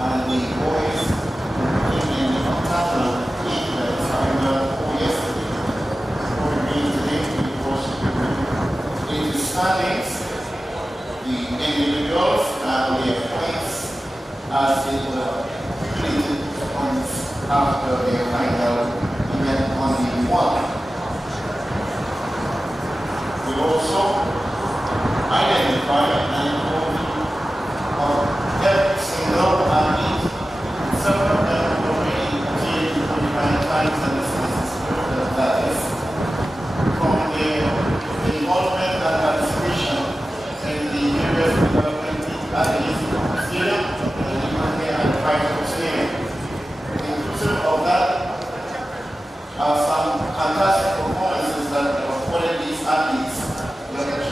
and the boys in the after their final event on the one. We also identify and every single athlete, several of them already achieved the qualifying times and distances. That is, from the involvement and participation in the various development athletes stadium and private stadium. Inclusive of that are some fantastic performances that have afforded these athletes the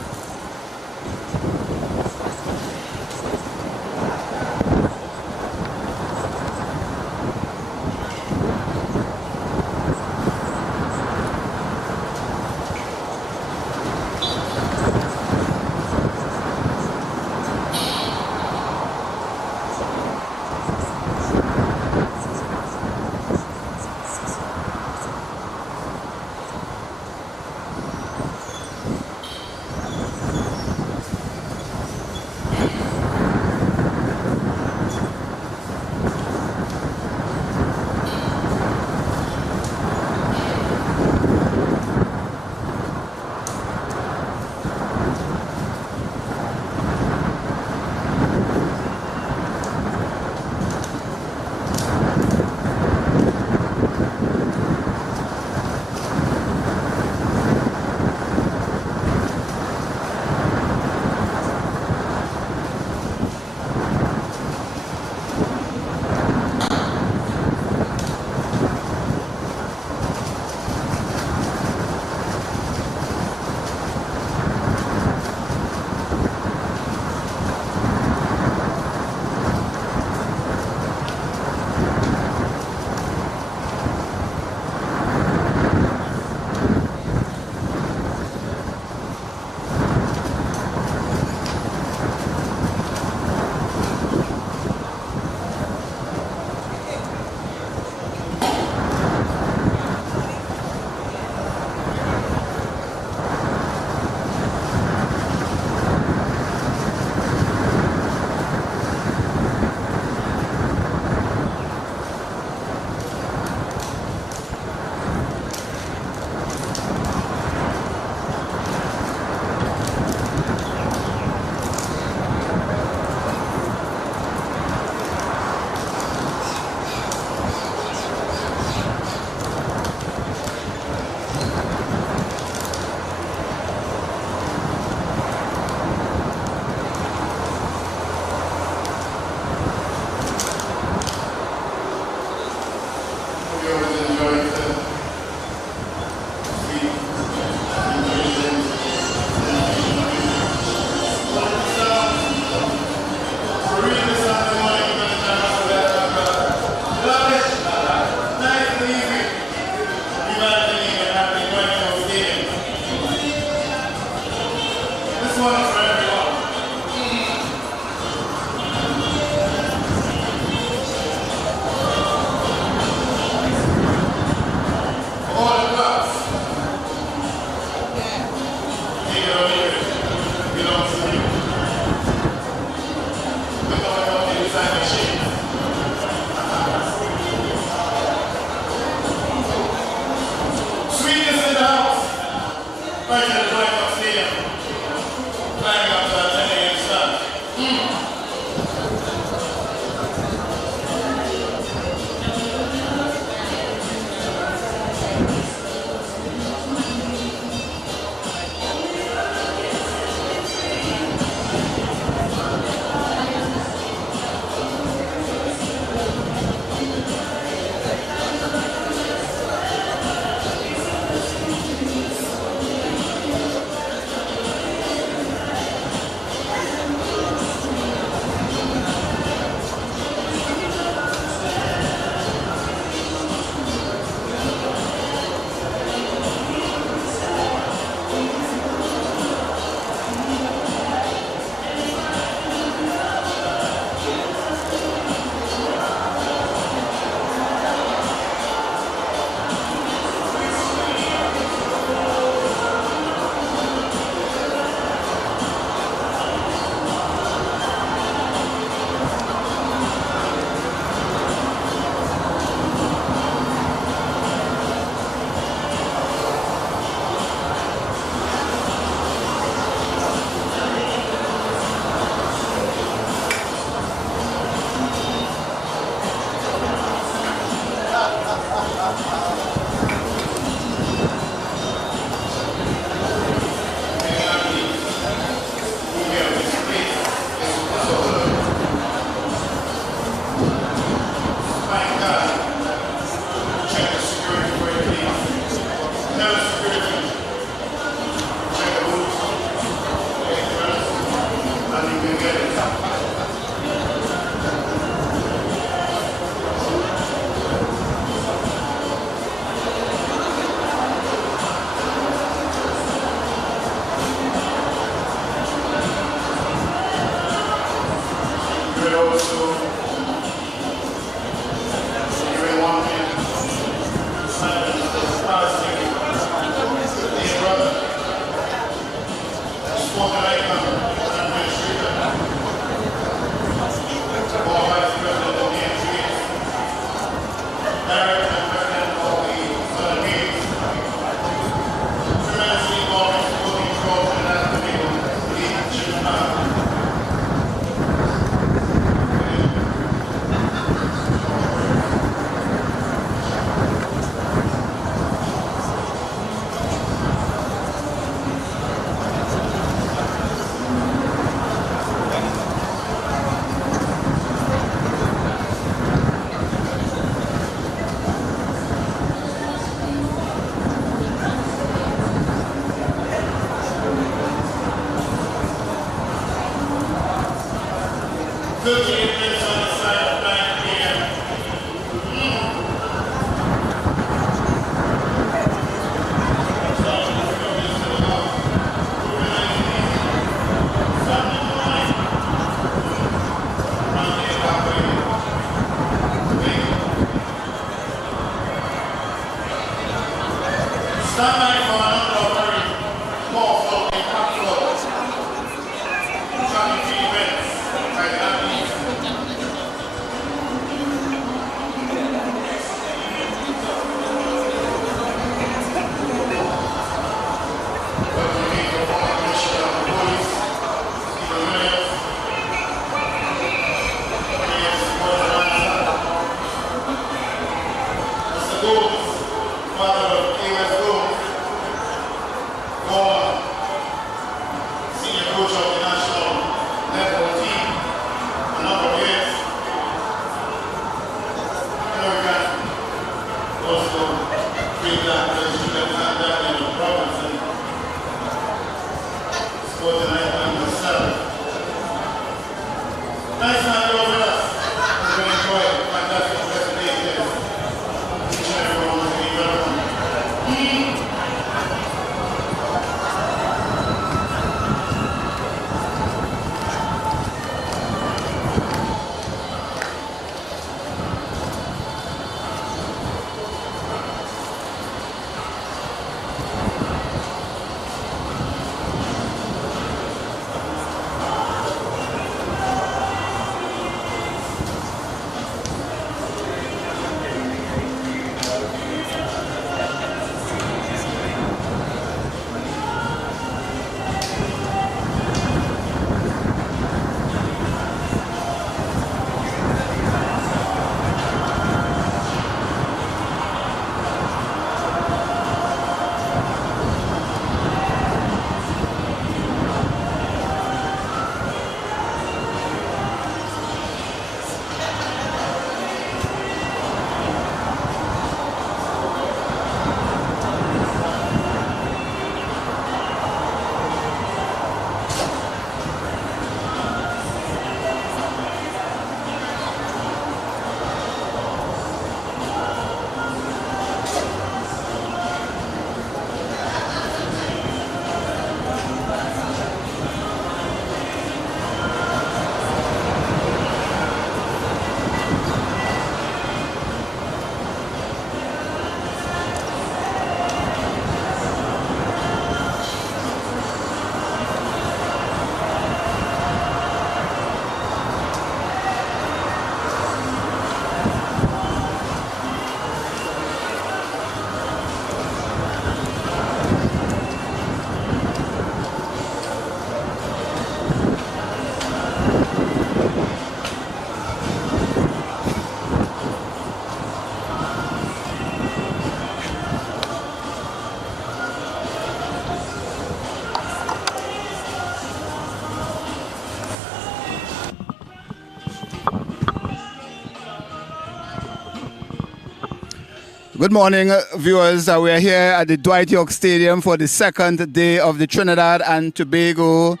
Good morning, viewers. We are here at the Dwight York Stadium for the second day of the Trinidad and Tobago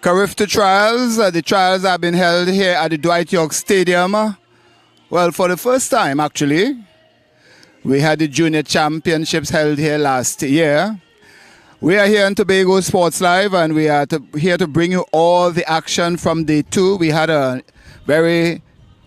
Carifta Trials. The trials have been held here at the Dwight York Stadium. Well, for the first time, actually. We had the Junior Championships held here last year. We are here on Tobago Sports Live, and we are here to bring you all the action from day 2. We had a very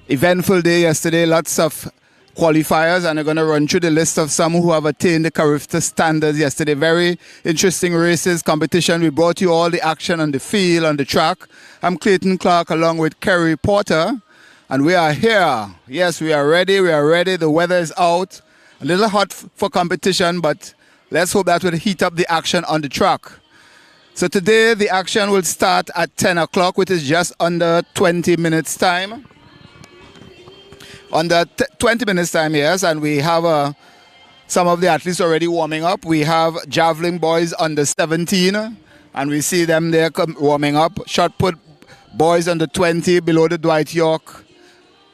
eventful day yesterday, lots of qualifiers, and I'm going to run through the list of some who have attained the Carifta standards yesterday. Very interesting races, competition. We brought you all the action on the field, on the track. I'm Clayton Clark along with Kerry Porter, and we are here. Yes, we are ready. We are ready. The weather is out. A little hot for competition, but let's hope that will heat up the action on the track. So today the action will start at 10 o'clock, which is just under 20 minutes time. Under 20 minutes time, yes, and we have some of the athletes already warming up. We have javelin boys under 17, and we see them there warming up. Shot put boys under 20 below the Dwight York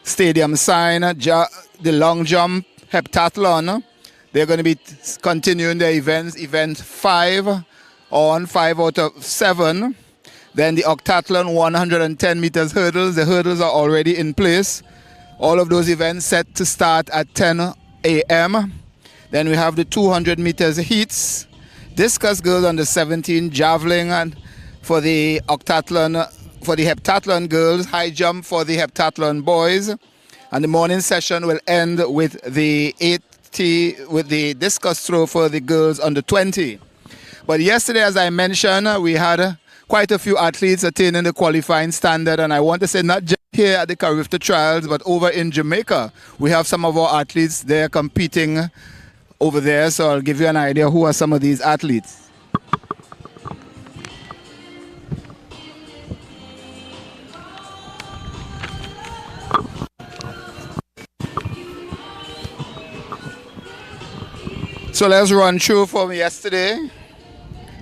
Stadium sign. The long jump heptathlon, they're going to be continuing their events. Event 5 out of 7. Then the octathlon, 110 meters hurdles. The hurdles are already in place. All of those events set to start at 10 a.m. Then we have the 200 meters heats. Discus girls under 17, javelin, and for the octathlon, for the heptathlon girls, high jump for the heptathlon boys. And the morning session will end with the with the discus throw for the girls under 20. But yesterday, as I mentioned, we had quite a few athletes attaining the qualifying standard, and I want to say not just here at the Carifta Trials, but over in Jamaica. We have some of our athletes there competing over there, so I'll give you an idea who are some of these athletes. So let's run through from yesterday.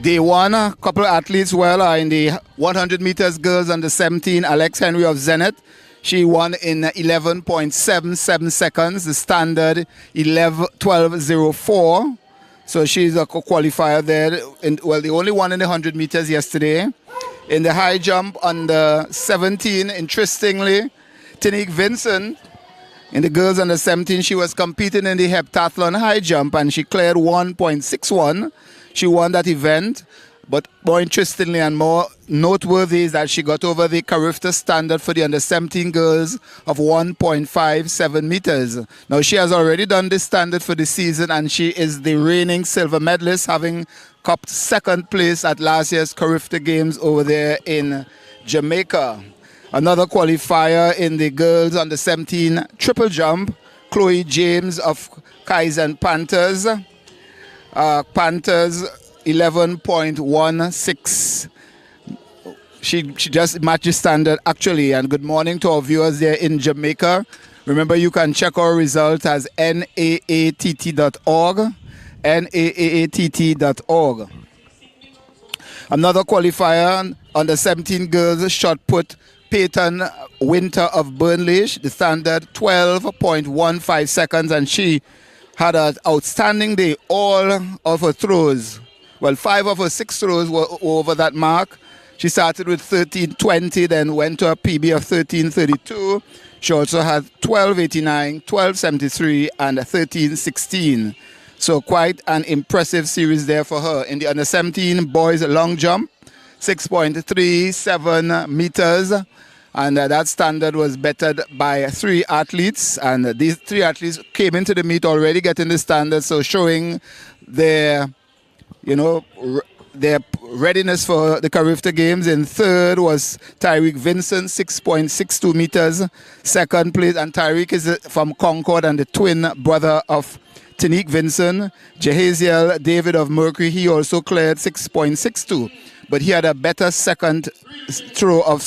Day 1, a couple of athletes are in the 100 meters girls under 17. Alex Henry of Zenith. She won in 11.77 seconds. The standard 12:04. So she's a qualifier there. The only one in the 100 meters yesterday. In the high jump under 17, interestingly, Tinique Vincent, in the girls under 17, she was competing in the heptathlon high jump, and she cleared 1.61. She won that event, but more interestingly and more noteworthy is that she got over the Carifta standard for the under 17 girls of 1.57 meters. Now she has already done this standard for the season, and she is the reigning silver medalist, having copped 2nd place at last year's Carifta Games over there in Jamaica. Another qualifier in the girls under 17 triple jump, Chloe James of Kaizen Panthers. Panthers 11.16. She just matched the standard actually. And good morning to our viewers there in Jamaica. Remember, you can check our results as naatt.org. naatt.org. Another qualifier under 17 girls shot put, Peyton Winter of Burnley. The standard 12.15 seconds, and she had an outstanding day. All of her throws, well, 5 of her 6 throws were over that mark. She started with 13.20, then went to a PB of 13.32. She also had 12.89, 12.73, and 13.16. So quite an impressive series there for her. In the under 17 boys long jump, 6.37 meters. And that standard was bettered by 3 athletes, and these 3 athletes came into the meet already getting the standard, so showing their, their readiness for the Carifta Games. In 3rd was Tyreek Vincent, 6.62 meters. 2nd place, and Tyreek is from Concord and the twin brother of Tinique Vincent. Jehaziel David of Mercury, he also cleared 6.62. But he had a better 2nd throw of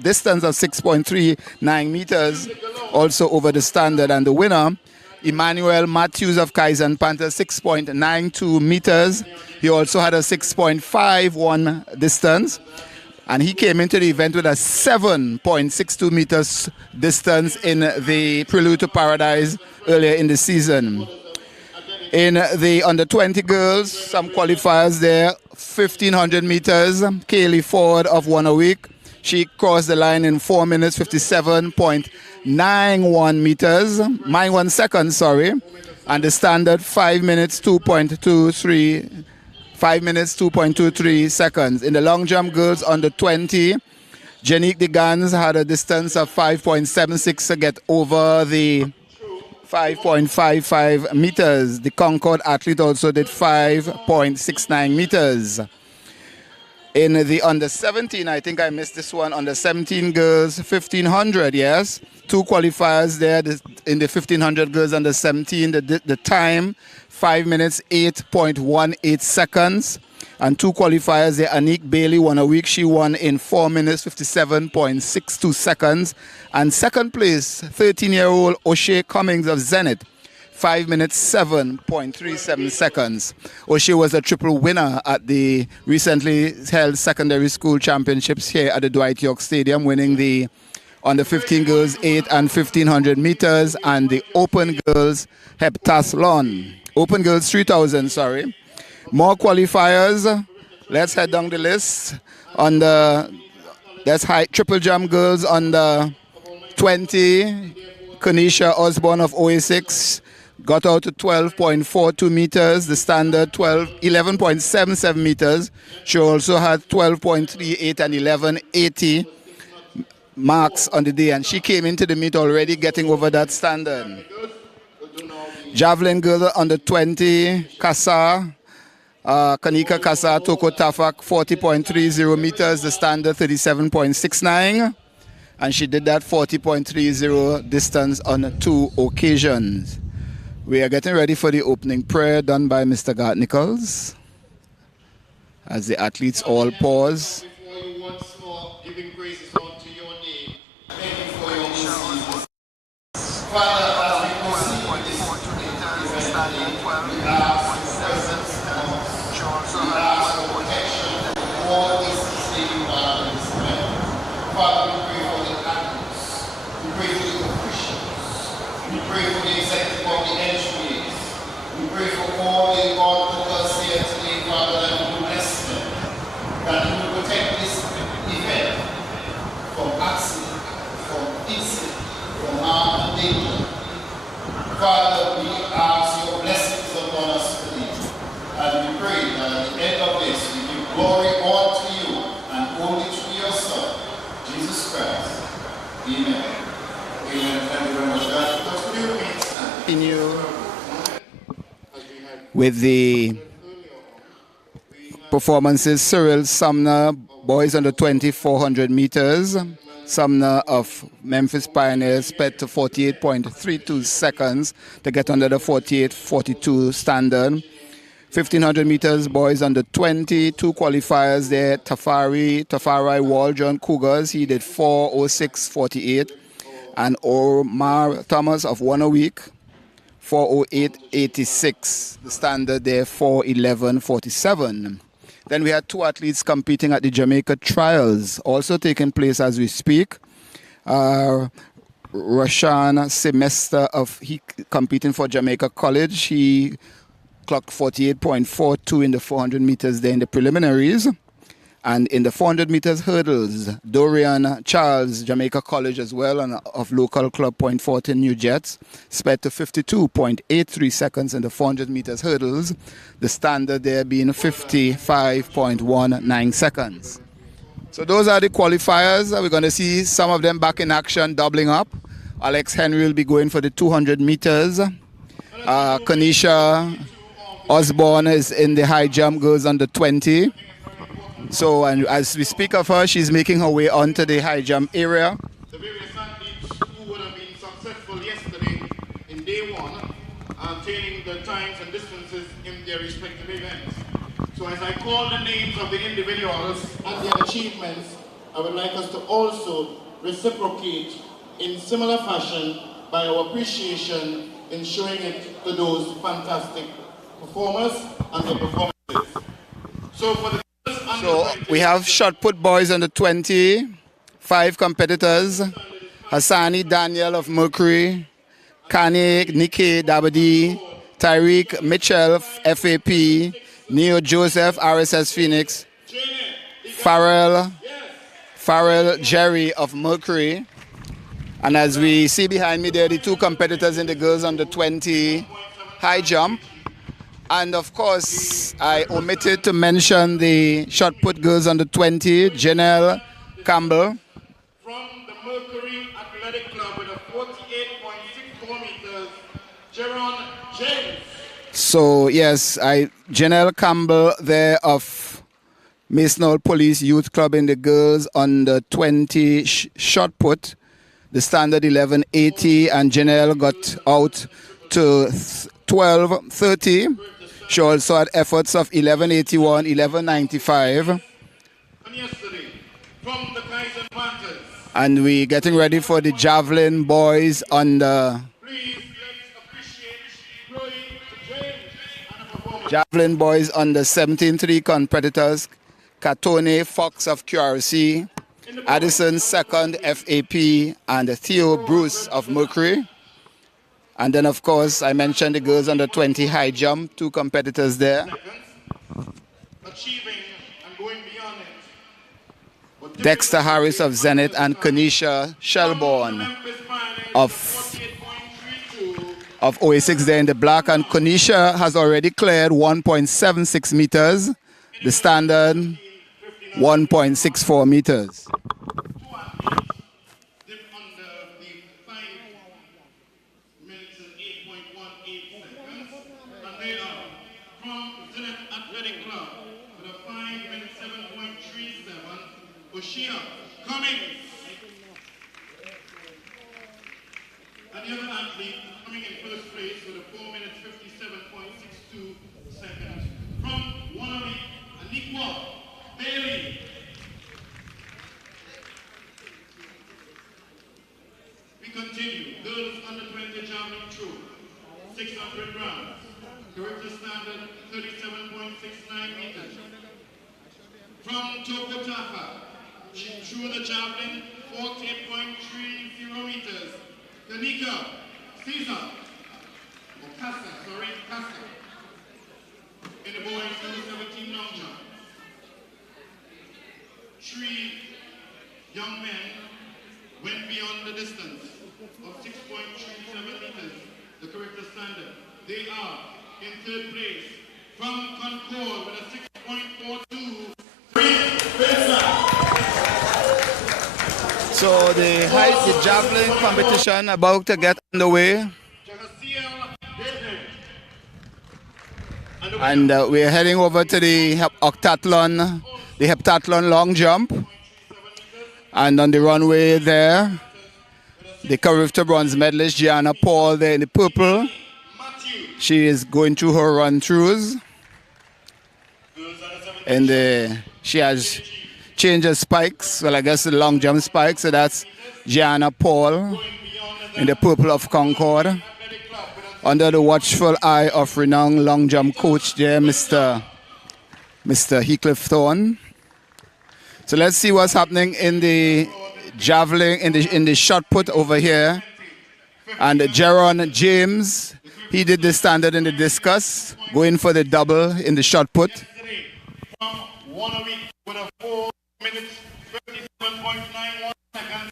distance of 6.39 meters, also over the standard. And the winner, Emmanuel Matthews of Kaizen Panthers, 6.92 meters. He also had a 6.51 distance. And he came into the event with a 7.62 meters distance in the Prelude to Paradise earlier in the season. In the under 20 girls, some qualifiers there. 1500 meters, Kaylee Ford of 1 a week. She crossed the line in 4 minutes 57.91 meters, 91 seconds, sorry. And the standard 5 minutes 2.23, 5 minutes 2.23 seconds. In the long jump girls under 20, Janique Degans had a distance of 5.76 to get over the 5.55 meters. The Concord athlete also did 5.69 meters. In the under 17, I think I missed this one, under 17 girls, 1500, yes. 2 qualifiers there in the 1500 girls under 17. The time, 5 minutes 8.18 seconds. And 2 qualifiers there, Anique Bailey won a week. She won in 4 minutes 57.62 seconds. And second place, 13-year-old O'Shea Cummings of Zenith, 5 minutes 7.37 seconds. O'Shea was a triple winner at the recently held secondary school championships here at the Dwight York Stadium, winning the under 15 girls 8 and 1500 meters and the open girls heptathlon. Open girls 3000, sorry. More qualifiers. Let's head down the list. On the that's high triple jump girls under 20. Kanisha Osborne of OA6 got out to 12.42 meters. The standard 11.77 meters. She also had 12.38 and 11.80 marks on the day, and she came into the meet already getting over that standard. Javelin girl under 20, Kasa. Kanika Kasa Toko Tafak 40.30 meters, the standard 37.69, and she did that 40.30 distance on 2 occasions. We are getting ready for the opening prayer done by Mr. Garth Nichols as the athletes all pause. Before you once more giving praises unto your name, thank you for your mercy. Father, as we proceed with this event, we ask for presence and we ask for protection for all these stadium violence. Father, we pray for the athletes, we pray for the officials, we pray for the executive of the entries, we pray for all the onlookers here today, Father, that you will bless them, that you will protect this event from accident, from incident, from harm and danger. Father, we ask your blessings upon us today, and we pray that at the end of this, we give glory all to you and only to your Son, Jesus Christ. Amen. Amen. Thank you very much, God. Continue with the performances. Cyril Sumner, boys under 20, 400 meters. Sumner of Memphis Pioneers sped to 48.32 seconds to get under the 48.42 standard. 1500 meters, boys under 20, 2 qualifiers there. Tafari Waldron Cougars, he did 4:06.48. And Omar Thomas of 1 a week, 4:08.86. The standard there, 4:11.47. Then we had 2 athletes competing at the Jamaica Trials, also taking place as we speak. Rashan Semester he competing for Jamaica College. He clocked 48.42 in the 400 meters there in the preliminaries. And in the 400 meters hurdles, Dorian Charles, Jamaica College as well, and of local club Point Fortin New Jets, sped to 52.83 seconds in the 400 meters hurdles, the standard there being 55.19 seconds. So those are the qualifiers. We're going to see some of them back in action, doubling up. Alex Henry will be going for the 200 meters. Kanisha Osborne is in the high jump, goes under 20. So, and as we speak of her, she's making her way onto the high jump area. The various athletes who would have been successful yesterday in day 1 are attaining the times and distances in their respective events. So as I call the names of the individuals and their achievements, I would like us to also reciprocate in similar fashion by our appreciation in showing it to those fantastic performers and their performances. So for the we have shot put boys under 20, 5 competitors. Hassani Daniel of Mercury, Kanye Nikkei Dabadi, Tyreek Mitchell FAP, Neo Joseph, RSS Phoenix, Farrell Jerry of Mercury. And as we see behind me there, the two competitors in the girls under 20 high jump. And of course, I omitted to mention the shot put girls under 20, Janelle Campbell. From the Mercury Athletic Club with a 48.64 meters, Jaron James. So yes, Janelle Campbell there of Masonol Police Youth Club in the girls under 20 shot put. The standard 11.80, and Janelle got out to 12.30. She also had efforts of 11.81, 11.95. And we're getting ready for the javelin boys under javelin boys under 17.3 competitors. Katone Fox of QRC, Addison second FAP, and Theo Bruce of Mercury. And then of course I mentioned the girls under 20 high jump, two competitors there. Dexter Harris of Zenith and Kanisha Shelbourne of OA6 there in the black, and Kanisha has already cleared 1.76 meters, the standard 1.64 meters. And the other athlete coming in first place with a 4 minutes 57.62 seconds from Wannabe, Anikwa Bailey. We continue. Girls under 20 javelin throw, 600 grams. Carifta standard 37.69 meters. From Tokotaka, she threw the javelin 48.30 meters. Kanika Caesar, or Casa, in the boys under 17 long jump. 3 young men went beyond the distance of 6.37 meters, the Carifta standard. They are in third place from Concord with a 6.42. So the javelin competition about to get underway. And we're heading over to the heptathlon long jump. And on the runway there, the Carifta bronze medalist Gianna Paul there in the purple. She is going through her run-throughs. And she has changed her spikes. Well, I guess the long jump spikes. So that's Gianna Paul in the purple of Concord, under the watchful eye of renowned long jump coach there, Mr. Heathcliff Thorne. So let's see what's happening in the javelin, in the shot put over here. And Jaron James, he did the standard in the discus, going for the double in the shot put. With a 4 minutes 57.91 seconds.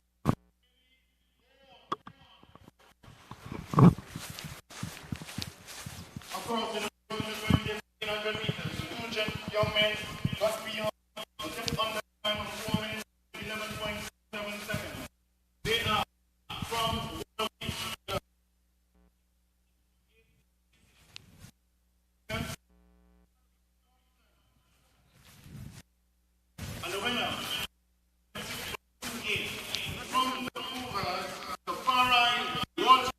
Across the 100 meters, two young men got beyond just under time of 4 minutes 11.7 seconds. They are from and the winner from the movers, the Farai Walter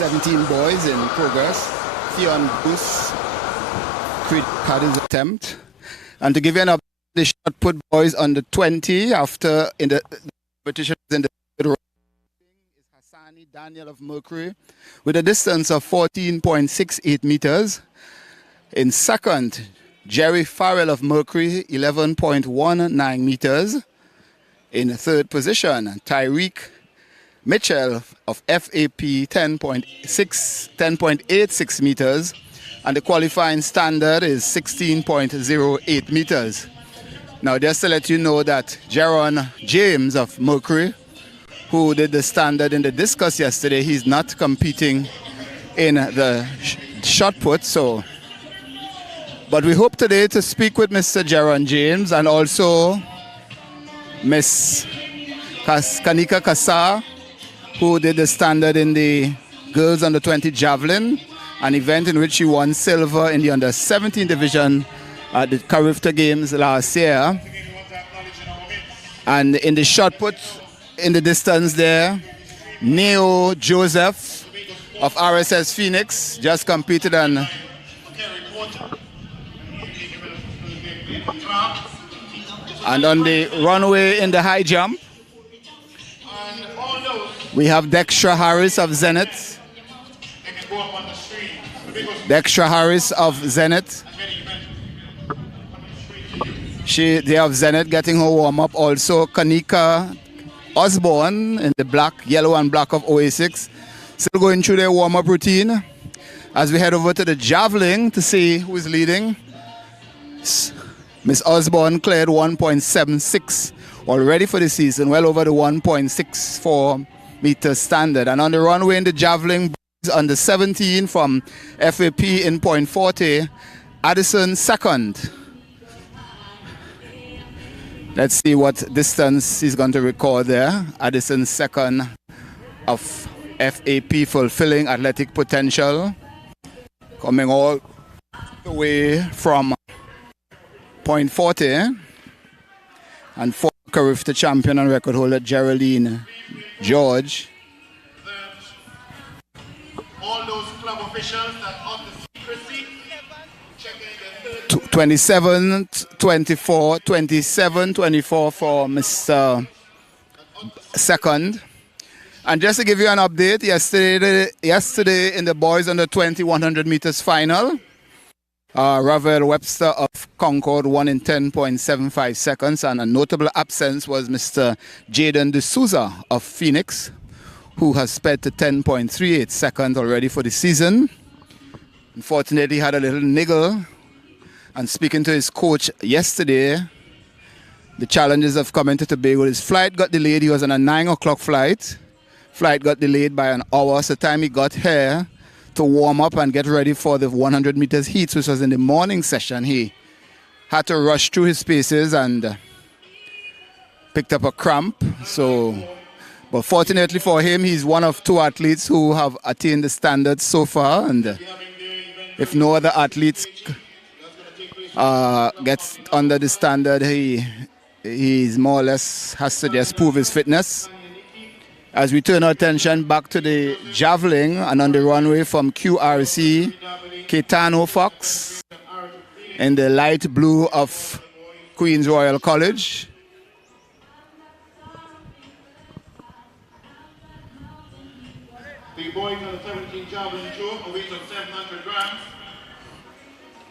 17 boys in progress. Theon Bruce had his attempt. And to give you an update, the shot put boys under 20 after in the competition in the third round is Hassani Daniel of Mercury with a distance of 14.68 meters. In second, Jerry Farrell of Mercury, 11.19 meters. In third position, Tyreek Mitchell of FAP, 10.86 meters. And the qualifying standard is 16.08 meters. Now, just to let you know that Jaron James of Mercury, who did the standard in the discus yesterday, he's not competing in the shot put. But we hope today to speak with Mr. Jaron James and also Miss Kanika Kassar, who did the standard in the girls under 20 javelin, an event in which she won silver in the under 17 division at the Carifta Games last year. And in the shot put in the distance there, Neo Joseph of RSS Phoenix just competed and on the runway in the high jump, we have Dextra Harris of Zenith. Dextra Harris of Zenith. They have Zenith getting her warm up. Also, Kanika Osborne in the black, yellow and black of OA6. Still going through their warm up routine. As we head over to the javelin to see who is leading. Miss Osborne cleared 1.76 already for the season, well over the 1.64 meter standard. And on the runway in the javelin, under 17 from FAP in .40, Addison second. Let's see what distance he's going to record there. Addison second of FAP, fulfilling athletic potential, coming all the way from .40, and former Carifta champion and record holder Geraldine George. All those club officials that on the secrecy, checking the 27, 24, 27, 24 for Mr. Second. And just to give you an update, yesterday in the boys under 20 100 meters final, Ravel Webster of Concord won in 10.75 seconds, and a notable absence was Mr. Jaden D'Souza of Phoenix, who has sped to 10.38 seconds already for the season. Unfortunately, he had a little niggle, and speaking to his coach yesterday, the challenges of coming to Tobago, his flight got delayed. He was on a 9 o'clock flight. Flight got delayed by an hour, so the time he got here to warm up and get ready for the 100 meters heats, which was in the morning session, he had to rush through his paces and picked up a cramp. But fortunately for him, he's one of two athletes who have attained the standards so far, and if no other athletes gets under the standard, he's more or less has to just prove his fitness. As we turn our attention back to the javelin, and on the runway from QRC, Keitano Fox in the light blue of Queen's Royal College. The boys on the 17 javelin show, a weight of 700 grams.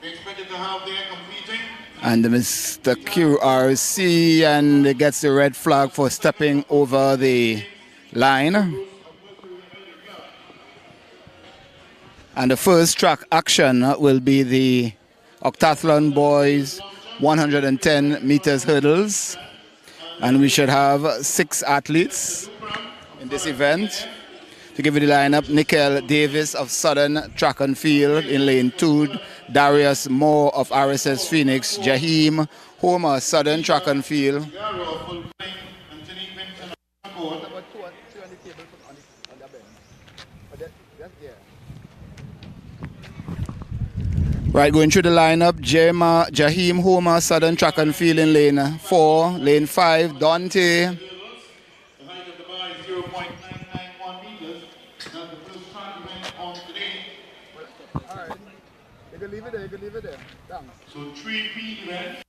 They expected to have their competing. And Mr. QRC, and he gets the red flag for stepping over the line. And the first track action will be the Octathlon boys 110 meters hurdles. And we should have 6 athletes in this event. To give you the lineup, Nickel Davis of Southern Track and Field in lane 2, Darius Moore of RSS Phoenix, Jaheim Homer, Southern Track and Field. Right, going through the lineup, Jaheim Homer, Southern Track and Field in lane 4, lane 5, Dante. on today. Alright. You can leave it there, you can leave it there. Thanks. So 3P event.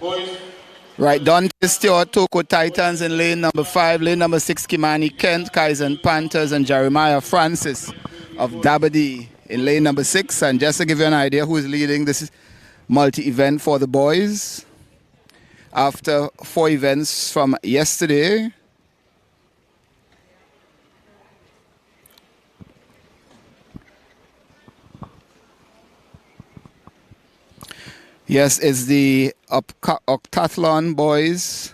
Boys. Right, Dante Stewart, Toko Titans in lane number 5, lane number 6, Kimani Kent, Kaizen Panthers, and Jeremiah Francis of Dabadi in lane number 6. And just to give you an idea who is leading this multi-event for the boys, after 4 events from yesterday, yes, it's the octathlon boys.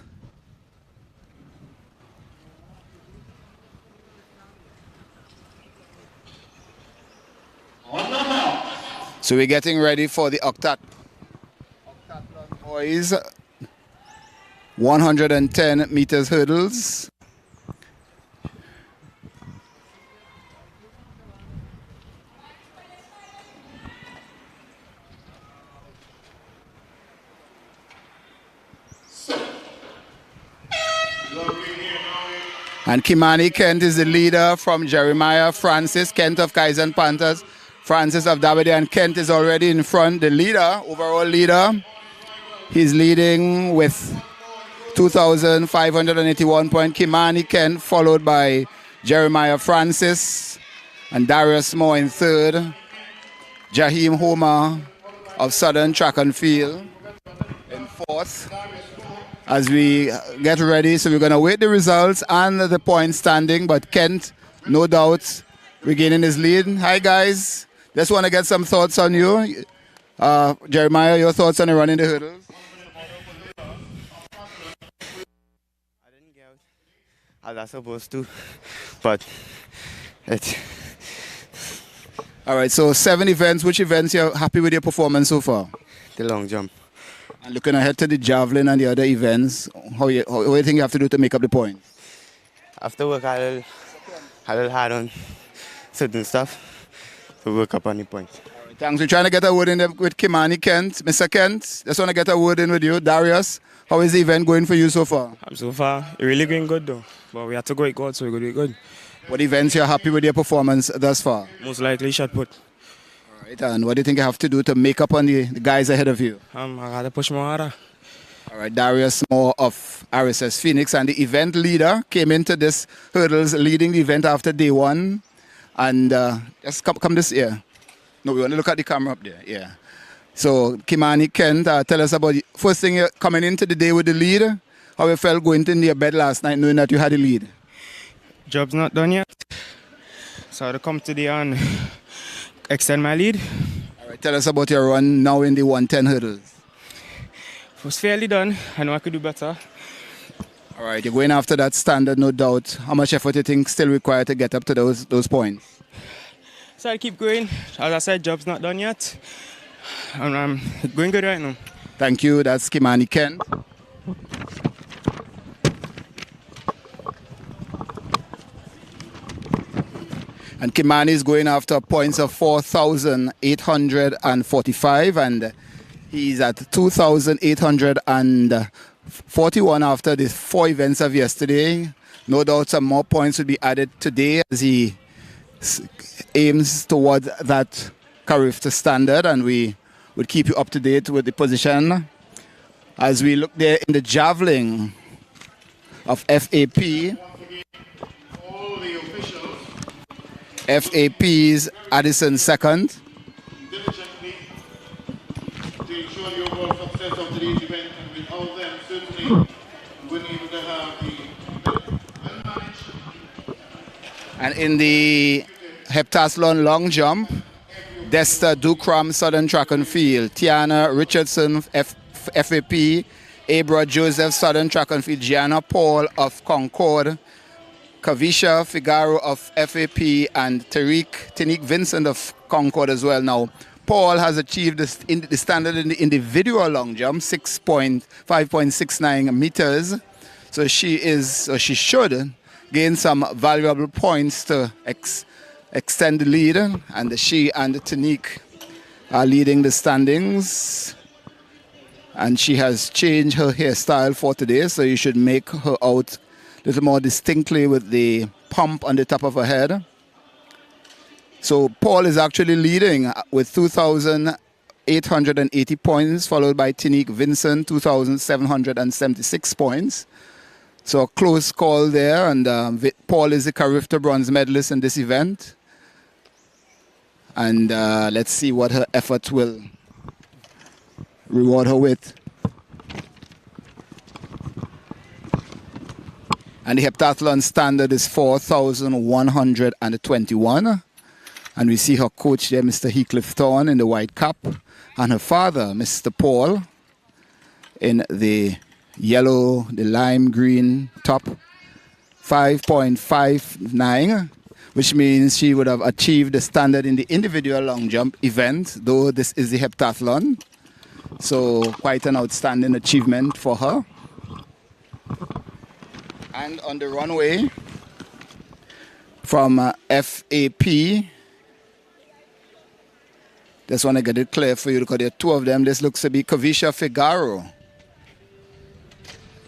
So we're getting ready for the octathlon boys. 110 meters hurdles. And Kimani Kent is the leader from Jeremiah Francis, Kent of Kaizen Panthers, Francis of Dabadi, and Kent is already in front, the leader, overall leader. He's leading with 2,581 points. Kimani Kent, followed by Jeremiah Francis and Darius Moore in third. Jaheim Homer of Southern Track and Field in fourth. As we get ready, so we're going to wait the results and the point standing, but Kent, no doubt, regaining his lead. Hi guys, just want to get some thoughts on you. Jeremiah, your thoughts on the running the hurdles? I didn't get out as I was supposed to, but it. All right, so 7 events. Which events you're happy with your performance so far? The long jump. And looking ahead to the javelin and the other events, how you think you have to do to make up the points? After work, I will hard on certain stuff to work up on the points. Right, thanks. We're trying to get a word in with Kimani Kent. Mr. Kent, just want to get a word in with you. Darius, how is the event going for you so far? So far, it's really going good though. But we have to go with God, so we're going to do good. What events you're happy with your performance thus far? Most likely shot put. All right, and what do you think you have to do to make up on the guys ahead of you? I got to push more harder. All right, Darius Moore of RSS Phoenix, and the event leader came into this hurdles leading the event after day 1. And just come this year. No, we want to look at the camera up there. Yeah. So Kimani Kent, tell us about the first thing you're coming into the day with the lead. How you felt going into your bed last night knowing that you had the lead? Job's not done yet. So I had to come today and extend my lead. All right, tell us about your run now in the 110 hurdles. It was fairly done. I know I could do better. All right, you're going after that standard, no doubt. How much effort do you think still required to get up to those points? So I keep going. As I said, job's not done yet. And I'm going good right now. Thank you. That's Kimani Kent. And Kimani is going after points of 4,845, and he's at 2,841 after the 4 events of yesterday. No doubt some more points will be added today as he aims towards that Carifta standard, and we will keep you up to date with the position. As we look there in the javelin of FAP, FAP's Addison second. Diligently to ensure the overall success of today's event, and without them certainly wouldn't able to have the well-managed. And in the heptathlon long jump, Desta Dukram, Southern Track and Field, Tiana Richardson, FAP, Abra Joseph, Southern Track and Field, Gianna Paul of Concord, Kavisha Figaro of FAP, and Tanique Vincent of Concord as well. Now, Paul has achieved the standard in the individual long jump, 5.69 meters. So she should gain some valuable points to extend the lead. And she and Tanique are leading the standings. And she has changed her hairstyle for today, so you should make her out a little more distinctly with the pump on the top of her head. So Paul is actually leading with 2,880 points, followed by Tinique Vincent, 2,776 points. So a close call there, and Paul is the Carifta bronze medalist in this event. And let's see what her efforts will reward her with. And the heptathlon standard is 4,121. And we see her coach there, Mr. Heathcliff Thorne, in the white cap, and her father, Mr. Paul, in the yellow, the lime green top, 5.59, which means she would have achieved the standard in the individual long jump event, though this is the heptathlon. So quite an outstanding achievement for her. And on the runway from FAP, just want to get it clear for you because there are two of them. This looks to be Kavisha Figaro.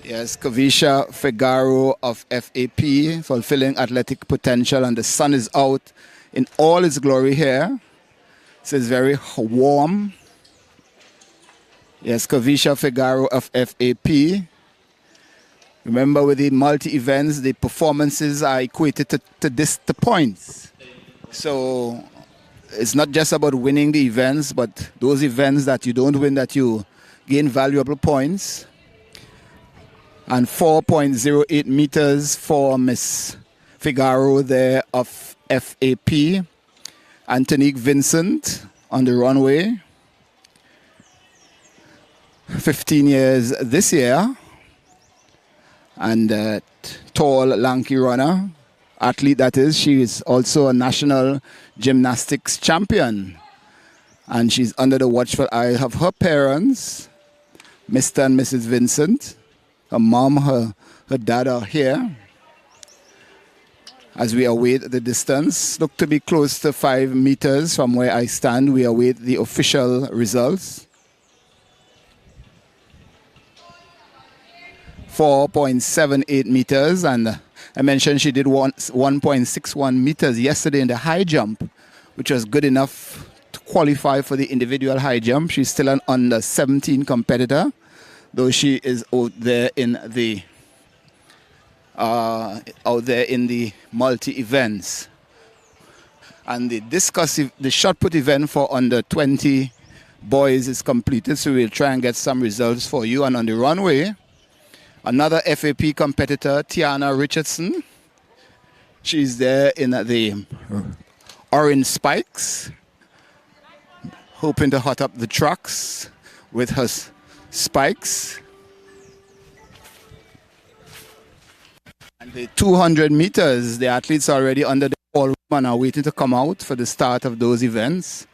Yes, Kavisha Figaro of FAP, fulfilling athletic potential, and the sun is out in all its glory here. So it's very warm. Yes, Kavisha Figaro of FAP. Remember, with the multi-events, the performances are equated to the points. So it's not just about winning the events, but those events that you don't win, that you gain valuable points. And 4.08 meters for Miss Figaro there of FAP. Antonique Vincent on the runway. 15 years this year. And tall, lanky runner, athlete that is. She is also a national gymnastics champion. And she's under the watchful eye of her parents, Mr. and Mrs. Vincent. Her mom, her dad are here. As we await the distance, look to be close to 5 meters from where I stand. We await the official results. 4.78 meters, and I mentioned she did 1.61 meters yesterday in the high jump, which was good enough to qualify for the individual high jump. She's still an under 17 competitor, though she is out there in the multi events. And the shot put event for under 20 boys is completed, so we'll try and get some results for you. And on the runway, another FAP competitor, Tiana Richardson. She's there in the orange spikes, hoping to hot up the trucks with her spikes. And the 200 meters, the athletes are already under the ballroom and are waiting to come out for the start of those events.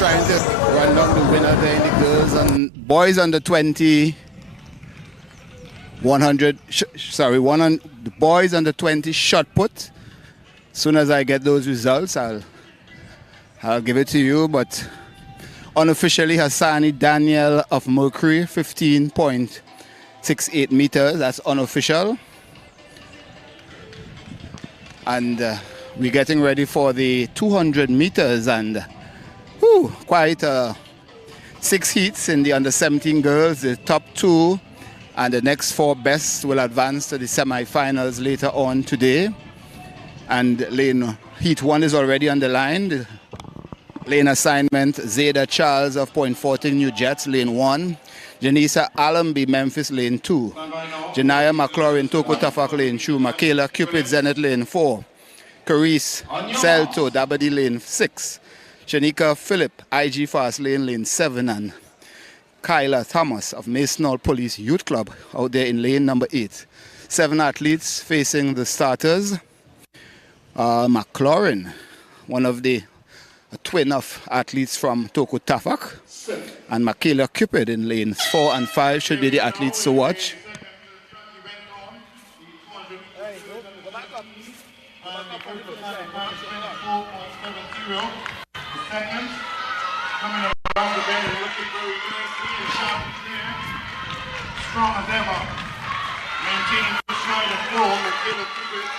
trying to run down the winner there in the girls and boys under 20, 100, the boys under 20 shot put. Soon as I get those results, I'll give it to you. But unofficially, Hassani Daniel of Mercury, 15.68 meters. That's unofficial. And we're getting ready for the 200 meters and quite 6 heats in the under 17 girls. The top 2 and the next 4 best will advance to the semi-finals later on today. And lane heat 1 is already on the line. The lane assignment, Zeta Charles of Point 14 New Jets, lane 1. Janisa Allenby, Memphis, lane 2. Janaya McLaurin, Toko Tafak, lane 2. Michaela Cupid, Zenith, lane 4. Carice Celto, Dabadi, lane 6. Shanika Phillip, IG Fast lane 7. And Kyla Thomas of Masonal Police Youth Club out there in lane number 8. 7 athletes facing the starters. McLaurin, one of the twin of athletes from Toko Tafak, and Michaela Cupid in lanes 4 and 5 should be the athletes to watch.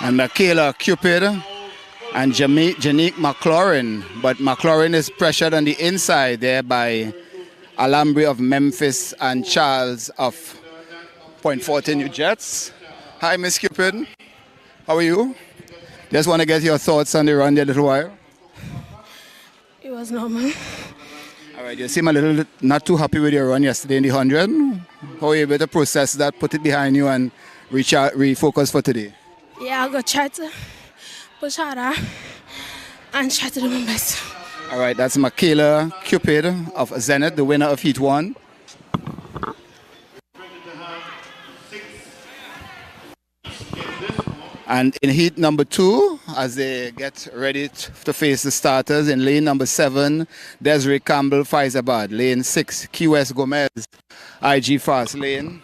And Michaela Cupid and Janique McLaurin, but McLaurin is pressured on the inside there by Alhambra of Memphis and Charles of Point 14 New Jets. Hi, Miss Cupid. How are you? Just want to get your thoughts on the run there a little while. It was normal. All right, you seem a little not too happy with your run yesterday in the 100. How are you able to process that, put it behind you, and refocus for today? Yeah, I'll go try to push harder and try to do my best. All right, that's Michaela Cupid of Zenith, the winner of Heat 1. And in heat number 2, as they get ready to face the starters, in lane number 7, Desiree Campbell, Faizabad. Lane 6, Key West Gomez, IG Fast Lane.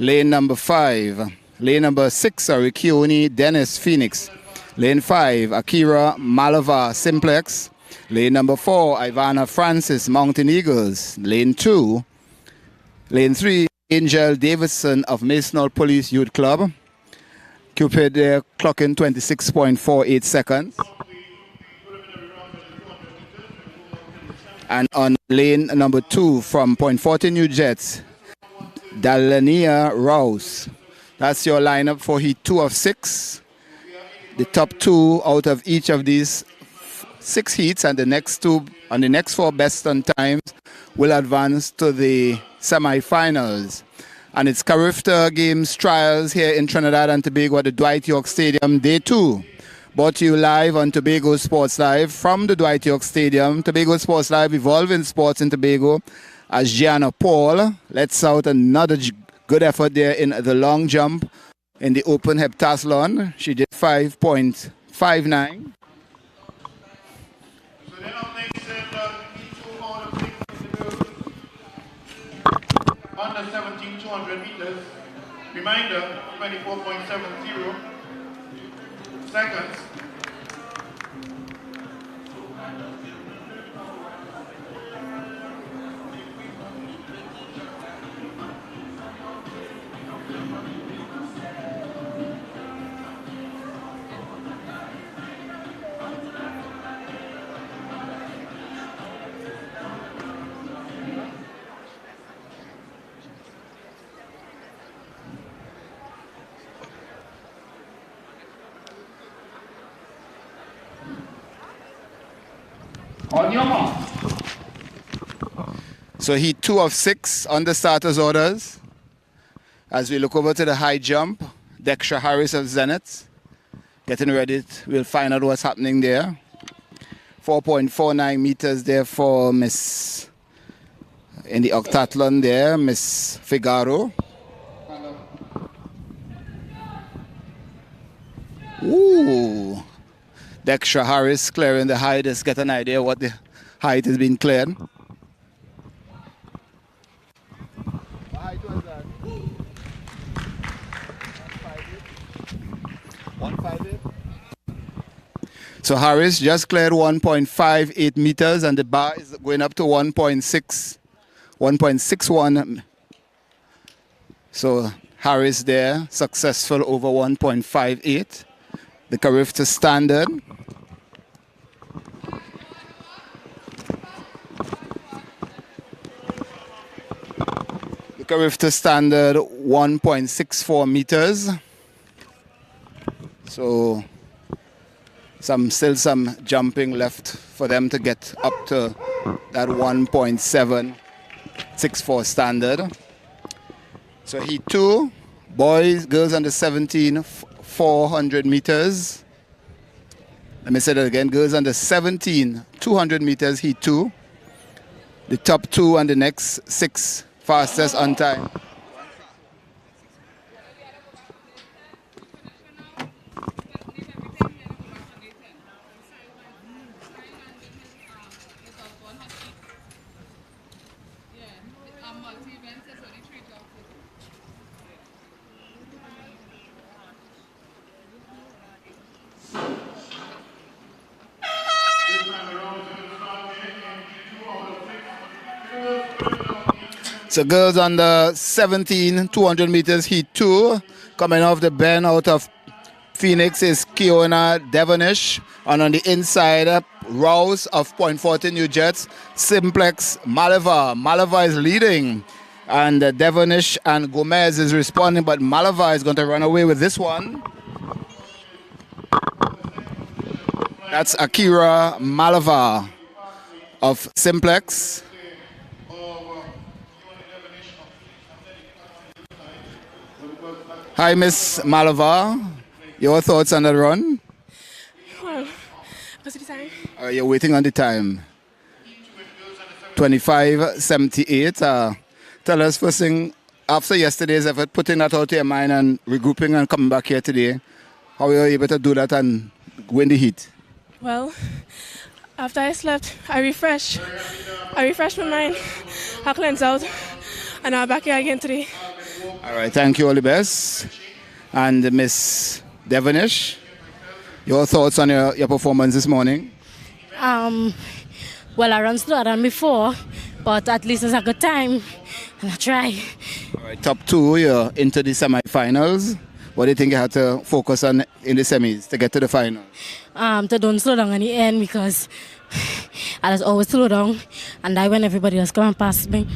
Lane number 6, Keone Dennis Phoenix. Lane 5, Akira Malava Simplex. Lane number 4, Ivana Francis Mountain Eagles. Lane 2, Lane 3, Angel Davidson of Masonal Police Youth Club. Cupid clocking 26.48 seconds. And on lane number 2 from Point 14 New Jets, Dalania Rouse. That's your lineup for Heat 2 of 6. The top 2 out of each of these 6 heats and the next 2 and the next 4 best on times will advance to the semi-finals. And it's Carifta Games Trials here in Trinidad and Tobago at the Dwight York Stadium, day 2. Brought to you live on Tobago Sports Live from the Dwight York Stadium. Tobago Sports Live, evolving sports in Tobago, as Gianna Paul lets out another good effort there in the long jump in the open heptathlon. She did 5.59. Under 17, 200 meters. Reminder, 24.70 seconds. On your mark. So Heat 2 of 6 on the starters orders. As we look over to the high jump, Dextra Harris of Zenith getting ready. We'll find out what's happening there. 4.49 meters there for Miss, in the octathlon there, Miss Figaro. Ooh. Dextra Harris clearing the height. Let's get an idea what the height has been cleared. What height was that? 158. So Harris just cleared 1.58 meters and the bar is going up to 1.61. So Harris there, successful over 1.58. The Carifta standard. The Carifta standard 1.64 meters. So still some jumping left for them to get up to that 1.764 standard. So heat 2, boys, girls under 17, 400 meters. Let me say that again, girls under 17, 200 meters, heat 2. The top 2 and the next 6 fastest on time. So girls under 17, 200 meters, heat 2. Coming off the bend out of Phoenix is Kiona Devonish. And on the inside, Rouse of Point 40 New Jets, Simplex Malava. Malava is leading. And Devonish and Gomez is responding, but Malava is going to run away with this one. That's Akira Malava of Simplex. Hi, Miss Malava. Your thoughts on the run? Well, what's the time? You're waiting on the time. 25:78. Tell us first thing, after yesterday's effort, putting that out of your mind and regrouping and coming back here today, how were you able to do that and win the heat? Well, after I slept, I refreshed my mind, I cleansed out, and I'm back here again today. All right, thank you, all the best. And Miss Devonish, your thoughts on your performance this morning? Well, I run slower than before, but at least it's a good time, and I try. All right, top 2, you're into the semi-finals. What do you think you have to focus on in the semis to get to the final? To don't slow down in the end because I just always slow down, and I when everybody else come and pass me.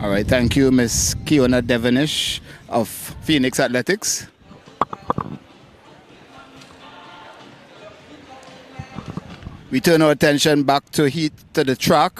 All right, thank you, Miss Kiona Devonish of Phoenix Athletics. We turn our attention back to the track.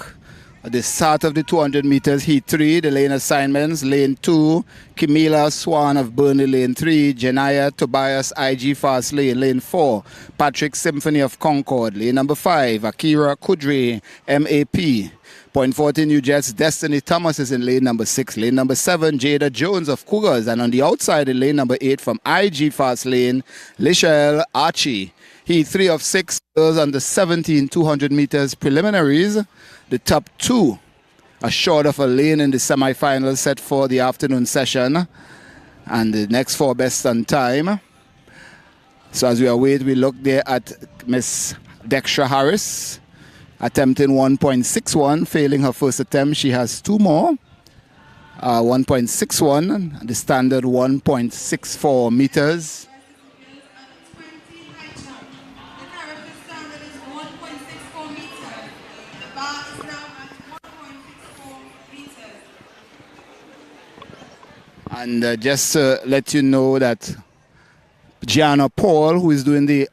At the start of the 200 meters, heat 3, the lane assignments. Lane 2, Camila Swan of Burnley, lane 3, Janaya Tobias, IG Fast Lane. Lane 4, Patrick Symphony of Concord. Lane number 5, Akira Kudri, MAP. Point 40 New Jets, Destiny Thomas is in lane number 6. Lane number 7, Jada Jones of Cougars. And on the outside in lane number 8 from IG Fast Lane, Lishelle Archie. Heat 3 of 6, girls under 17, 200 meters preliminaries. The top 2 are short of a lane in the semi-finals set for the afternoon session. And the next 4 best on time. So as we await, we look there at Miss Dextra Harris, attempting 1.61, failing her first attempt. She has 2 more. 1.61, the standard 1.64 meters. And just to let you know that Gianna Paul, who is doing the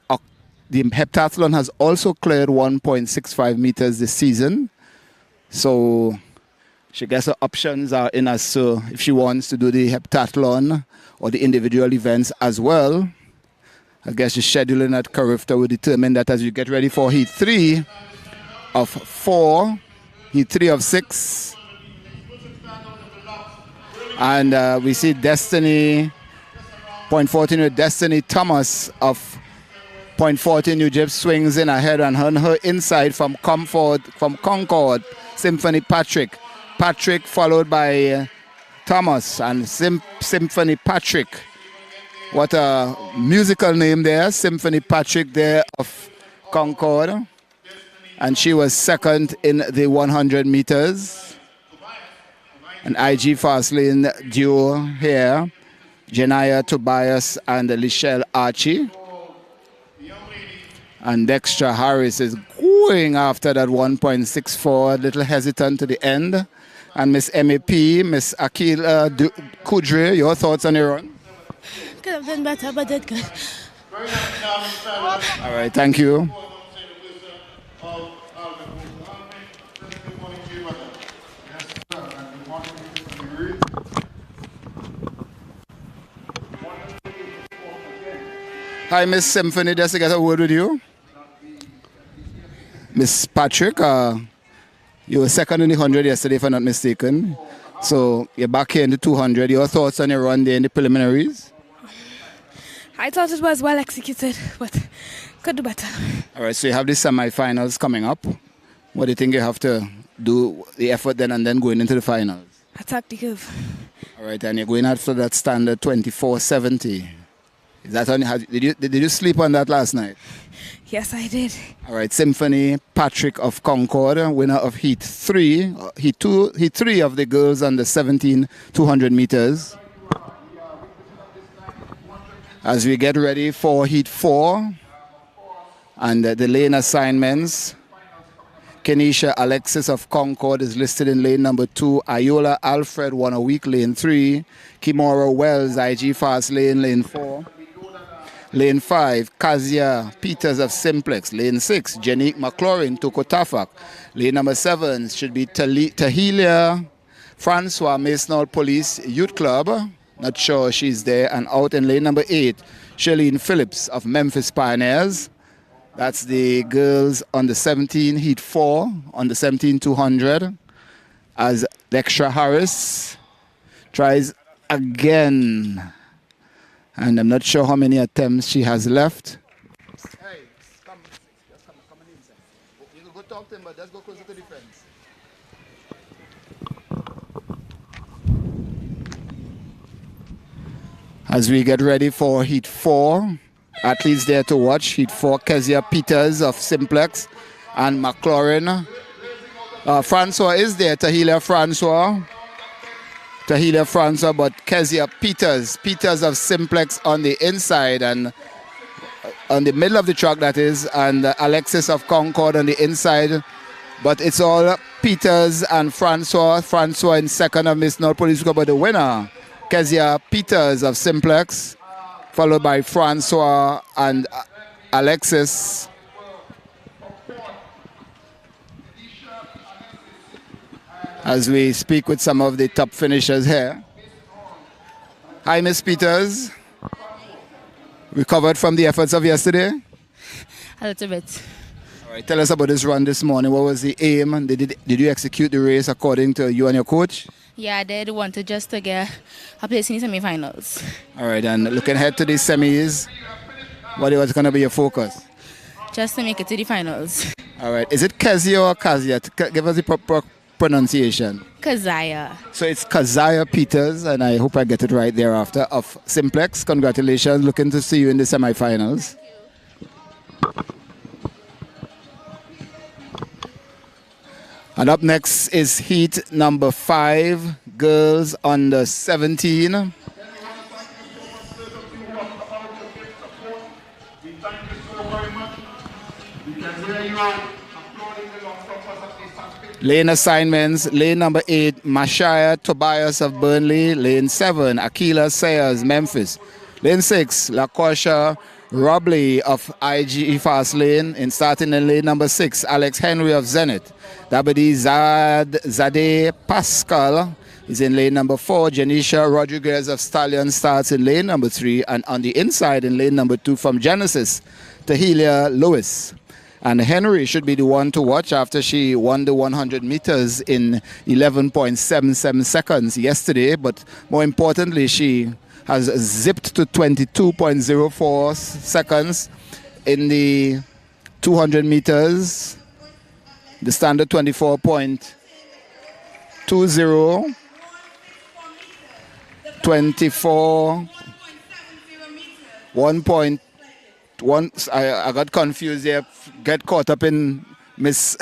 heptathlon, has also cleared 1.65 meters this season. So she gets her options are in as so if she wants to do the heptathlon or the individual events as well. I guess the scheduling at Carifta will determine that as you get ready for heat 3 of 4, heat 3 of 6. And we see Destiny, point 14 with Destiny Thomas of .40 New Jeep swings in ahead and on her inside from Concord, Symphony Patrick. Patrick followed by Thomas and Symphony Patrick. What a musical name there, Symphony Patrick there of Concord. And she was second in the 100 meters. An IG fast lane duo here, Janaya Tobias and Lichelle Archie. And Dextra Harris is going after that 1.64, a little hesitant to the end. And Miss MEP, Miss Akil Kudri, your thoughts on your run? Could have done better, but did good. All right, thank you. Hi, Miss Symphony, just to get a word with you. Miss Patrick, you were second in the 100 yesterday, if I'm not mistaken. So you're back here in the 200. Your thoughts on your run there in the preliminaries? I thought it was well executed, but could do better. All right, so you have the semi-finals coming up. What do you think you have to do, the effort then and then going into the finals? Attack the curve. All right, and you're going after that standard 24.70. Is that on? Did you sleep on that last night? Yes, I did. All right, Symphony Patrick of Concord, winner of Heat 3. Heat 3 of the girls on the 17 200 meters. As we get ready for Heat 4 and the lane assignments, Kenisha Alexis of Concord is listed in lane number 2. Ayola Alfred won a week, lane 3. Kimora Wells, IG fast lane 4. Lane 5, Kazia Peters of Simplex. Lane 6, Janique McLaurin, Tokotafak. Lane number 7 should be Tahilia Francois, Masonal Police Youth Club. Not sure she's there. And out in lane number 8, Shalene Phillips of Memphis Pioneers. That's the girls on the 17 Heat 4 on the 17 200. As Dextra Harris tries again. And I'm not sure how many attempts she has left. Hey, come on inside. You can go talk to him, but let's go closer to the fence. As we get ready for Heat 4, athletes there to watch. Heat 4, Kezia Peters of Simplex and McLaurin. Francois is there, Tahilia Francois, but Kezia Peters of Simplex on the inside and on the middle of the track, that is, and Alexis of Concord on the inside. But it's all Peters and Francois in second of Miss North Police Club, but the winner, Kezia Peters of Simplex, followed by Francois and Alexis. As we speak with some of the top finishers here. Hi, Miss Peters. Recovered from the efforts of yesterday? A little bit. All right, tell us about this run this morning. What was the aim? Did you execute the race according to you and your coach? Yeah, I did want to just to get a place in the semi-finals. All right, and looking ahead to the semis, what was going to be your focus? Just to make it to the finals. All right, is it Kezia or Kazia? Give us the proper pronunciation. Kazaya. So it's Kazia Peters, and I hope I get it right thereafter, of Simplex. Congratulations. Looking to see you in the semi-finals. And up next is heat number 5, girls under 17. Lane assignments, lane number 8, Mashaya Tobias of Burnley. Lane 7, Akila Sayers, Memphis. Lane 6, LaCosha Robley of IG Fast Lane. And starting in lane number 6, Alex Henry of Zenith. Dabadi Zade Pascal is in lane number 4. Janisha Rodriguez of Stallion starts in lane number 3. And on the inside in lane number 2 from Genesis, Tahilia Lewis. And Henry should be the one to watch after she won the 100 meters in 11.77 seconds yesterday. But more importantly, she has zipped to 22.04 seconds in the 200 meters. The standard 24.20, 24, 1.1. I got confused there, get caught up in Miss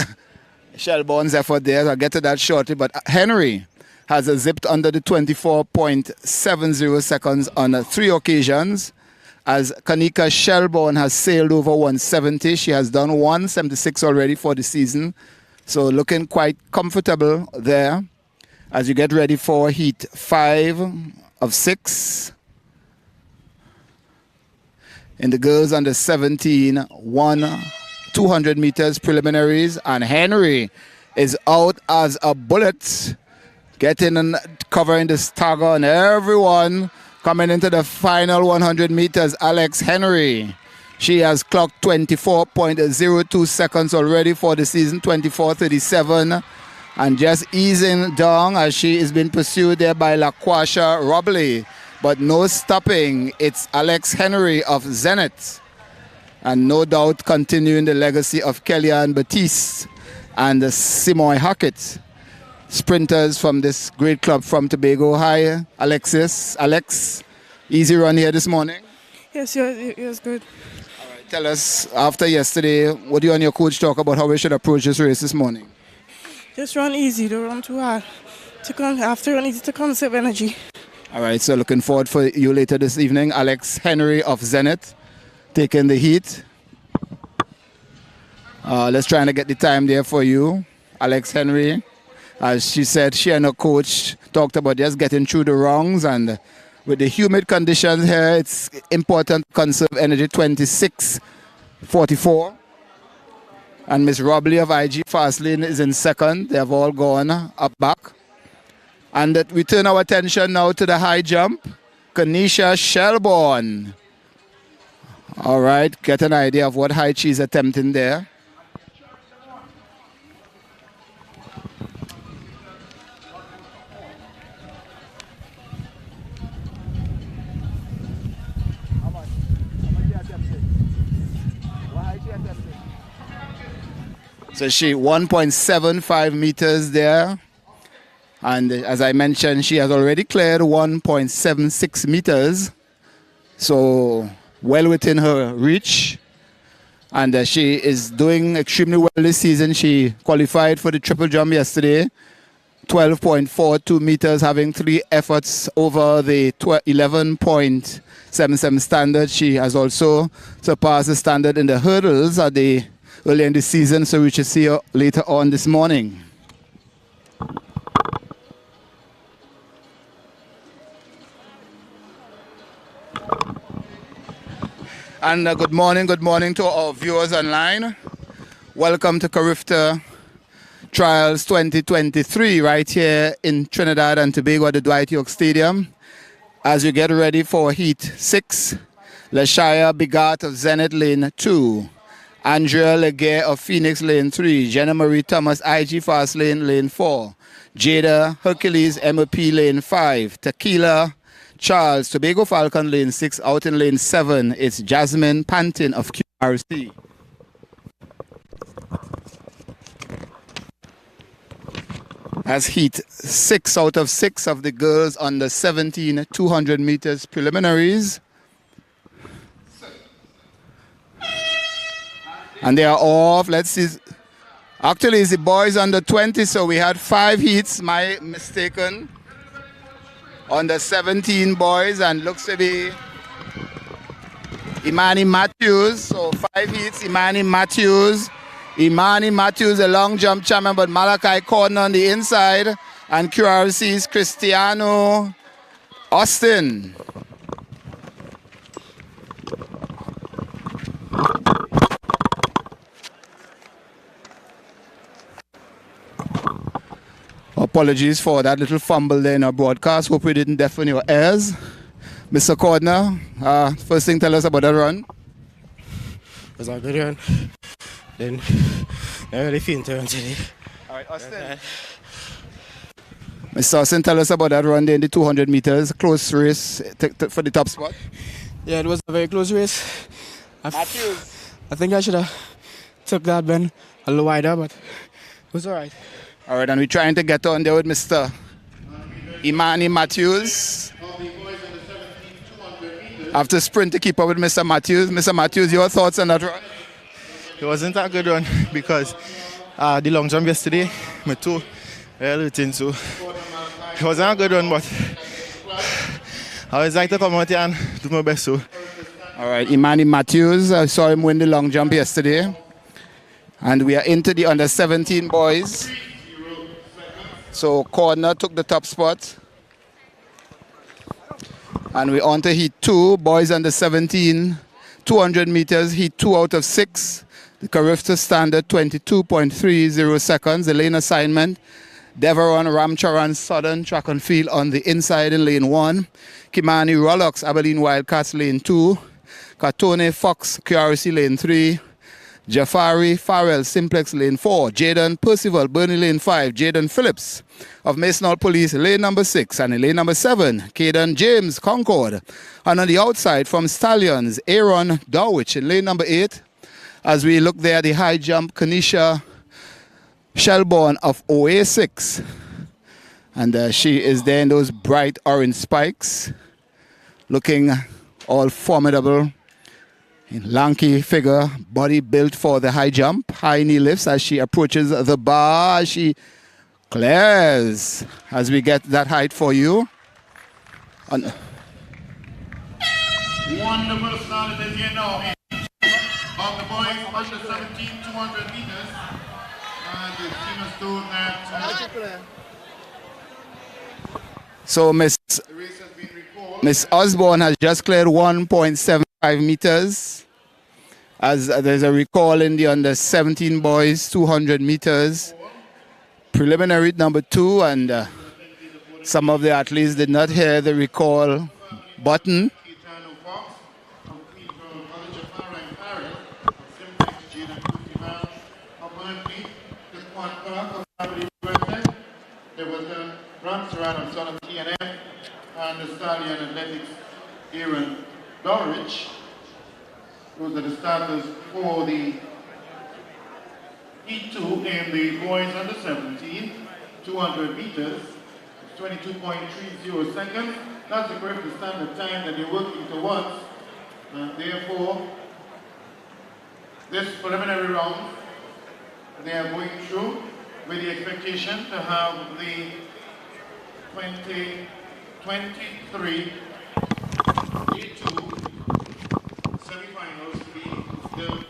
Shelbourne's effort there. I'll get to that shortly. But Henry has zipped under the 24.70 seconds on 3 occasions, as Kanika Shelbourne has sailed over 170. She has done 176 already for the season. So looking quite comfortable there as you get ready for heat 5 of 6. In the girls under 17, 200 meters preliminaries, and Henry is out as a bullet, getting and covering the stagger on everyone. Coming into the final 100 meters, Alex Henry. She has clocked 24.02 seconds already for the season, 24.37. And just easing down as she is being pursued there by LaQuasha Robley. But no stopping. It's Alex Henry of Zenith. And no doubt continuing the legacy of Kellyanne Batiste and Simoy Hackett. Sprinters from this great club from Tobago. Hi, Alex, easy run here this morning? Yes, it was good. All right, tell us, after yesterday, what do you and your coach talk about how we should approach this race this morning? Just run easy, don't run too hard. After run easy to conserve energy. All right, so looking forward for you later this evening. Alex Henry of Zenith taking the heat. Let's try and get the time there for you, Alex Henry. As she said, she and her coach talked about just getting through the rungs, and with the humid conditions here, it's important to conserve energy. 26.44. And Miss Robley of IG Fastlane is in second. They have all gone up back. And that we turn our attention now to the high jump. Kanisha Shelbourne. All right, get an idea of what height she's attempting there. So she 1.75 meters there. And as I mentioned, she has already cleared 1.76 meters. So well within her reach. And she is doing extremely well this season. She qualified for the triple jump yesterday. 12.42 meters, having 3 efforts over the 11.77 standard. She has also surpassed the standard in the hurdles at the early in the season, so we should see her later on this morning. And good morning to our viewers online. Welcome to Carifta Trials 2023 right here in Trinidad and Tobago at the Dwight York Stadium. As you get ready for Heat 6, Lashaya Bigat of Zenith Lane 2, Andrea Leguer of Phoenix Lane 3, Jenna Marie Thomas IG Fast Lane 4, Jada Hercules MOP Lane 5, Tequila Charles Tobago Falcon Lane 6, out in Lane 7, it's Jasmine Pantin of QRC. As Heat 6 out of 6 of the girls under 17 200 meters preliminaries. And they are off. Let's see. Actually, it's the boys under 20, so we had 5 heats, my mistaken. Under 17 boys, and looks to be Imani Matthews. So 5 heats, Imani Matthews. Imani Matthews, a long jump champion, but Malachi Corden on the inside. And QRC's Cristiano Austin. Apologies for that little fumble there in our broadcast. Hope we didn't deafen your ears. Mr. Cordner, first thing, tell us about that run. It was a good run. Then I really feel to run today. All right, Austin. Mr. Austin, tell us about that run there in the 200 meters. Close race for the top spot. Yeah, it was a very close race. Matthews. I think I should have took that bend a little wider, but it was all right. All right, and we're trying to get on there with Mr. Imani Matthews. Have to sprint to keep up with Mr. Matthews. Mr. Matthews, your thoughts on that run? It wasn't a good run because the long jump yesterday, my toe really hurting, so it wasn't a good run, but I always like to come out here and do my best. So. All right, Imani Matthews, I saw him win the long jump yesterday. And we are into the under 17 boys. So Corner took the top spot. And we're on to heat 2, boys under 17, 200 meters, heat 2 out of 6. The Carifta standard 22.30 seconds. The lane assignment, Deveron, Ramcharan, Southern track and field on the inside in lane 1. Kimani, Rollocks, Abilene Wildcats lane 2. Katone, Fox, QRC lane 3. Jafari, Farrell, Simplex lane 4. Jaden Percival, Burnley lane 5. Jaden Phillips of Masonal Police lane number 6. And in lane number 7, Caden James, Concord. And on the outside from Stallions, Aaron Dowich in lane number 8. As we look there, the high jump, Kanisha Shelbourne of OA6. And she is there in those bright orange spikes, looking all formidable. Lanky figure, body built for the high jump, high knee lifts as she approaches the bar. She clears as we get that height for you. Wonderful start it is here now. On the boys under 17, 200 meters. And the team has told that So Miss the race has been recalled. Miss Osborne has just cleared 1.75 meters. As there's a recall in the under 17 boys, 200 meters. Preliminary number 2, and some of the athletes did not hear the recall button. There was a Ramsaran of Southern TNF and the Stallion Athletics Aaron Dorridge. Those are the starters for the E2 in the boys under 17, 200 meters, 22.30 seconds. That's the correct standard time that they're working towards. And therefore, this preliminary round, they are going through with the expectation to have the 2023 E2 semi-finals to be built.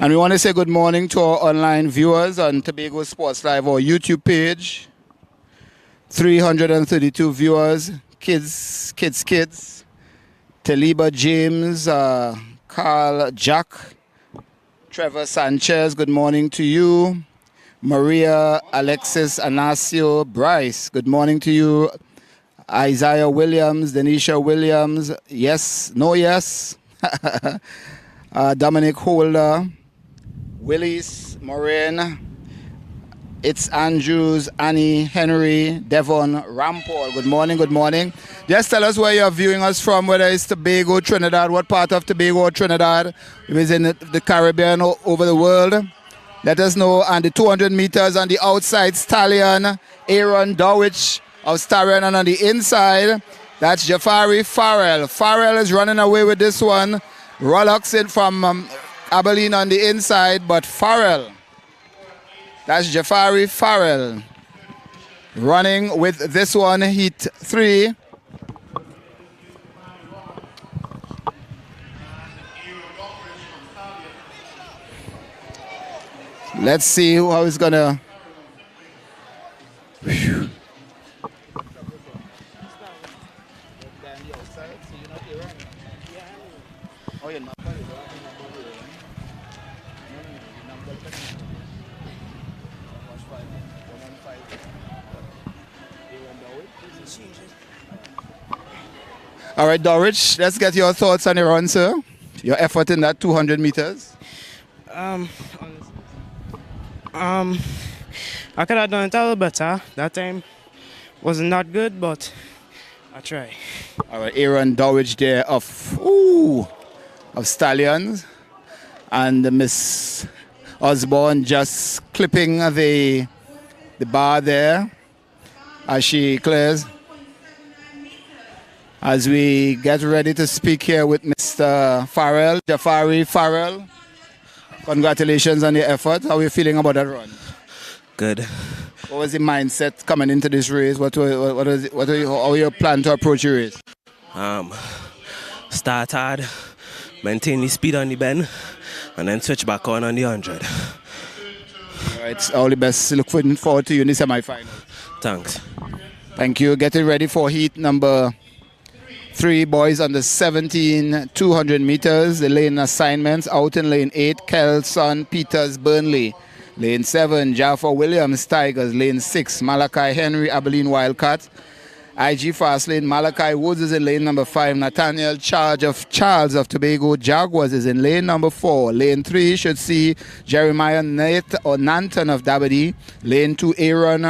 And we want to say good morning to our online viewers on Tobago Sports Live, our YouTube page. 332 viewers, kids. Taliba James, Carl Jack, Trevor Sanchez, good morning to you. Maria Alexis Anasio Bryce, good morning to you. Isaiah Williams, Denisha Williams, yes, no yes. Dominic Holder, Willis, Maureen, it's Andrews, Annie, Henry, Devon, Rampol. Good morning, good morning. Just tell us where you're viewing us from, whether it's Tobago, Trinidad, what part of Tobago or Trinidad. If it's in the Caribbean or over the world. Let us know. And the 200 meters on the outside, Stallion, Aaron Dowich of Stallion, and on the inside, that's Jafari Farrell. Farrell is running away with this one. Rollocks in from Abilene on the inside, but Farrell, that's Jafari Farrell, running with this one, heat 3. Let's see how he's gonna. Whew. All right, Dorich, let's get your thoughts on your run, sir. Your effort in that 200 meters. I could have done it a little better. That time wasn't that good, but I try. All right, Aaron Dowich there of Stallions. And Miss Osborne just clipping the bar there as she clears. As we get ready to speak here with Mr. Jafari Farrell. Congratulations on your effort. How are you feeling about that run? Good. What was the mindset coming into this race? How are you plan to approach your race? Start hard, maintain the speed on the bend, and then switch back on the 100. All right, all the best. Looking forward to you in the semi-final. Thanks. Thank you. Getting ready for heat number 3, boys under 17, 200 meters. The lane assignments out in lane 8, Kelson Peters Burnley. Lane 7, Jaffa Williams Tigers. Lane 6, Malachi Henry Abilene Wildcat. IG Fast Lane, Malachi Woods is in lane number 5. Nathaniel Charles of Tobago Jaguars is in lane number 4. Lane 3 should see Jeremiah Nanton of Dabadi. Lane 2, Aaron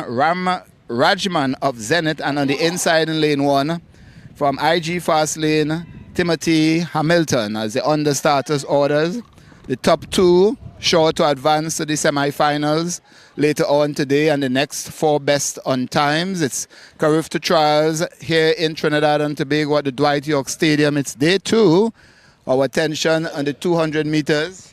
Rajman of Zenith. And on the inside in lane 1, from IG Fast Lane, Timothy Hamilton as the understarters orders. The top 2 sure to advance to the semi-finals later on today, and the next 4 best on times. It's Carifta Trials here in Trinidad and Tobago at the Dwight York Stadium. It's day 2. Our attention on the 200 meters.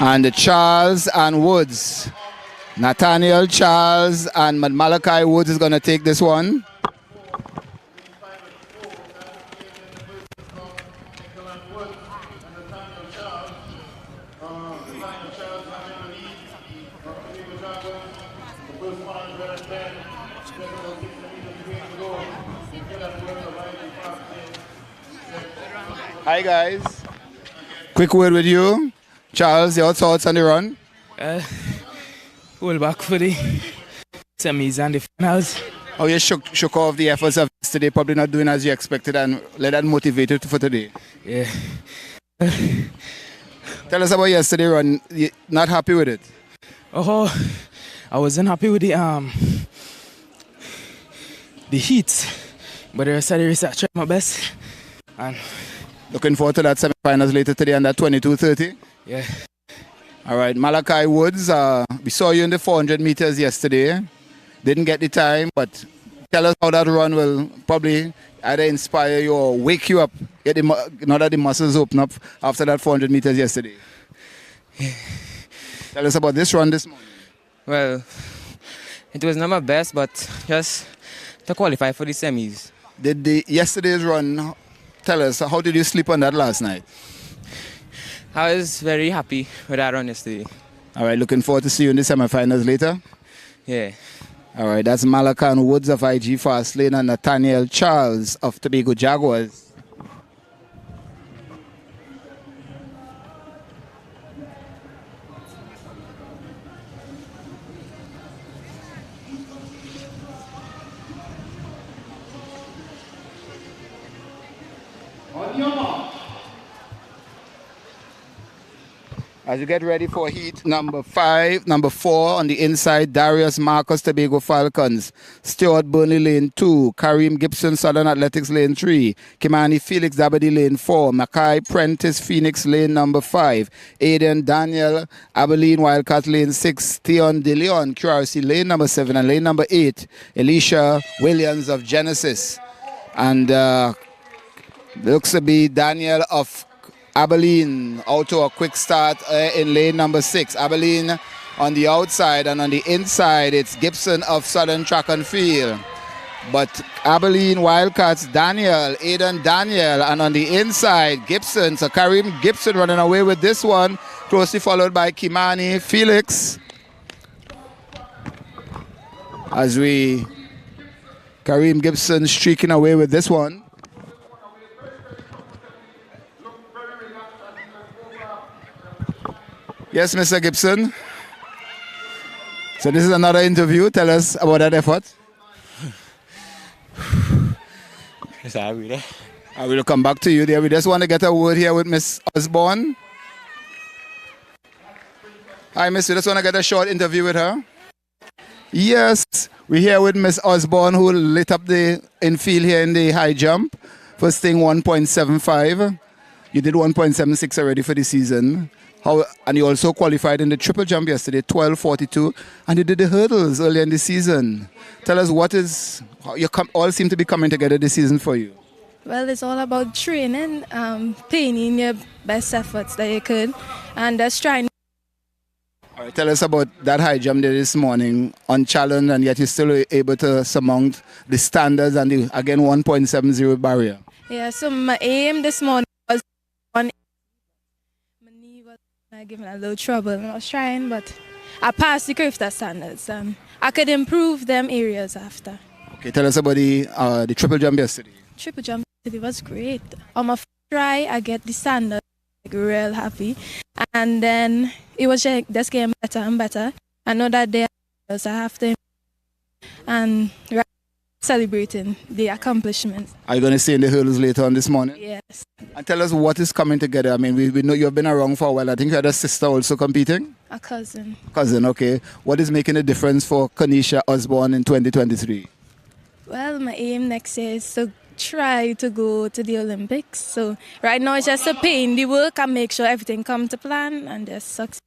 And the Charles and Woods. Nathaniel Charles and Malachi Woods is going to take this one. Hi guys. Quick word with you. Charles, your thoughts on the run? Hold back for the semis and the finals. How you shook off the efforts of yesterday, probably not doing as you expected, and let that motivate you for today? Yeah. Tell us about yesterday run. You not happy with it? Oh, I wasn't happy with the heat, but the rest of the race I tried my best. And looking forward to that semi-finals later today and that 22:30. Yeah. All right, Malachi Woods, we saw you in the 400 meters yesterday. Didn't get the time, but tell us how that run will probably either inspire you or wake you up, get that the muscles open up after that 400 meters yesterday. Yeah. Tell us about this run this morning. Well, it was not my best, but just to qualify for the semis. Did yesterday's run, tell us, how did you sleep on that last night? I was very happy with that run yesterday. All right, looking forward to see you in the semifinals later. Yeah. All right, that's Malachi Woods of IG Fast Lane and Nathaniel Charles of Tobago Jaguars. On your mark. As you get ready for heat number 4 on the inside, Darius Marcus Tobago Falcons, Stuart Burnley lane 2, Kareem Gibson Southern Athletics lane 3, Kimani Felix Dabadi lane 4, Mackay Prentice Phoenix lane number 5, Aiden Daniel Abilene Wildcat lane 6, Theon De Leon QRC lane number 7, and lane number 8, Elisha Williams of Genesis. And looks to be Daniel of Abilene out to a quick start in lane number 6. Abilene on the outside, and on the inside it's Gibson of Southern Track and Field. But Abilene Wildcats, Aiden Daniel, and on the inside Gibson. So Kareem Gibson running away with this one, closely followed by Kimani Felix. Kareem Gibson streaking away with this one. Yes, Mr. Gibson. So this is another interview. Tell us about that effort. I will come back to you there. We just want to get a word here with Miss Osborne. Hi, Miss. We just want to get a short interview with her. Yes, we're here with Miss Osborne, who lit up the infield here in the high jump. First thing 1.75. You did 1.76 already for the season. And you also qualified in the triple jump yesterday, 12.42, and you did the hurdles earlier in the season. Tell us all seem to be coming together this season for you. Well, it's all about training, putting in your best efforts that you could, and just trying. All right, tell us about that high jump there this morning, unchallenged, and yet you still were able to surmount the standards and the, again, 1.70 barrier. Yeah, so my aim this morning was my knee was giving a little trouble, and I was trying, but I passed the Carifta standards, and I could improve them areas after. Okay, tell us about the triple jump yesterday. Triple jump yesterday was great. On my first try, I get the standard, like, real happy, and then it was just getting better and better. I know that day I have to and celebrating the accomplishments. Are you going to see in the hurdles later on this morning? Yes. And tell us what is coming together. I mean, we know you've been around for a while. I think you had a sister also competing? A cousin. Cousin, okay. What is making a difference for Kanisha Osborne in 2023? Well, my aim next year is to try to go to the Olympics. So right now it's just to put in the work and make sure everything comes to plan and just succeed.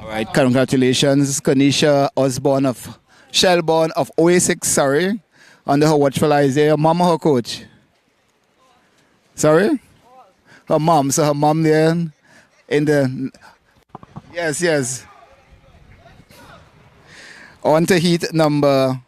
All right, congratulations, Kanisha Osborne of Shelbourne of OA6, sorry. Under her watchful eyes there, her mom or her coach? Sorry? Her mom. So her mom there in the... Yes. On to heat number...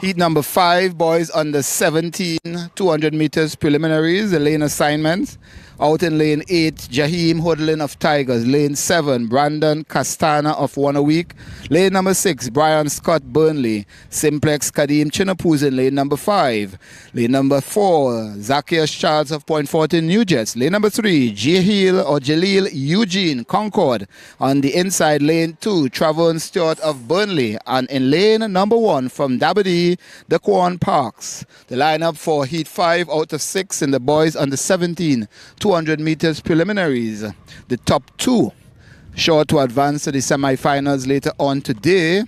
Heat number 5, boys under 17, 200 meters preliminaries, the lane assignments. Out in lane 8, Jaheim Hoodlin of Tigers. Lane 7, Brandon Castana of One a Week. Lane number 6, Brian Scott Burnley. Simplex Kadeem Chinapuz in lane number 5. Lane number 4, Zacchaeus Charles of Point 14 New Jets. Lane number 3, Jalil Eugene Concord. On the inside, lane 2, Travon Stewart of Burnley. And in lane number 1 from Dabadee, Daquan Parks. The lineup for Heat 5 out of 6 in the boys under 17, 200 meters preliminaries. The top 2 sure to advance to the semi-finals later on today.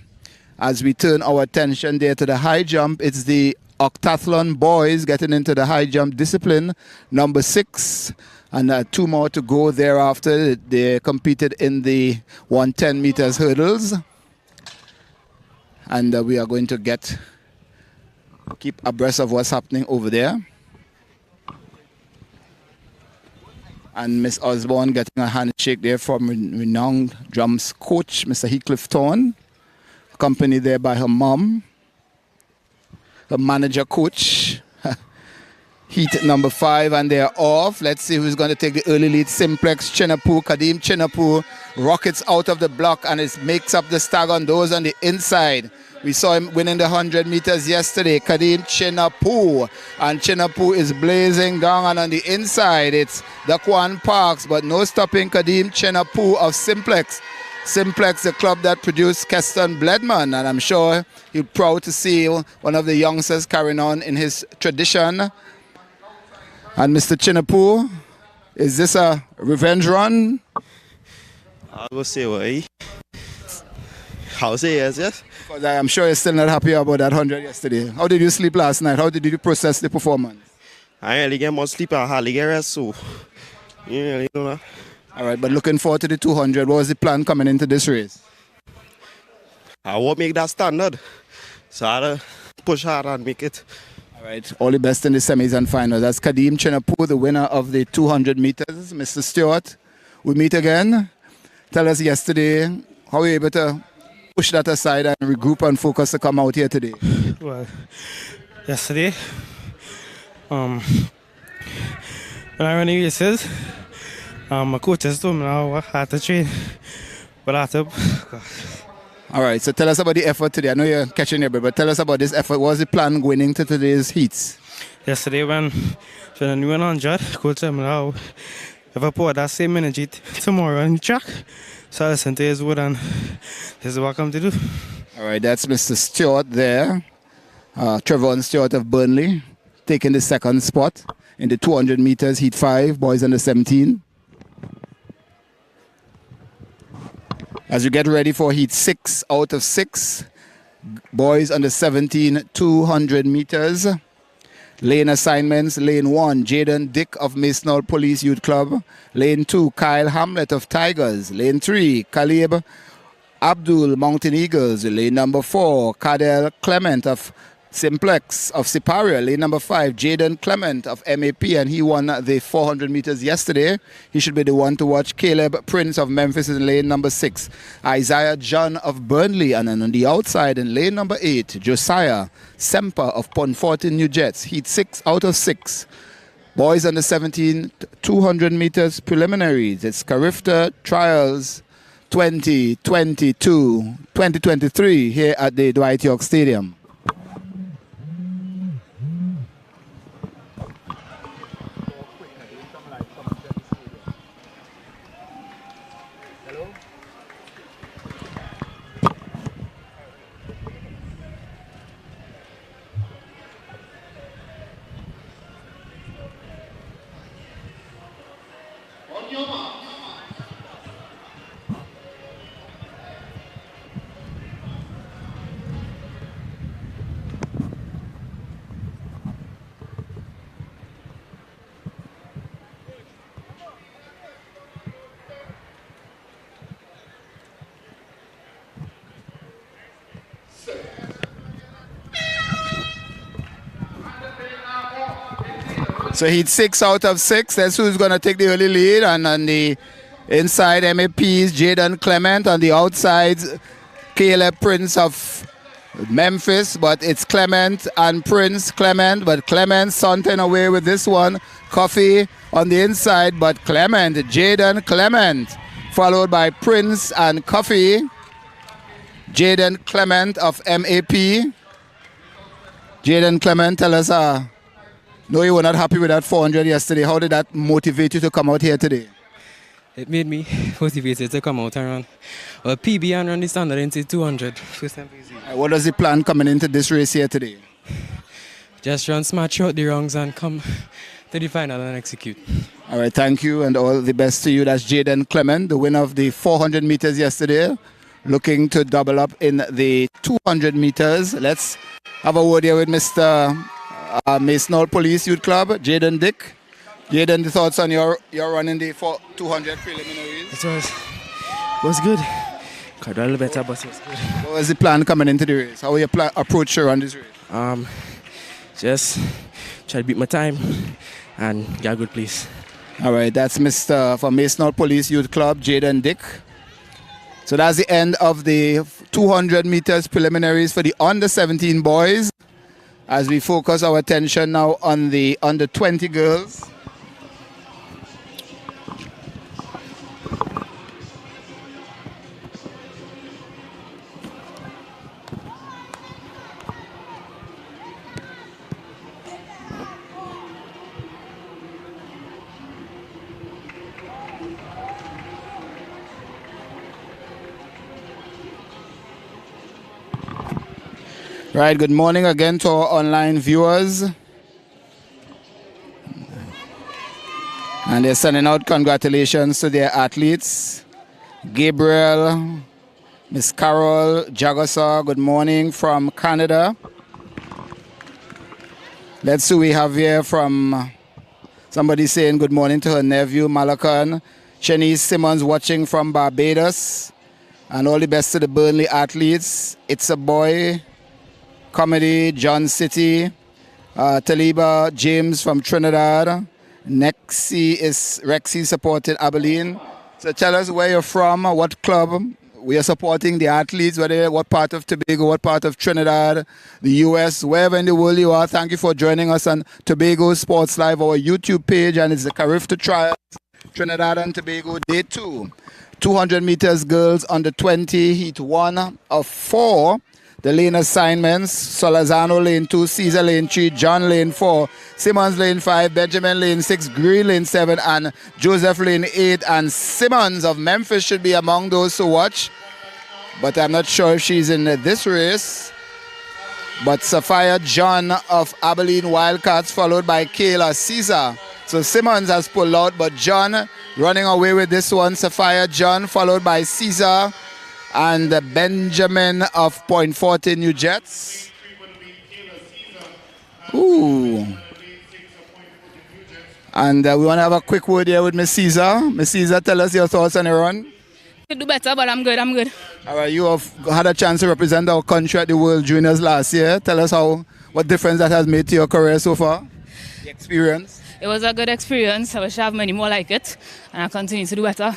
As we turn our attention there to the high jump, it's the octathlon boys getting into the high jump discipline, number 6. And 2 more to go thereafter. They competed in the 110 meters hurdles. And we are going to keep abreast of what's happening over there. And Miss Osborne getting a handshake there from renowned drums coach, Mr. Heathcliff Thorne, accompanied there by her mom, her manager coach. Heat number 5, and they're off. Let's see who's going to take the early lead. Simplex Chinapuz, Kadeem Chinapuz rockets out of the block, and it makes up the stag on those on the inside. We saw him winning the 100 meters yesterday, Kadeem Chinapuz. And Chinapuz is blazing down, and on the inside it's Daquan Parks, but no stopping Kadeem Chinapuz of Simplex. Simplex, the club that produced Keston Bledman, and I'm sure he's proud to see one of the youngsters carrying on in his tradition. And Mr. Chinapuz, is this a revenge run? I will say why. I'll say yes. Because I'm sure you're still not happy about that 100 yesterday. How did you sleep last night? How did you process the performance? I really get much sleep. I hardly get rest, so you really don't know. All right, but looking forward to the 200. What was the plan coming into this race? I won't make that standard, so I had to push hard and make it. All right, all the best in the semis and finals. That's Kadeem Chinapuz, the winner of the 200 meters. Mr. Stewart, we meet again. Tell us yesterday how were you able to push that aside and regroup and focus to come out here today? Well, yesterday, when I ran the races, my coaches told me now I had to train, but I had to. All right, so tell us about the effort today. I know you're catching your breath, but tell us about this effort. What was the plan going into today's heats? Yesterday when I knew 100, coach said me now, if I put that same energy tomorrow on the track, so I listened to his word and this is what I come to do. All right, that's Mr. Stewart there. Trevon Stewart of Burnley taking the second spot in the 200 meters heat 5, boys under 17. As you get ready for heat 6 out of 6, boys under 17, 200 meters. Lane assignments, lane 1, Jaden Dick of Masonol Police Youth Club. Lane 2, Kyle Hamlet of Tigers. Lane 3, Caleb Abdul Mountain Eagles. Lane number 4, Cadel Clement of Simplex of Siparia. Lane number 5, Jaden Clement of MAP, and he won the 400 meters yesterday. He should be the one to watch. Caleb Prince of Memphis in lane number 6. Isaiah John of Burnley, and then on the outside in lane number 8, Josiah Semper of Ponfortin New Jets. Heat 6 out of 6. Boys under 17, 200 meters preliminaries. It's Carifta Trials 2023 here at the Dwight York Stadium. So heat 6 out of 6. That's who's going to take the early lead. And on the inside, MAPs, Jaden Clement. On the outside, Caleb Prince of Memphis. But it's Clement and Prince. Clement, but Clement sunting away with this one. Coffee on the inside, but Clement, Jaden Clement. Followed by Prince and Coffee. Jaden Clement of MAP. Jaden Clement, tell us, no, you were not happy with that 400 yesterday. How did that motivate you to come out here today? It made me motivated to come out and run a PB and run the standard into 200. First time easy. What is the plan coming into this race here today? Just run smart, out the wrongs and come to the final and execute. All right, thank you and all the best to you. That's Jaden Clement, the winner of the 400 meters yesterday, looking to double up in the 200 meters. Let's have a word here with Mr. Masonol Police Youth Club, Jaden Dick. Jaden, the thoughts on your run in the 200 preliminaries? It was good. Could do a little better, but it was good. What was the plan coming into the race? How will you approach your run this race? Just try to beat my time and get a good place. All right, that's Mr. from Masonol Police Youth Club, Jaden Dick. So that's the end of the 200 meters preliminaries for the under 17 boys. As we focus our attention now on the under 20 girls. Right, good morning again to our online viewers. And they're sending out congratulations to their athletes. Gabriel, Miss Carol Jagosa, good morning from Canada. Let's see, we have here from somebody saying good morning to her nephew, Malakan. Shanice Simmons watching from Barbados. And all the best to the Burnley athletes. It's a boy. Comedy, John City, Taliba James from Trinidad, Rexy supported Abilene. So tell us where you're from, what club. We are supporting the athletes, what part of Tobago, what part of Trinidad, the US, wherever in the world you are. Thank you for joining us on Tobago Sports Live, our YouTube page, and it's the Carifta Trials, Trinidad and Tobago, Day 2. 200 meters girls under 20, heat 1 of 4. The lane assignments, Solazano lane 2, Caesar lane 3, John lane 4, Simmons lane 5, Benjamin lane 6, Green lane 7, and Joseph lane 8. And Simmons of Memphis should be among those to watch. but I'm not sure if she's in this race. But Sophia John of Abilene Wildcats, followed by Kayla Caesar. So Simmons has pulled out, but John running away with this one. Sophia John, followed by Caesar and Benjamin of Point 40 New Jets. Ooh. And we want to have a quick word here with Miss Caesar. Miss Caesar, tell us your thoughts on the run. Could do better, but I'm good. All right, you have had a chance to represent our country at the World Juniors last year. Tell us what difference that has made to your career so far, the experience. It was a good experience. I wish I have many more like it, and I continue to do better.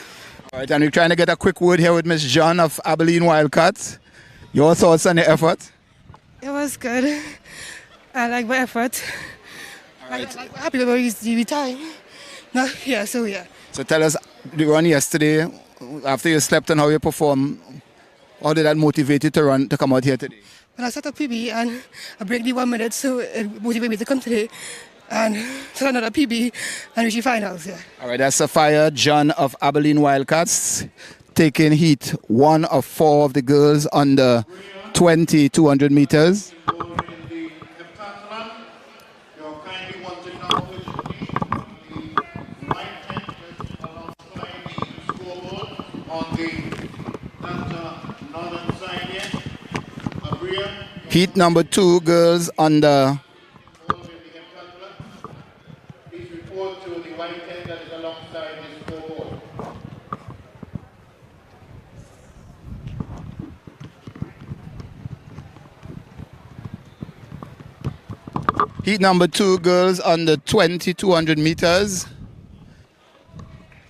All right, and we're trying to get a quick word here with Miss John of Abilene Wildcats. Your thoughts on the effort? It was good. I like my effort. All right. I'm happy about the time. No, yeah, so yeah. So tell us, the run yesterday, after you slept and how you performed, how did that motivate you to come out here today? When I started PB and I break the 1 minute, so it motivated me to come today and start another PB and reach the finals. Yeah. All right, that's Sophia John of Abilene Wildcats taking heat 1 of 4 of the girls on the 200 meters. Heat number 2, girls on the Please report to the white tent that is alongside the scoreboard. heat number 2, girls on the 200 meters.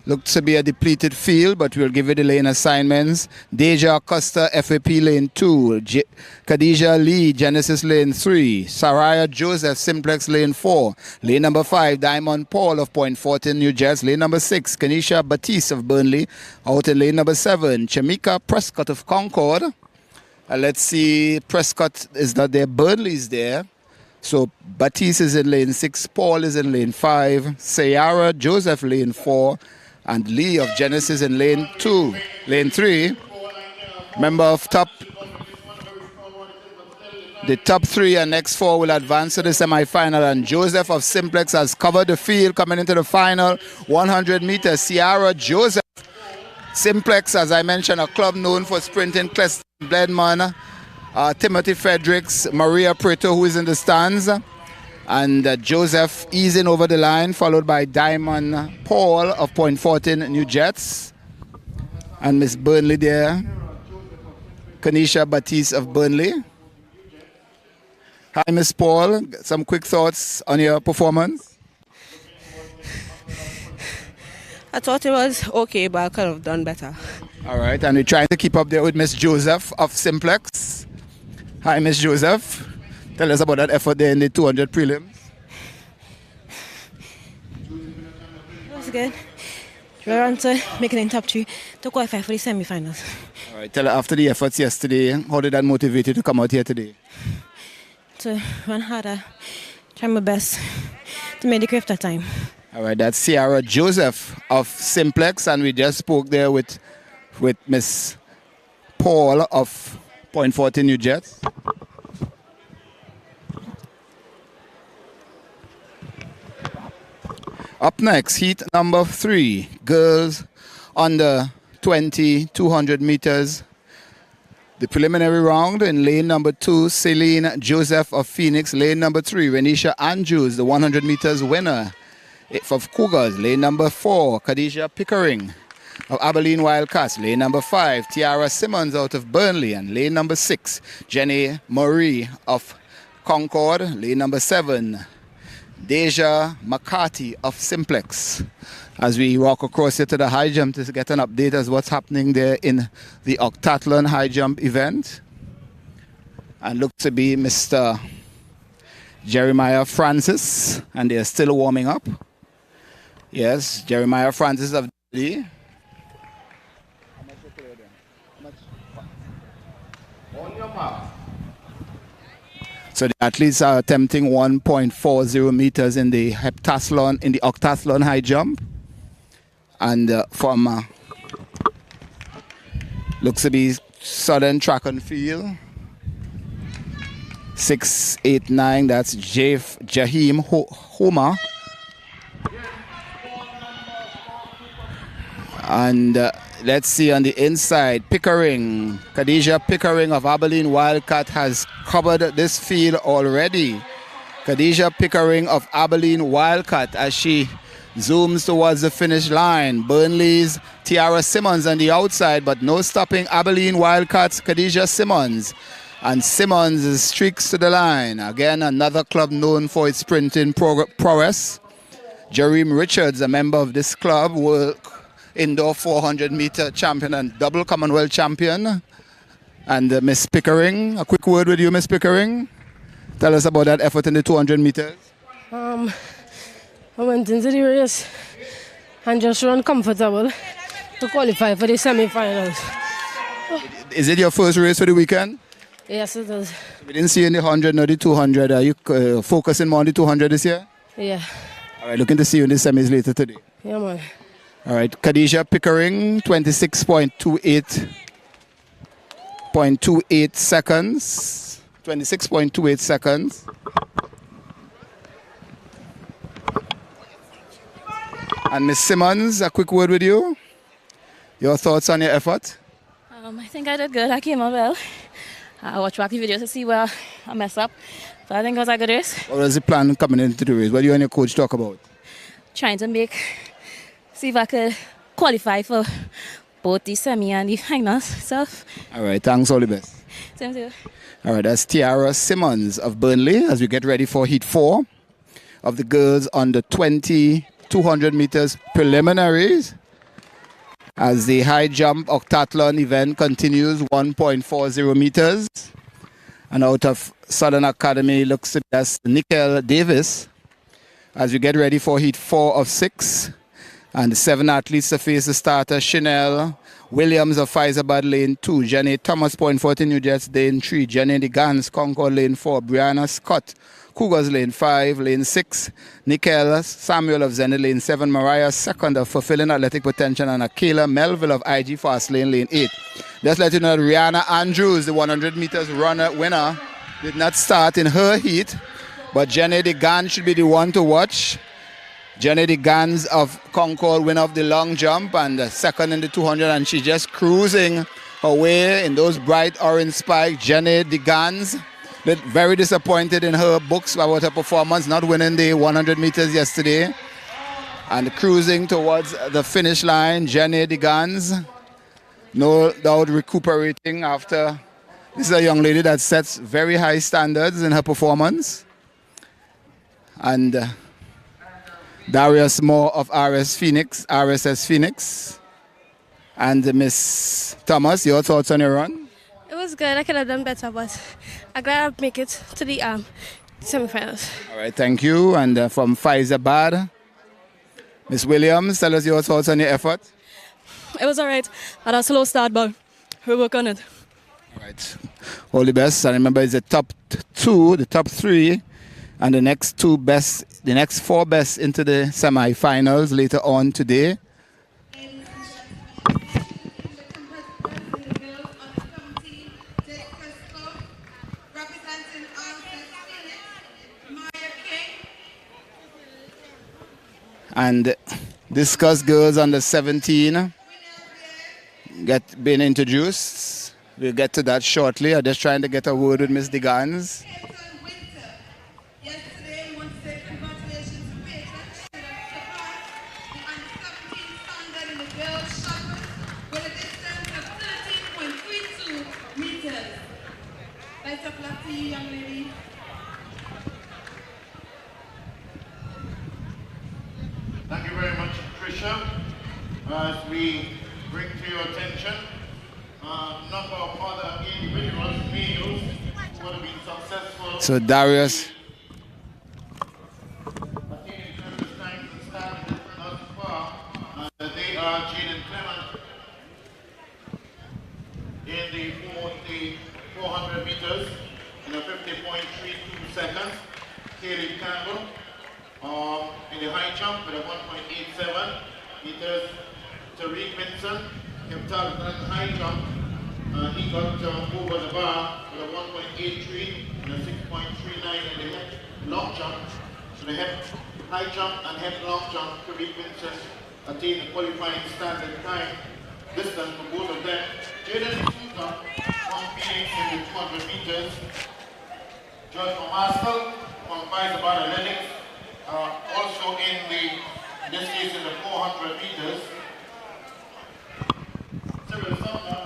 Looks to be a depleted field, but we'll give it the lane assignments. Deja Costa, FAP lane 2. Khadijah Lee, Genesis lane 3. Saraya Joseph, Simplex lane 4. Lane number 5, Diamond Paul of Point 14, New Jersey. Lane number 6, Kanisha Batiste of Burnley. Out in lane number 7, Chamika Prescott of Concord. Let's see, Prescott is not there, Burnley is there. So Batiste is in lane 6, Paul is in lane 5, Sayara Joseph lane 4, and Lee of Genesis in lane 2. Lane 3, member of the top 3 and next 4 will advance to the semi-final, and Joseph of Simplex has covered the field coming into the final 100 meters. Ciara Joseph, Simplex, as I mentioned, a club known for sprinting. Cleston Bledman, Timothy Fredericks, Maria Preto, who is in the stands, and Joseph easing over the line, followed by Diamond Paul of Point 14 New Jets, and Miss Burnley there, Kanisha Batiste of Burnley. Hi, Miss Paul. Some quick thoughts on your performance? I thought it was okay, but I could have done better. All right, and we're trying to keep up there with Miss Joseph of Simplex. Hi, Miss Joseph. Tell us about that effort there in the 200 prelims. It was good. We were on to making it in top 3 to qualify for the semi-finals. All right, tell us, after the efforts yesterday, how did that motivate you to come out here today? To run harder, try my best to make the Carifta time. All right, that's Ciara Joseph of Simplex, and we just spoke there with Miss Paul of Point 14 New Jets. Up next, heat number 3, girls under 200 meters. The preliminary round in lane number 2, Celine Joseph of Phoenix. Lane number 3, Renisha Andrews, the 100 meters winner of Cougars. Lane number 4, Khadijah Pickering of Abilene Wildcats. Lane number 5, Tiara Simmons out of Burnley. And lane number 6, Jenny Murray of Concord. Lane number 7, Deja McCarthy of Simplex. As we walk across here to the high jump to get an update as what's happening there in the octathlon high jump event. And looks to be Mr. Jeremiah Francis, and they're still warming up. Yes, Jeremiah Francis of Lee. On your mark. So the athletes are attempting 1.40 meters in the heptathlon, in the octathlon high jump. And from looks to be Southern Track and Field. 689, that's Jahim Homer. And let's see on the inside, Pickering. Khadija Pickering of Abilene Wildcat has covered this field already. Khadija Pickering of Abilene Wildcat as she zooms towards the finish line. Burnley's Tiara Simmons on the outside, but no stopping Abilene Wildcats' Khadija Simmons. And Simmons streaks to the line. Again, another club known for its sprinting prowess. Jareem Richards, a member of this club, world indoor 400-meter champion and double Commonwealth champion. And Miss Pickering, a quick word with you, Miss Pickering. Tell us about that effort in the 200 meters. I went into the race and just run comfortable to qualify for the semi-finals. Is it your first race for the weekend? Yes, it is. We didn't see you in the 100 nor the 200. Are you focusing more on the 200 this year? Yeah. All right, looking to see you in the semis later today. Yeah, man. All right, Khadija Pickering, 26.28 seconds. 26.28 seconds. And Miss Simmons, a quick word with you. Your thoughts on your effort? I think I did good. I came out well. I watched back the videos to see where I messed up. But I think it was a good race. What was the plan coming into the race? What do you and your coach talk about? Trying to see if I could qualify for both the semi and the finals. So, All right, thanks, all the best. same to you. All right, that's Tiara Simmons of Burnley as we get ready for Heat 4 of the girls under 20 200 meters preliminaries. As the high jump octathlon event continues, 1.40 meters. And out of Southern Academy looks to best Nickel Davis as we get ready for Heat 4 of 6. And the 7 athletes to face the starter, Chanel Williams of Faizabad lane 2, Jenny Thomas Point 14 New Jets lane 3, Jenny DeGans Concord lane 4, Brianna Scott Cougars lane 5, lane 6, Nickel Samuel of Zenit lane 7, Mariah Second of Fulfilling Athletic Potential, and Akela Melville of IG Fast lane 8. Just let you know that Rihanna Andrews, the 100 meters runner winner, did not start in her heat, but Jenny DeGans should be the one to watch. Jenny DeGans of Concord, winner of the long jump and second in the 200, and she's just cruising her way in those bright orange spikes. Jenny DeGans, very disappointed in her books about her performance, not winning the 100 meters yesterday. And cruising towards the finish line, Jenny DeGans, no doubt recuperating after. This is a young lady that sets very high standards in her performance. And Darius Moore of RSS Phoenix. And Miss Thomas, your thoughts on your run? It was good. I could have done better, but I'm glad I make it to the semi-finals. All right, thank you. And from Faizabad, Miss Williams, tell us your thoughts on your effort. It was all right. I had a slow start, but we work on it. All right. All the best. And remember, it's the top 2, the top 3, and the next 4 best into the semi-finals later on today. And discuss girls under 17 being introduced. We'll get to that shortly. I'm just trying to get a word with Miss DeGans. Thank you very much, Tricia. As we bring to your attention a number of other individuals, males, who have been successful. So Darius. They are Jaden Clement in the 400 meters in a 50.32 seconds. Kaylee Campbell in the high jump with a 1.87 meters. Tariq Minson, Kemptal high jump He got over the bar with a 1.83 and a 6.39 in the head long jump. So the head high jump and head long jump, Kareem Princess attained the qualifying standard time distance for both of them. Jaden D'Souza competing in the 200 meters. George Mamastel from About Athletics, also in this case in the 400 meters. Cyril Sumner,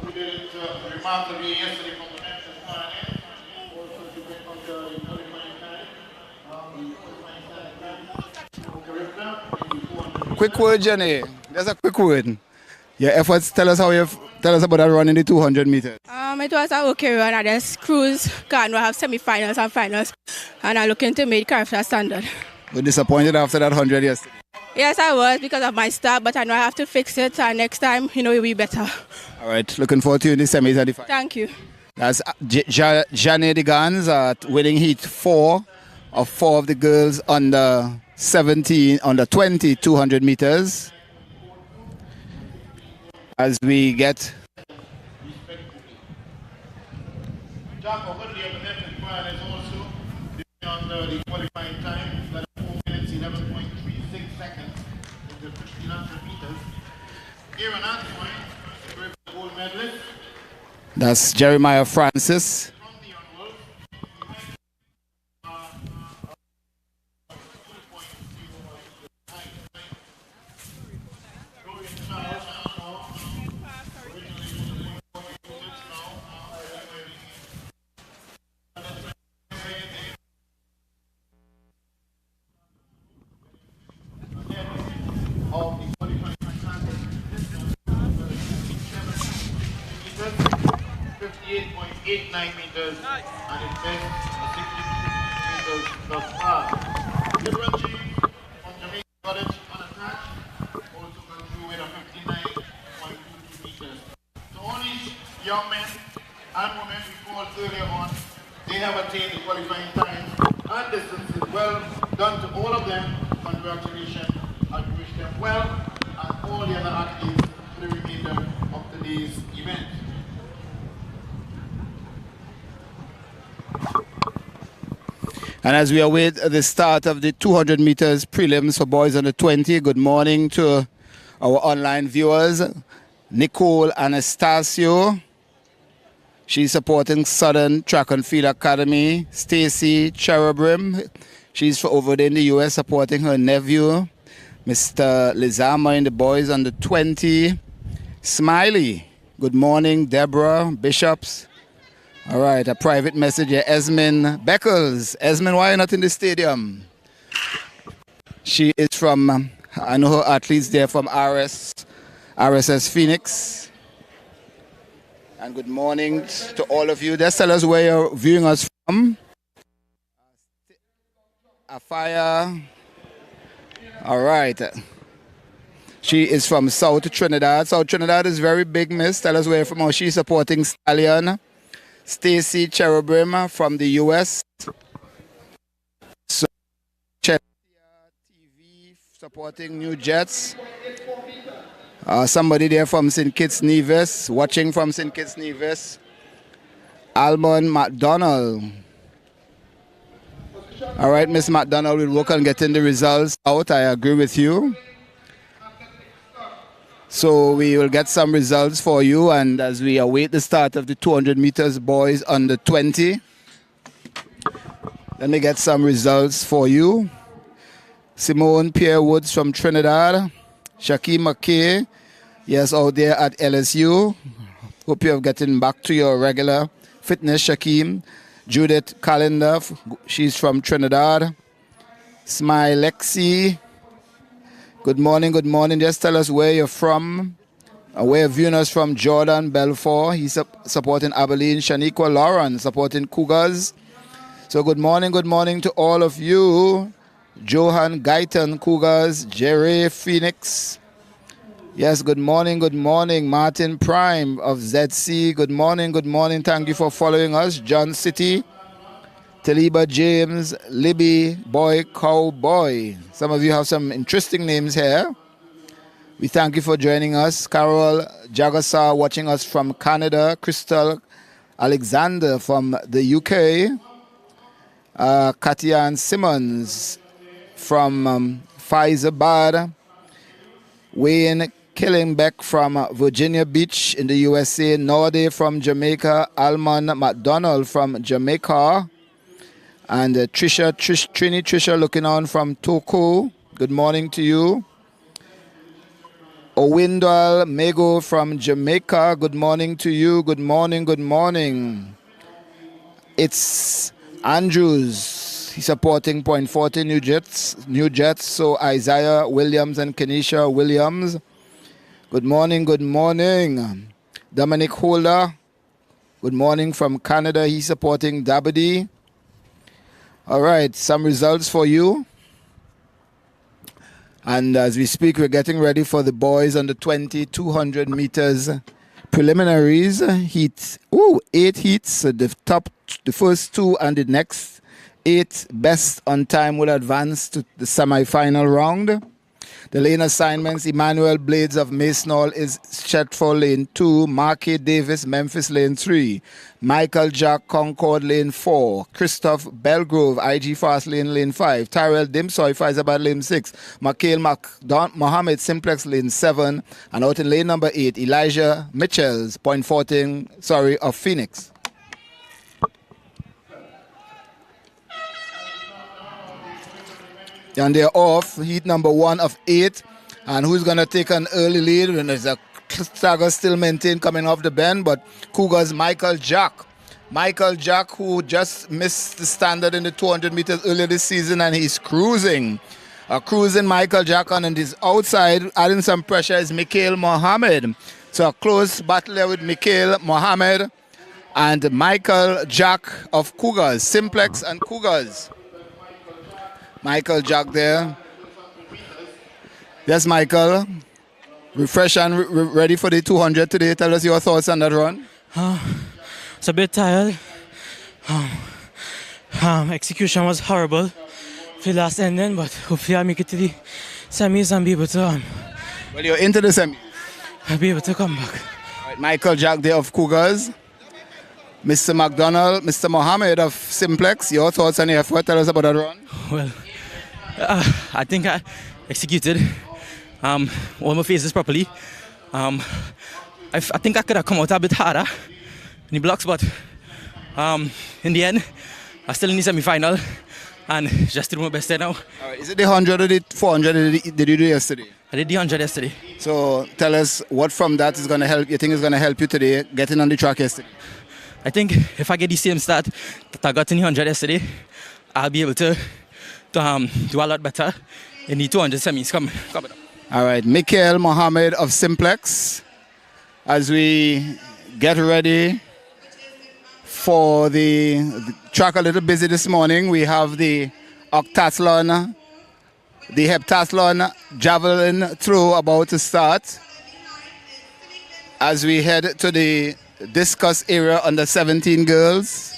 who did it remarkably yesterday from the men's final, also to get on the qualifying time. Carifta in the 400. Quick word, Jenny. Just a quick word. Your efforts, tell us about that run in the 200 meters. It was a okay run. I just cruise. Can we have semi-finals and finals, and I'm looking to make Carifta standard. Were disappointed after that 100 yesterday? Yes, I was because of my start, but I know I have to fix it, and next time, it will be better. All right, looking forward to you in the semis and the finals. Thank you. That's Jane de Gans winning heat 4 of 4 of the girls under 17, under 20, 200 meters. As we get Jaco Woodley of the men's final is also on the qualifying time, that 4 minutes 11.36 seconds in the 1500 meters. Aaron Antoine, the gold medalist. that's Jeremiah Francis. Of the qualifying standard, 58.89 meters, and it best 62 meters thus far. Liberal James from Jamaica College unattached, also got through with a 59.22 meters. So all these young men and women we called earlier on, they have attained the qualifying time and distances. Well done to all of them. Congratulations. I wish them well and all the other athletes for the remainder of today's event. And as we await the start of the 200 meters prelims for boys under 20, good morning to our online viewers. Nicole Anastasio, she's supporting Southern Track and Field Academy. Stacy Cherubim, she's over there in the US supporting her nephew. Mr. Lizama in the boys under 20. Smiley, good morning. Deborah Bishops. All right, a private message here. Esmond Beckles. Esmond, why are you not in the stadium? She is from, I know her athletes there from RSS Phoenix. And good morning to all of you. Just tell us where you're viewing us from. Afaya. All right. She is from South Trinidad. South Trinidad is very big, miss. Tell us where you're from. Oh, she's supporting Stallion. Stacy Cherubim from the US. So, TV supporting New Jets. Somebody there from St. Kitts Nevis, watching from St. Kitts Nevis. Almond McDonald. All right, Miss McDonald, we'll work on getting the results out. I agree with you. So we will get some results for you, and as we await the start of the 200 meters boys under 20, let me get some results for you. Simone Pierre Woods from Trinidad. Shaquille McKay, yes, out there at LSU. Hope you have gotten back to your regular fitness, Shaquille. Judith Calendar, she's from Trinidad. Smilexi, good morning, good morning. Just tell us where you're from. Where you're viewing us from. Jordan Belfort, he's supporting Abilene. Shaniqua Lauren, supporting Cougars. So good morning to all of you. Johan Guyton, Cougars. Jerry Phoenix. Yes, good morning. Martin Prime of ZC, good morning. Thank you for following us. John City, Taliba James, Libby, Boy Cowboy. Some of you have some interesting names here. We thank you for joining us. Carol Jagasa watching us from Canada. Crystal Alexander from the UK. Katian Simmons from Faizabad. Wayne Killingbeck from Virginia Beach in the USA. Norde from Jamaica. Alman McDonald from Jamaica. And Trisha looking on from Toko. Good morning to you. Owindal Mego from Jamaica. Good morning to you. Good morning. Good morning. It's Andrews. He's supporting Point 40 New Jets. So Isaiah Williams and Kenisha Williams. Good morning. Good morning. Dominic Holder. Good morning from Canada. He's supporting Dabadi. All right. Some results for you. And as we speak, we're getting ready for the boys on the 200 meters preliminaries heat. 8 heats. So the first 2 and the next 8 best on time will advance to the semi-final round. The lane assignments: Emmanuel Blades of Masonall is set for lane 2, Marquis Davis Memphis lane 3, Michael Jack Concord lane 4, Christoph Belgrove IG Fast lane 5, Tyrell Dimsoy Faizabad lane 6, Makhail Mohammed Simplex lane 7, and out in lane number 8, Elijah Mitchells of Phoenix. And they're off heat number 1 of 8. And who's going to take an early lead? And there's a stagger still maintained coming off the bend, but Cougars Michael Jack. Michael Jack, who just missed the standard in the 200 meters earlier this season, and he's cruising. Cruising Michael Jack on, and his outside, adding some pressure, is Mikhail Mohammed. So a close battle there with Mikhail Mohammed and Michael Jack of Cougars, Simplex and Cougars. Michael Jack there. Yes, Michael. Refresh and ready for the 200 today. Tell us your thoughts on that run. It's a bit tired. Execution was horrible for the last ending, but hopefully I'll make it to the semis and be able to... Well, you're into the semis. I'll be able to come back. All right, Michael Jack there of Cougars. Mr. McDonald, Mr. Mohammed of Simplex. Your thoughts on your effort. Tell us about that run. Well, I think I executed all my phases properly. I think I could have come out a bit harder in the blocks, but in the end, I'm still in the semi-final and just doing my best there now. All right, is it the 100 or the 400 did you do yesterday? I did the 100 yesterday. So tell us what from that is going to help. You think is going to help you today getting on the track yesterday? I think if I get the same start that I got in the 100 yesterday, I'll be able to do a lot better in the 200 semis coming up. All right, Mikhail Mohammed of Simplex. As we get ready for the track, a little busy this morning. We have the octathlon, the heptathlon javelin throw about to start. As we head to the discus area under 17 girls.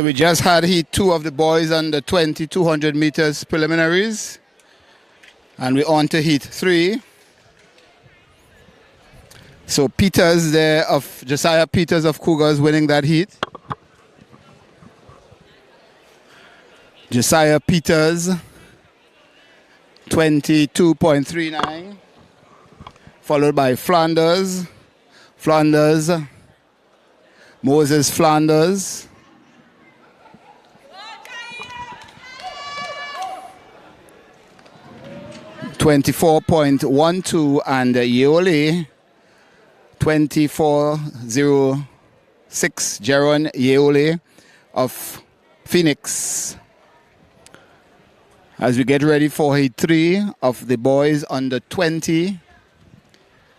So we just had heat 2 of the boys on the 200 meters preliminaries. And we're on to heat 3. So Peters there of Josiah Peters of Cougars winning that heat. Josiah Peters, 22.39. Followed by Flanders. Moses Flanders. .12 and Yeole 24.06. Jaron Yeole of Phoenix. As we get ready for heat 3 of the boys under 20.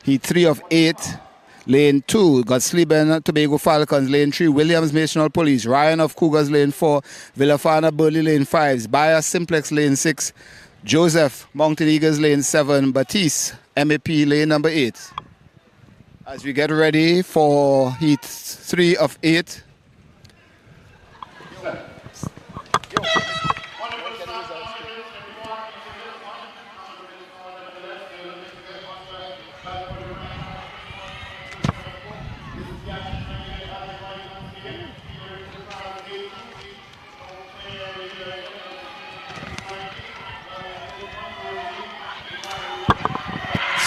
Heat 3 of 8. Lane 2, Gottsleben, Tobago Falcons. Lane 3, Williams National Police. Ryan of Cougars, Lane 4. Villafana Burley, Lane 5. Bayer Simplex, Lane 6. Joseph, Mountain Eagles, Lane 7. Batiste, MAP, Lane number 8. As we get ready for heat 3 of 8.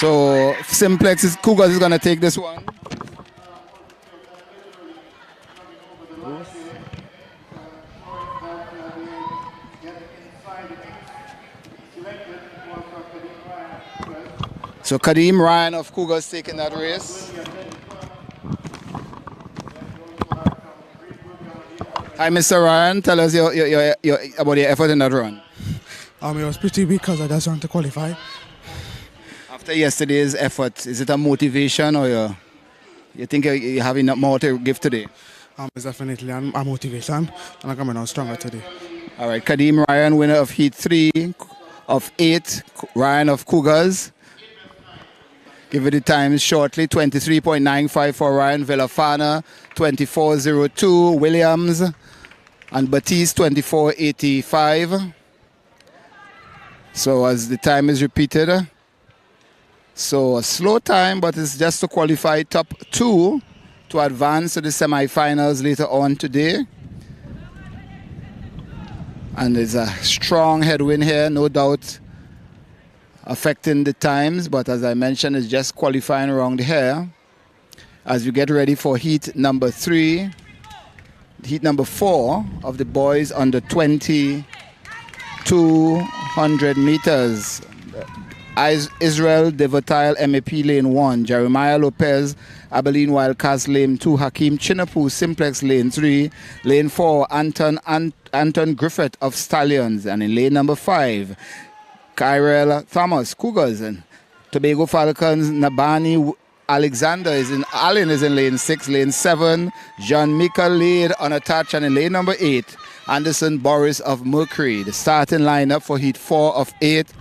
So Simplex Cougars is going to take this one. So Kadeem Ryan of Cougars taking that race. Hi, Mr. Ryan. Tell us about your effort in that run. It was pretty weak because I just want to qualify. After yesterday's effort, is it a motivation or you think you have enough more to give today? It's definitely a motivation, and I'm coming out stronger today. All right, Kadeem Ryan, winner of heat 3 of 8. Ryan of Cougars. Give it the times shortly. 23.95 for Ryan. Villafana 24.02. Williams and Batiste 24.85. So as the time is repeated. So a slow time, but it's just to qualify top 2 to advance to the semi-finals later on today. And there's a strong headwind here, no doubt, affecting the times. But as I mentioned, it's just qualifying around here. As we get ready for heat number 3, heat number 4 of the boys under 200 meters. Israel Devotail MAP Lane 1, Jeremiah Lopez, Abilene Wildcats Lane 2, Hakeem Chinapu Simplex Lane 3, Lane 4, Anton Griffith of Stallions, and in lane number 5, Kyrell Thomas Cougars, and Tobago Falcons Nabani Alexander Allen is in lane 6, lane 7, John Mika lead unattached, and in lane number 8, Anderson Boris of Mercury. The starting lineup for heat 4 of 8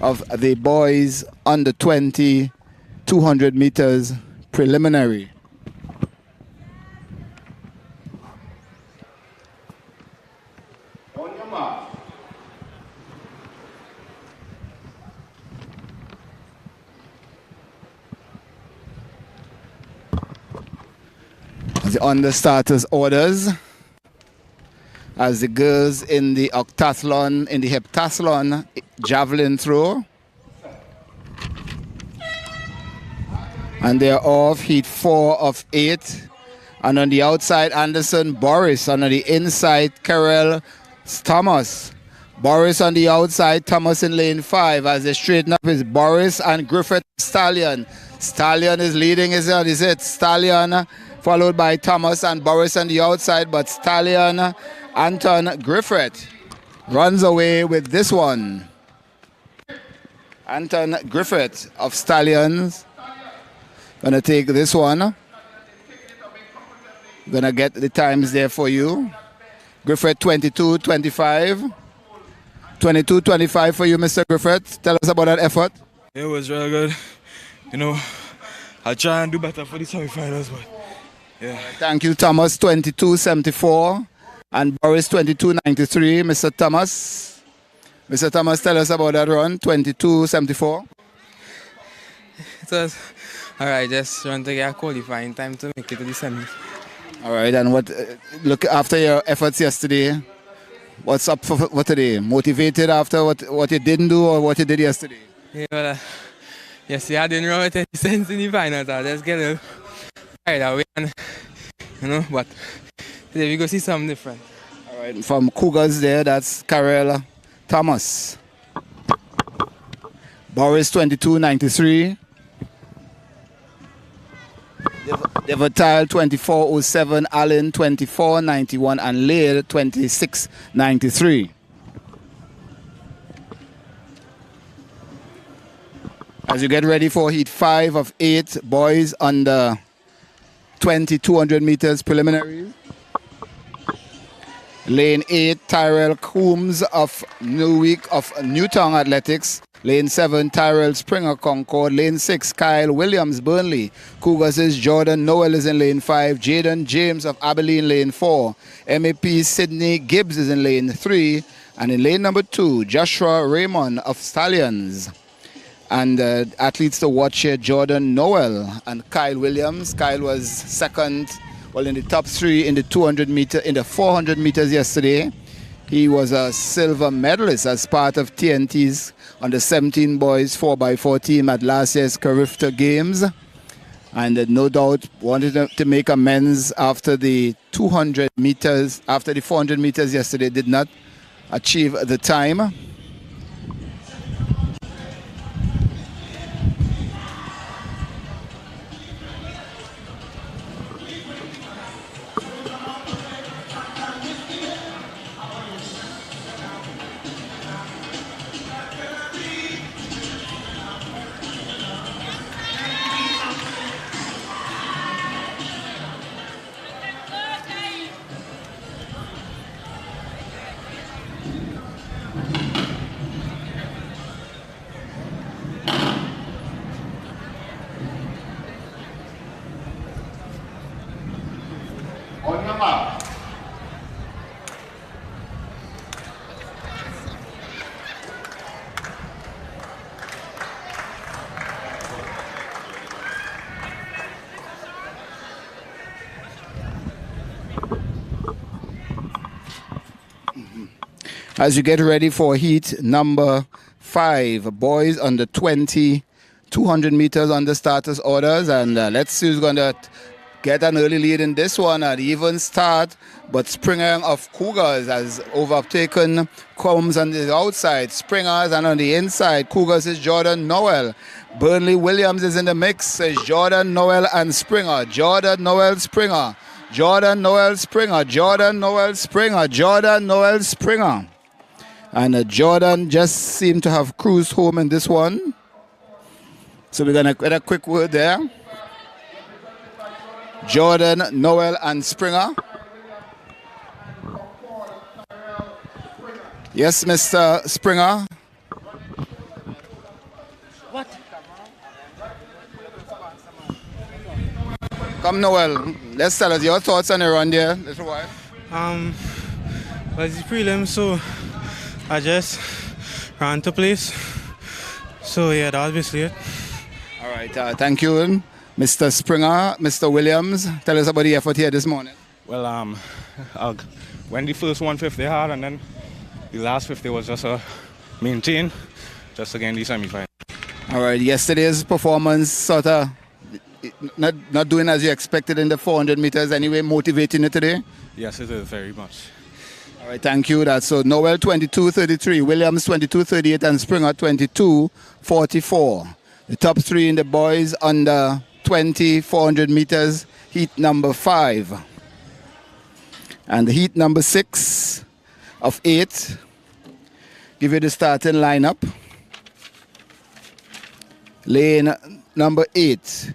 of the boys under 200 meters preliminary. On your mark. On the starters orders, as the girls in the octathlon, in the heptathlon javelin throw. And they're off heat 4 of 8. And on the outside, Anderson Boris. And on the inside, Kyrell Thomas. Boris on the outside, Thomas in lane 5. As they straighten up is Boris and Griffith Stallion. Stallion is leading, is it? Stallion followed by Thomas and Boris on the outside, but Stallion, Anton Griffith runs away with this one. Anton Griffith of Stallions gonna take this one. Gonna get the times there for you. Griffith 22.25. 22.25 for you, Mr. Griffith. Tell us about that effort. It was really good. You know, I'll try and do better for the semi-finals, but yeah. Thank you, Thomas. 22.74. And Boris 22.93, Mr. Thomas. Mr. Thomas, tell us about that run, 22.74. It was alright, just trying to get a qualifying time to make it to the semi. All right, and what? Look, after your efforts yesterday, what's up for what today? Motivated after what you didn't do or what you did yesterday? Yeah, well, yesterday I didn't run with any sense in the final, so I just get a little carried away, and but today we go see something different. All right, from Cougars there, that's Carel Thomas. Boris 22.93. Devatal 24.07, Allen 24.91, and Lear 26.93. As you get ready for Heat 5 of 8 boys under 200 meters preliminaries. Lane 8, Tyrell Coombs of Newtown Athletics. Lane 7, Tyrell Springer Concord. Lane 6, Kyle Williams Burnley. Cougars' Jordan Noel is in lane 5. Jaden James of Abilene, lane 4. MAP Sydney Gibbs is in lane 3. And in lane number 2, Joshua Raymond of Stallions. And athletes to watch here, Jordan Noel and Kyle Williams. Kyle was second, well, in the top 3 in the 400 meters yesterday. He was a silver medalist as part of TNT's under 17 boys 4x4 team at last year's Carifta Games. And no doubt wanted to make amends after the 200 meters, after the 400 meters yesterday did not achieve the time. On your mark. As you get ready for heat number 5, boys under 200 meters under starters orders, and let's see who's going to get an early lead in this one at even start. But Springer of Cougars has overtaken Combs on the outside. Springers, and on the inside, Cougars is Jordan Noel. Burnley Williams is in the mix. Is Jordan Noel and Springer. Jordan Noel Springer. Jordan Noel Springer. Jordan Noel Springer. Jordan Noel Springer. And Jordan just seemed to have cruised home in this one. So we're going to get a quick word there. Jordan, Noel, and Springer. Yes, Mr. Springer. What? Come, Noel. Let's tell us your thoughts on the run there, little while. Well, it's prelim, so I just ran to place. So yeah, that was basically it. All right, thank you, Mr. Springer. Mr. Williams, tell us about the effort here this morning. Well, when the first 150 hard, and then the last 50 was just a maintain, just again the semi-final. All right, yesterday's performance sort of not doing as you expected in the 400 meters anyway, motivating you today? Yes, it is very much. All right, thank you. That's so Noel 22.33, Williams 22.38, and Springer 22.44. The top 3 in the boys under 400 meters, heat number 5. And the heat number 6 of 8. Give you the starting lineup. Lane number 8.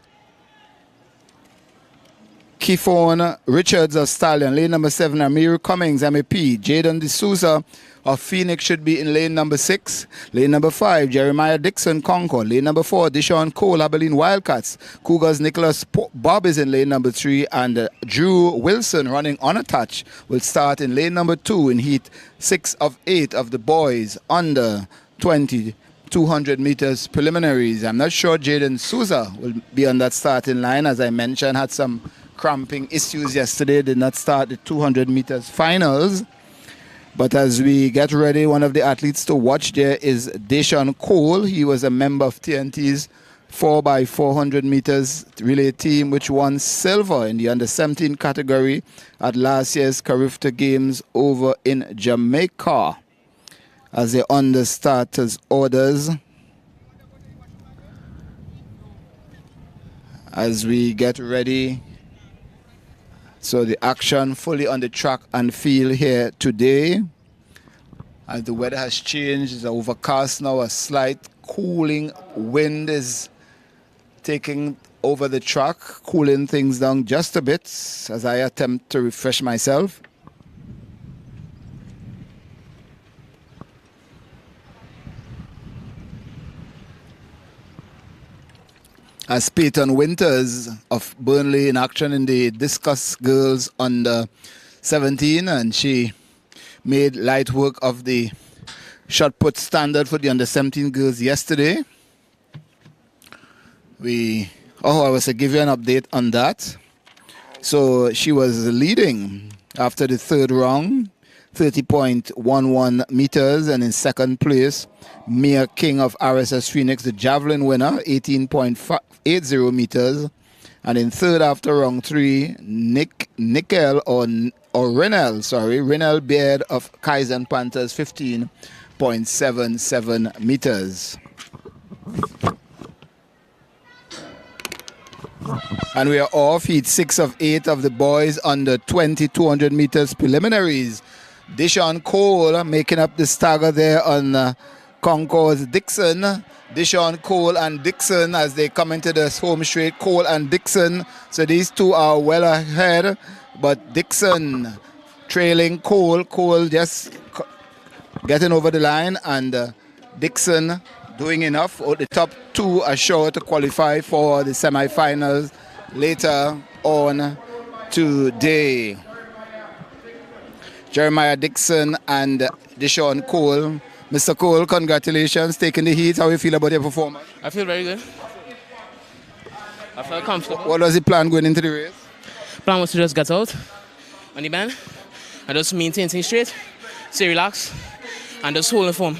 Kifone Richards of Stallion. Lane number 7, Amir Cummings, MEP. Jaden D'Souza of Phoenix should be in lane number 6. Lane number 5, Jeremiah Dixon, Concord. Lane number 4, Deshaun Cole, Abilene Wildcats. Cougars Nicholas Bob is in lane number 3, and Drew Wilson, running unattached, will start in lane number 2 in heat 6 of 8 of the boys under 20 200 meters preliminaries. I'm not sure Jaden Souza will be on that starting line. As I mentioned, had some cramping issues yesterday, did not start the 200 meters finals. But as we get ready, one of the athletes to watch there is Deshaun Cole. He was a member of TNT's 4x400 meters relay team, which won silver in the under-17 category at last year's Carifta Games over in Jamaica. As they're on the starters' orders, as we get ready. So the action fully on the track and field here today. As the weather has changed, it's overcast now, a slight cooling wind is taking over the track, cooling things down just a bit as I attempt to refresh myself. As Peyton Winters of Burnley in action in the discus girls under 17, and she made light work of the shot put standard for the under 17 girls yesterday. I was to give you an update on that. So she was leading after the third round, 30.11 meters, and in second place, Mia King of RSS Phoenix, the javelin winner, 18.80 meters. And in third after round 3, Renel Beard of Kaizen Panthers, 15.77 meters. And we are off heat 6 of 8 of the boys under 20 200 meters preliminaries. Deshaun Cole making up the stagger there on Concord's Dixon. Deshaun Cole and Dixon as they come into the home straight. Cole and Dixon. So these two are well ahead. But Dixon trailing Cole. Cole just getting over the line. And Dixon doing enough. The top two are sure to qualify for the semifinals later on today. Jeremiah Dixon and Deshaun Cole. Mr. Cole, congratulations, taking the heat. How do you feel about your performance? I feel very good. I felt comfortable. What was the plan going into the race? Plan was to just get out on the band and just maintain things straight, stay relaxed, and just hold the form.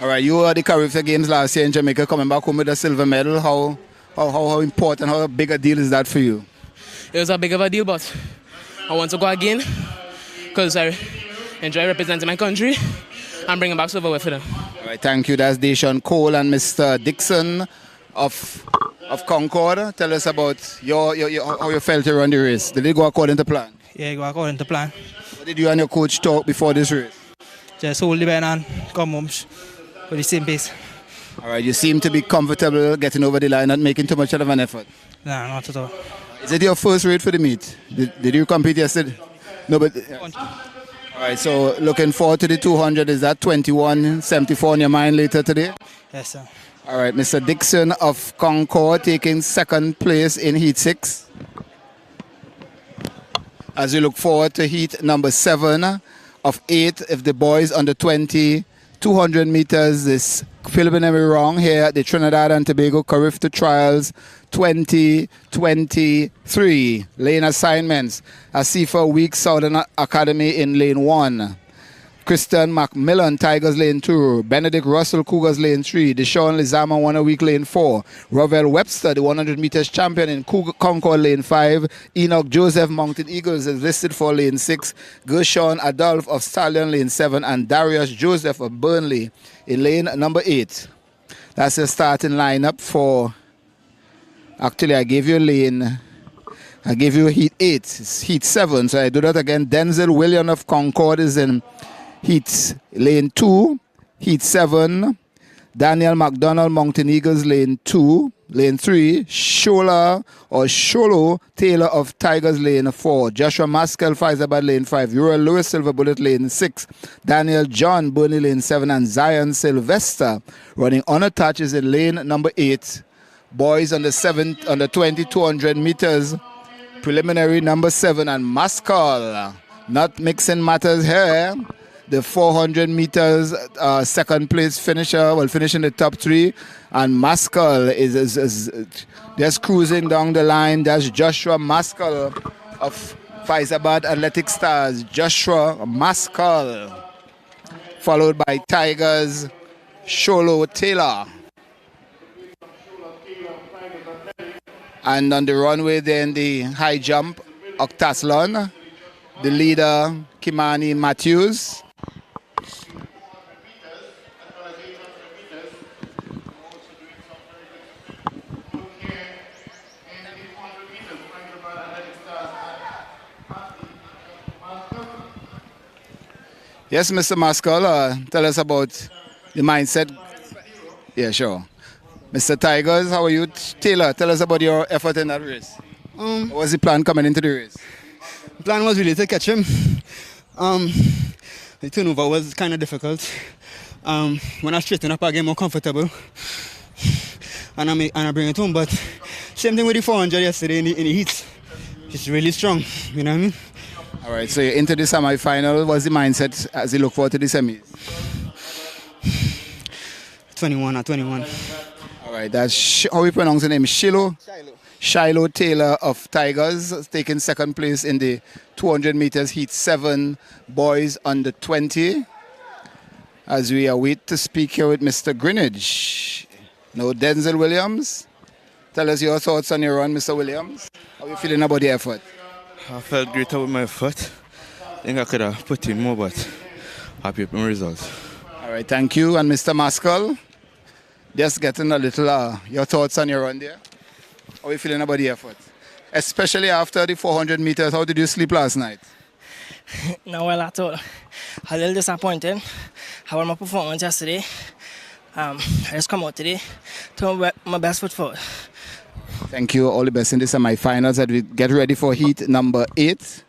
All right, you were at the Carifta Games last year in Jamaica, coming back home with a silver medal. How important, how big a deal is that for you? It was a big of a deal, but I want to go again because I enjoy representing my country and bringing back silverware for them. All right, thank you. That's Deshaun Cole and Mr. Dixon of Concord. Tell us about how you felt around the race. Did it go according to plan? Yeah, it go according to plan. What did you and your coach talk before this race? Just hold the band and come home with the same pace. All right, you seem to be comfortable getting over the line, not making too much of an effort. Nah, not at all. Is it your first race for the meet? Did you compete yesterday? No, but... All right, so looking forward to the 200. Is that 21.74 on your mind later today? Yes, sir. All right, Mr. Dixon of Concord taking second place in heat 6. As we look forward to heat number 7 of 8, if the boys under 20, 200 meters, this preliminary round here at the Trinidad and Tobago Carifta Trials 2023. Lane assignments. Asifa Week Southern Academy in lane 1. Kristen McMillan, Tigers lane 2. Benedict Russell, Cougars lane 3. Deshaun Lizama, 1 a week lane 4. Rovel Webster, the 100 meters champion in Concord lane 5. Enoch Joseph, Mountain Eagles is listed for lane 6. Gershon Adolph of Stallion lane 7. And Darius Joseph of Burnley in lane number 8. That's the starting lineup for... Actually, I gave you heat 8. It's heat 7, so I do that again. Denzel William of Concord is in heat lane 2, heat 7. Daniel McDonald, Mountain Eagles, lane 2. Lane 3, Sholo Taylor of Tigers, lane 4. Joshua Maskell, Faizabad, lane 5. Uriel Lewis, Silver Bullet, lane 6. Daniel John, Burnley, lane 7. And Zion Sylvester, running unattached, is in lane number 8. Boys on the 20, 200 meters. Preliminary number 7. And Maskell, not mixing matters here. The 400 meters second place finisher will finish in the top 3. And Maskell is just cruising down the line. That's Joshua Maskell of Faizabad Athletic Stars. Joshua Maskell. Followed by Tigers, Sholo Taylor. And on the runway then the high jump, octathlon. The leader, Kimani Matthews. Yes, Mr. Maskell, tell us about the mindset. Yeah, sure. Mr. Tigers, how are you? Taylor, tell us about your effort in that race. What was the plan coming into the race? The plan was really to catch him. The turnover was kind of difficult. When I straighten up, I get more comfortable. And I bring it home. But same thing with the 400 yesterday in the heats. It's really strong, you know what I mean? All right, so you're into the semi-final. What's the mindset as you look forward to the semis? 21 or 21. All right, that's how we pronounce the name? Shiloh? Shiloh Taylor of Tigers, taking second place in the 200 meters heat 7, boys under 20. As we await to speak here with Mr. Greenwich. No, Denzel Williams. Tell us your thoughts on your run, Mr. Williams. How are you feeling about the effort? I felt great with my effort. I think I could have put in more, but happy with my results. All right, thank you. And Mr. Maskell, just getting a little, your thoughts on your run there. How are you feeling about the effort? Especially after the 400 meters, how did you sleep last night? No, well, at all. A little disappointed about my performance yesterday. I just come out today to my best foot forward. Thank you. All the best in the semi-finals as we get ready for heat number 8.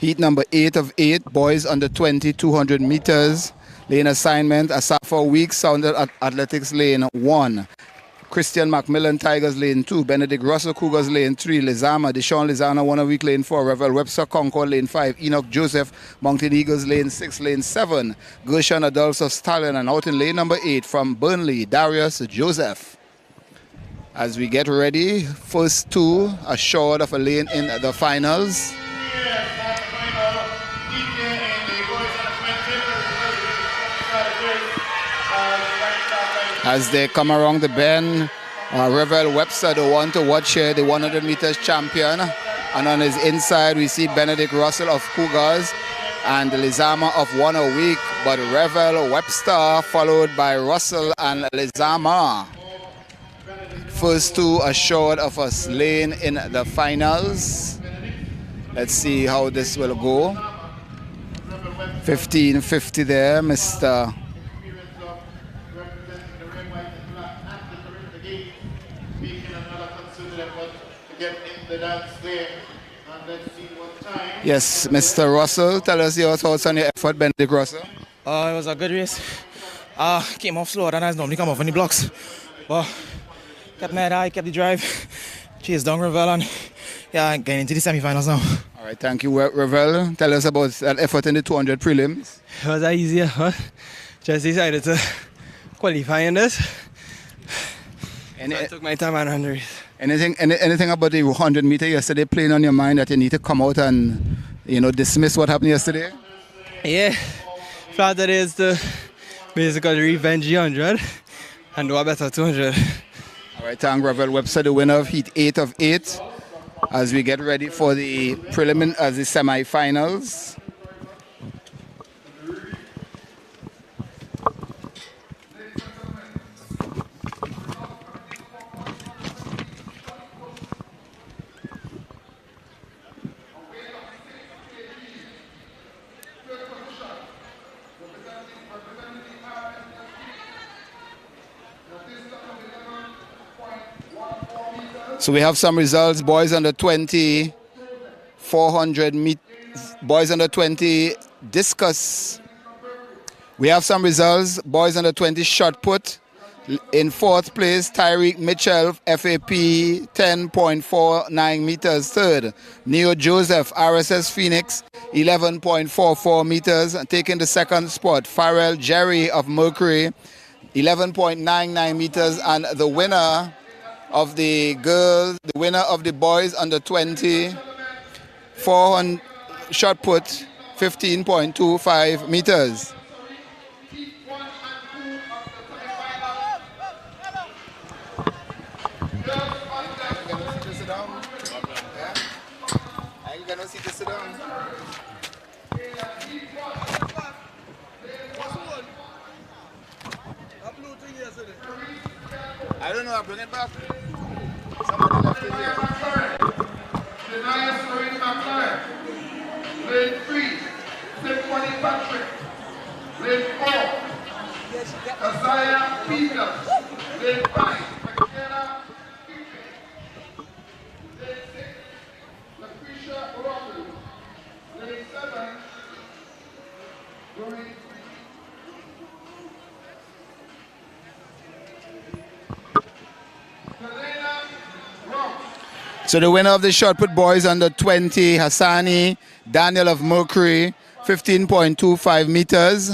Heat number 8 of 8, boys under 20, 200 meters. Lane assignment, Asafa Weeks, Sounded Athletics lane 1. Christian Macmillan, Tigers lane 2. Benedict Russell, Cougars lane 3. Lizama, Deshaun Lizana, 1 a week lane 4. Revel Webster, Concord lane 5. Enoch Joseph, Mountain Eagles lane 6. Lane 7. Gershon Adults of Stallion, and out in lane number 8 from Burnley, Darius Joseph. As we get ready, first 2 assured of a lane in the finals. As they come around the bend, Revel Webster, the one to watch here, the 100 meters champion. And on his inside, we see Benedict Russell of Cougars and Lizama of 1 a week. But Revel Webster followed by Russell and Lizama. First 2 assured of a lane in the finals. Let's see how this will go. 15:50 there, Mr. Yes, Mr. Russell, tell us your thoughts on your effort, Benedict Russell. It was a good race. Came off slower than I normally come off on the blocks. But kept my head high, kept the drive, chased down Revel, and yeah, getting into the semi-finals now. All right, thank you, Revel. Tell us about that effort in the 200 prelims. It was easier, huh? Just decided to qualify in this. So I took my time at 100. Anything about the 100 meter yesterday playing on your mind that you need to come out and, dismiss what happened yesterday? Yeah, thought that is to basically revenge the 100 and do a better 200. All right, thank Revel Webster, the winner of Heat 8 of 8, as we get ready for the the semi-finals. So we have some results. Boys under 20, 400 boys under 20 discus. We have some results. Boys under 20 shot put. In fourth place, Tyreek Mitchell, FAP 10.49 meters. Third, Neo Joseph, RSS Phoenix, 11.44 meters. Taking the second spot, Farrell Jerry of Mercury, 11.99 meters. And the winner of the girls, the winner of the boys under 20, 400 shot put, 15.25 meters. I don't know, I'll bring it back. Somebody left it here. Denias Marine McLaren. Lane 3, Symphony Patrick. Lane 4, Isaiah Peters. Lane 5, McKenna Kitchen. Lane 6, Lucretia Robin. Lane 7, Doreen. So the winner of the shot put boys under 20, Hassani Daniel of Mercury, 15.25 meters.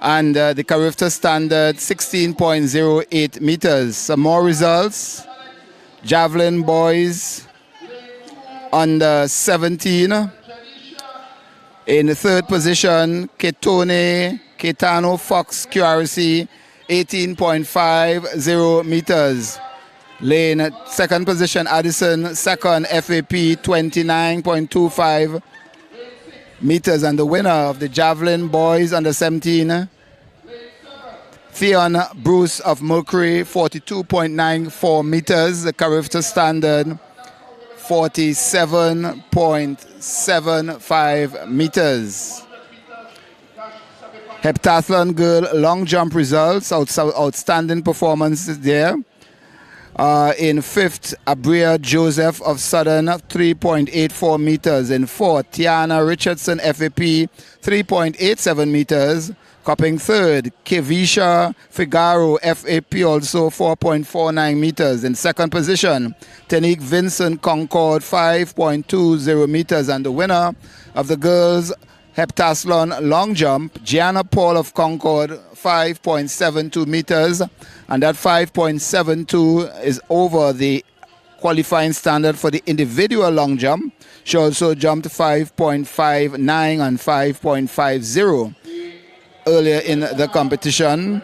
And the Carifta standard, 16.08 meters. Some more results. Javelin boys under 17. In the third position, Ketano Fox QRC, 18.50 meters. Lane, second position, Addison, second, FAP, 29.25 meters. And the winner of the Javelin boys under 17, Theon Bruce of Mercury, 42.94 meters. The Carifta standard, 47.75 meters. Heptathlon girl long jump results, outstanding performances there. In fifth, Abria Joseph of Southern, 3.84 meters. In fourth, Tiana Richardson, FAP, 3.87 meters. Cupping third, Kevisha Figaro, FAP, also 4.49 meters. In second position, Tenique Vincent Concord, 5.20 meters. And the winner of the girls' heptathlon long jump, Gianna Paul of Concord, 5.72 meters. And that 5.72 is over the qualifying standard for the individual long jump. She also jumped 5.59 and 5.50 earlier in the competition.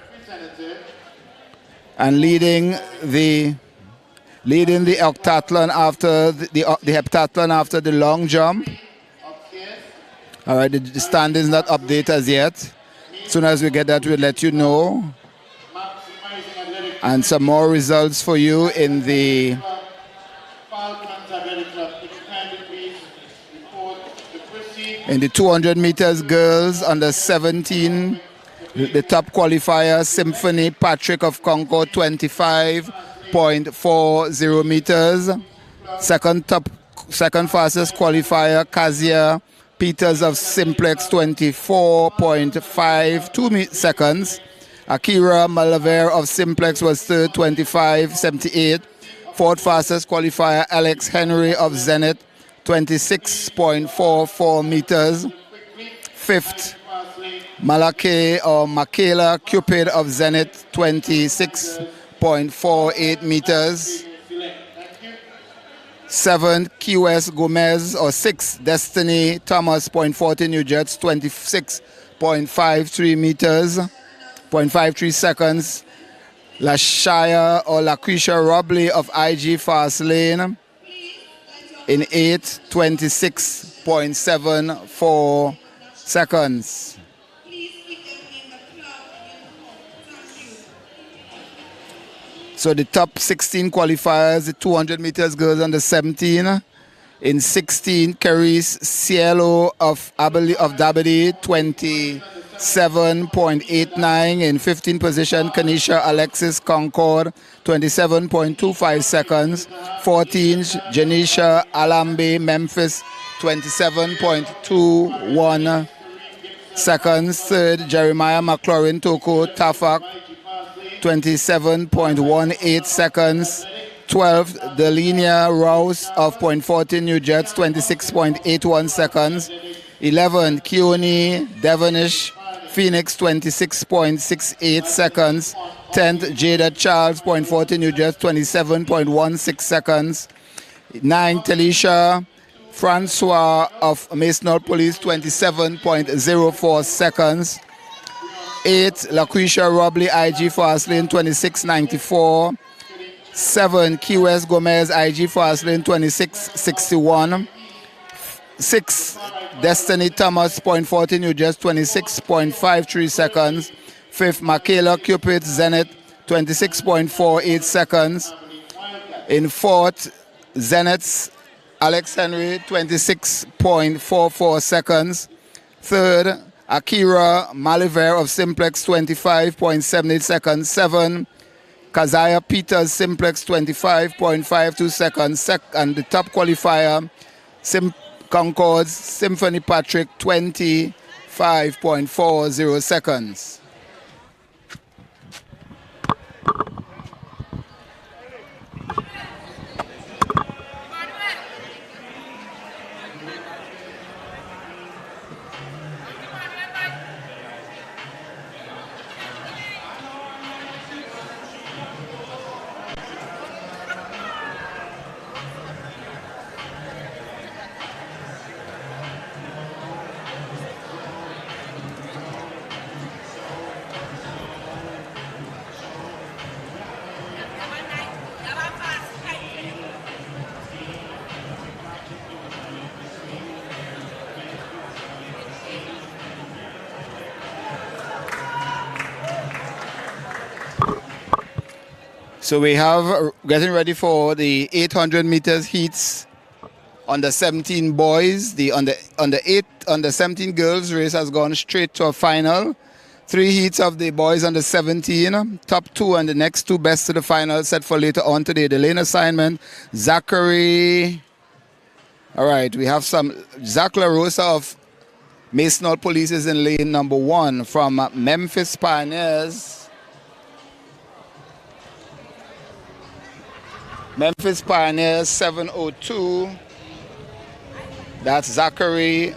And leading the octathlon after the heptathlon after the long jump. All right, the standing is not updated as yet. As soon as we get that, we'll let you know. And some more results for you in the in the 200 meters girls under 17. The top qualifier, Symphony Patrick of Concord, 25.40 meters. Second fastest qualifier, Kazia Peters of Simplex, 24.52 seconds. Akira Malaver of Simplex was third, 25.78. Fourth fastest qualifier, Alex Henry of Zenith, 26.44 meters. Fifth, Michaela Cupid of Zenith, 26.48 meters. Seventh, QS Gomez, or sixth, Destiny Thomas, 0.40 New Jets, 26.53 meters, 0.53 seconds. Lashaya or Lucretia Robley of IG Fast Lane in 8th, 26.74 seconds. So the top 16 qualifiers, the 200 meters girls under 17. In 16, Carice Cielo of Dabadi, 27.89. In 15th position, Kanisha Alexis Concord, 27.25 seconds. 14th, Janisha Alambe Memphis, 27.21 seconds. Third, Jeremiah McLaurin Toko Tafak, 27.18 seconds. 12th, Delinia Rouse of Point 14 New Jets, 26.81 seconds. 11th, Keone Devonish Phoenix, 26.68 seconds. 10th, Jada Charles, Point 14 New Jets, 27.16 seconds. 9th, Alicia Francois of Masonol Police, 27.04 seconds. 8th, LaQuisha Robley, IG Fastlane, 26.94. 7th, Key West Gomez, IG Fastlane, 26.61. 6th, Destiny Thomas, Point 14 New Jets, 26.53 seconds. 5th, Michaela Cupid, Zenith, 26.48 seconds. In 4th, Zenith's Alex Henry, 26.44 seconds. 3rd, Akira Maliver of Simplex, 25.78 seconds. 7, Kazaya Peters, Simplex, 25.52 seconds. And the top qualifier, Concord's Symphony Patrick, 25.40 seconds. So we have getting ready for the 800 meters heats on the 17 boys. The on the 17 girls race has gone straight to a final. 3 heats of the boys under 17. Top 2 and the next 2 best to the final set for later on today. The lane assignment, Zachary. All right, we have some Zach LaRosa of Masonol Police is in lane number 1 from Memphis Pioneers. Memphis Pioneers 702. That's Zachary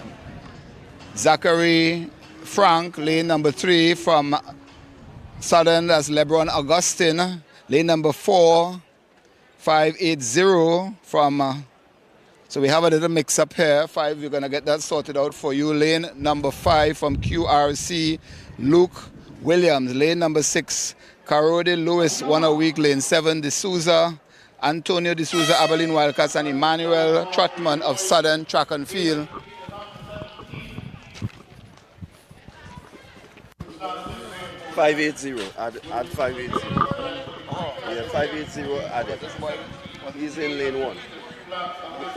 Frank, lane number 3 from Southern. That's LeBron Augustine, lane number 4, 580 from. So we have a little mix up here. 5, we're gonna get that sorted out for you. Lane number 5 from QRC, Luke Williams. Lane number 6, Karode Lewis, 1 a week. Lane 7, D'Souza. Antonio D'Souza, Abilene Wildcats, and Emmanuel Trotman of Southern Track and Field. .580, add 580. Yeah, 580 added. He's in lane 1.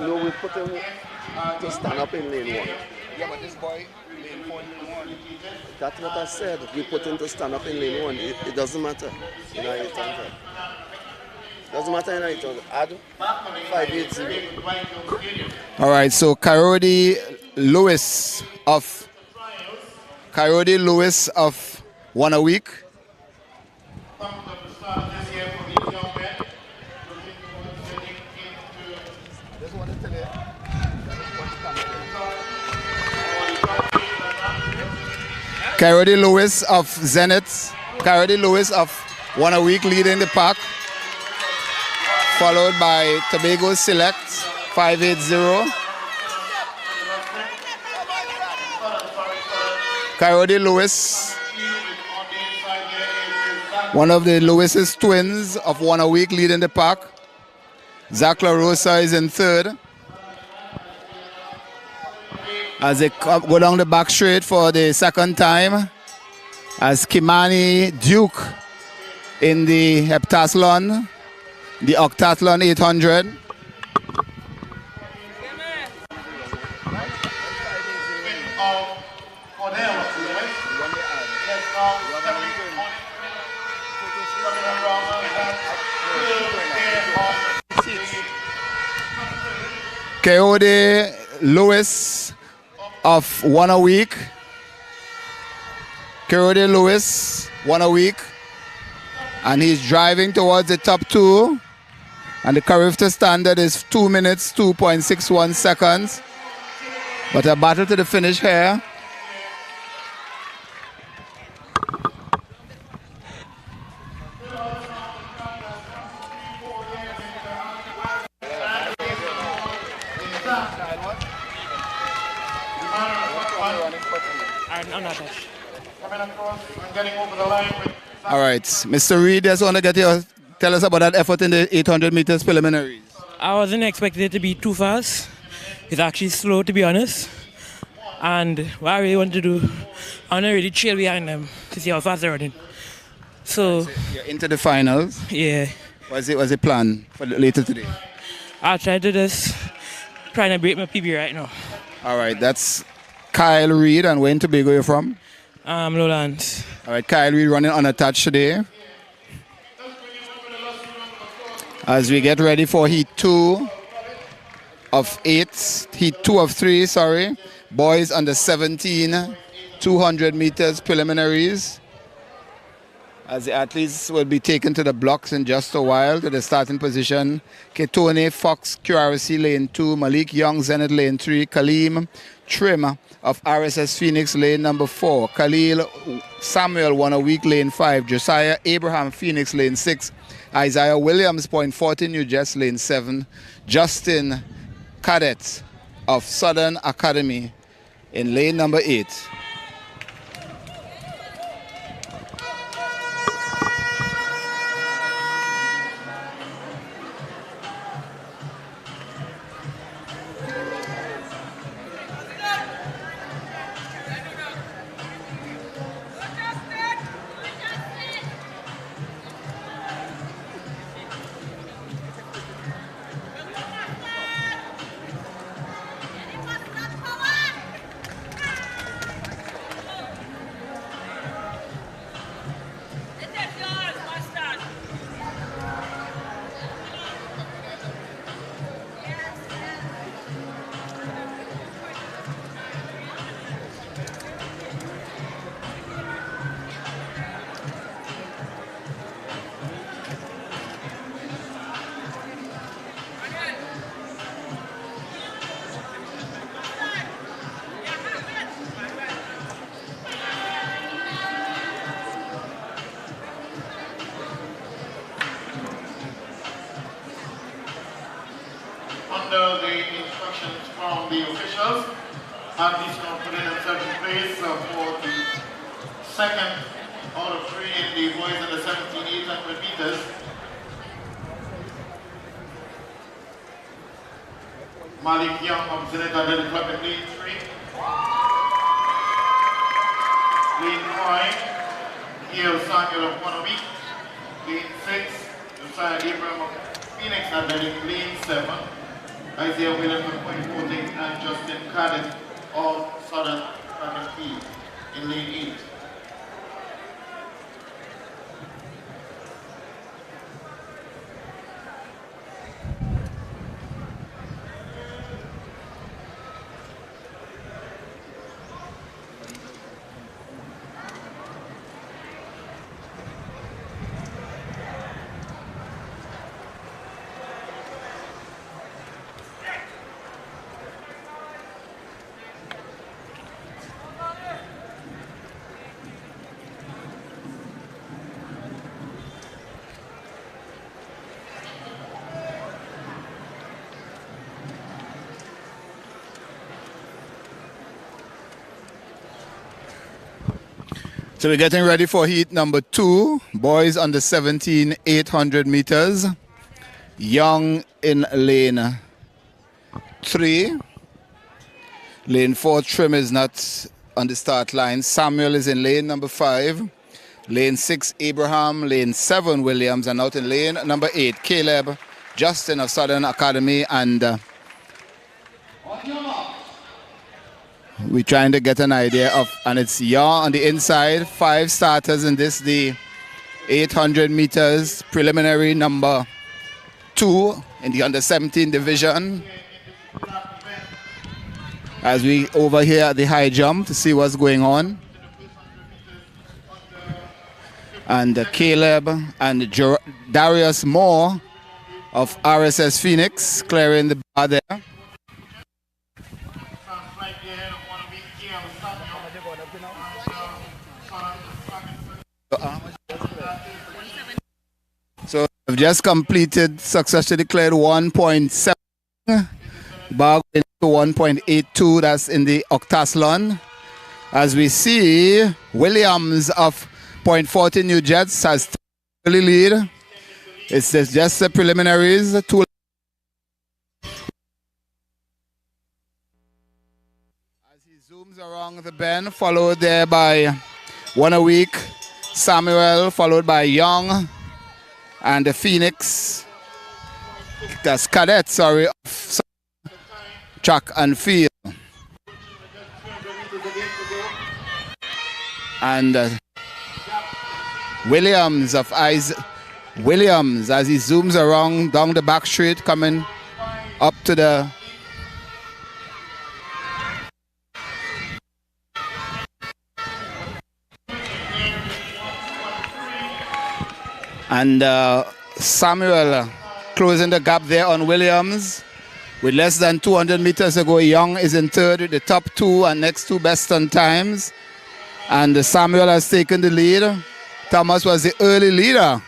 No, we put him to stand up in lane 1. Yeah, but this boy, lane 4, lane 1. That's what I said. We put him to stand up in lane 1. It doesn't matter. You know, 800. Doesn't matter, you know, 800. Add 580. All right, so Karode Lewis of 1 a week. Karode Lewis of Zenith. Karode Lewis of 1 a week leading the pack. Followed by Tobago Select 580. Karode Lewis, one of the Lewis's twins of 1 a week leading the pack. Zach LaRosa is in 3rd. As they go down the back straight for the 2nd time, as Kimani Duke in the heptathlon, the octathlon 800. Coyote Lewis of 1 a week. Coyote Lewis, 1 a week. And he's driving towards the top 2. And the Carifta standard is 2 minutes, 2.61 seconds. But a battle to the finish here. All right, Mr. Reed, just want to tell us about that effort in the 800 meters preliminaries. I wasn't expecting it to be too fast. It's actually slow, to be honest. And what I really want to do, I want to really trail behind them to see how fast they're running. So you're into the finals. Yeah. What's the plan for later today? I'll try to just trying to break my PB right now. All right, that's Kyle Reed. And where in Tobago you're from? Lowlands. All right, Kyle Reed running unattached today. As we get ready for heat 2 of 8, heat 2 of 3, sorry. Boys under 17, 200 meters preliminaries. As the athletes will be taken to the blocks in just a while to the starting position. Ketone Fox, QRC lane 2, Malik Young, Zenith lane 3, Kaleem Trim of RSS Phoenix lane number 4, Khalil Samuel 1 a week lane 5, Josiah Abraham Phoenix lane 6, Isaiah Williams Point 40 New Jess lane 7, Justin Cadet of Southern Academy in lane number 8. Under the instructions from the officials, athletes now putting themselves in place for the second out of 3 in the boys under 17 800 meters. Malik Young of Zenith Athletic Club in lane 3. Lane 5, Kiel Samuel of 1 a week. Lane 6, Josiah Abraham of Phoenix Athletic. Lane 7, Isaiah Williams of Point 14 and Justin Cadet of Southern Academy in lane 8. So we're getting ready for heat number 2. Boys under 17, 800 meters. Young in lane 3. Lane 4, Trim is not on the start line. Samuel is in lane number 5. Lane 6, Abraham. Lane 7, Williams. And out in lane number 8, Caleb Justin of Southern Academy. And we're trying to get an idea of, and it's Young on the inside, 5 starters in this, the 800 meters preliminary number 2 in the under 17 division. As we over here at the high jump to see what's going on. And Caleb and Darius Moore of RSS Phoenix clearing the bar there. So I've just completed, successfully cleared 1.7, bar into 1.82, that's in the octathlon. As we see, Williams of .40 New Jets has early lead. It's just the preliminaries. As he zooms around the bend, followed there by 1 a week, Samuel, followed by Young, and the Phoenix, that's cadet, sorry, of track and field. And Williams of Williams as he zooms around down the back straight, coming up to the and Samuel closing the gap there on Williams. With less than 200 meters to go, Young is in third with the top 2 and next 2 best on times. And Samuel has taken the lead. Thomas was the early leader.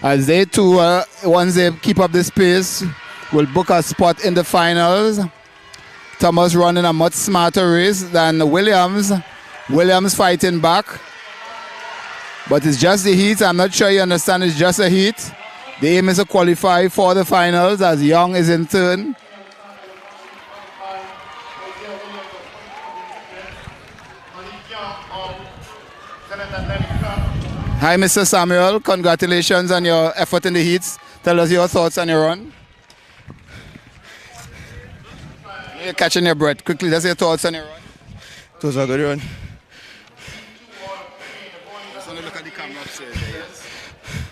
As they two, once they keep up this pace, will book a spot in the finals. Thomas running a much smarter race than Williams. Williams fighting back. But it's just the heat. I'm not sure you understand it's just a heat. The aim is to qualify for the finals as Young is in third. Hi, Mr. Samuel. Congratulations on your effort in the heats. Tell us your thoughts on your run. You're catching your breath. Quickly, that's your thoughts on your run. It was a good run. Just want to look at the camera upstairs. Yes.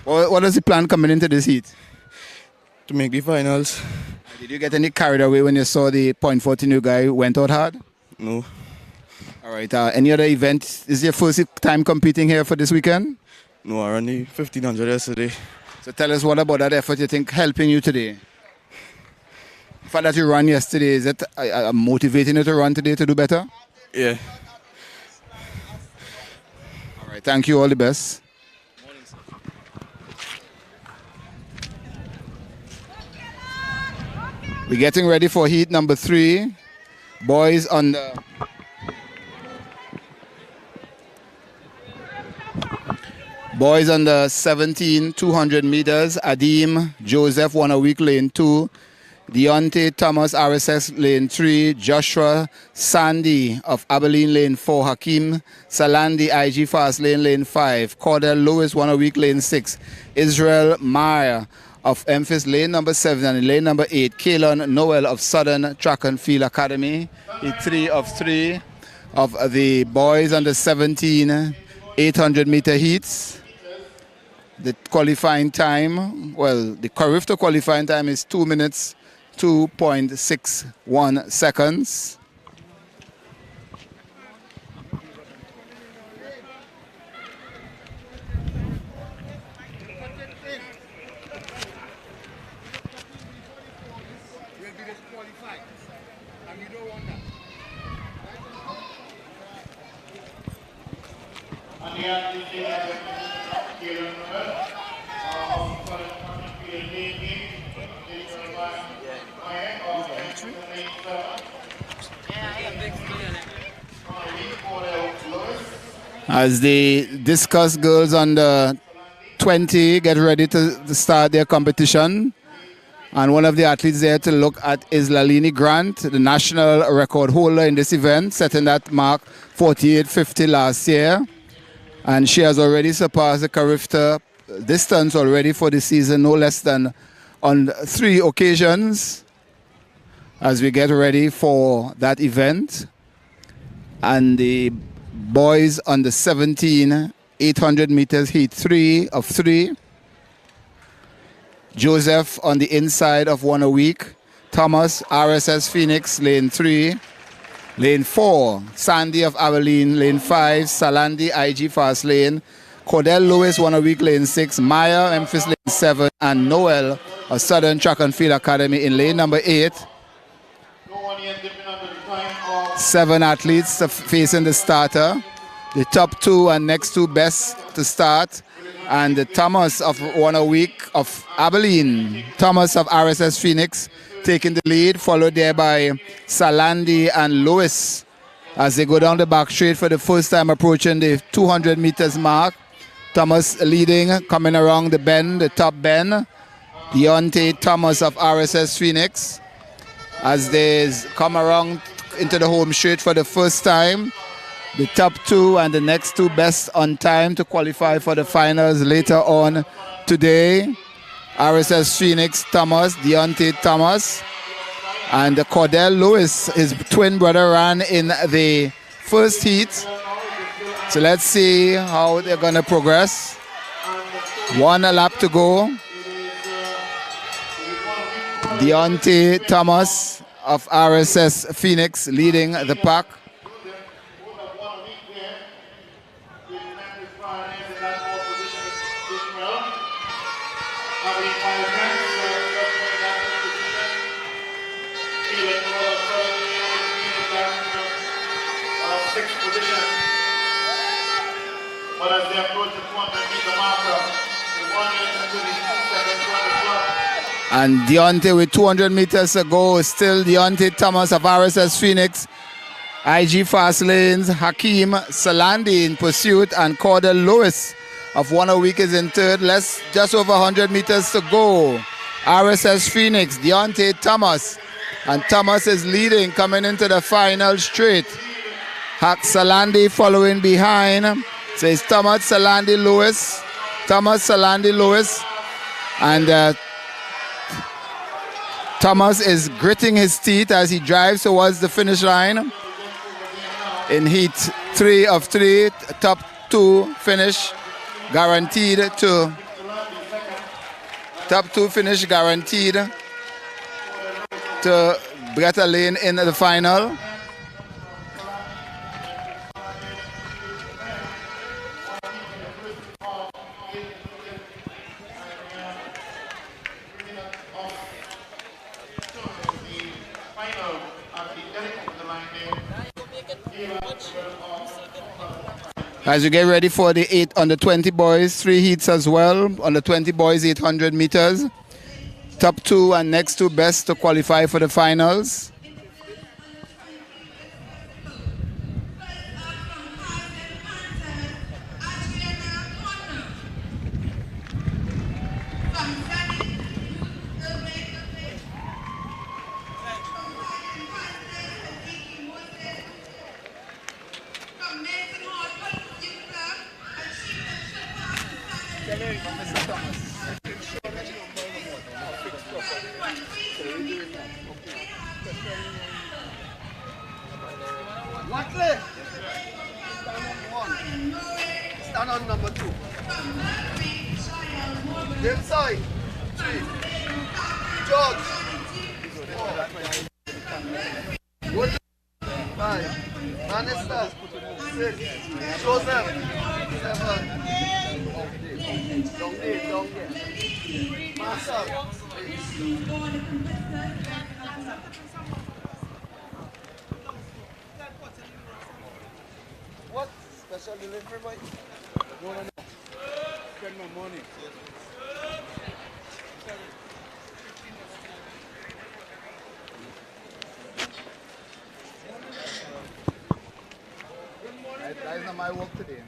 What is the plan coming into this heat? To make the finals. Did you get any carried away when you saw the .40 new guy went out hard? No. All right. Any other event? Is your first time competing here for this weekend? No, I ran the 1500 yesterday. So tell us what about that effort you think helping you today? The fact that you ran yesterday, is it motivating you to run today to do better? Yeah. All right. Thank you. All the best. We're getting ready for heat number 3. Boys on the boys on the 17 200 meters. Adim Joseph 1 a week lane 2. Deontay Thomas RSS lane 3. Joshua Sandy of Abilene lane 4. Hakeem Salandi IG Fast lane 5. Cordell Lewis 1 a week lane 6. Israel Meyer of Memphis lane number 7 and lane number 8. Kalon Noel of Southern Track and Field Academy. The 3 of 3 of the boys under 17 800 meter heats. The qualifying time, well, the Carifta qualifying time is 2 minutes 2.61 seconds. As the discus girls under 20 get ready to start their competition. And one of the athletes there to look at is Lalini Grant, the national record holder in this event, setting that mark 48.50 last year. And she has already surpassed the Carifta distance already for the season, no less than on 3 occasions as we get ready for that event. And the boys under 17, 800 meters heat 3 of 3. Joseph on the inside of 1 a week. Thomas, RSS Phoenix, lane 3. Lane 4, Sandy of Abilene, lane 5. Salandi, IG Fast Lane. Cordell Lewis, 1 a week, lane 6. Maya, Memphis, lane 7. And Noel of Southern Track and Field Academy in lane number 8. 7 athletes facing the starter. The top 2 and next 2 best to start. And the Thomas of 1 a week of Abilene. Thomas of RSS Phoenix taking the lead, followed there by Salandi and Lewis as they go down the back straight for the first time approaching the 200 meters mark. Thomas leading, coming around the bend, the top bend. Deontay Thomas of RSS Phoenix as they come around into the home straight for the first time. The top 2 and the next 2 best on time to qualify for the finals later on today. RSS Phoenix Thomas, Deontay Thomas, and Cordell Lewis, his twin brother, ran in the first heat. So let's see how they're going to progress. 1 lap to go. Deontay Thomas of RSS Phoenix leading the pack. But as they approach the 200-meter marker, the 122 And Deontay with 200 meters to go. Still Deontay Thomas of RSS Phoenix. IG Fast Lanes, Hakeem Salandi in pursuit, and Cordell Lewis of 1 a week is in third. Just over 100 meters to go. RSS Phoenix, Deontay Thomas. And Thomas is leading, coming into the final straight. Salandi following behind. So it's Thomas, Salandi, Lewis. Thomas, Salandi, Lewis. And Thomas is gritting his teeth as he drives towards the finish line. In heat 3 of 3, top 2 finish guaranteed to. Top 2 finish guaranteed to get a lane in the final. As you get ready for the 8 under 20 boys, 3 heats as well. Under 20 boys, 800 meters. Top 2 and next 2 best to qualify for the finals. Stand on number 2. Them side. 3. George. 4. 5. Vanessa. 6. Joseph. 7. Dongi. Marcel. What? Special delivery, Mike? No. Spend my money. That is not my work today.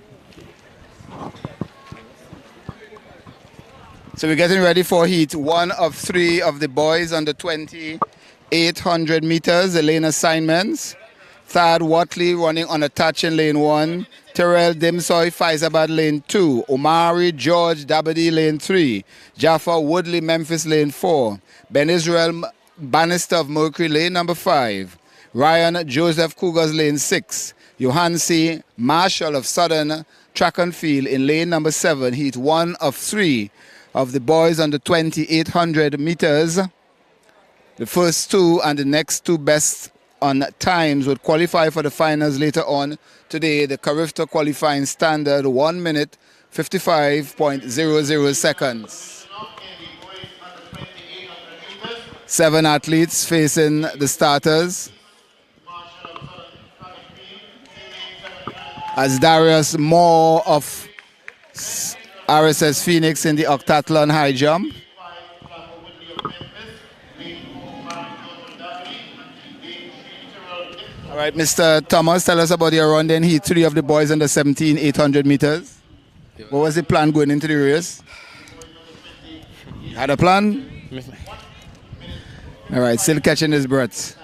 So we're getting ready for heat 1 of 3 of the boys under 20, 800 meters, the lane assignments. Thad Watley running on a touch in lane 1. Terrell Dimsoy, Faizabad lane 2. Omari George Dabadi lane 3. Jaffa Woodley Memphis lane 4. Ben Israel Bannister of Mercury lane number 5. Ryan Joseph Cougars lane 6. Johansi Marshall of Southern Track and Field in lane number 7, heat 1 of 3 of the boys under 2800 meters. The first two and the next two best on times would qualify for the finals later on today. The Carifta qualifying standard 1 minute 55.00 seconds. 7 athletes facing the starters. As Darius Moore of RSS Phoenix in the octathlon high jump. All right, Mr. Thomas, tell us about your run then. Heat 3 of the boys under 17, 800 meters. What was the plan going into the race? Had a plan? All right, still catching his breath.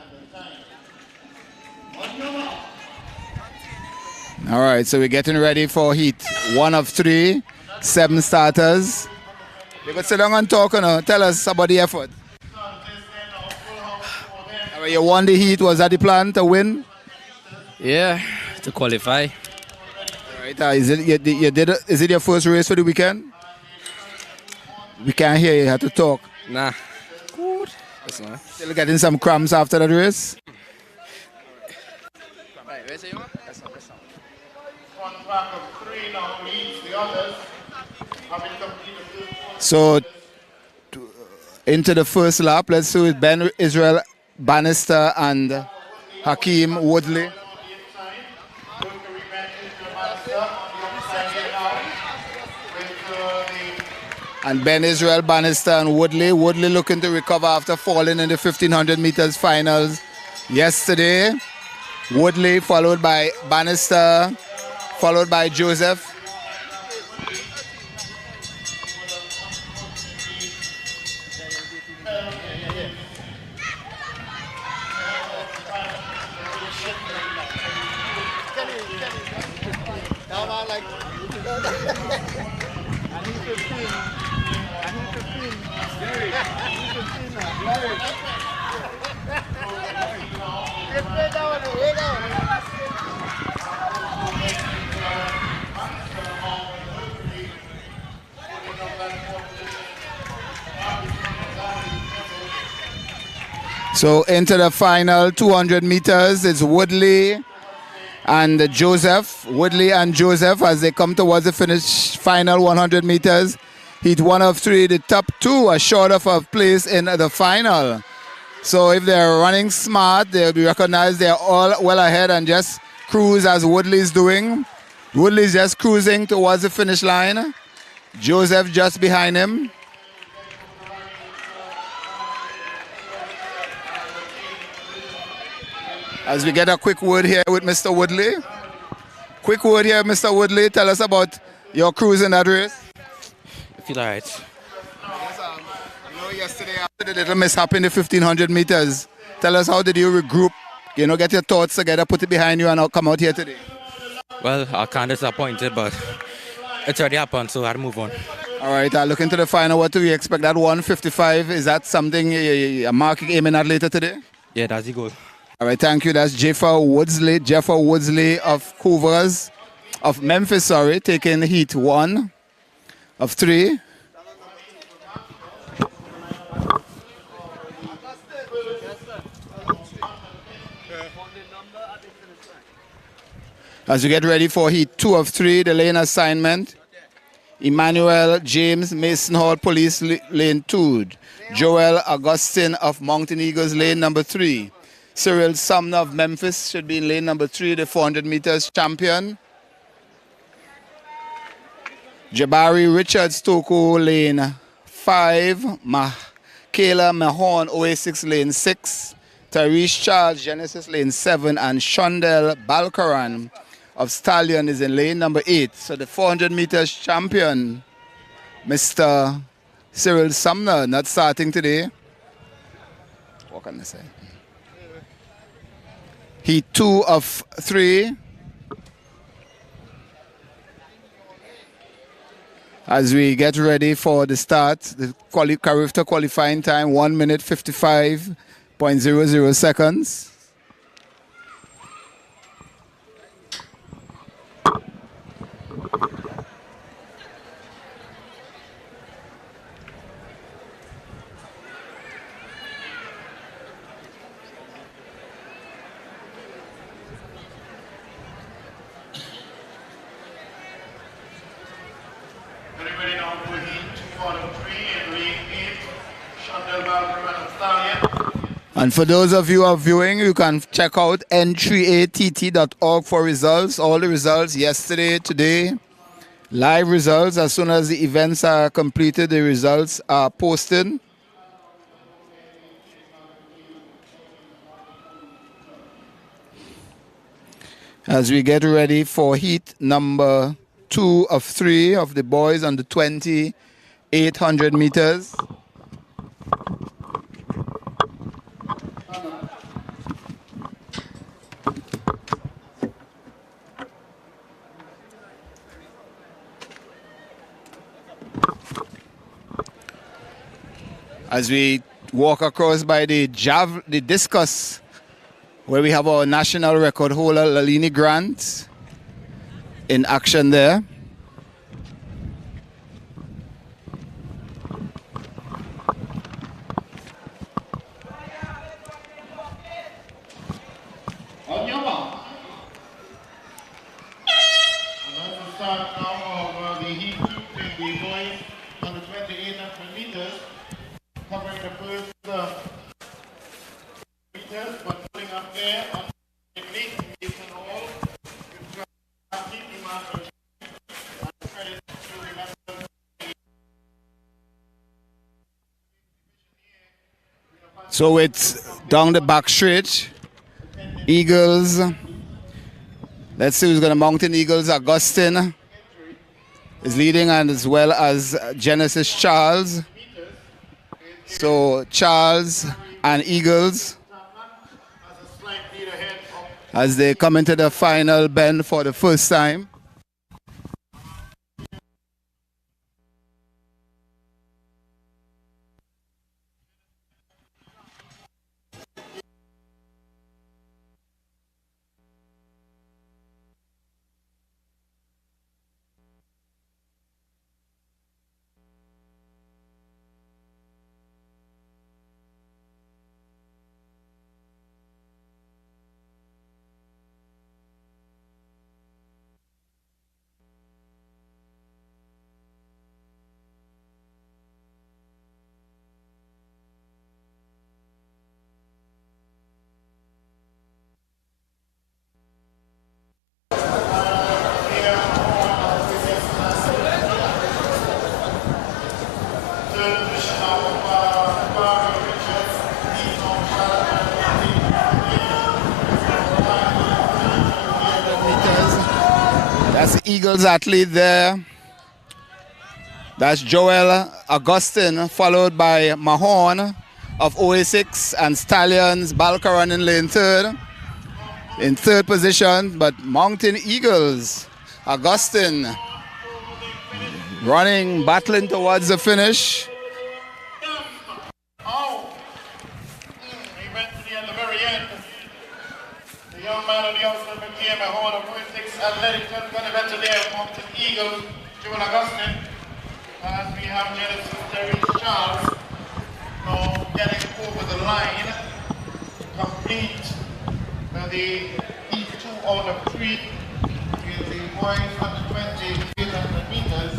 All right, so we're getting ready for heat 1 of 3, 7 starters. You could sit down and talk, tell us about the effort. All right, you won the heat, was that the plan to win? Yeah, to qualify. All right, is it your first race for the weekend? We can't hear you, you have to talk. Nah. Good. That's not. Still getting some crumbs after that race? Right, where's you? So, into the first lap, let's see with Ben Israel Bannister and Hakeem Woodley. And Ben Israel Bannister and Woodley. Woodley looking to recover after falling in the 1500 meters finals yesterday. Woodley followed by Bannister, followed by Joseph. So into the final 200 meters, it's Woodley and Joseph. Woodley and Joseph as they come towards the finish final 100 meters. Heat 1 of 3, the top 2 are short of a place in the final. So if they're running smart, they'll be recognized they're all well ahead and just cruise as Woodley's doing. Woodley's just cruising towards the finish line. Joseph just behind him. As we get a quick word here with Mr. Woodley. Quick word here, Mr. Woodley. Tell us about your cruise in that race. I feel all right. Yesterday after the little mishap in the 1500 meters, tell us how did you regroup, get your thoughts together, put it behind you and now come out here today? Well, I kind of disappointed, but it's already happened, so I had to move on. All right, look into the final. What do we expect? That 155, is that something a mark aiming at later today? Yeah, that's the goal. All right, thank you. That's Jeffer Woodsley of Cougars, of Memphis, taking heat 1 of 3. As we get ready for heat 2 of 3, the lane assignment. Emmanuel James, Mason Hall Police, lane 2. Joel Augustine of Mountain Eagles, lane number 3. Cyril Sumner of Memphis should be in lane number 3, the 400 meters champion. Jabari Richards, Toko, lane 5. Kayla Mahon, OA6, lane 6. Tarish Charles, Genesis, lane 7. And Shondell Balkaran of Stallion is in lane number 8. So the 400 meters champion, Mr. Cyril Sumner, not starting today. What can I say? Heat 2 of 3. As we get ready for the start, the Carifta qualifying time, 1 minute 55.00 seconds. And for those of you who are viewing, you can check out n3att.org for results. All the results yesterday, today, live results. As soon as the events are completed, the results are posted. As we get ready for heat number 2 of 3 of the boys on the 800 meters. As we walk across by the discus, where we have our national record holder, Lalini Grant, in action there. On your mark. And as we start now of the heat in the boys on the 800 meters, covering the first meters, but pulling up there on the technique and all. So it's down the back straight. Eagles. Let's see who's going to Mountain Eagles. Augustine is leading, and as well as Genesis Charles. So Charles and Eagles as they come into the final bend for the first time. That's the Eagles athlete there. That's Joel Augustine, followed by Mahon of OA6 and Stallions Balcaron in lane third. In third position, but Mountain Eagles, Augustine, running, battling towards the finish. The young man of the also became a horn of 46 athletic eventually there, Mountain Eagles, Joel Augustine. And we have Genesis Terry Charles now getting over the line to complete the heat 2 out of 3 in the boys under 800 meters.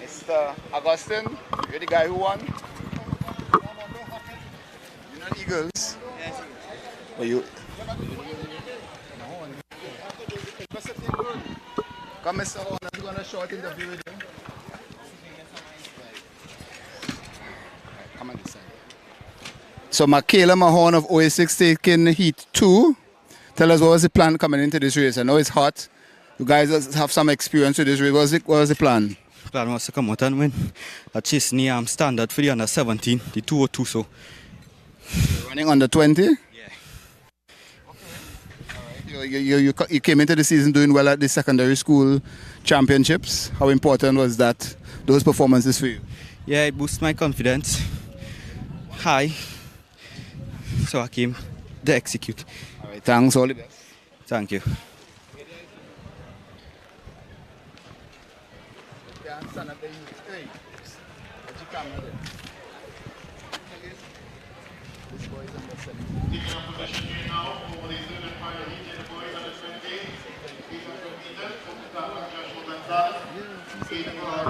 Mr. Augustine, you're the guy who won? You're not Eagles? Yes. But you... Come, Mr. Horn, I'm going to short interview with you. Come on this side. So, Michaela Mahon of OA6 taking heat 2. Tell us, what was the plan coming into this race? I know it's hot. You guys have some experience with this race. What was the plan? The plan was to come out and win. I chased the standard for the under 17, the 202. So. You're running under 20? Yeah. You came into the season doing well at the secondary school championships. How important was that, those performances for you? Yeah, it boosted my confidence high. So I came to execute. All right, thanks, all the best. Thank you.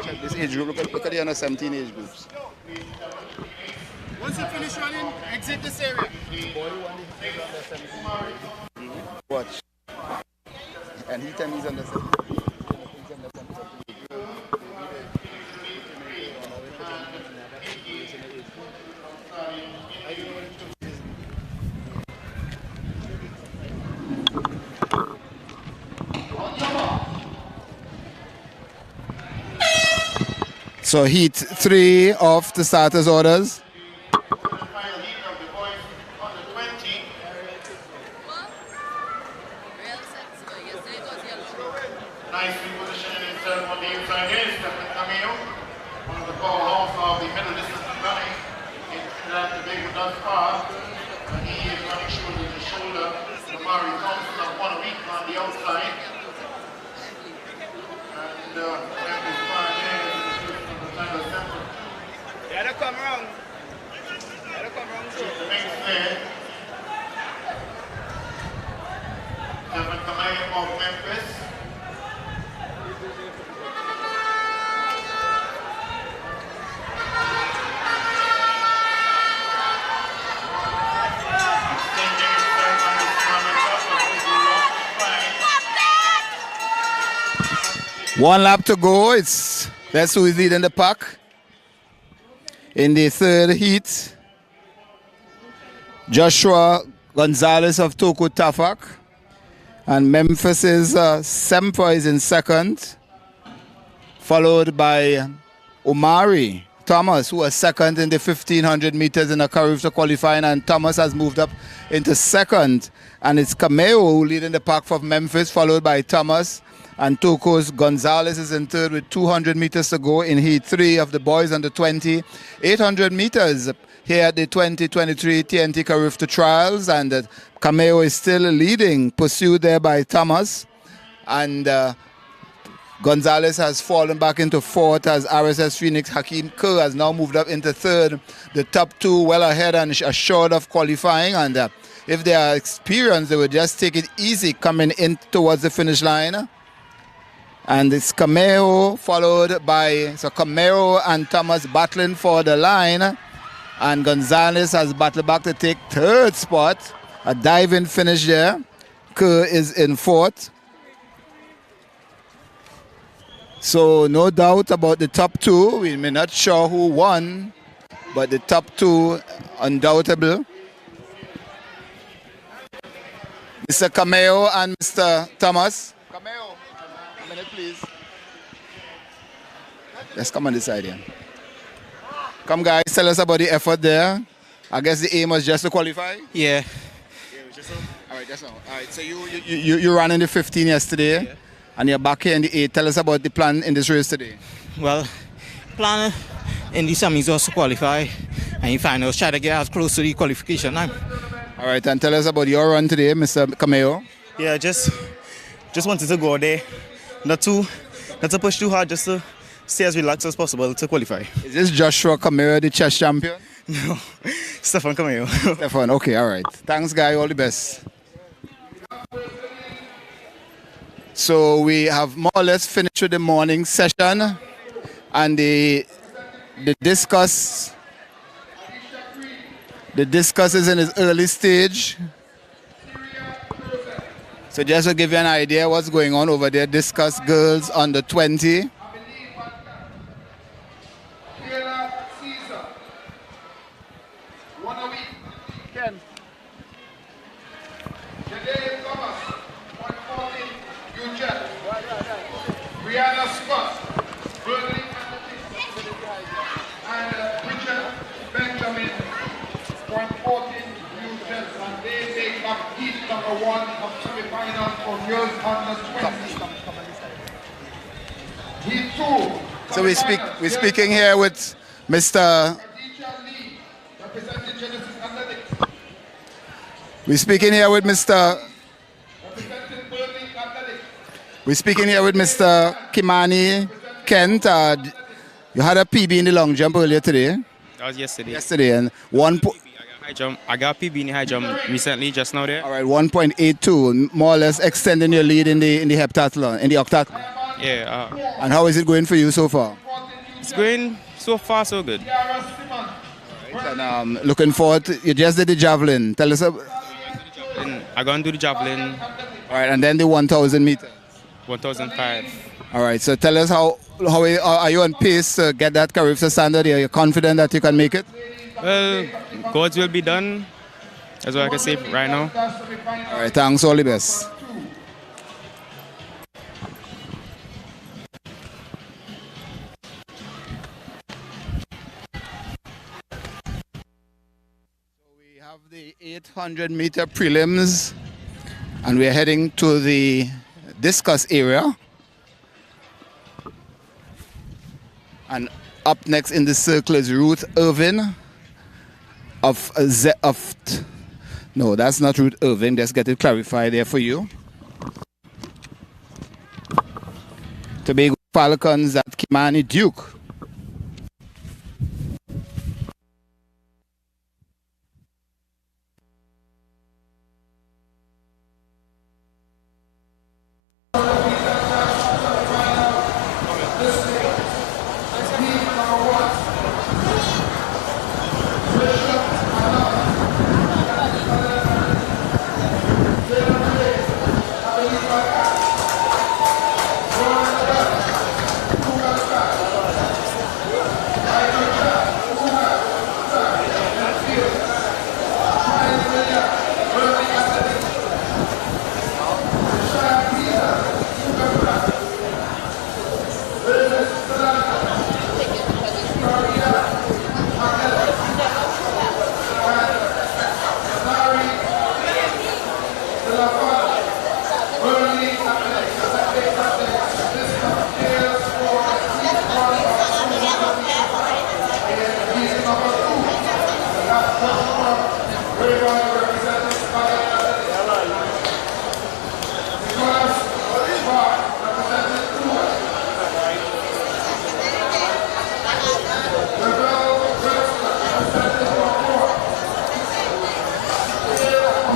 Check this age group. Look at the under 17 age groups. Once you finish running, exit this area. Watch. And he tell me he's under 17. So heat 3 of the starters orders. Nicely positioned in third on the inside here is Stephen Cameo, one of the powerhouse of the middle distance running in Trinidad and Tobago thus far. And he is running shoulder to shoulder. Amari Thompson of 1 week on the outside. And Memphis Barnett from the Tyler Center. Yeah, they come around. Yeah, they come around. The next there. Stephen Cameo of Memphis. One lap to go. That's who is leading the pack in the third heat. Joshua Gonzalez of Toku Tafak. And Memphis's Semper is in second, followed by Omari Thomas, who was second in the 1500 meters in the Carifta qualifying, and Thomas has moved up into second. And it's Cameo who leading the pack for Memphis, followed by Thomas. And Toko's Gonzalez is in third with 200 meters to go in heat 3 of the boys under 20. 800 meters here at the 2023 TNT Carifta Trials, and Cameo is still leading, pursued there by Thomas. And Gonzalez has fallen back into fourth as RSS Phoenix Hakeem Kerr has now moved up into third. The top two well ahead and assured of qualifying, and if they are experienced, they will just take it easy coming in towards the finish line. And it's Cameo followed by, so Cameo and Thomas battling for the line. And Gonzalez has battled back to take third spot. A diving finish there. Kerr is in fourth. So no doubt about the top two. We may not sure who won, but the top two undoubtable. Mr. Cameo and Mr. Thomas. Cameo, a minute please. Let's come on this side here. Come guys, tell us about the effort there. I guess the aim was just to qualify? Yeah. All right, that's all. All right, so you ran in the 15 yesterday, yeah, and you're back here in the 8. Tell us about the plan in this race today. Well, plan in the semis was to qualify, and in finals try to get as close to the qualification time. All right, and tell us about your run today, Mr. Cameo. Yeah, just wanted to go there, not to push too hard, just to stay as relaxed as possible to qualify. Is this Joshua Cameo, the chess champion? No, Stefan Cameo. Stefan, okay, all right. Thanks, guy. All the best. So we have more or less finished with the morning session, and the discus is in its early stage. So just to give you an idea what's going on over there, discus girls under 20. Brianna Scott, Bernie and Richard Benjamin, 114 U-Jets, and they make up heat number 1 of semi-finals for girls under 20. Heat 2. So we're speaking here with Mr. We're speaking here with Mr. Kimani Kent. You had a PB in the long jump earlier today. That was yesterday. Yesterday, and High jump. I got PB in the high jump recently, just now there. All right, 1.82, more or less extending your lead in the heptathlon, in the octathlon. Yeah. And how is it going for you so far? It's going so far so good. And looking forward you just did the javelin. Tell us about. I'm going to do the javelin. All right, and then the 1,000 meters. 1,005. All right, so tell us how are you on pace to get that Carifta standard? Are you confident that you can make it? Well, God's will be done. That's what I can say right now. All right, thanks. All the best. We have the 800-meter prelims, and we're heading to the discus area. And up next in the circle is Ruth Irvin no, that's not Ruth Irvin. Let's get it clarified there for you. Tobago Falcons at Kimani Duke.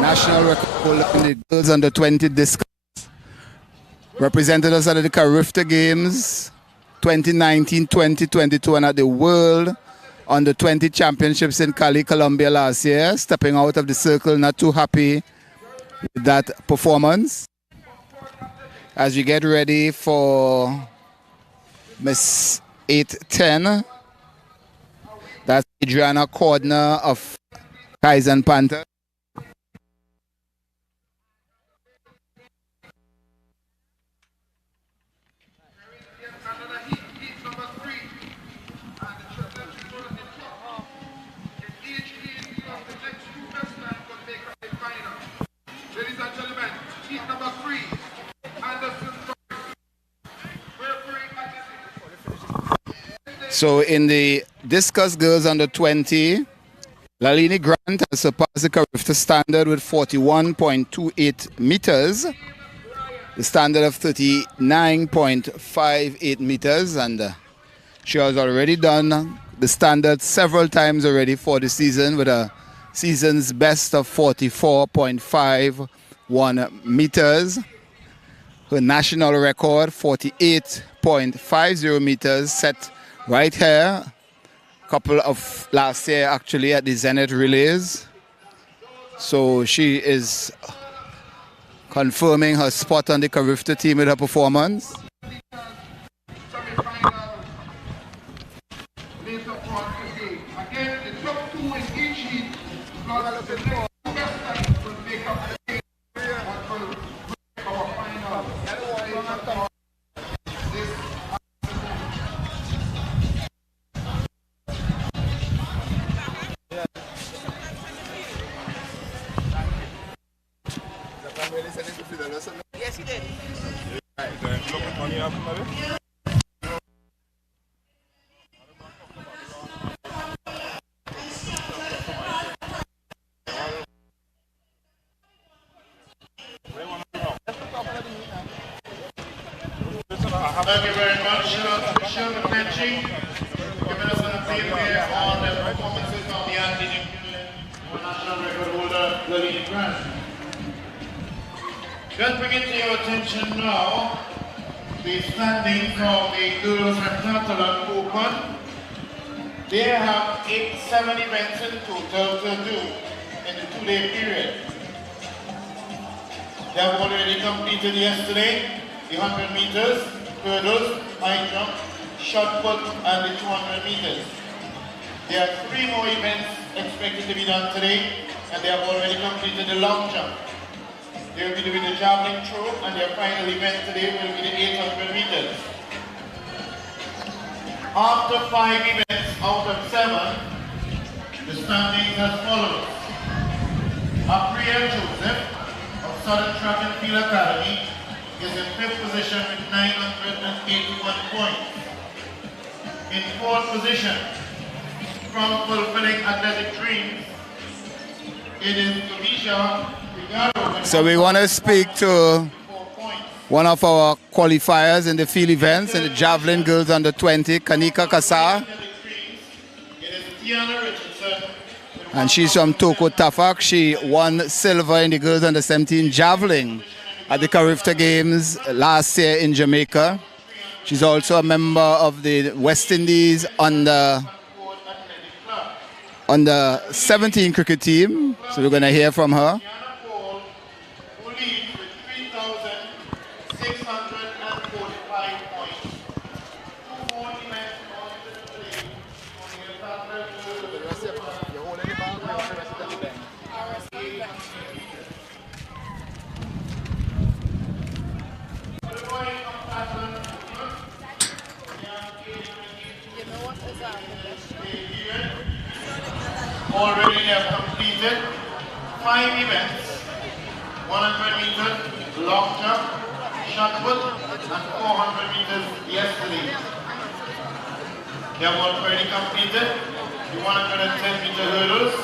National record holder in the girls under 20 discus. Represented us at the Carifta Games 2019, 2022 and at the World under 20 Championships in Cali, Colombia last year. Stepping out of the circle, not too happy with that performance. As we get ready for Miss 810, that's Adriana Cordner of Kaizen Panther. So in the discus girls under 20, Lalini Grant has surpassed the Carifta standard with 41.28 meters, the standard of 39.58 meters, and she has already done the standard several times already for the season with a season's best of 44.51 meters. Her national record, 48.50 meters, set right here, couple of last year actually at the Zenith Relays. So she is confirming her spot on the Carifta team with her performance. Yes, he did. Thank you very much, Sean McClenching, giving us an update here on the performances of the anti-nuclear national record holder, Lillian Grant. Just bring it to your attention now, the standing for the girls pentathlon open. They have 7 events in total to do in the 2-day period. They have already completed yesterday the 100 meters, hurdles, high jump, shot put, and the 200 meters. There are 3 more events expected to be done today, and they have already completed the long jump. They will be doing the javelin throw, and their final event today will be the 800 meters. After 5 events out of 7, the standings as follows. Apriel Joseph of Southern Track and Field Academy is in 5th position with 981 points. In 4th position, from fulfilling athletic dreams, it is Tovisha Figaro. So we want to speak to one of our qualifiers in the field events in the javelin girls under 20, Kanika Kassar. And she's from Toko Tafak. She won silver in the girls under 17 javelin at the Carifta Games last year in Jamaica. She's also a member of the West Indies under 17 cricket team. So we're going to hear from her. Already have completed 5 events, 100 meters, long jump, shot put, and 400 meters yesterday. They have already completed the 110 meter hurdles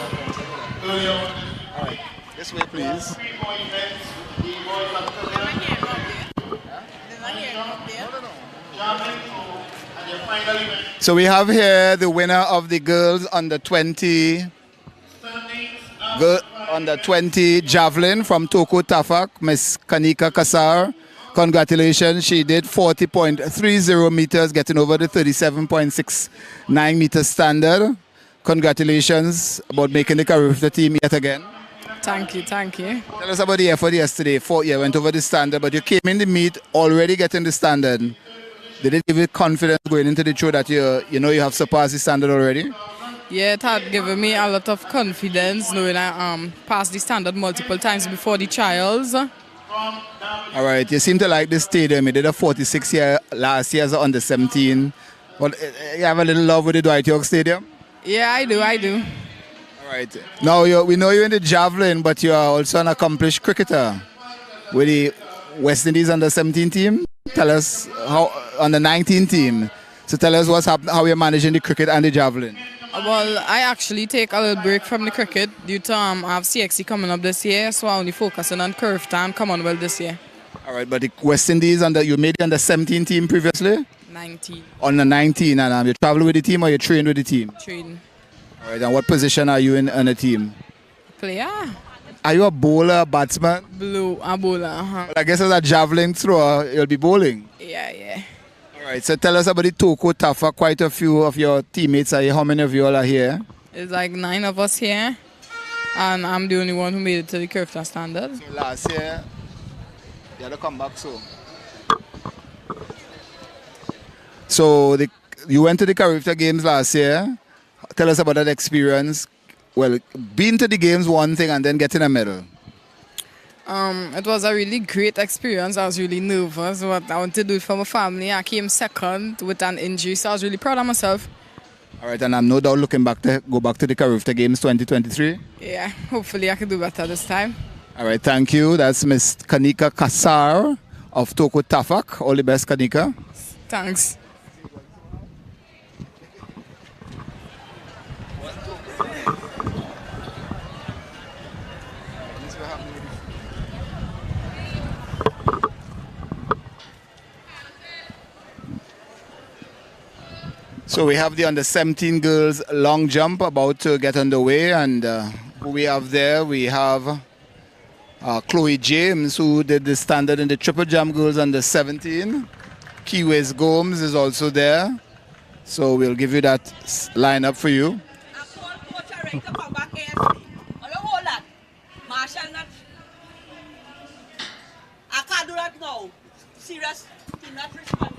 earlier on this week. This way, please. 3 more events, the boys have still javelin throw, and their final event. So we have here the winner of the girls under 20 under 20 javelin from Toko Tafak, Miss Kanika Kassar. Congratulations, she did 40.30 meters, getting over the 37.69 meter standard. Congratulations about making the Carifta team yet again. Thank you, thank you. Tell us about the effort yesterday. 4 years went over the standard, but you came in the meet already getting the standard. Did it give you confidence going into the show that you know you have surpassed the standard already? Yeah, it had given me a lot of confidence knowing I passed the standard multiple times before the trials. All right, you seem to like this stadium. You did a 46 year last year as under 17. Well, you have a little love with the Dwight York Stadium? Yeah, I do. All right. Now, we know you're in the javelin, but you are also an accomplished cricketer with the West Indies under 17 team. Tell us how on the 19 team. So tell us what's happening, how you're managing the cricket and the javelin. Well, I actually take a little break from the cricket due to I have CXC coming up this year, so I'm only focusing on Carifta and Commonwealth this year. All right, but the West Indies you made the under 17 team previously? 19. On the 19, and you travel with the team or you train with the team? Train. All right, and what position are you in on the team? Player. Are you a bowler, batsman? A bowler, Well, I guess as a javelin thrower, you'll be bowling. Yeah. All right, so tell us about the Toko Tafa. Quite a few of your teammates are here. How many of you all are here? It's like 9 of us here, and I'm the only one who made it to the Carifta standard. So last year, you had to come back So you went to the Carifta Games last year. Tell us about that experience. Well, being to the games one thing and then getting a medal. It was a really great experience. I was really nervous, but I wanted to do it for my family. I came second with an injury, so I was really proud of myself. All right, and I'm no doubt looking back to go back to the Carifta Games 2023. Yeah, hopefully I can do better this time. All right, thank you. That's Miss Kanika Kassar of Toko Tafak. All the best, Kanika. Thanks. So we have the under 17 girls long jump about to get underway, and who we have there? We have Chloe James, who did the standard in the Triple Jam Girls under 17. Kiwis Gomes is also there. So we'll give you that lineup for you. Marshall, not. I can't do that now. Serious, do not respond.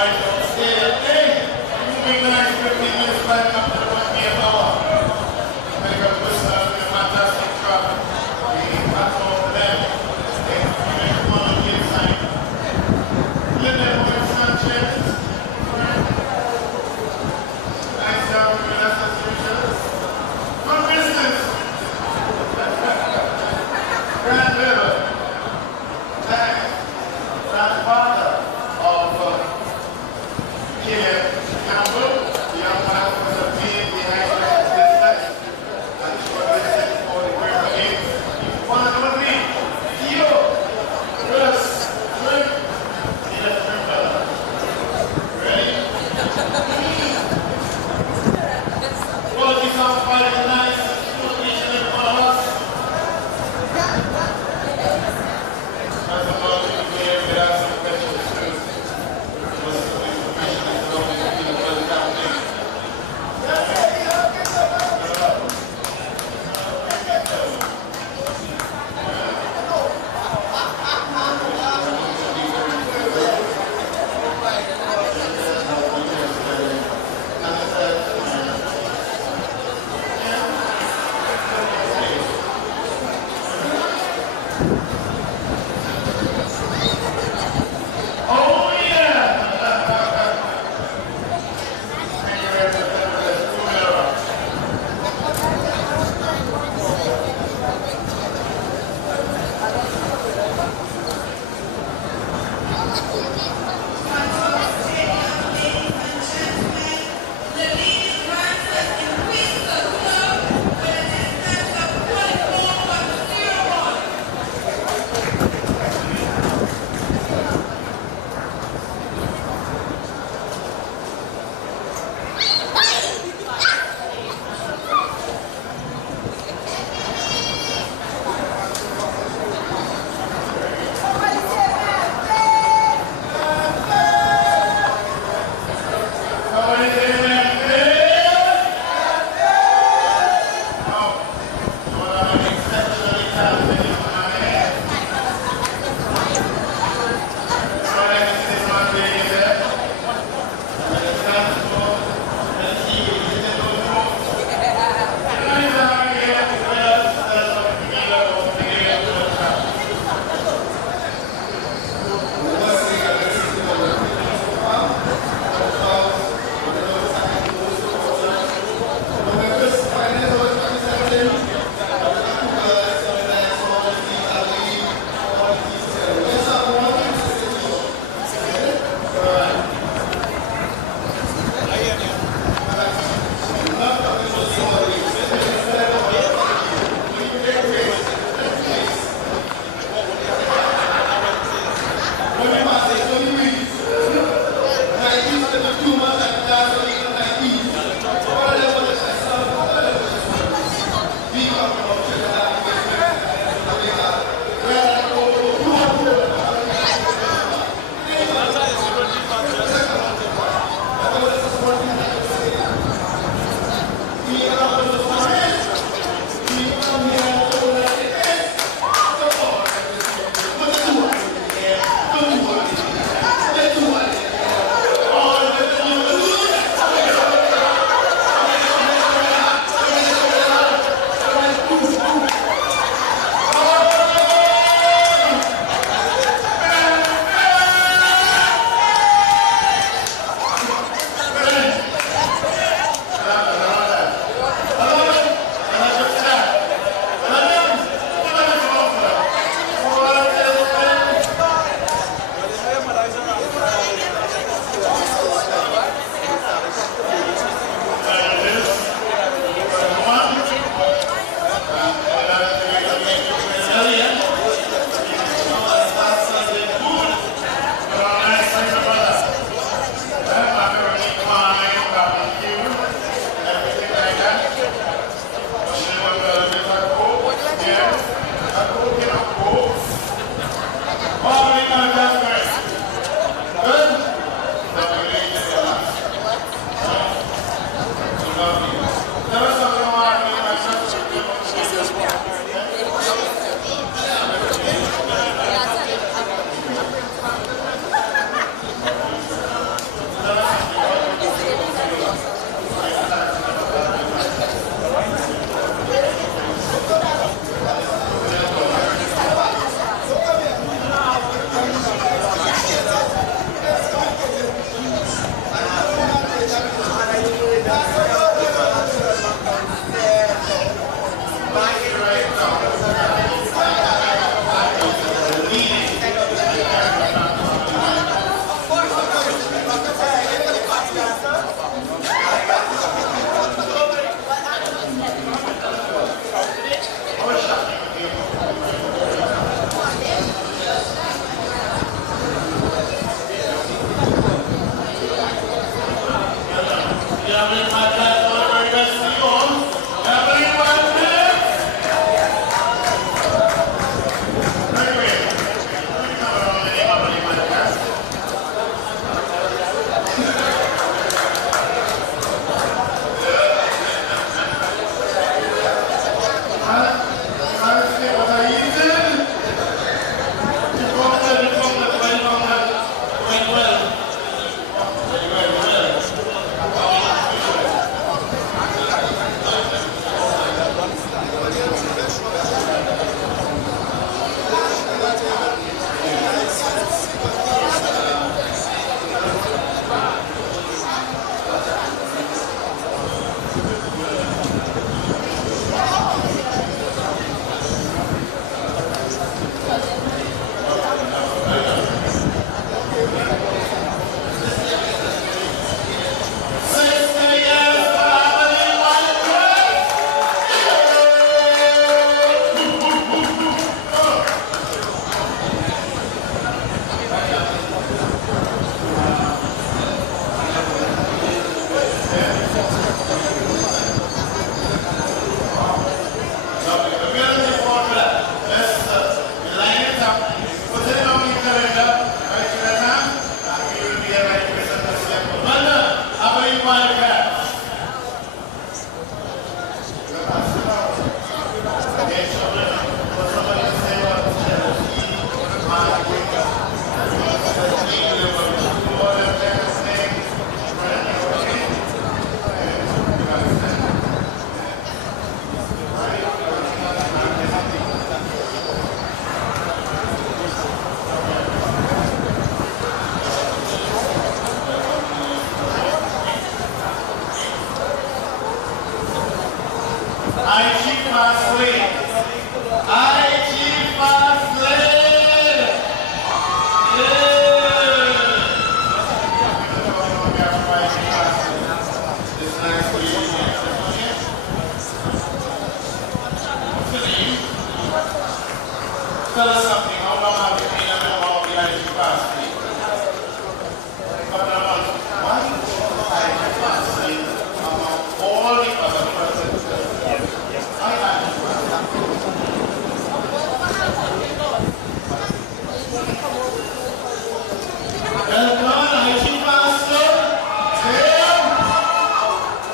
White House Stadium. Hey, moving nice 15 minutes climbing up to the 1 p.m. hour. American Whistler with a fantastic truck. The platform over them. They come on the inside. Linda Moore Sanchez. Nice job, that's as usual. From business. Grand River. Grandfather of Caleb Campbell, the young man was a fasting. Couple of months. Why are you fasting among all the other persons? I am well done, I should fasting.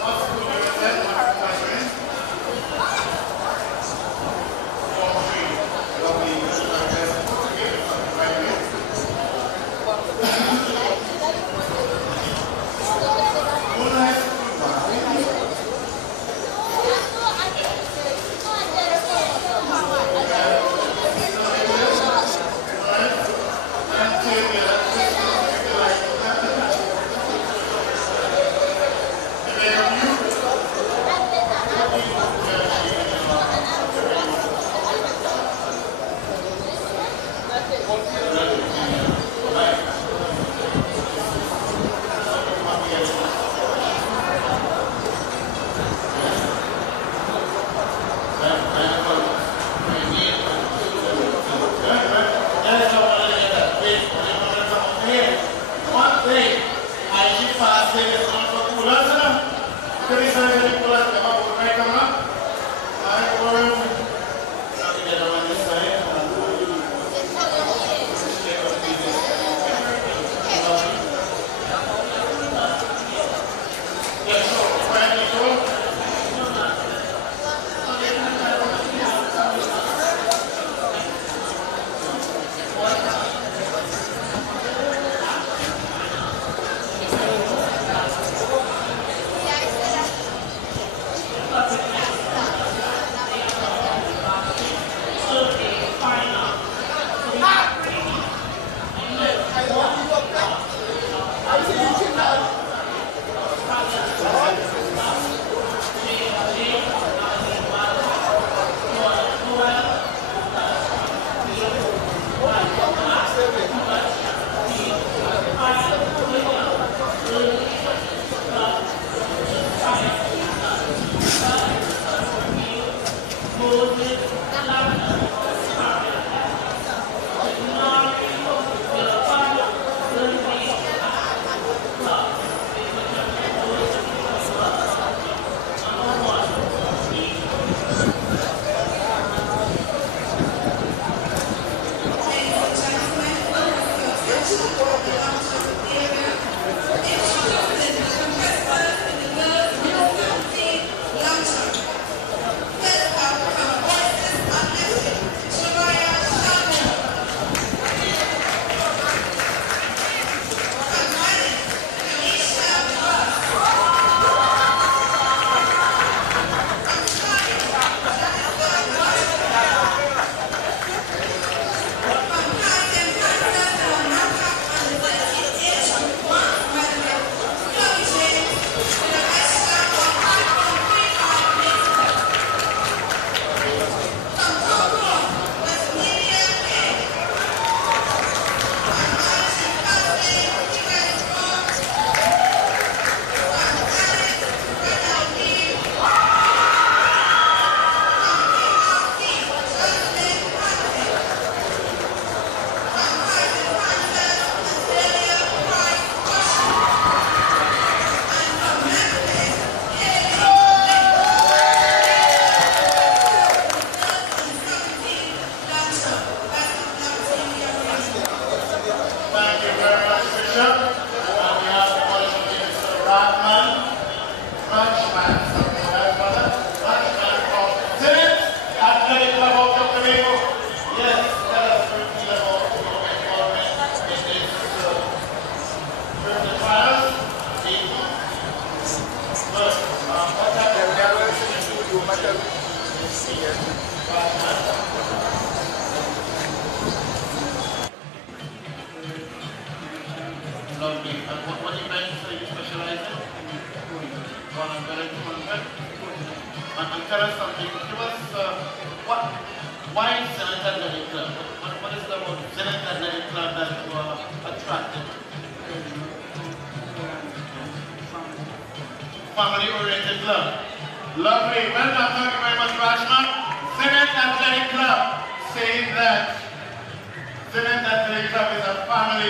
What's good with that, my friend? Lovely. And what events do you specialize in? And tell us something. Give us why Zenith Athletic Club? What is it about Zenith Athletic Club that you are attracted? Family-oriented club. Lovely. Well done. Thank you very much, Rashman. Zenith Athletic Club saying that Zenith Athletic Club is a family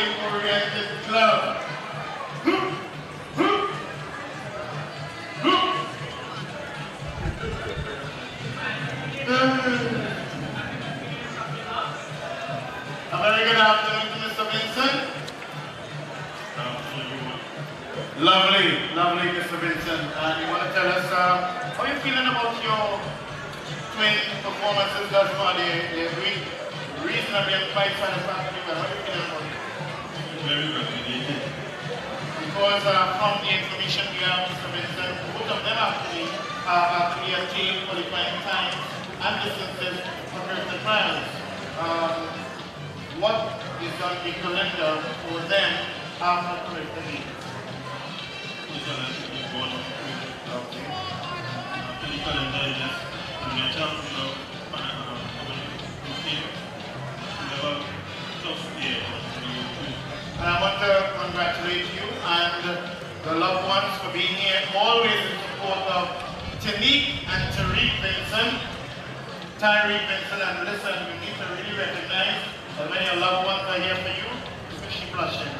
Lovely, lovely, Mr. Vincent. And you want to tell us how you feeling about your twin performances thus far? They agreed reasonably and quite satisfactory. Well, how are you feeling about it? Very good. Because from the information we have, Mr. Vincent, both of them actually attained qualifying times and distances for Carifta Trials. What is on the calendar for them after Carifta meet? And I want to congratulate you and the loved ones for being here, always in support of Tanique and Tariq Vincent. Tyree Vincent, and listen, you need to really recognize that when your loved ones are here for you, especially blushing.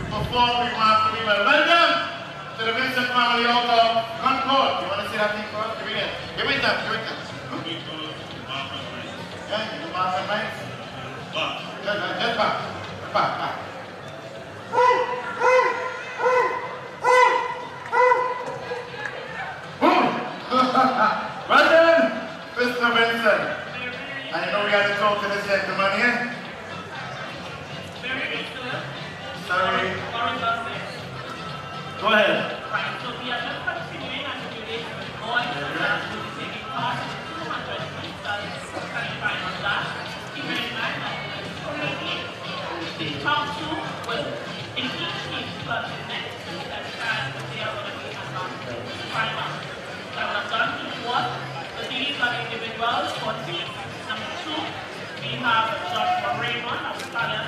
We perform, we want to be well. Welcome to the Vincent family out of Concord. You want to see that thing first? Give me that. Give me that. Give me that. Yeah, you do Mark and Mike? Just back. Back. Well done, Mr. Vincent. I know we have to talk to this gentleman here. Sorry. Go ahead. Right, so we are just continuing as it relates to the boys that will be taking part in the 200 meters semi-final dash. Keep in mind that currently the top two will, in each team, plus the next two that stand, they are going to be advanced to the final. That was done before. So these are individuals for team number 2. We have Joshua Raymond of Stallion,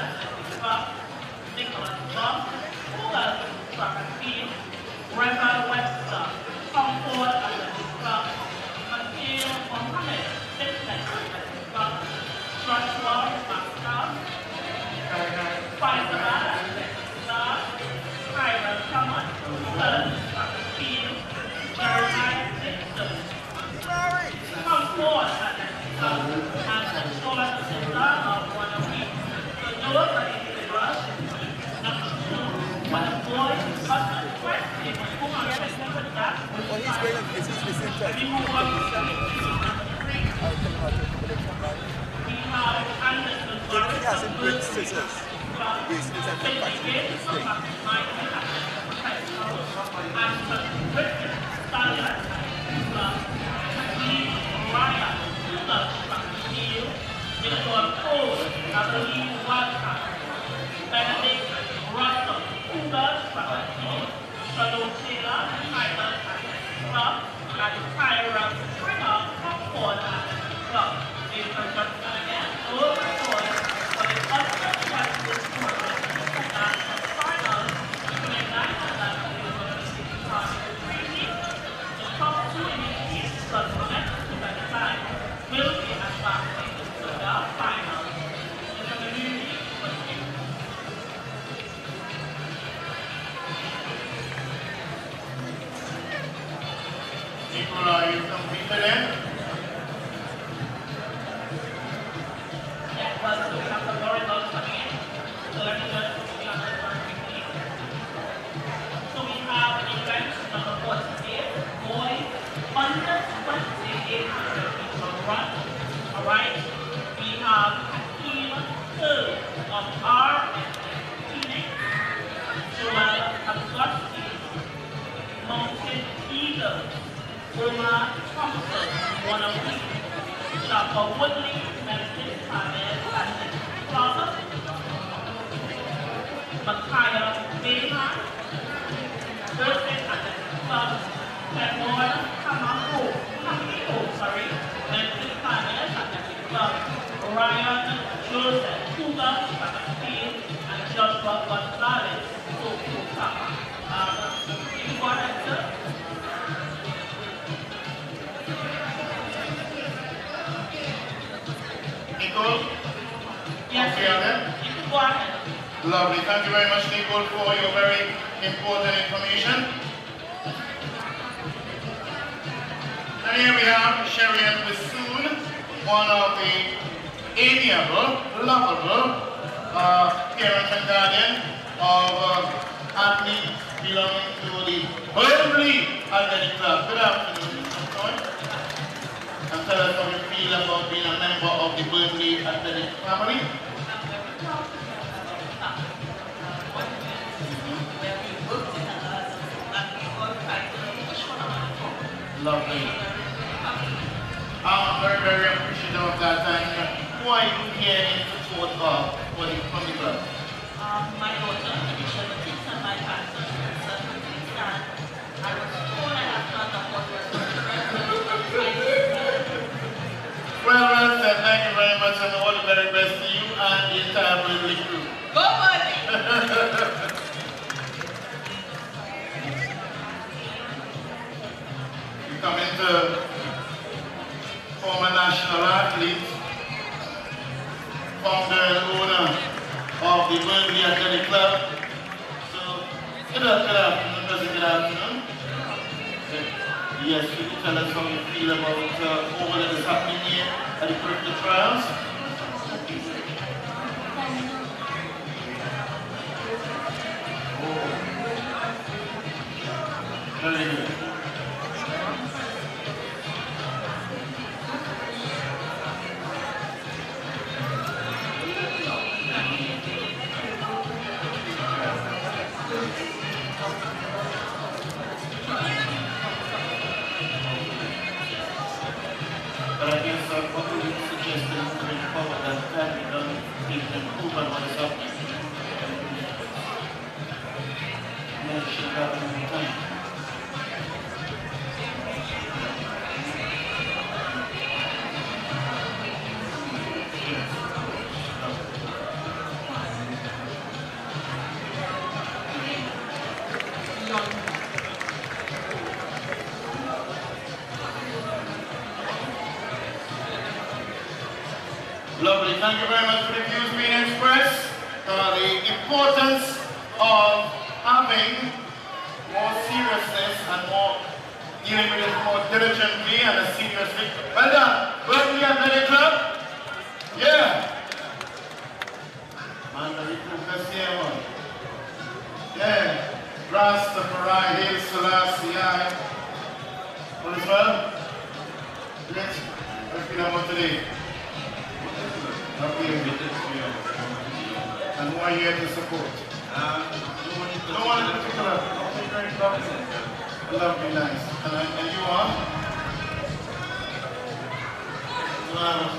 Nicholas Bob, who was track and field, Reverend Webster, Concord Athletic Club, Mateo Mohammed, Fitness Athletic Club, Joshua Master, Faisal Athletic Club, Kyra Thomas, track and field, Jeremiah Dixon, Concord Athletic Club, and Sean Sister of one of these. So those are individuals. Number 2, when a boy is not requested, who are requested for that, we move on to number 3. We have Anderson Forest of Good Scissors. Benedict Russell, Cougars, Shalom Taylor, Tyler Club, and Tyra Springer, Concord Club. These are just again, those are boys for the ultimate Westwood tournament. And the finals, between 9 and 11, is going to be taking part in the 3 weeks. The top 2 in each team, plus the next 2 at a time, will be advancing to the finals. It's going to be really interesting. People, are you complete then? Yeah, well, so we have some more results coming in. So let me just quickly on this one quickly. So we have event number 48, boys under 2800 meter run. Alright. We have Hakeem Hill of R&T, Joel Agosti, Mountain Eagles, Omar Thompson, one of these. Shopper Woodley, Memphis, Hamid, Athletic Club, Micaiah Bayman, Thursday Athletic Club, Edward Camino, Memphis, Hamid, Athletic Club, Ryan Joseph, Cougar, Track and Field, and Joshua Gonzalez, Tama. You go ahead, sir. Nicole? Yes, okay, then? You can go ahead. Lovely. Thank you very much, Nicole, for your very important information. And here we have Sherian Bassoon, one of the amiable, lovable parent and guardian of athlete belonging to the Burnley Athletic Club. Good afternoon, Mr. Toy. And tell us how you feel about being a member of the Burnley Athletic family. Lovely. I'm very, very appreciative of that. And who are you here in support of for the club? My daughter, Alicia Batiste, and my pastor, Sir Batiste, and I was told I have to undergo Well said. Thank you very much, and all the very best to you and the entire Burnley crew. Go, buddy! You come into former national athlete, founder and owner of the Burnley Athletic Club. So, good afternoon, good afternoon. Yes, could you tell us how you feel about all that is happening here at the Carifta Trials? Very good. But I guess what would you suggest moving forward that we don't need to improve on what is happening? Maybe should have more time. Lovely. Thank you very much for the views being expressed. The importance of having more seriousness and more dealing with it more diligently and seriously. Well done. Burnley Athletic Club. Yeah. Man, very cool. Let's see one. Yeah. Rastafari, Hail Selassie. All is well? Great. How do you feel about today? Okay. And who are you here to support? No one in particular. Okay, great, lovely. Lovely, nice. And you are?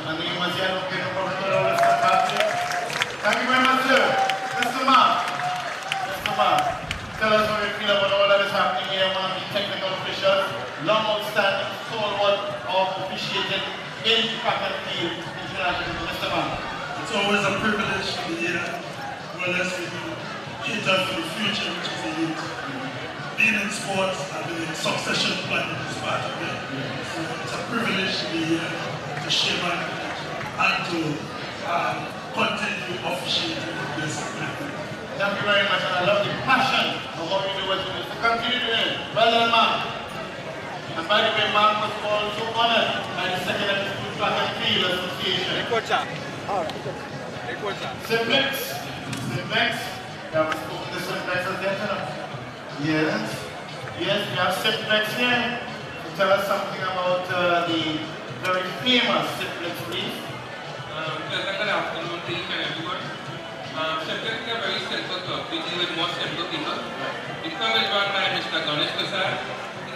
And you must have okay, no problem at all. Thank you very much, sir. Mr. Mark. Mr. Mark, tell us how you feel about all that is happening here. One of the technical officials, long outstanding, stalwart of officiating in track and field. Mr. Mark. It's always a privilege to be here. Well, as we cater for the future, which is the youth. Being in sports and the succession planning is part of it. So it's a privilege to be here to share my knowledge and to continue officiating this event. Thank you very much, and I love the passion of what you do with this. Continue doing it. Well done, Mark. And by the way, Mark was also honored by the Second Episcopal Track and Field Association. All right. Simplex. Simplex. We have spoken to Simplex as gentlemen. Yes. Yes, we have Simplex here to tell us something about the very famous Simplex please. Good afternoon to each and everyone. Simplex is a very simple club. We deal with more simple people. The club is run by Mr. Ganesh Prasad,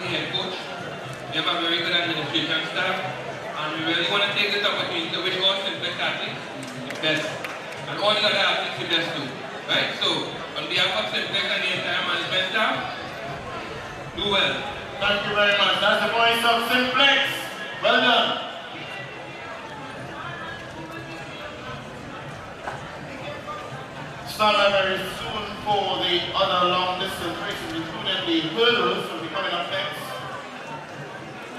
the head coach. We have a very good administration staff. And we really want to take this opportunity to wish all Simplex athletes the best. And all the other athletes the best too. Right? So, on behalf of Simplex and the entire management staff, do well. Thank you very much. That's the voice of Simplex. Well done. Start very soon for the other long distance races, including the hurdles, will be coming up next.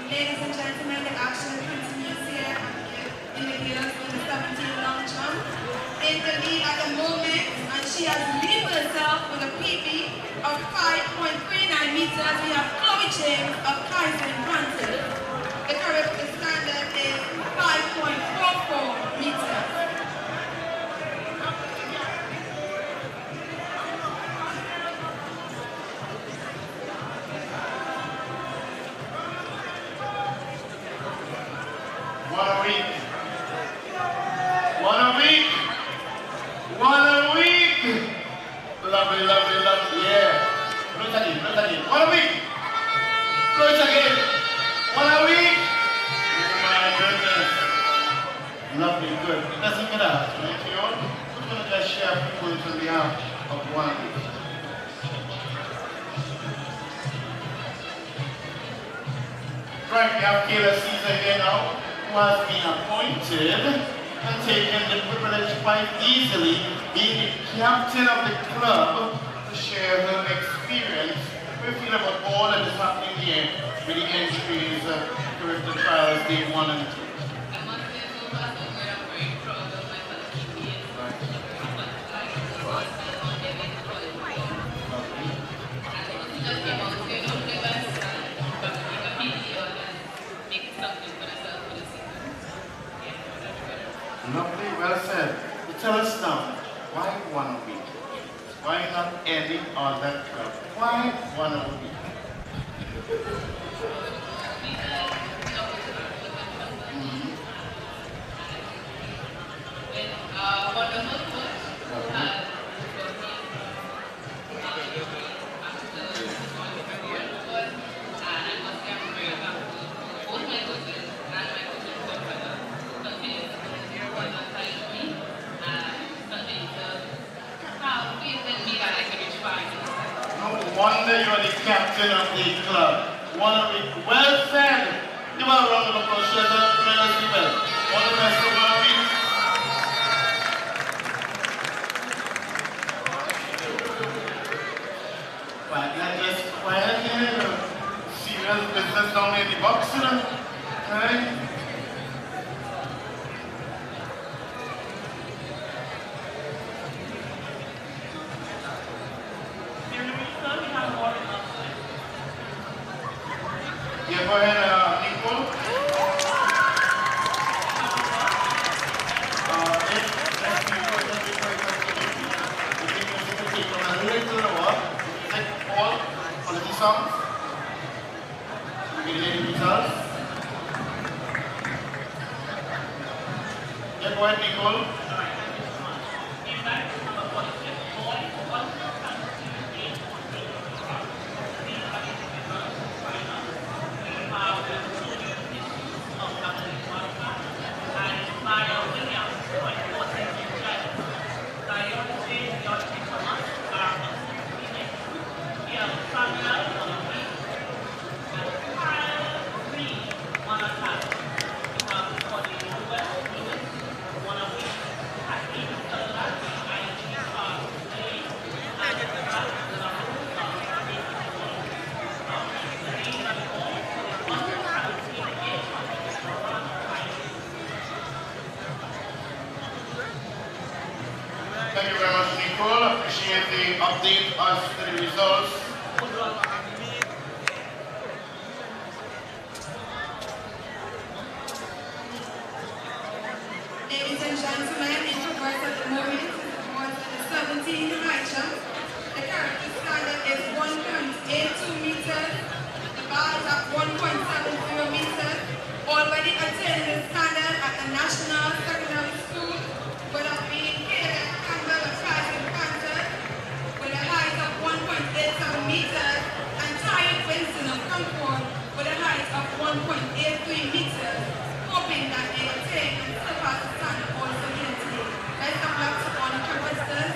Ladies and gentlemen, the action continues here in the girls in the 17 long jump. In the lead at the moment, and she has leaped herself with a PB of 5.39 meters. We have Chloe James of Kaiser Pantel. The correct standard is 5.44 meters. share a few points on behalf of one. Right, we have Kayla Caesar here now, who has been appointed and taken the privilege quite easily, being the captain of the club, to share her experience. We feel about all that is happening here with the entries to Carifta Trials Day 1 and 2. Lovely, well said. So tell us now, why 1 week? Why not any other club? Why 1 week? No wonder you're the captain of the club. 1 week. Well said. Give her a round of applause. She has done tremendously well. All the best for 1 week. Right, now just quiet here. Serious business down in the box, you know. Okay? Yeah, go ahead, Nicole. Songs. We can hear the results. Yeah, go ahead, Nicole. Thank you very much, Nicole. Appreciate the update as to the results. Ladies and gentlemen, in regards at the moment, on the 17 high jump, the character standard is 1.82 meters, the bar is at 1.70 meters, already attained the standard at the National Secondary School, would have been Caleb Campbell of Rising Panther, with a height of 1.87 meters, and Tyre Winston of Concord, with a height of 1.83 meters, hoping that they attain and surpass the standard also here today. Best of luck to all the competitors.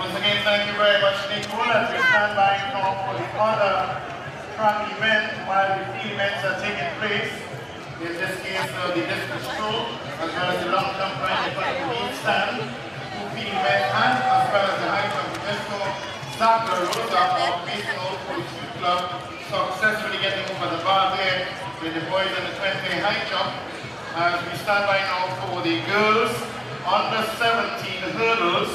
Once again, thank you very much, Nicole, as we stand by now for the other track event while the field events are taking place. In this case, the discus throw, as well as the long jump right in front of the lead stand, two field events, and as well as the high jump disco. Sandra Rosa of Mason 42 Club successfully getting over the bar there with the boys in the 20 high jump. As we stand by now for the girls under 17 hurdles.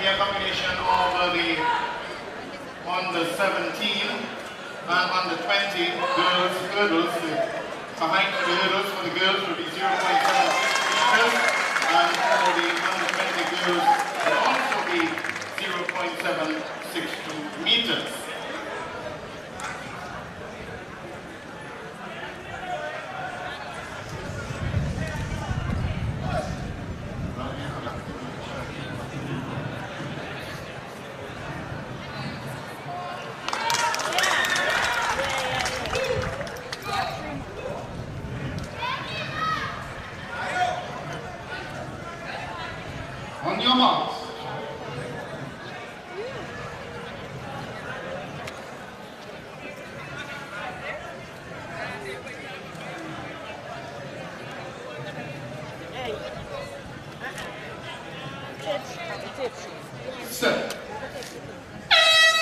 Be a combination of the under 17 and under 20 girls hurdles. The height of the hurdles for the girls will be 0.76 meters, and for the under 20 girls will also be 0.762 meters. On your marks. Set.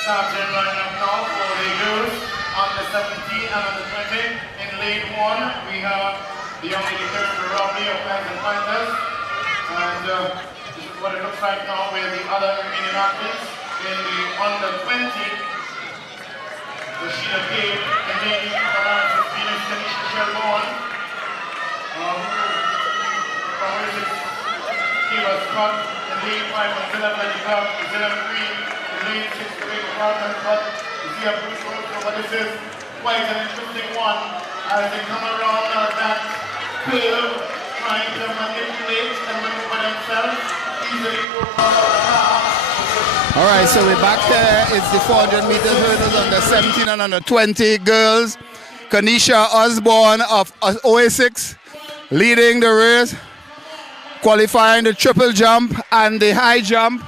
Starting line up now for the girls under 17 and under 20. In lane 1, we have the only determined robbery of fans and fighters. And this is what it looks like now with the other remaining athletes. In the under 20, Rashida Cave, in lane 2, Commander 16 is Tanisha Shelbourne. From Wales, Kiva Scott. In lane 5, Zilla Bladikov, Zilla Green. In lane 6, Rebecca Carlton Scott. You see a Bruce Rose, but this is quite an interesting one as they come around that curve, trying to manipulate and maneuver themselves easily. All right, so we're back there. It's the 400 meter hurdles under 17 and under 20 girls. Kanisha Osborne of OA6 leading the race, qualifying the triple jump and the high jump.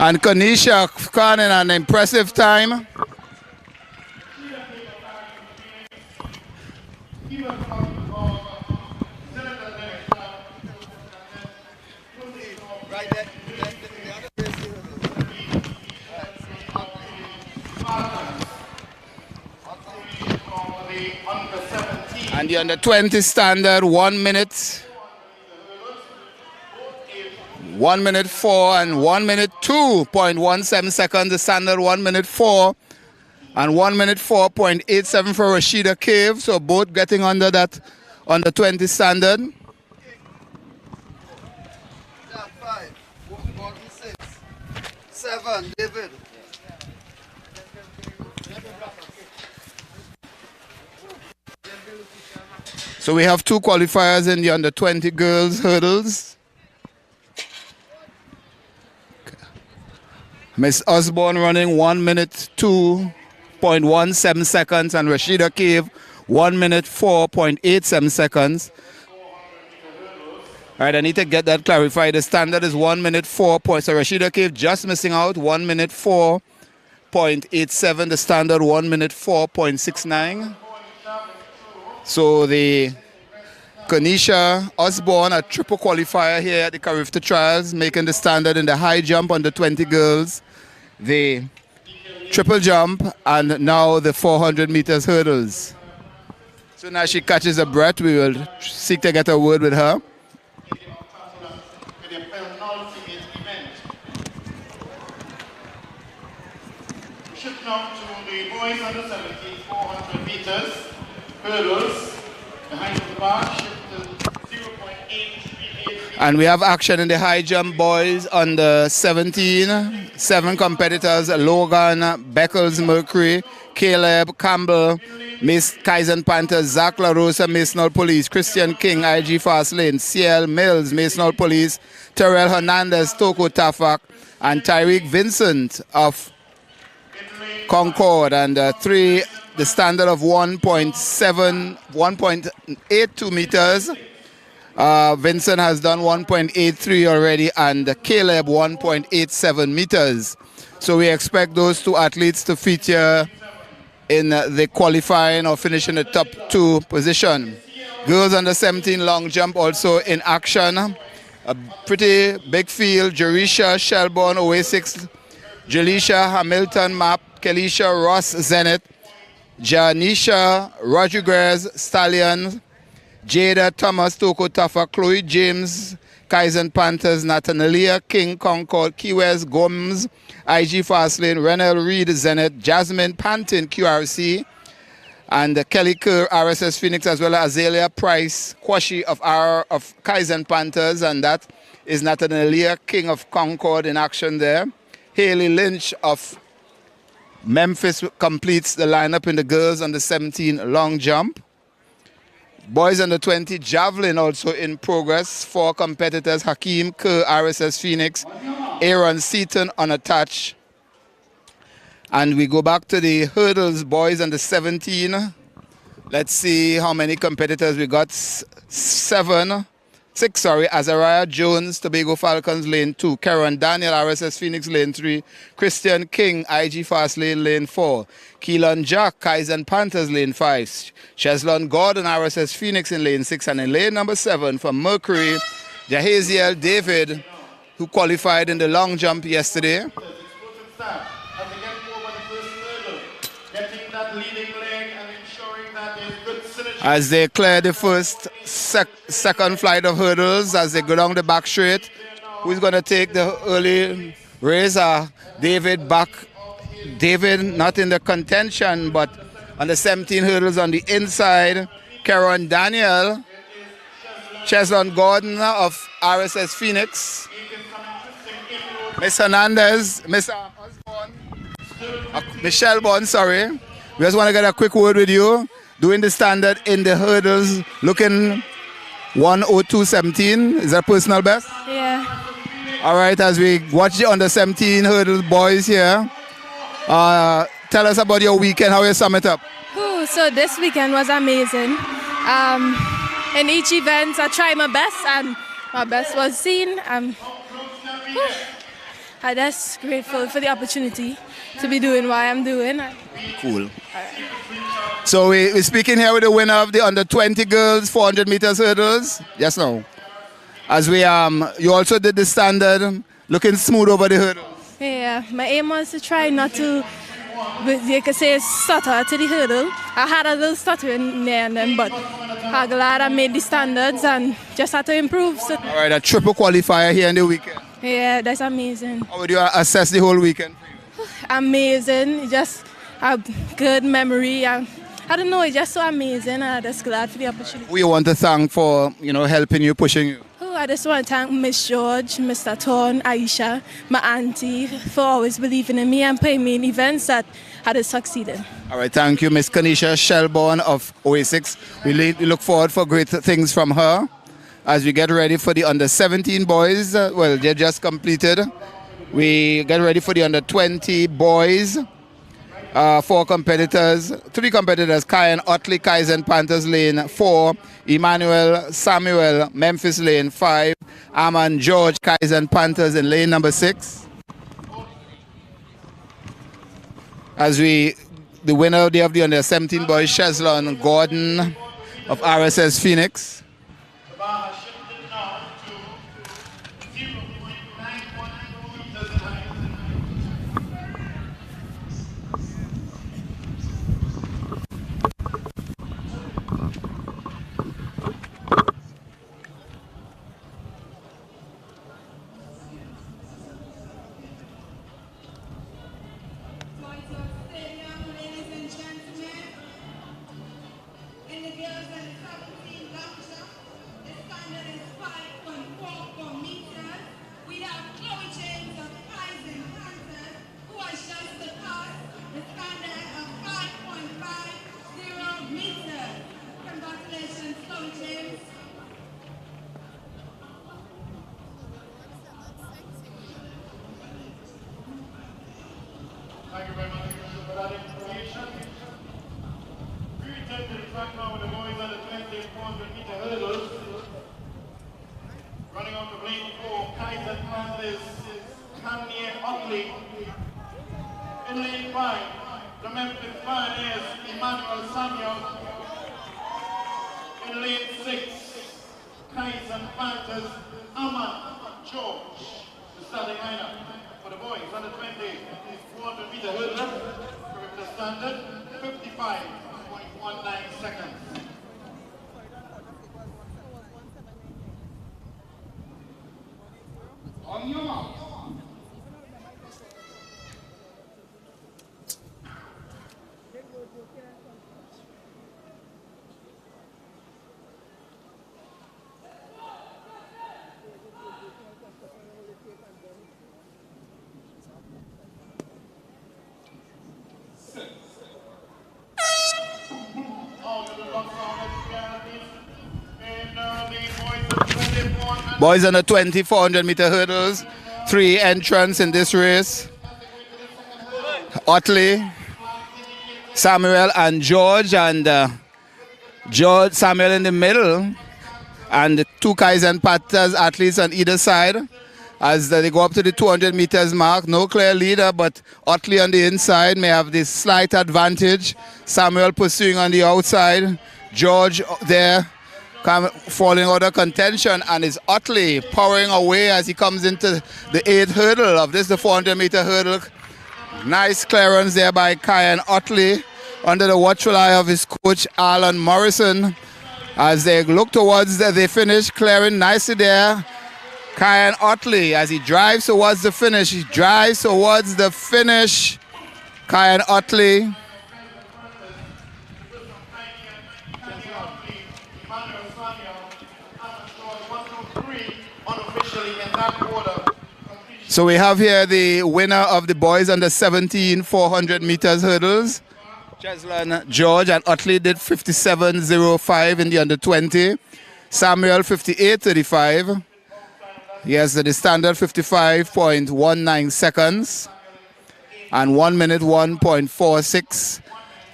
And Kanisha caught in an impressive time. And the under 20 standard 1 minute. 1 minute 4 and 1 minute 2.17 seconds. The standard 1 minute 4 and 1 minute 4.87 for Rashida Cave. So both getting under that under 20 standard. 5, 46, 7, David. So we have two qualifiers in the under 20 girls hurdles. Miss Osborne running 1 minute 2.17 seconds and Rashida Cave 1 minute 4.87 seconds. All right, I need to get that clarified. The standard is 1 minute 4. So Rashida Cave just missing out 1 minute 4.87. The standard 1 minute 4.69. So the Kanisha Osborne, a triple qualifier here at the Carifta Trials, making the standard in the high jump under 20 girls, the triple jump, and now the 400 meters hurdles. So now she catches a breath. We will seek to get a word with her. Shift now to the boys under 17, 400 meters hurdles. The height of the bar shift to 0.762 And we have action in the high jump boys under 17. 7 competitors: Logan, Beckles Mercury, Caleb Campbell, Miss Kaizen Panthers, Zach LaRosa, Masonal Police, Christian King, IG Fast Lane, CL Mills, Masonal Police, Terrell Hernandez, Toko Tafak, and Tyreek Vincent of Concord. And the standard of 1.82 meters. Vincent has done 1.83 already, and Caleb 1.87 meters. So we expect those 2 athletes to feature in the qualifying or finish in the top 2 position. Girls under 17 long jump also in action. A pretty big field: Jerisha Shelbourne, OA6, Jaleisha Hamilton, MAP, Kelisha Ross, Zenith, Janisha Rodriguez, Stallion, Jada Thomas, Toko Tafa, Chloe James, Kaizen Panthers, Nathanalia King, Concord, Key West, Gomes, IG Fastlane, Renel Reed, Zenith, Jasmine Pantin, QRC, and Kelly Kerr, RSS Phoenix, as well as Azalea Price, Kwashi of Kaizen Panthers, and that is Nathanalia King of Concord in action there. Haley Lynch of Memphis completes the lineup in the girls under 17 long jump. Boys under 20 javelin also in progress. 4 competitors: Hakeem Kerr, RSS Phoenix, Aaron Seaton unattached. And we go back to the hurdles, boys under 17. Let's see how many competitors we got. 6, Azariah Jones, Tobago Falcons, lane 2. Karen Daniel, RSS Phoenix, lane 3. Christian King, IG Fast Lane, lane 4. Keelan Jack, Kaizen Panthers, lane 5. Cheslon Gordon, RSS Phoenix, in lane 6. And in lane number 7 for Mercury, Jahaziel David, who qualified in the long jump yesterday. As they clear the first, second flight of hurdles, as they go down the back straight. Who's going to take the early race? David back. David not in the contention, but on the 17 hurdles on the inside. Karen Daniel, Cheslon Gordon of RSS Phoenix. Miss Hernandez, Miss Osborne, Michelle Bond, sorry. We just want to get a quick word with you. Doing the standard in the hurdles, looking 1:02.17. Is that personal best? Yeah. All right, as we watch the under 17 hurdles boys here, tell us about your weekend, how you sum it up. Ooh, so this weekend was amazing. In each event, I tried my best, and my best was seen. I'm just grateful for the opportunity to be doing what I'm doing. Cool. So we're speaking here with the winner of the under 20 girls 400 meters hurdles. Yes, no. As we you also did the standard, looking smooth over the hurdles. Yeah, my aim was to try not to, you could say, stutter to the hurdle. I had a little stutter in there and then, but I'm glad I made the standards and just had to improve. So. All right, a triple qualifier here in the weekend. Yeah, that's amazing. How would you assess the whole weekend? Amazing, just a good memory. I don't know, it's just so amazing. I'm just glad for the opportunity. Who you want to thank for, helping you, pushing you? Oh, I just want to thank Miss George, Mr. Torn, Aisha, my auntie, for always believing in me and putting me in events that had succeeded. All right, thank you, Miss Kanisha Shelbourne of OA6. We look forward for great things from her as we get ready for the under 17 boys. Well, they just completed. We get ready for the under 20 boys. 3 competitors: Kyan Otley, Kaizen Panthers, lane 4. Emmanuel Samuel, Memphis, lane 5. Aman George, Kaizen Panthers, in lane number 6. As the winner of the under 17 boys, Cheslon Gordon of RSS Phoenix. 5 is Emmanuel Samuel. In lane 6, Kaizen Panthers, Aman George. The starting lineup for the boys under 20 is 400 meter hurdler. Carifta standard, 55.19 seconds. On your mark. Boys under 20, 400 meter hurdles. 3 entrants in this race. Otley, Samuel and George. And George, Samuel in the middle. And the 2 Kaizen Panthers athletes on either side. As they go up to the 200 meters mark. No clear leader, but Otley on the inside may have this slight advantage. Samuel pursuing on the outside. George there falling out of contention, and is Otley powering away as he comes into the 8th hurdle of this, the 400 meter hurdle. Nice clearance there by Kyan Otley under the watchful eye of his coach Alan Morrison as they look towards the finish, clearing nicely there. Kyan Otley as he drives towards the finish. He drives towards the finish. Kyan Otley. So we have here the winner of the boys under 17 400 meters hurdles. Cheslin George and Otley did 57.05 in the under 20. Samuel 58.35. Yes, the standard 55.19 seconds. And 1 minute 1.46.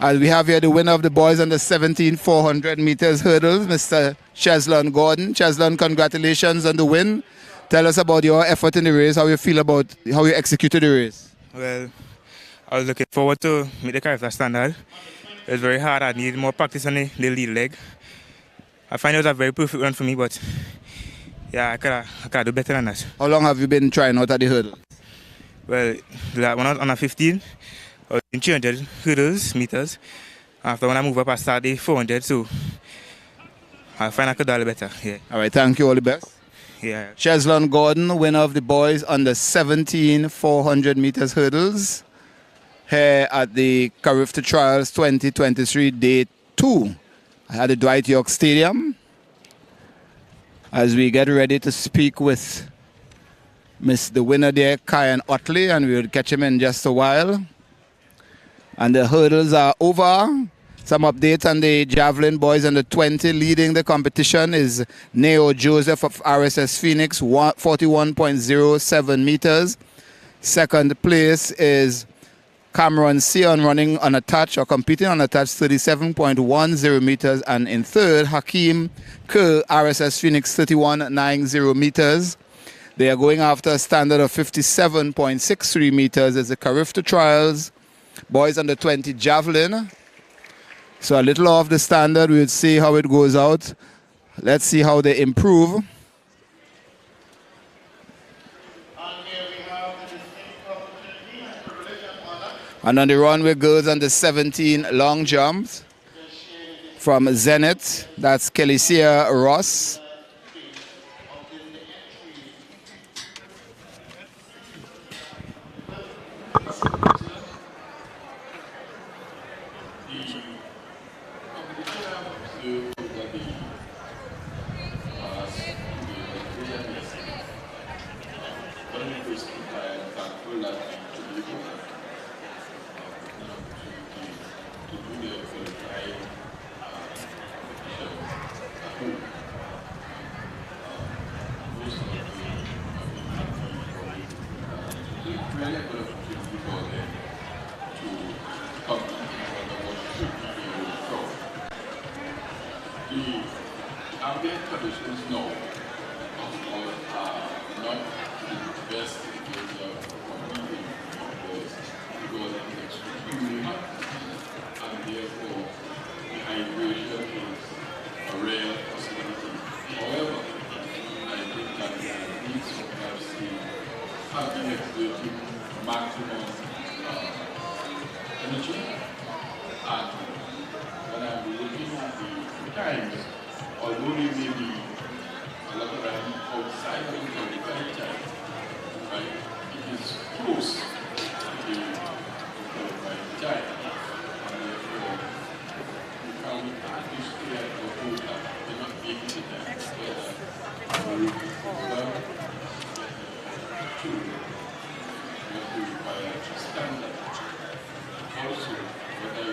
And we have here the winner of the boys under 17 400 meters hurdles, Mr. Cheslin Gordon. Cheslin, congratulations on the win. Tell us about your effort in the race, how you feel about how you executed the race. Well, I was looking forward to meet the Carifta standard. It was very hard. I needed more practice on the lead leg. I find it was a very perfect run for me, but yeah, I could do better than that. How long have you been trying out at the hurdle? Well, when I was on a 15, I was in 300 hurdles, meters. After when I move up, I started the 400, so I find I could do a little better. Yeah. All right, thank you, all the best. Yeah. Cheslin Gordon, winner of the boys under 17 400 meters hurdles here at the Carifta Trials 2023 Day 2 at the Dwight York Stadium. As we get ready to speak with the winner there, Kyan Otley, and we will catch him in just a while. And the hurdles are over. Some updates on the javelin boys under 20. Leading the competition is Neo Joseph of RSS Phoenix, 41.07 meters. Second place is Cameron Sion running unattached or competing unattached, 37.10 meters. And in third, Hakeem Kerr, RSS Phoenix, 31.90 meters. They are going after a standard of 57.63 meters as the Carifta Trials. Boys under 20 javelin. So a little off the standard. We'll see how it goes out. Let's see how they improve. And on the runway, girls under 17 long jumps. From Zenith, that's Kelicia Ross. something that's going to maximum energy. And when I'm looking at the times, although they may be a lot of them outside of the qualified time, right, it is close to the qualified time. And therefore, we can't display the whole time. They're not making the time together. Standard. Also, what I do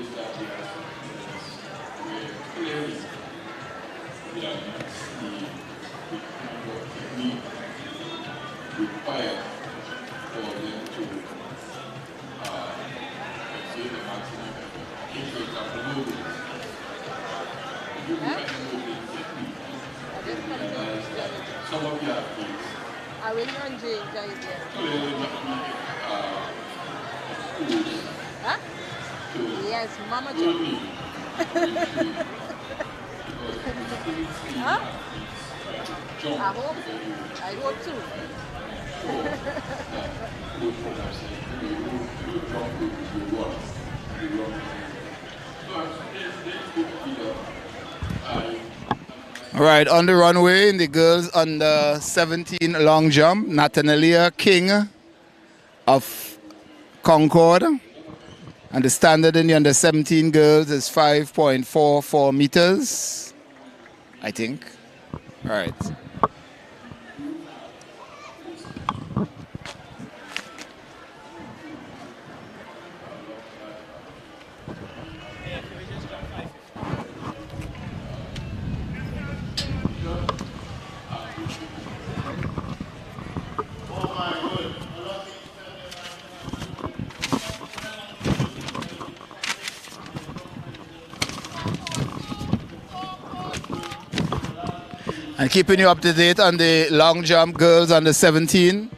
is that we are where clearly we are not seeing the kind of technique required for them to achieve the maximum effort. If, for example, moving, if you look at the moving technique, you realize that some of your athletes I will run Jane guys clearly not Huh? Yes, Mama John. Huh? I hope too. All right, on the runway in the girls under 17 long jump, Nathanalia King of Concord. And the standard in the under 17 girls is 5.44 meters, I think. All right. And keeping you up to date on the long jump girls under 17.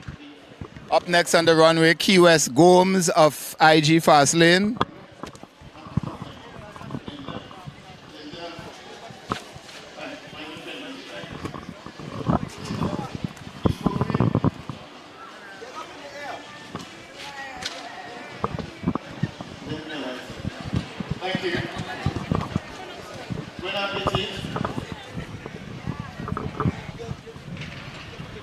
Up next on the runway, Key West Gomes of IG Fast Lane. Thank you. Good afternoon.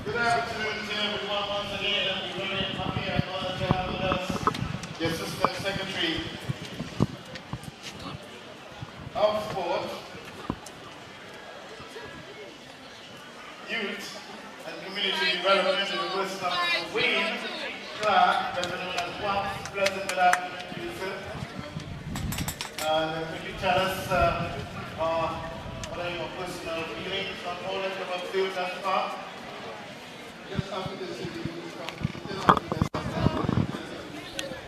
Good afternoon to everyone once again. I'm very happy and honored to have with us the Assistant Secretary of Sport, Youth and Community Development in the person of Wayne Clark, better known as WAPS. Pleasant good afternoon to you, sir. Could you tell us what are your personal feelings on all that you have built thus far?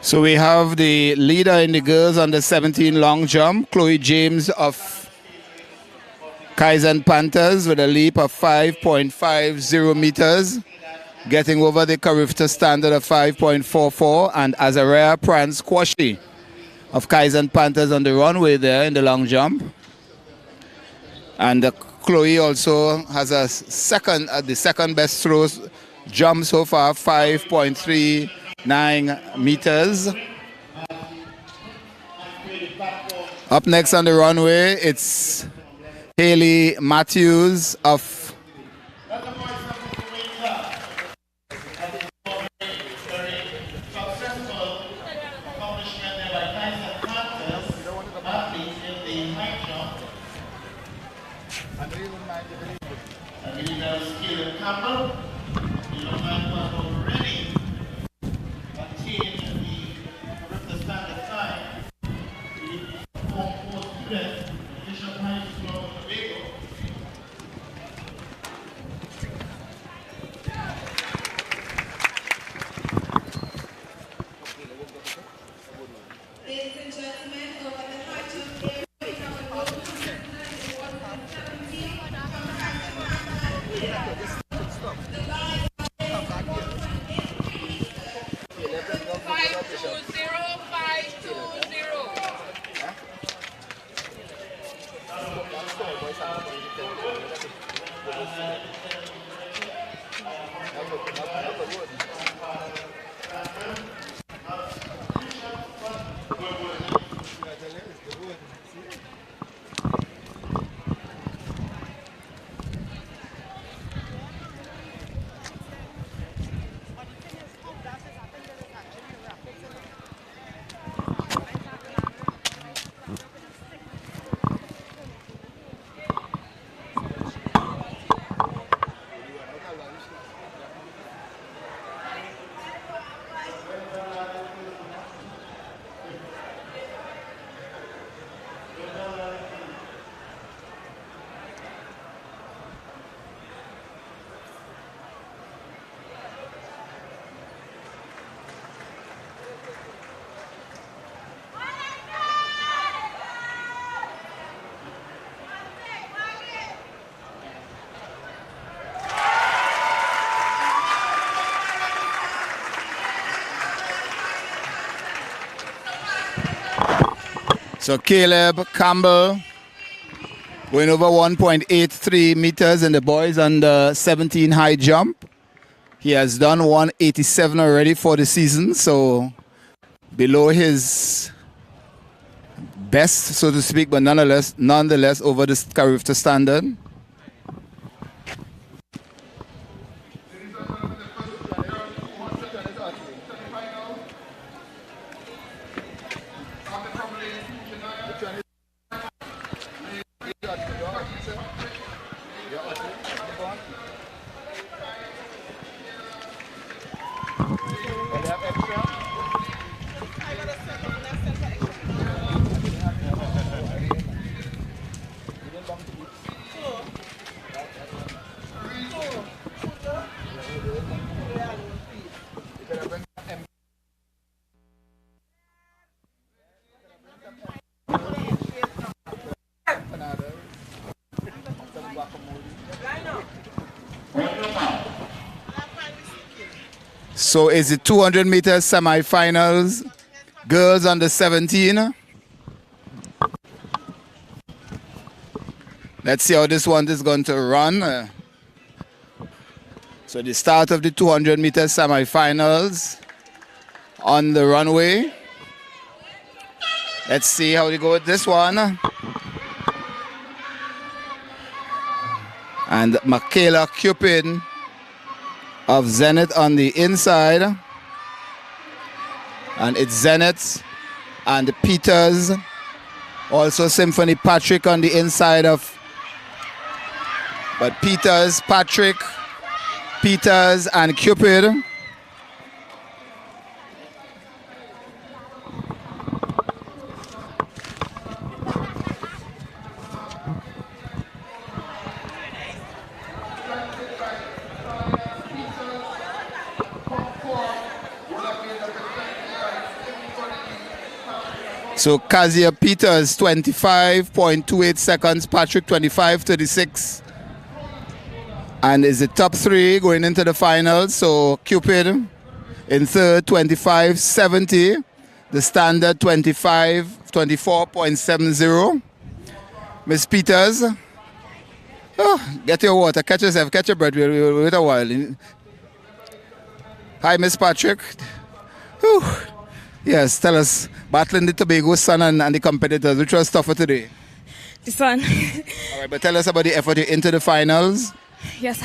So we have the leader in the girls under 17 long jump, Chloe James of Kaizen Panthers with a leap of 5.50 meters, getting over the Carifta standard of 5.44, and Azarea Prance Quashi of Kaizen Panthers on the runway there in the long jump. And Chloe also has a the second best throw jump so far, 5.39 meters. Up next on the runway, it's Haley Matthews of So Caleb Campbell going over 1.83 meters in the boys under 17 high jump. He has done 187 already for the season, so below his best, so to speak, but nonetheless over the Carifta standard. So is it 200 meters semi-finals, girls under 17. Let's see how this one is going to run. So the start of the 200 meters semi-finals on the runway. Let's see how they go with this one. And Michaela Cupid of Zenith on the inside. And it's Zenith and Peters. Also Symphony Patrick on the inside of, but Peters, Patrick, Peters and Cupid. So Kazia Peters 25.28 seconds, Patrick 25.36. And is the top three going into the finals. So Cupid in third 25.70. The standard 24.70. Miss Peters. Oh, get your water, catch yourself, catch your breath, we'll wait a while. Hi Miss Patrick. Whew. Yes, tell us, battling the Tobago Sun and the competitors, which was tougher today? This one. All right, but tell us about the effort into the finals. Yes.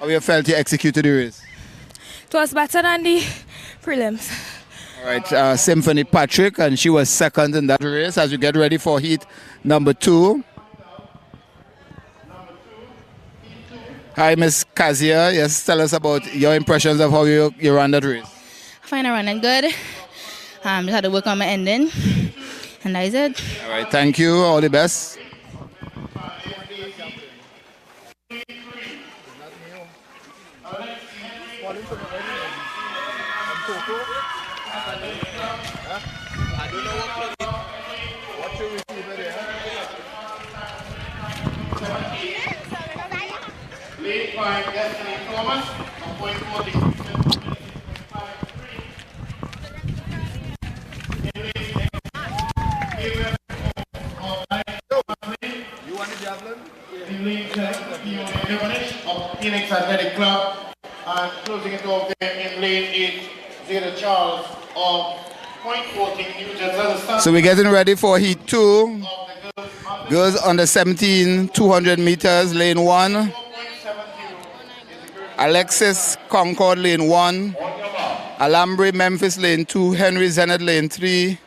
How you felt you executed the race? It was better than the prelims. All right, Symphony Patrick, and she was second in that race as we get ready for heat number 2. Hi, Miss Kazia. Yes, tell us about your impressions of how you ran that race. I find I running good. Just had to work on my ending, and that is it. All right, thank you. All the best. Lead by Destiny Thomas, a point 40. You want the javelin? Of Phoenix Athletic Club And closing it off there in lane 8, Zeta Charles of Point 14 New Jersey. So we're getting ready for Heat 2. Girls under 17, 200 meters, lane 1. Alexis Concord, lane 1. Alhambra Memphis, lane 2. Henry Zenith, lane 3.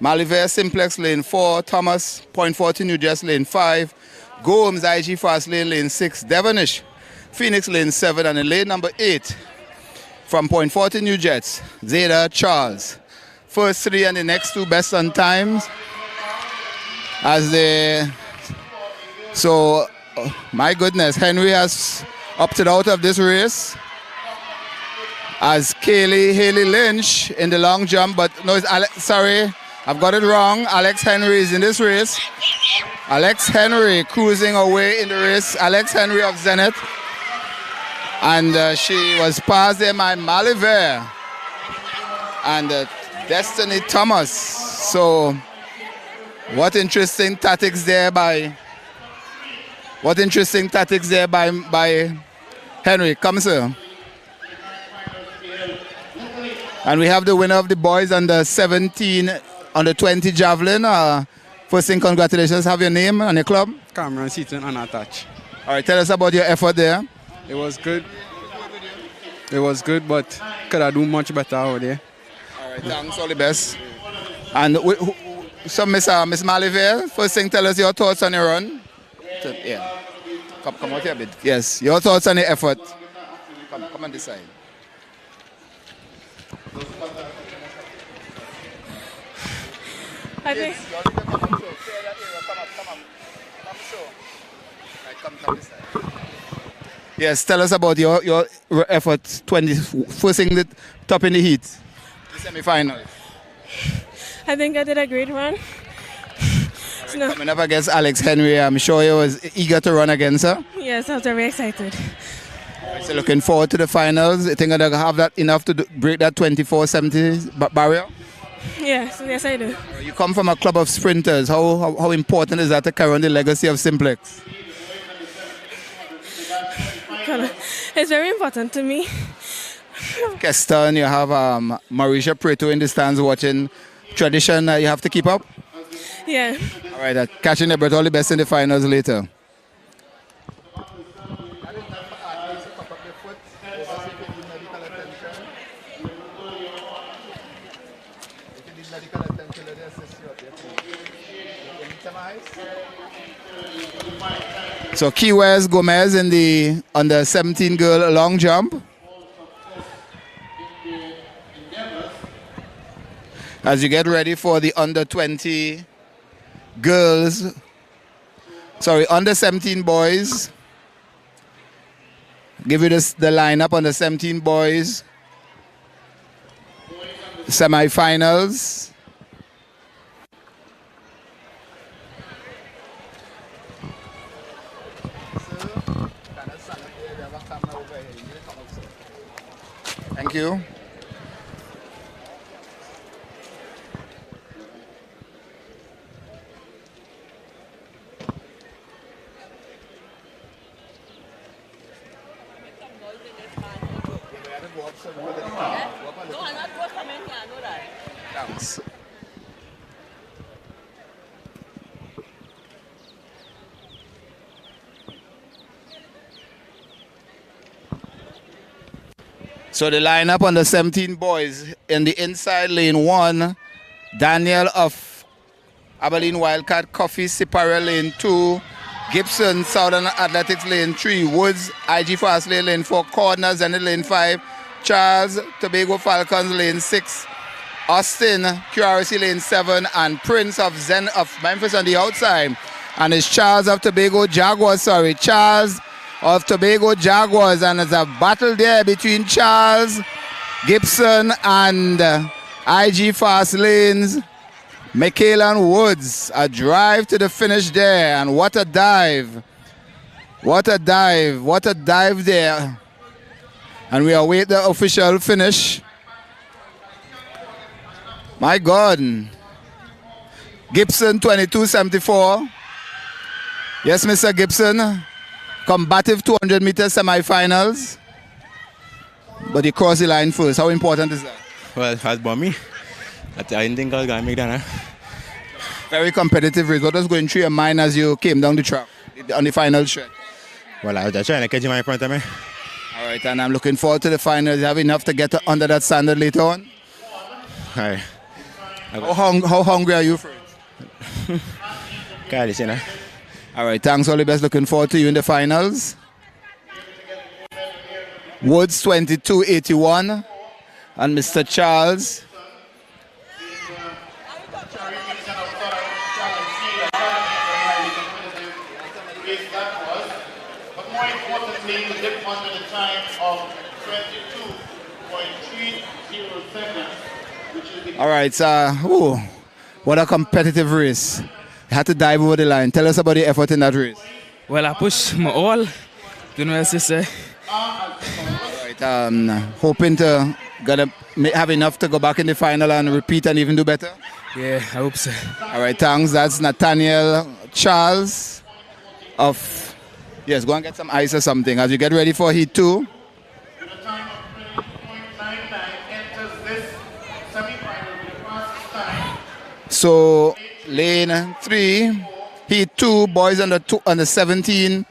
Maliver Simplex, lane 4. Thomas, Point 14 New Jersey, lane 5. Gomes, IG Fast lane 6. Devonish, Phoenix, lane 7. And in lane number 8, from Point 14 New Jets, Zeta Charles. First 3 and the next 2 best on times. As they, so, my goodness, Henry has opted out of this race. As Haley Lynch in the long jump, but no, it's sorry, I've got it wrong. Alex Henry is in this race. Alex Henry cruising away in the race. Alex Henry of Zenith. And she was passed there by Maliver and Destiny Thomas. So, what interesting tactics there by Henry. Come, sir. And we have the winner of the boys under 17, under 20 javelin. First thing, congratulations. Have your name and your club? Cameron Seaton unattached. All right, tell us about your effort there. It was good. It was good, but could have done much better over there. All right, thanks. All the best. And so, Miss Maliver, first thing, tell us your thoughts on your run. Yeah. Come out here a bit. Yes, your thoughts on the effort. Come on this side. I think. Yes, tell us about your effort. First thing, the top in the heat, the semi-final. I think I did a great run. No. Coming up against Alex Henry, I'm sure you was eager to run against her. Yes, I was very excited. So looking forward to the finals. You think you're have that enough to break that 24-70 barrier? Yes, I do. You come from a club of sprinters. How important is that to carry on the legacy of Simplex? It's very important to me. Keston, you have Marisha Preto in the stands watching. Tradition you have to keep up? Yeah. All right, catching the breath. All the best in the finals later. So Key West Gomez in the under 17 girl long jump. As you get ready for the under 20 girls, sorry, under 17 boys. Give you this, the lineup on the 17 boys. Semi-finals. Thank you. Thanks. So the lineup on the 17 boys in the inside lane 1, Daniel of Abilene Wildcat Coffee, Sipara lane 2, Gibson Southern Athletics lane 3, Woods IG Fast lane 4, Corners and lane 5, Charles Tobago Falcons lane 6, Austin QRC lane 7, and Prince of Memphis on the outside. And it's Charles of Tobago Jaguars, Charles of Tobago Jaguars, and there's a battle there between Charles, Gibson, and IG Fast Lanes, Michaela Woods. A drive to the finish there, and what a dive. What a dive. What a dive there. And we await the official finish. My God. Gibson 22.74. Yes, Mr. Gibson. Combative 200 meter semifinals. but you crossed the line first. How important is that? Well, as for me, I didn't think I was going to make that. Very competitive race. What was going through your mind as you came down the track on the final stretch? Well, I was just trying to catch him in front of me. All right, and I'm looking forward to the finals. You have enough to get under that standard later on? Aye. How hungry are you for it? Can't listen, All right, thanks. All the best. Looking forward to you in the finals. Woods 22.81 and Mr. Charles. But more importantly, to dip under the time of 22.30 seconds, which is the All right, what a competitive race. You had to dive over the line. Tell us about the effort in that race. Well, I pushed my all. Don't know what else to say. All right, hoping to have enough to go back in the final and repeat and even do better? Yeah, I hope so. All right, thanks. That's Nathaniel Charles of... Yes, go and get some ice or something as you get ready for Heat 2. So, lane 3, Heat 2, boys under 17.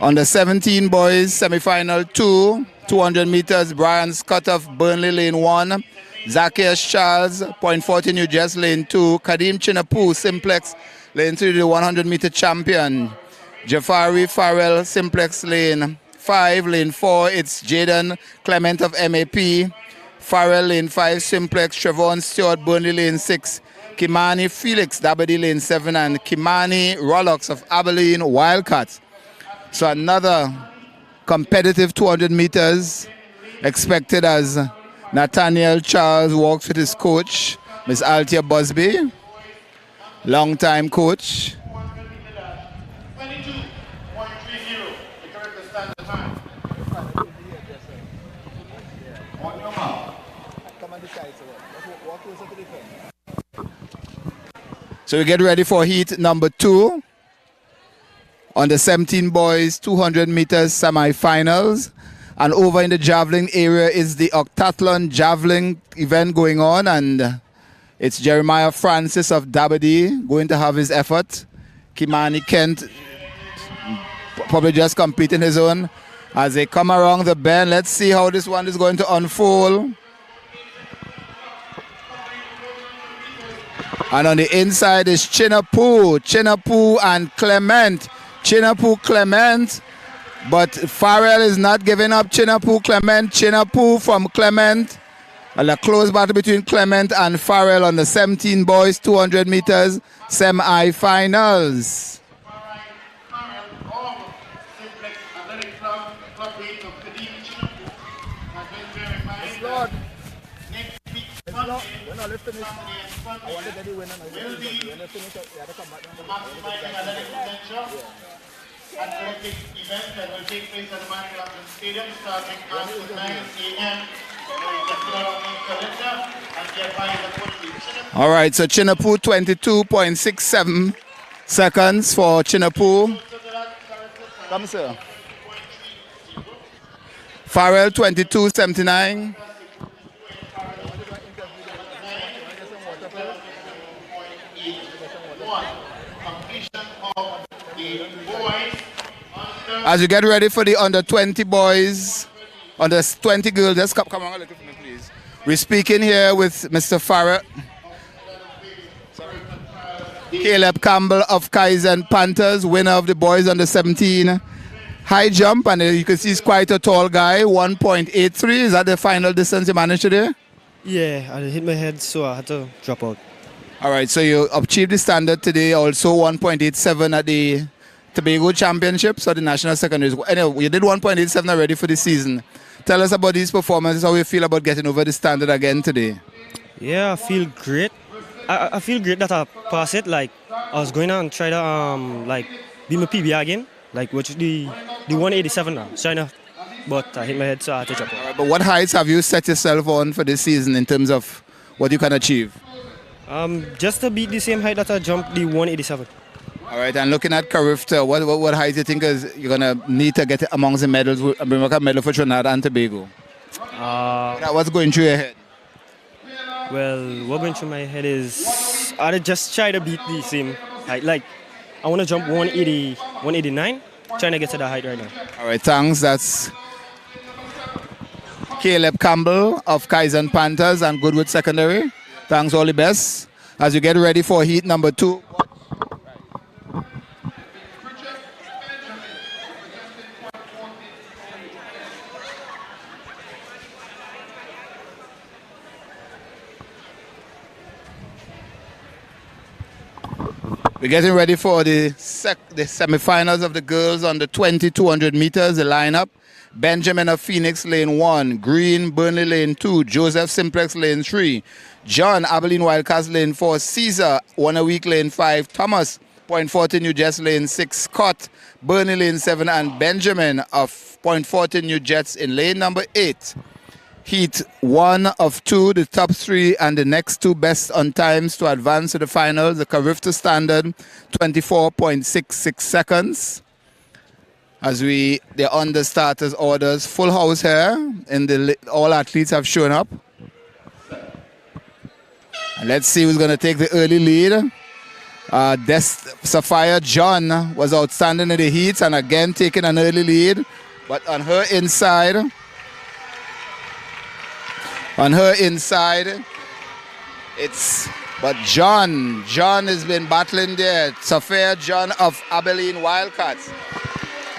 Under 17 boys, semi-final 2, 200 meters, Brian Scott of Burnley, lane 1. Zacchaeus Charles, Point 40 New Jersey, lane 2. Kadeem Chinapu, Simplex, lane 3, the 100-meter champion. Jafari Farrell, Simplex, lane 5. Lane 4, it's Jaden Clement of MAP. Farrell, lane 5. Simplex, Trevon Stewart, Burnley, lane 6. Kimani Felix, Dabadi, lane 7. And Kimani Rollocks of Abilene, Wildcats. So another competitive 200 meters expected as Nathaniel Charles walks with his coach, Miss Althea Busby, long-time coach. 22.30, the correct standard time. On your mark. Come on this side, walk closer to the front. So we get ready for heat number 2 on the 17 boys 200 meters semi-finals. And over in the javelin area is the octathlon javelin event going on, and it's Jeremiah Francis of Dabadi going to have his effort. Kimani Kent probably just competing his own. As they come around the bend, let's see how this one is going to unfold. And on the inside is Chinapu and Clement. Chinapu, Clement. But Farrell is not giving up Chinapu, Clement. Chinapu from Clement. A close battle between Clement and Farrell on the 17 boys 200 meters semi-finals. Athletic event that will take place at the Manhattan Stadium starting at 9 a.m. All right, so Chinapu 22.67 seconds for Chinapu. Come, sir. Farrell 22.79. As you get ready for the under 20 boys, under 20 girls, just come on a little for me, please. We're speaking here with Mr. Farrell, Caleb Campbell of Kaizen Panthers, winner of the boys under 17 high jump, and you can see he's quite a tall guy, 1.83. Is that the final distance you managed to do? Yeah, I hit my head, so I had to drop out. All right, so you achieved the standard today, also 1.87 at the Tobago Championships or the National Secondary School. Anyway, you did 1.87 already for the season. Tell us about these performances, how you feel about getting over the standard again today. Yeah, I feel great. I feel great that I passed it. Like, I was going to try to be my PB again, like which is the 187 now. But I hit my head, so I had to drop out. But what heights have you set yourself on for this season in terms of what you can achieve? Just to beat the same height that I jumped, the 187. All right, and looking at Carifta, what height do you think is you're going to need to get amongst the medals, bring back a medal for Trinidad and Tobago? What's going through your head? Well, what going through my head is I just try to beat the same height. Like, I want to jump 180, 189, trying to get to that height right now. All right, thanks. That's Caleb Campbell of Kaizen Panthers and Goodwood Secondary. Thanks, all the best. As you get ready for heat number 2. We're getting ready for the semifinals of the girls on the 2,200 meters. The lineup: Benjamin of Phoenix, lane 1. Green, Burnley, lane 2. Joseph Simplex, lane 3. John, Abilene Wildcats, lane 4. Caesar, 1 a week, lane 5. Thomas, Point 40, New Jets, lane 6. Scott, Burnley, lane 7. And Benjamin of Point 40, New Jets in lane number 8. Heat 1 of 2, the top 3 and the next 2 best on times to advance to the finals. The Carifta standard, 24.66 seconds. As they're on the starters orders, full house here, and all athletes have shown up. And let's see who's going to take the early lead. Sapphire John was outstanding in the heats and again taking an early lead. But on her inside, but John has been battling there. Sapphire John of Abilene Wildcats.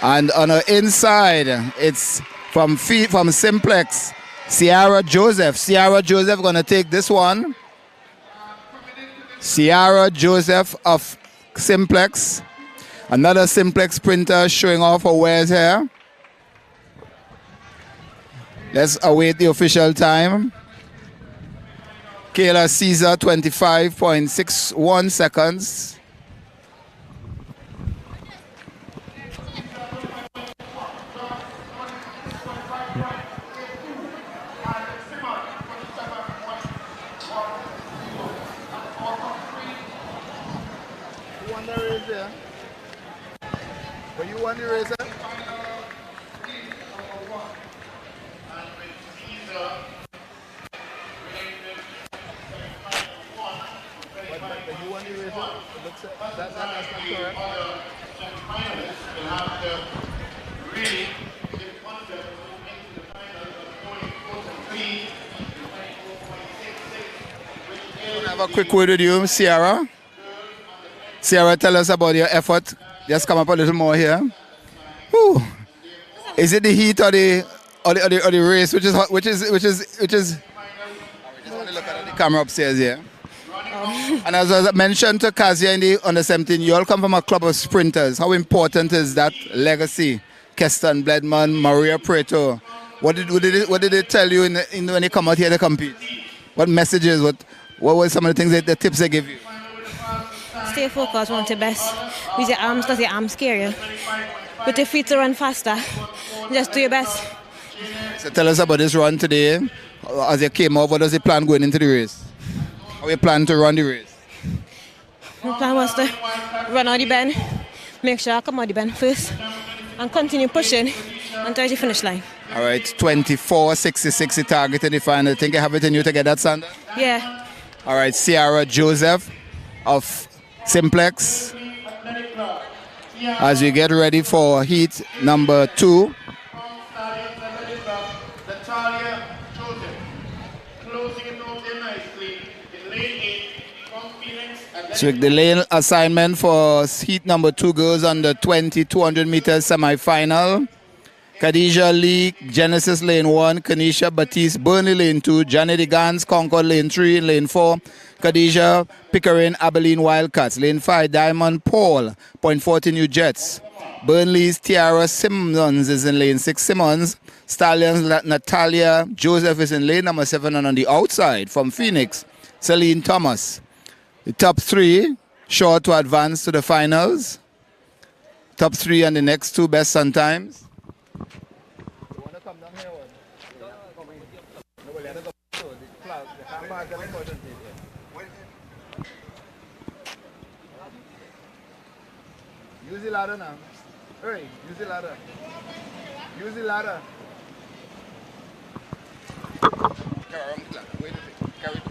And on her inside, it's from Simplex, Ciara Joseph. Ciara Joseph going to take this one. Ciara Joseph of Simplex. Another Simplex sprinter showing off her wares here. Let's await the official time. Kayla Caesar, 25.61 seconds. Were you on the razor? That's not correct. I have a quick word with you, Ciara. Ciara, tell us about your effort. Just come up a little more here. Whew. Is it the heat or the race? Which is? I just want to look at the camera upstairs here. And as I mentioned to Kazia on the 17, you all come from a club of sprinters. How important is that legacy? Keston Bledman, Maria Preto. What did they tell you when you come out here to compete? What messages? What were some of the things the tips they give you? Stay focused, want your best. Use your arms because your arms scare you. Put your feet to run faster. Just do your best. So tell us about this run today. As you came out, what was the plan going into the race? How you plan to run the race? My plan was to run out the bend, make sure I come out the bend first, and continue pushing until the finish line. All right, 24.66 the target in the final. Think you have it in you to get that, Sandra? Yeah. All right, Ciara Joseph of Simplex. As we get ready for heat number 2. So the lane assignment for heat number 2 goes on the 2,200 meters semi-final. Khadijah Lee, Genesis lane 1, Kanisha Batiste, Burnley lane 2, Janet Gans, Concord lane 3, lane 4, Khadijah Pickering, Abilene Wildcats, lane 5, Diamond Paul, Point 40 New Jets. Burnley's Tiara Simmons is in lane 6, Simmons. Stallions Natalia Joseph is in lane number 7, and on the outside from Phoenix, Celine Thomas. The top 3 sure to advance to the finals. Top 3 and the next 2 best on times. Use the ladder now. Hurry, use the ladder. Use the ladder. Wait a second. Carry.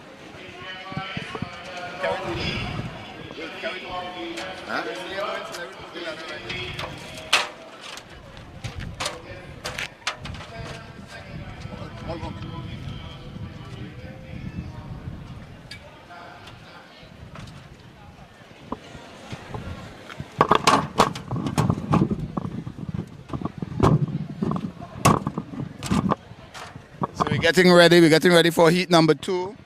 Carry. Huh? So we're getting ready for heat number 2.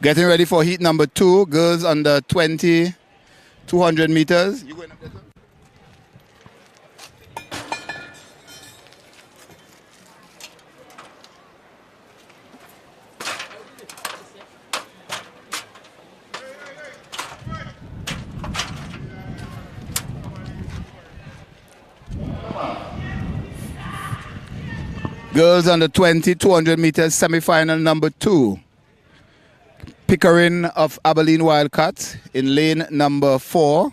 Getting ready for heat number 2, girls under 20, 200 meters. You going up there, sir? Girls under 20, 200 meters, semi-final number 2. Pickering of Abilene Wildcats in lane number 4.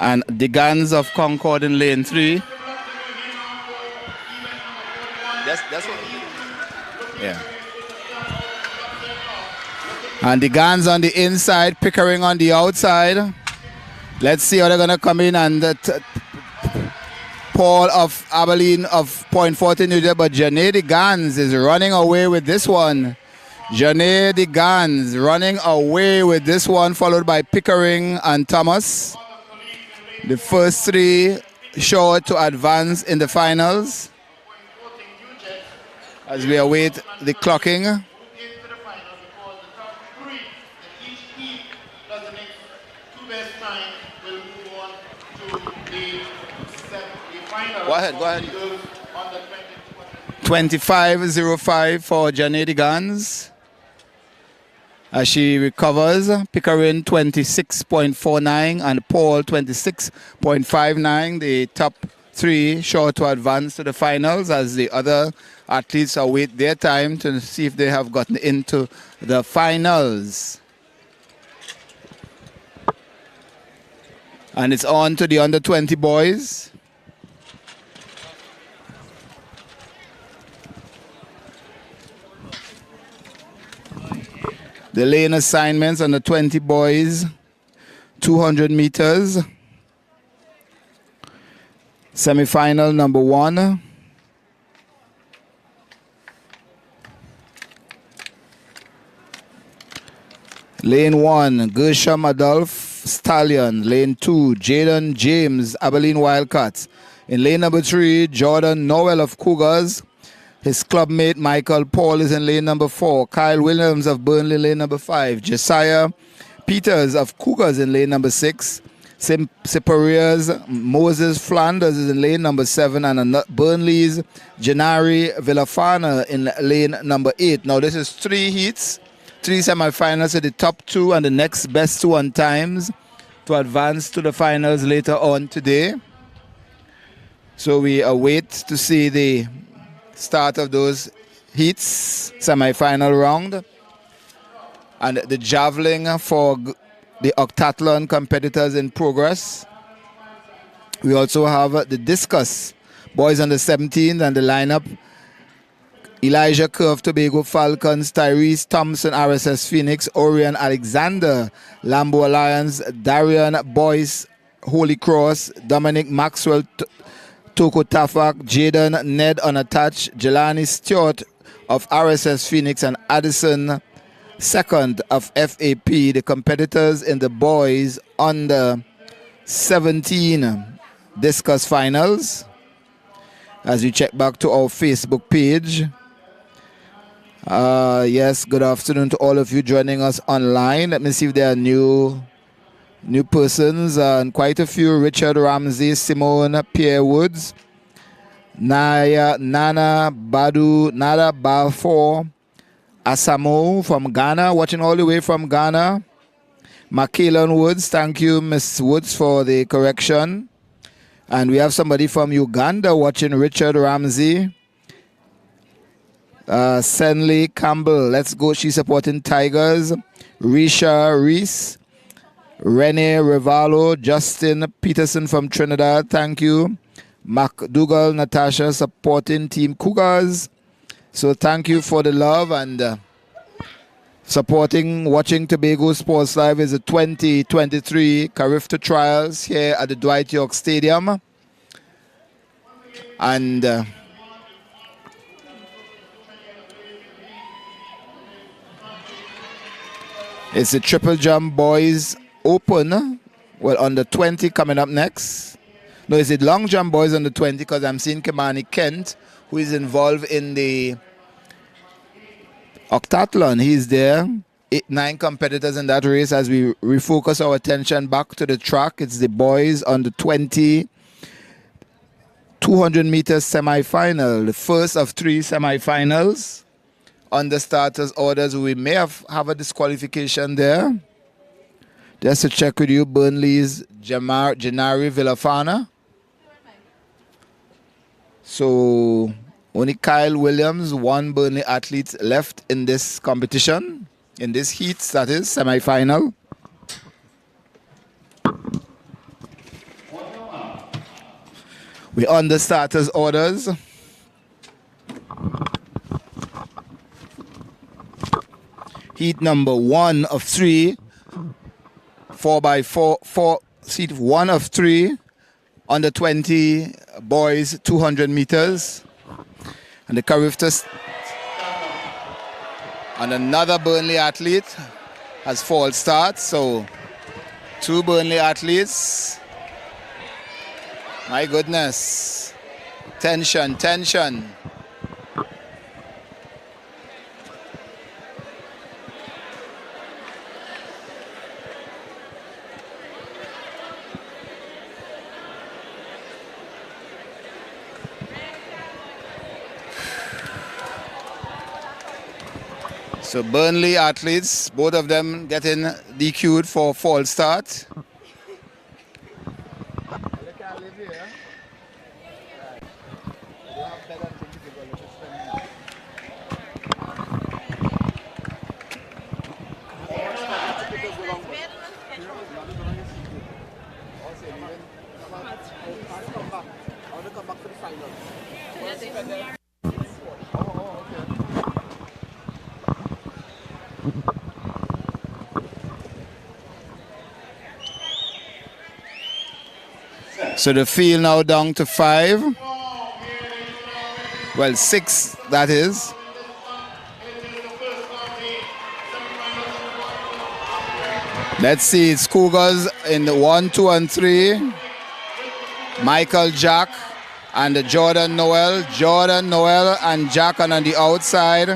And the Guns of Concord in lane 3. That's what. Yeah. And the Guns on the inside, Pickering on the outside. Let's see how they're going to come in. And Paul of Abilene of Point Fortin, New Jersey, but Janae the Gans is running away with this one. Janae the Gans running away with this one, followed by Pickering and Thomas. The first 3 sure to advance in the finals as we await the clocking. Go ahead. 25.05 for Janedi Gans as she recovers. Pickering 26.49 and Paul 26.59. The top 3 sure to advance to the finals as the other athletes await their time to see if they have gotten into the finals. And it's on to the under 20 boys. The lane assignments on the 20 boys, 200 meters. Semi-final number 1. Lane 1, Gershom Adolph Stallion. Lane 2, Jaden James, Abilene Wildcats. In lane number 3, Jordan Noel of Cougars. His clubmate Michael Paul is in lane number 4. Kyle Williams of Burnley, lane number 5. Josiah Peters of Cougars in lane number 6. Separia's Moses Flanders is in lane number 7. And Burnley's Janari Villafana in lane number 8. Now this is 3 heats, 3 semifinals at the top 2 and the next best 2 on times to advance to the finals later on today. So we await to see the start of those heats, semi-final round. And the javelin for the octathlon competitors in progress. We also have the discus, boys under 17 and the lineup. Elijah Curve, Tobago Falcons, Tyrese Thompson, RSS Phoenix, Orion Alexander, Lambo Alliance, Darian Boyce, Holy Cross, Dominic Maxwell, Toko Tafak, Jaden Ned Unattached, Jelani Stewart of RSS Phoenix, and Addison Second of FAP, the competitors in the boys under 17 discus finals. As we check back to our Facebook page. Yes, good afternoon to all of you joining us online. Let me see if there are new persons, and quite a few. Richard Ramsey, Simone, Pierre Woods, Nana Badu, Nada Balfour, Asamo from Ghana, watching all the way from Ghana. Makelon Woods, thank you, Miss Woods, for the correction. And we have somebody from Uganda watching, Richard Ramsey. Senley Campbell, let's go. She's supporting Tigers. Risha Reese. Rene Rivalo. Justin Peterson from Trinidad, thank you. MacDougall Natasha supporting Team Cougars. So thank you for the love and supporting, watching Tobago Sports Live is the 2023 Carifta Trials here at the Dwight York Stadium. And it's the Triple Jump Boys Open. Well, under 20 coming up next. No, it's the Long Jump Boys under 20 because I'm seeing Kimani Kent, who is involved in the octathlon. He's there. 9 competitors in that race as we refocus our attention back to the track. It's the boys under 20 200 meters semi-final, the first of 3 semi-finals. On the starters orders, we may have a disqualification there. Just to check with you, Burnley's Janari Villafana. So only Kyle Williams, 1 Burnley athlete left in this competition, in this heat, that is, semi-final. We're on the starters orders. Heat number 1 of 3, 4x4, seat 1 of 3, under 20 boys, 200 meters. And the Carifta, and another Burnley athlete has false start. So 2 Burnley athletes. My goodness. Tension, tension. So Burnley athletes, both of them getting DQ'd for false start. So the field now down to 5. Well, 6, that is. Let's see, it's Cougars in the 1, 2, and 3. Michael Jack and Jordan Noel. Jordan Noel and Jack on the outside.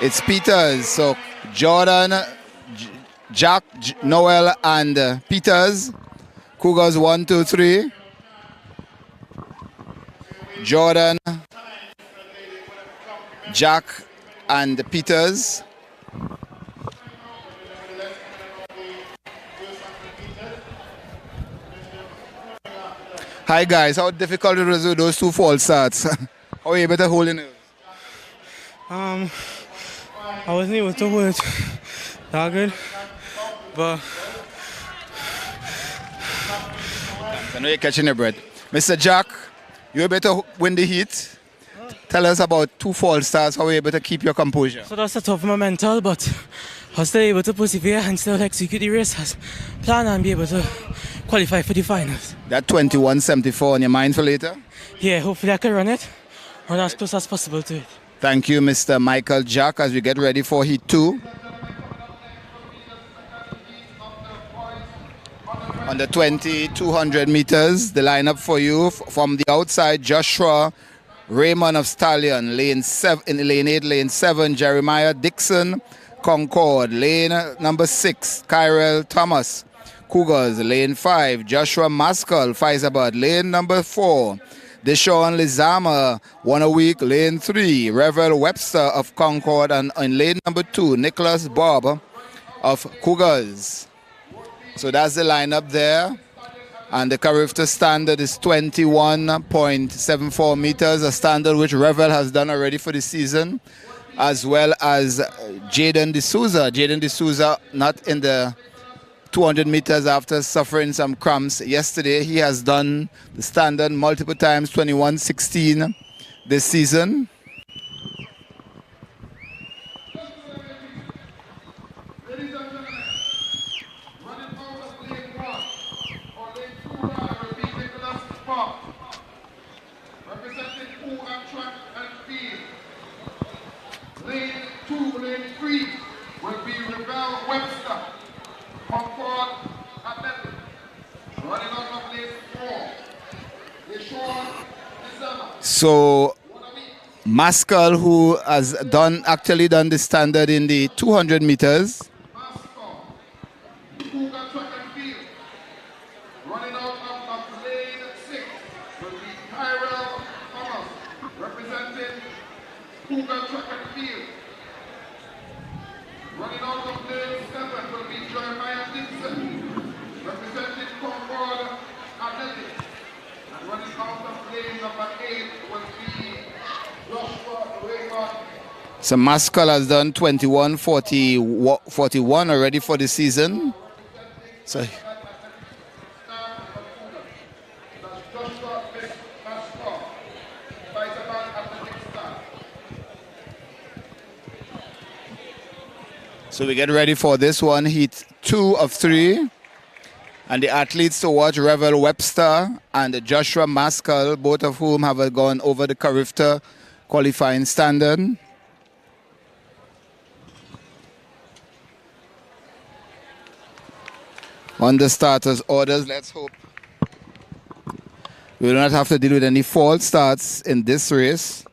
It's Peters. So Jordan, Jack, Noel, and Peters. Cougars 1, 2, 3. Jordan, Jack, and Peters. Hi guys, how difficult it was with those 2 false starts? How are you able to hold your nerves? I wasn't able to hold it that good, but I know you're catching your breath. Mr. Jack, you're able to win the heat. Tell us about 2 false starts, how are you able to keep your composure? so that's a tough my mental, but I was still able to persevere and still execute the race as planned and be able to qualify for the finals. That 21.74 on your mind for later? Yeah, hopefully I can run it, run as close as possible to it. Thank you, Mr. Michael Jack, as we get ready for Heat 2. On the 20, 200 meters, the lineup for you from the outside, Joshua Raymond of Stallion, lane 7, in lane 8, lane 7, Jeremiah Dixon, Concord, lane number 6, Kyrell Thomas, Cougars, lane 5, Joshua Maskell, Faisabad, lane number 4, Deshaun Lizama, 1 a week, lane 3, Revel Webster of Concord, and in lane number 2, Nicholas Bob of Cougars. So that's the lineup there. And the Carifta standard is 21.74 meters, a standard which Revel has done already for the season, as well as Jaden D'Souza. Jaden D'Souza not in the 200 meters after suffering some cramps yesterday. He has done the standard multiple times, 21.16 this season. Lane 2, lane 3 will be Rebel Webster, Concord Athletic. Running out of lane 4, Deshaun December. So Maskell, who has actually done the standard in the 200 meters. Cougar Track and Field. Running out of lane 6 will be Tyrell Thomas, representing Cougar Track and Field. Running out of lane 7 will be Jeremiah Dixon, representing Concord Athletic. And running out of lane number 8 will be Joshua Raymond. So Maskell has done 21.41 already for the season. So So we get ready for this one, heat 2 of 3. And the athletes to watch, Revel Webster and Joshua Maskell, both of whom have gone over the Carifta qualifying standard. On the starters orders, let's hope we will not have to deal with any false starts in this race.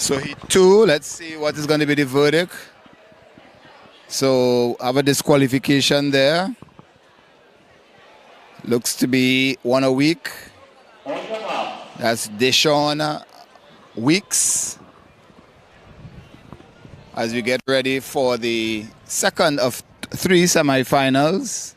So heat 2, let's see what is going to be the verdict. So have a disqualification there. Looks to be 1 a week. That's Deshaun Weeks. As we get ready for the second of 3 semifinals.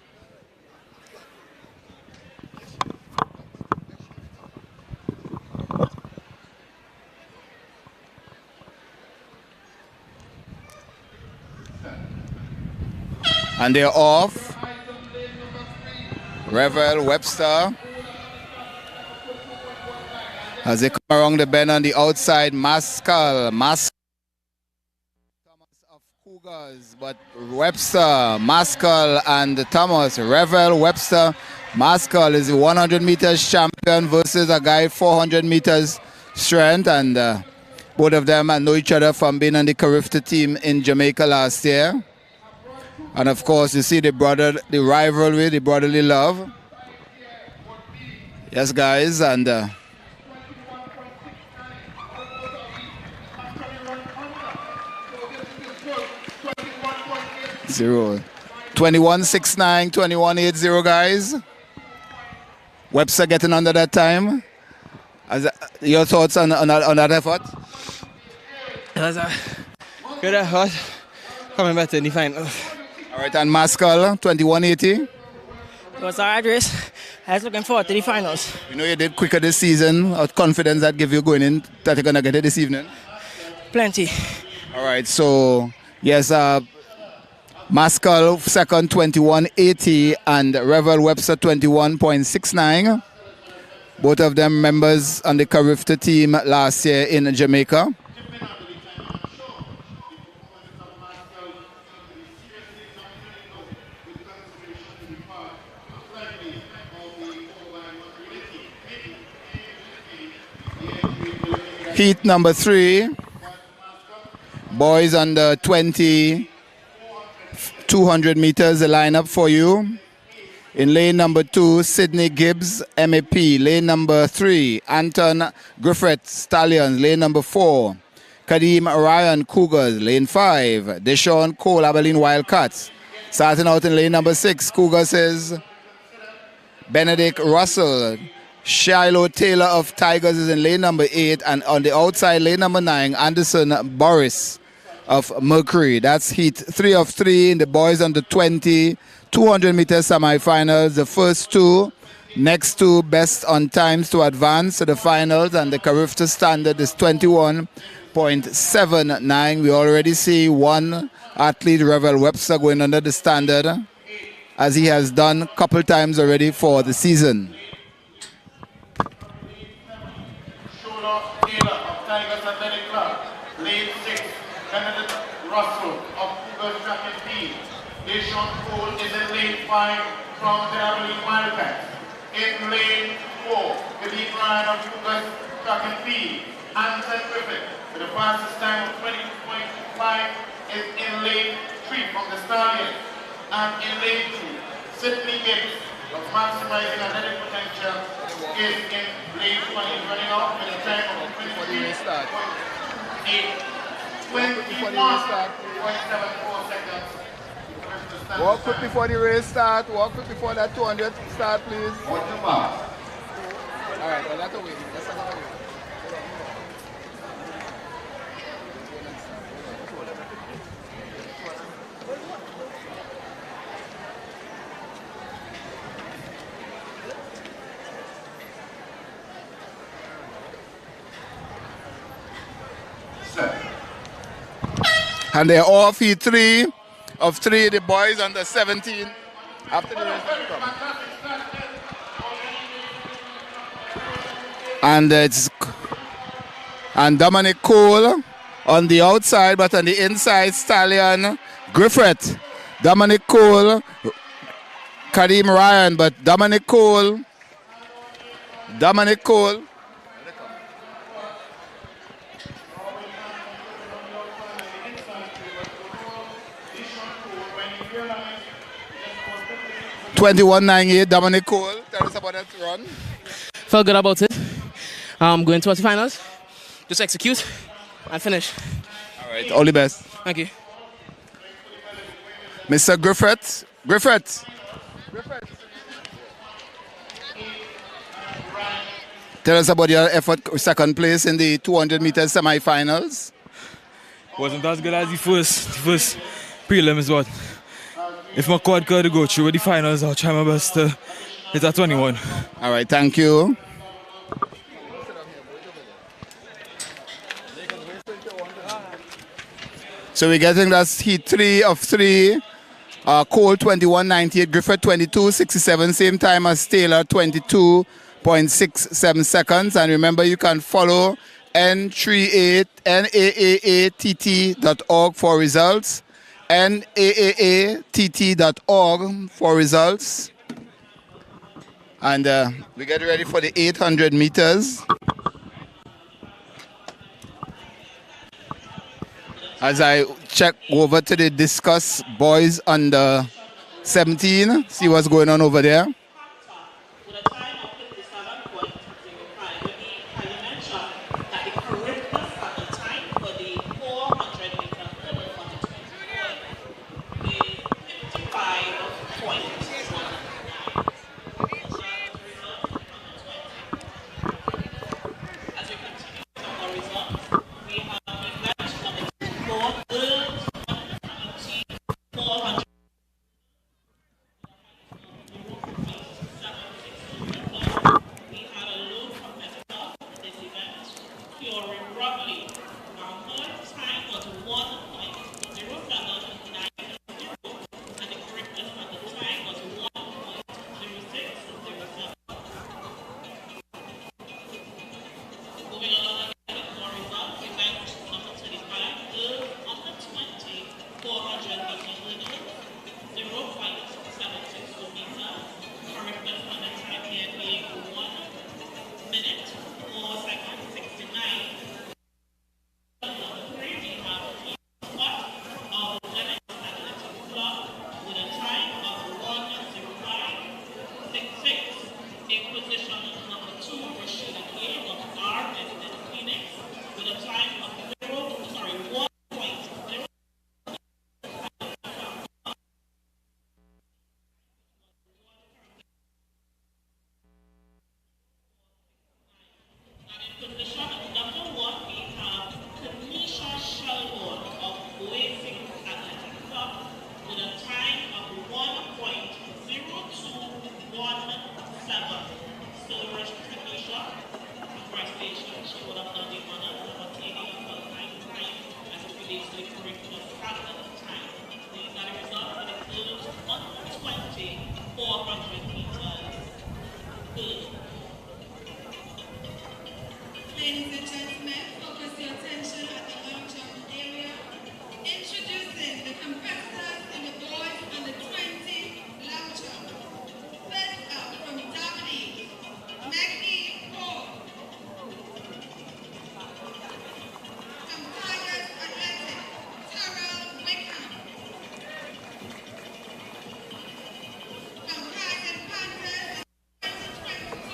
And they're off. Revel Webster. As they come around the bend on the outside, Maskell. Thomas of Cougars, but Webster, Maskell, and Thomas. Revel Webster. Maskell is the 100 meters champion versus a guy 400 meters strength. And both of them know each other from being on the Carifta team in Jamaica last year. And of course, you see the rivalry, the brotherly love. Yes, guys, and 21.69, 21.80, guys. Webster getting under that time. Your thoughts on that effort? It was a good effort. Coming back in the final. All right, and Maskell, 21.80. It was a hard race. I was looking forward to the finals. You know you did quicker this season. What confidence that give you going in that you're going to get it this evening? Plenty. All right, so yes, Maskell second, 21.80, and Revel Webster 21.69. Both of them members on the Carifta team last year in Jamaica. Heat number 3, boys under 20, 200 meters, the lineup for you. In lane number 2, Sydney Gibbs, MAP. Lane number 3, Anton Griffith, Stallions. Lane number 4, Kadeem Ryan, Cougars. Lane 5, Deshaun Cole, Abilene Wildcats. Starting out in lane number 6, Cougars says Benedict Russell. Shiloh Taylor of Tigers is in lane number 8, and on the outside, lane number 9, Anderson Boris of Mercury. That's heat 3 of 3 in the boys under 20, 200 meter semifinals. The first two, next two best on times to advance to the finals, and the Carifta standard is 21.79. We already see one athlete, Revel Webster, going under the standard, as he has done a couple times already for the season. Taylor of Tigers Athletic Club. Lane 6, Benedict Russell of Cougars Track and Field. Deshaun Cole is in lane 5 from the Abilene Wildcats. In lane 4, Kadeem Ryan of Cougars Track and Field. Anton Griffith with the fastest time of 22.5 is in lane 3 from the Stallions. And in lane 2, Sydney Gibbs of Maximizing Athletic Potential is in lane 1, running off with a time of 23.8, 21.74 seconds. Walk quick before the race start. Walk quick before that 200 start, please. Watch the mark. All right, well, that's a wait. That's a wait. And they're off heat 3 of 3, the boys under 17. After the race come. And Dominic Cole on the outside, but on the inside, Stallion Griffith. Dominic Cole, Kadeem Ryan, but Dominic Cole. 21.98, Dominic Cole. Tell us about that run. Felt good about it. Going towards the finals. Just execute and finish. All right, all the best. Thank you. Mr. Griffith. Tell us about your effort, second place in the 200 meters semi-finals. Wasn't as good as the first prelims, but if my quad could go through with the finals, I'll try my best to hit at 21. All right, thank you. So we're getting that heat 3 of 3. Cole 21.98, Griffith 22.67, same time as Taylor 22.67 seconds. And remember, you can follow NAAATT.org for results. NAAATT.org for results. And we get ready for the 800 meters. As I check over to the discus boys under 17, see what's going on over there. basically correcting a fraction of time. These are the results that includes 120 400 meters. Ladies and gentlemen, focus your attention at the long jump area. Introducing the competitors in the boys under 20 long jump. First up from Dominique, Maggie Paul. From Tigers Athletic, Terrell Wickham. From Tigers Panthers 2020,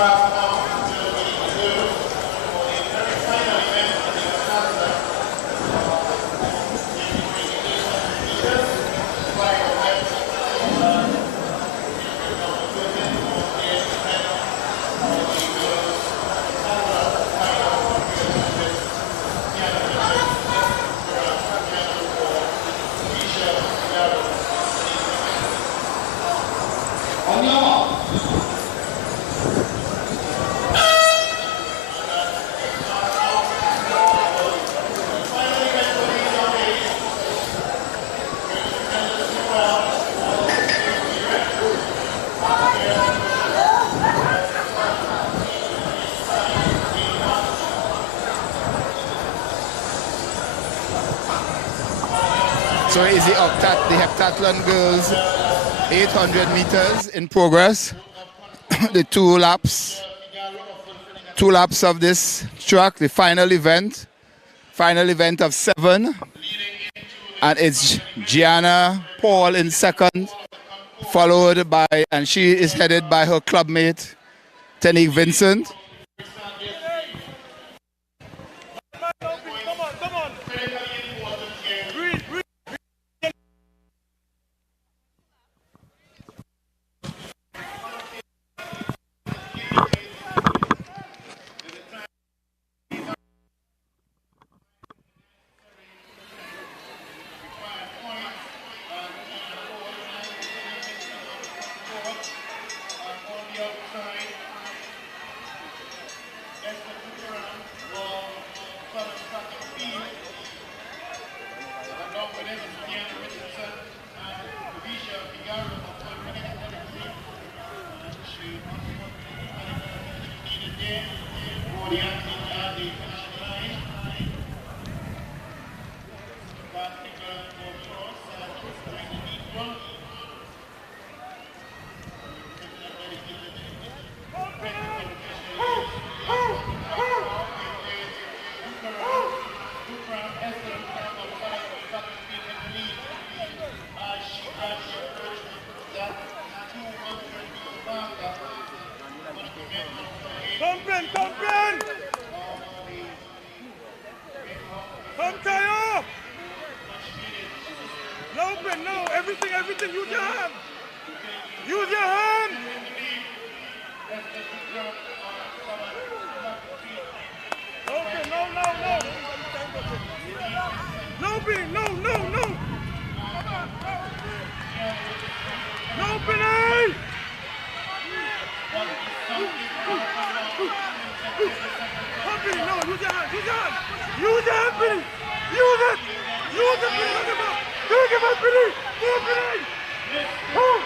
So is the heptathlon girls 800 meters in progress. The two laps of this track, the final event of 7. And it's Gianna Paul in second, followed by, and she is headed by her clubmate, Tenique Vincent. Everything, use your hand. Use your hand. Okay, no. No, B, no. No, Benny. Benny, no, use your hand. Use your hand, Benny. Use it, Benny. Don't give up, Benny. Go, Benny. Oh.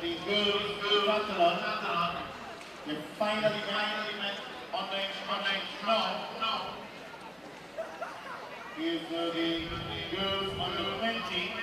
the girls triathlon, the final event on the now is the girls under 20.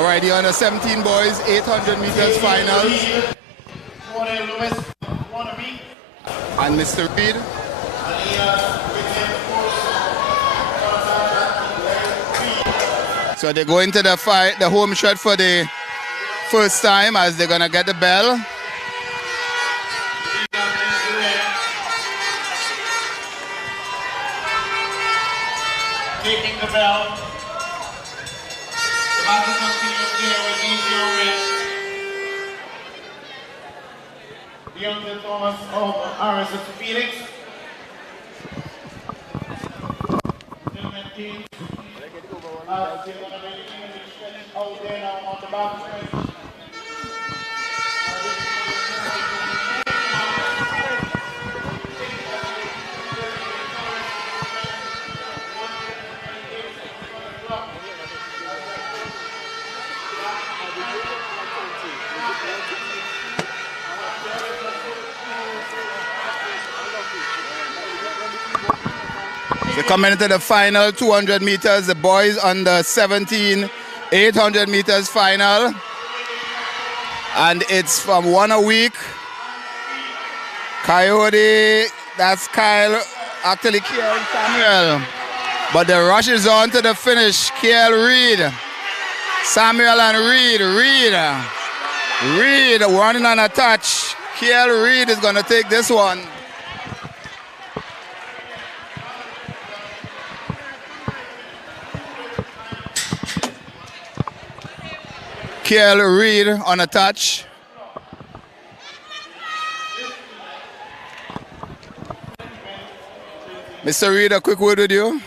All right, the under 17 boys, 800 meters finals. And Mr. Reed. So they go into the fight, the home shot for the first time as they're gonna get the bell. Taking the bell. The battle continues there with easier wrist. Deontay Thomas of RS Phoenix. Gentlemen team. They're going to be out there now on the back stretch. So coming into the final 200 meters, the boys under 17, 800 meters final. And it's from 1 a week. Coyote, that's Kyle, actually Kiel Samuel. But the rush is on to the finish. Kiel Reed, Samuel and Reed. Reed running on a touch. Kiel Reed is going to take this one. Kiel Reed on a touch. Mr. Reed, a quick word with you.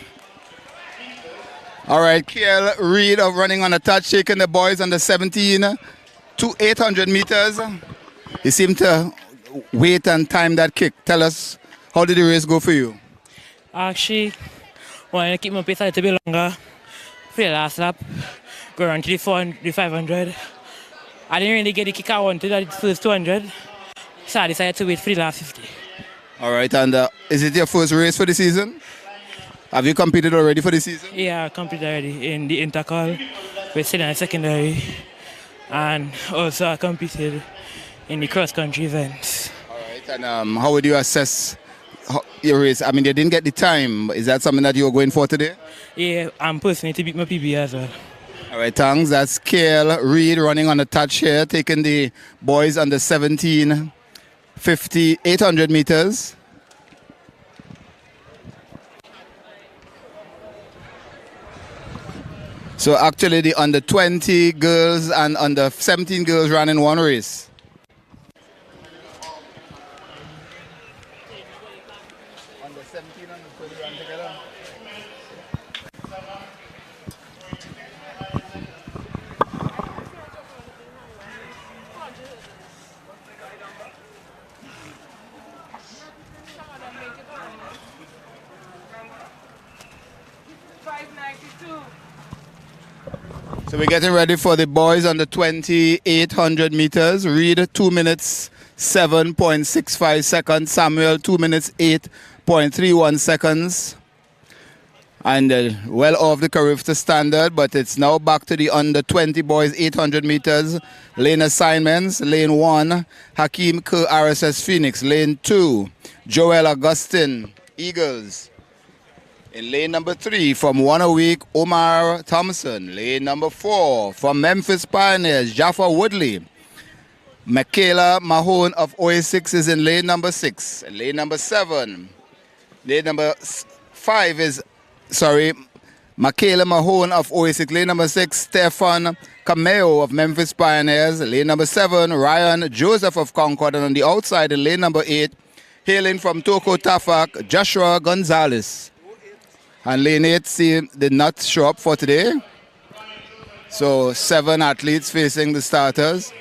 All right, Kiel Reed of running on a touch, taking the boys under 17 to 800 meters. He seemed to wait and time that kick. Tell us, how did the race go for you? Actually, wanted to keep my pace a little bit longer for the last lap. Go around to the 400, the 500. I didn't really get the kick I wanted at the first 200, so I decided to wait for the last 50. All right, and is it your first race for the season? Have you competed already for the season? Yeah, I competed already in the intercall with senior secondary, and also I competed in the cross-country events. All right, and how would you assess your race? I mean, you didn't get the time. Is that something that you were going for today? Yeah, I'm personally to beat my PB as well. All right, thanks. That's Kiel Reed running on the touch here, taking the boys under 17, 50, 800 meters. So actually the under 20 girls and under 17 girls ran in one race. Under 17 and 20 ran together. So we're getting ready for the boys on the 800 meters. Reed 2 minutes 7.65 seconds. Samuel 2 minutes 8.31 seconds. And well off the Carifta standard, but it's now back to the under 20 boys 800 meters. Lane assignments. Lane 1, Hakeem Kerr RSS Phoenix. Lane 2, Joel Augustine Eagles. In lane number 3, from 1 a week, Omar Thompson. Lane number 4, from Memphis Pioneers, Jaffa Woodley. Michaela Mahone of OA6 is in lane number 6. In lane number 7, lane number 5 is, Michaela Mahone of OA6. Lane number 6, Stefan Cameo of Memphis Pioneers. Lane number 7, Ryan Joseph of Concord. And on the outside, in lane number 8, hailing from Toko Tafak, Joshua Gonzalez. And lane 8 did not show up for today. So 7 athletes facing the starters.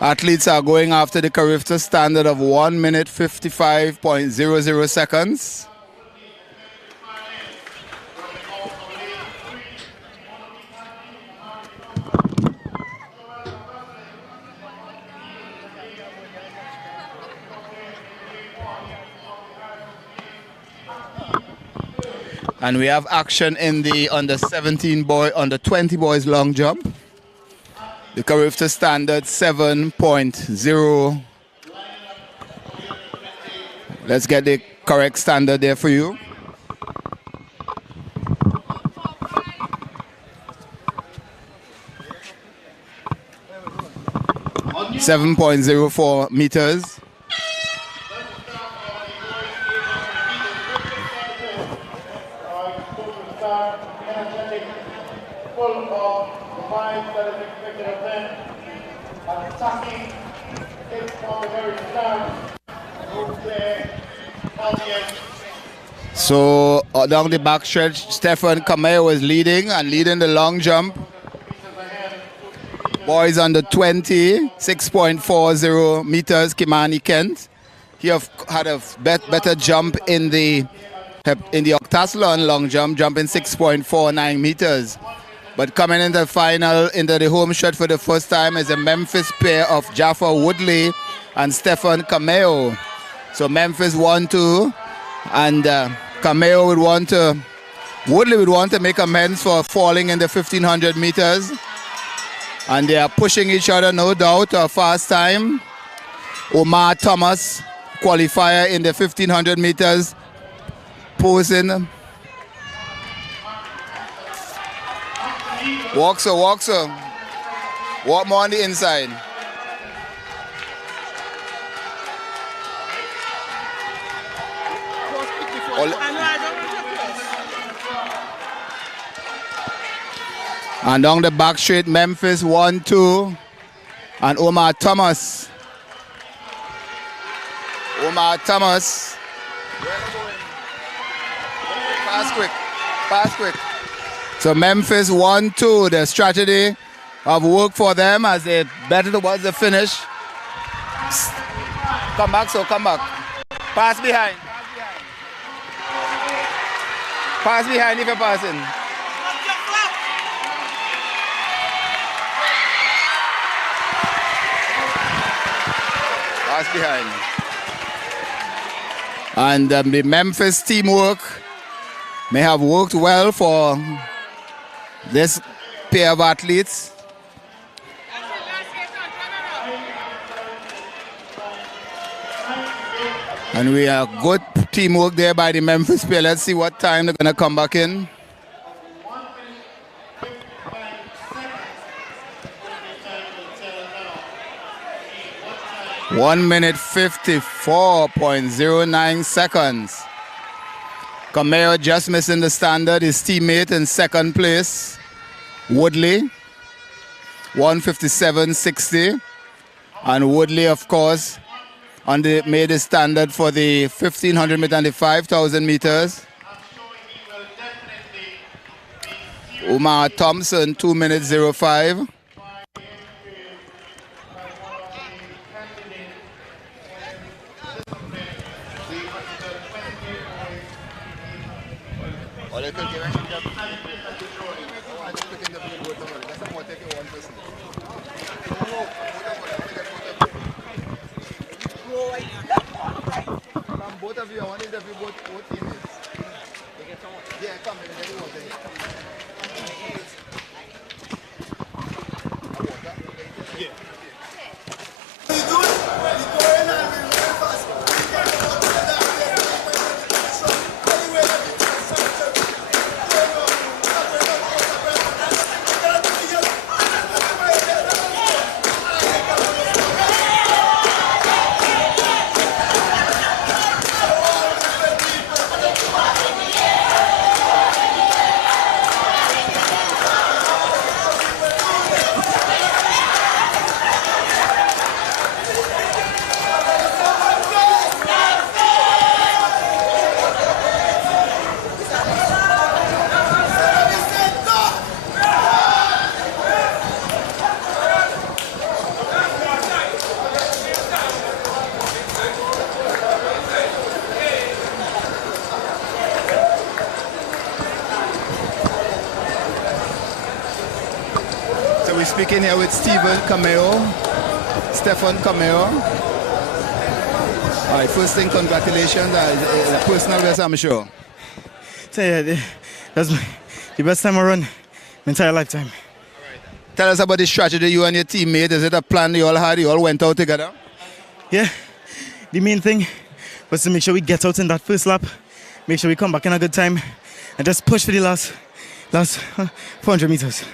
Athletes are going after the Carifta standard of 1 minute 55.00 seconds. And we have action in the under 20 boys long jump. The Carifta standard 7.0. Let's get the correct standard there for you. 7.04 meters. So down the backstretch, Stefan Kameo was leading the long jump. Boys under 20, 6.40 meters, Kimani Kent. He had a better jump in the octathlon long jump, jumping 6.49 meters. But coming into the final, into the home stretch for the first time is a Memphis pair of Jaffa Woodley and Stefan Kameo. So Memphis 1-2, and Kameo Woodley would want to make amends for falling in the 1500 meters. And they are pushing each other, no doubt, a fast time. Omar Thomas, qualifier in the 1500 meters, posing. Walk so. Walk more on the inside. And down the back straight, Memphis 1-2, and Omar Thomas. Pass quick. So Memphis 1-2, the strategy of work for them as they battle towards the finish. Come back. Pass behind if you're passing. Pass behind. And the Memphis teamwork may have worked well for this pair of athletes. And we have good teamwork there by the Memphis pair. Let's see what time they're going to come back in. One minute 54.09 seconds. Kameo just missing the standard. His teammate in second place, Woodley, 1:57.60. And Woodley, of course, made the standard for the 1500 meter and the 5000 meters. Umar Thompson, 2 minutes 05. Both of you, I want to interview both teammates. Yeah, come in. We're speaking here with Stefan Kameo. All right, first thing, congratulations. A personal best, I'm sure. That's the best time I run my entire lifetime. Tell us about the strategy you and your teammate. Is it a plan you all had? You all went out together? Yeah, the main thing was to make sure we get out in that first lap, make sure we come back in a good time, and just push for the last 400 meters.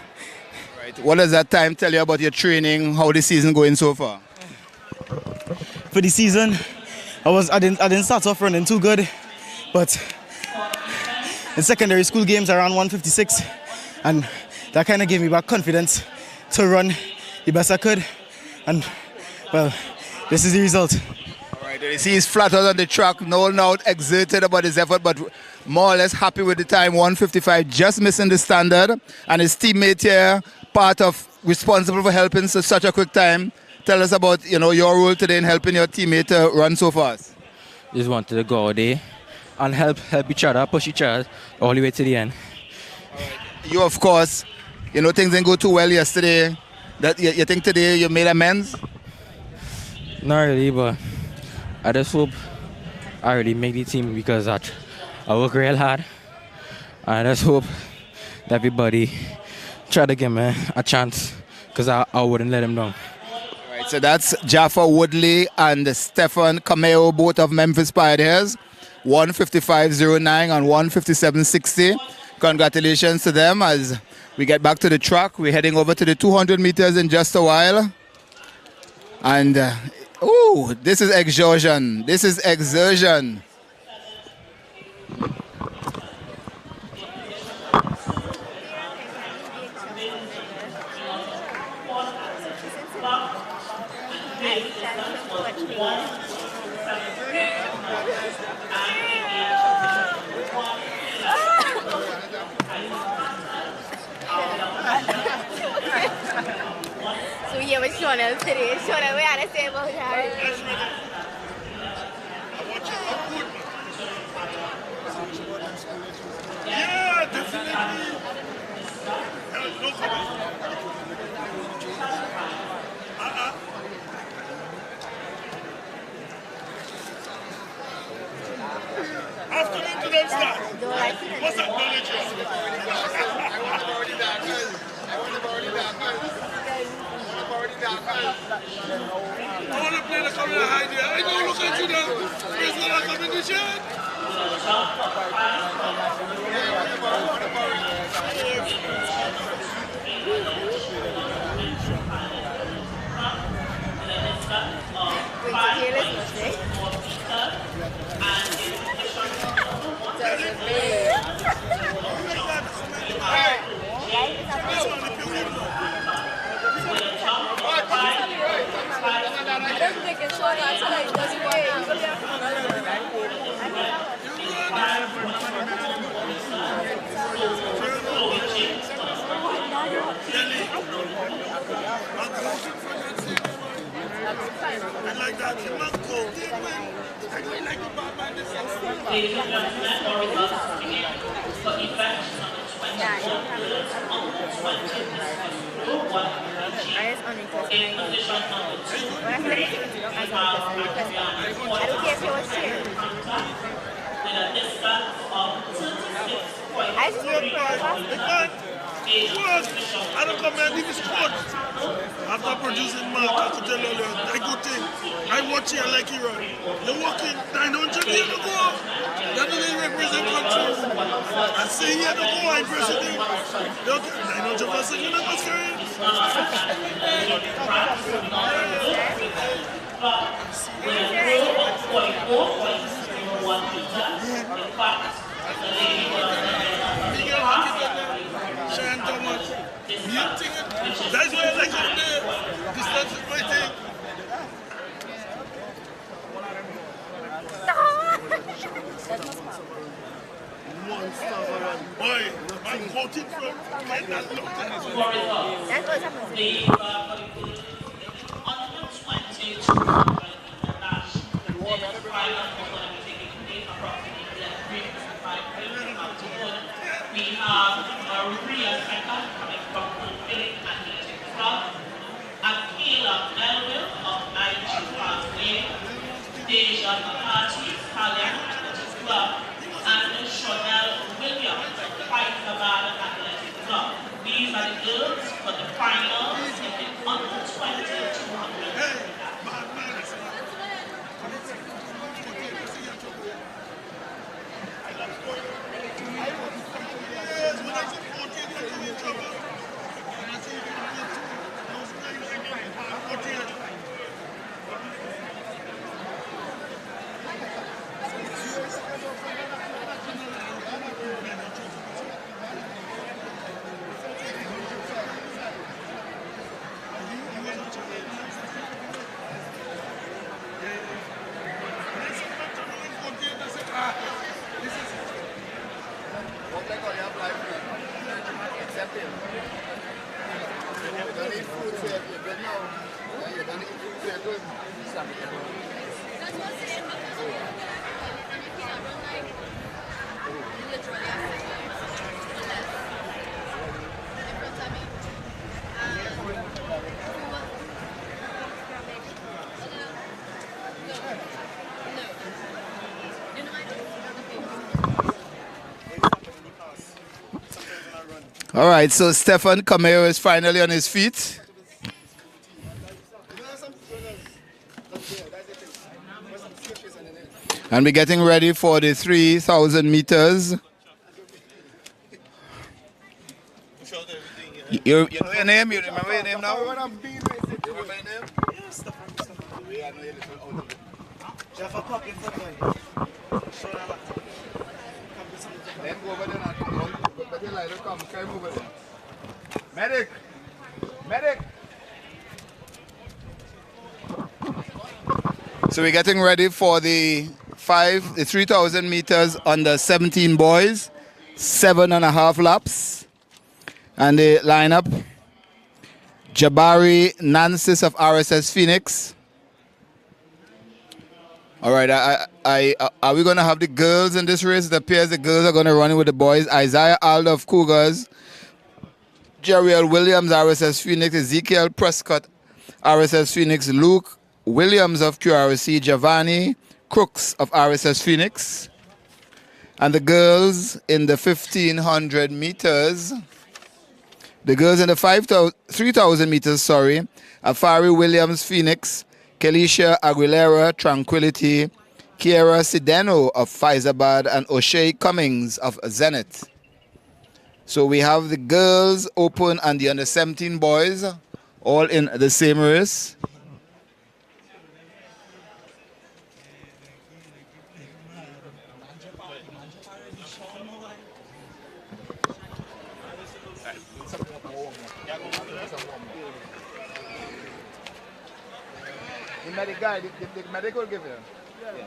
Right. What does that time tell you about your training? How the season going so far? For the season, I didn't start off running too good, but in secondary school games I ran 156, and that kind of gave me back confidence to run the best I could, and well, this is the result. All right, you see he's flat out on the track, no doubt exerted about his effort, but more or less happy with the time, 155, just missing the standard, and his teammate here, part of responsible for helping such a quick time. Tell us about your role today in helping your teammate run so fast. Just wanted to go out there and help each other, push each other all the way to the end. You, of course, things didn't go too well yesterday. That you think today you made amends? Not really, but I just hope I already make the team because I work real hard. I just hope that everybody try to give me a chance because I wouldn't let them down. All right, so that's Jaffa Woodley and Stefan Cameo, both of Memphis Pioneers, 155.09 and 157.60. Congratulations to them as we get back to the track. We're heading over to the 200 meters in just a while. And, this is exertion. This is exertion. So yeah, we're showing us today. Showing us we had to say about Harry. Yeah, definitely. No comment. Afternoon to them start. What's that knowledge? I want to play the camera high there. I don't look at you now. It's not a competition. I like that. You must go. I don't like the bad man. Ladies and gentlemen, our results begin for event number 21, on 20 Group 1 in position number 2. We have in a distance of 36.3 I don't come here and give sport. After producing Mark, I could tell you, I go thing. I watch it, I like it, right? You're walking 900 years ago. That doesn't represent countries. I say here to go, I'm president. 900 per second, I'm scary. That's why I like it there. Distance is my thing. Boy, I'm quoting from that That's what's happening. On the 22 we have Maria Second coming from Philip and Eating Club, Akila Melville of IG Pathway, Deja Makati, Italian Athletic Club, and Chanel Williams. All right, so Stefan Cameo is finally on his feet. And we're getting ready for the 3,000 meters. You know your name? You remember your name now? You remember your name? Then go over there and come on. But you like to come over there. Medic! Medic! So we're getting ready for the 3,000 meters under 17 boys, 7.5 laps. And the lineup, Jabari Nancis of RSS Phoenix. All right, are we going to have the girls in this race? It appears the girls are going to run in with the boys. Isaiah Aldo of Cougars, Jeriel Williams, RSS Phoenix, Ezekiel Prescott, RSS Phoenix, Luke Williams of QRC, Giovanni Crooks of RSS Phoenix. And the girls in the 1,500 meters, the girls in the 3,000 meters, Afari Williams Phoenix, Kelisha Aguilera Tranquility, Kiera Sideno of Faizabad, and O'Shea Cummings of Zenith. So we have the girls open and the under 17 boys all in the same race. The medic guy, the medic will give you. Yeah.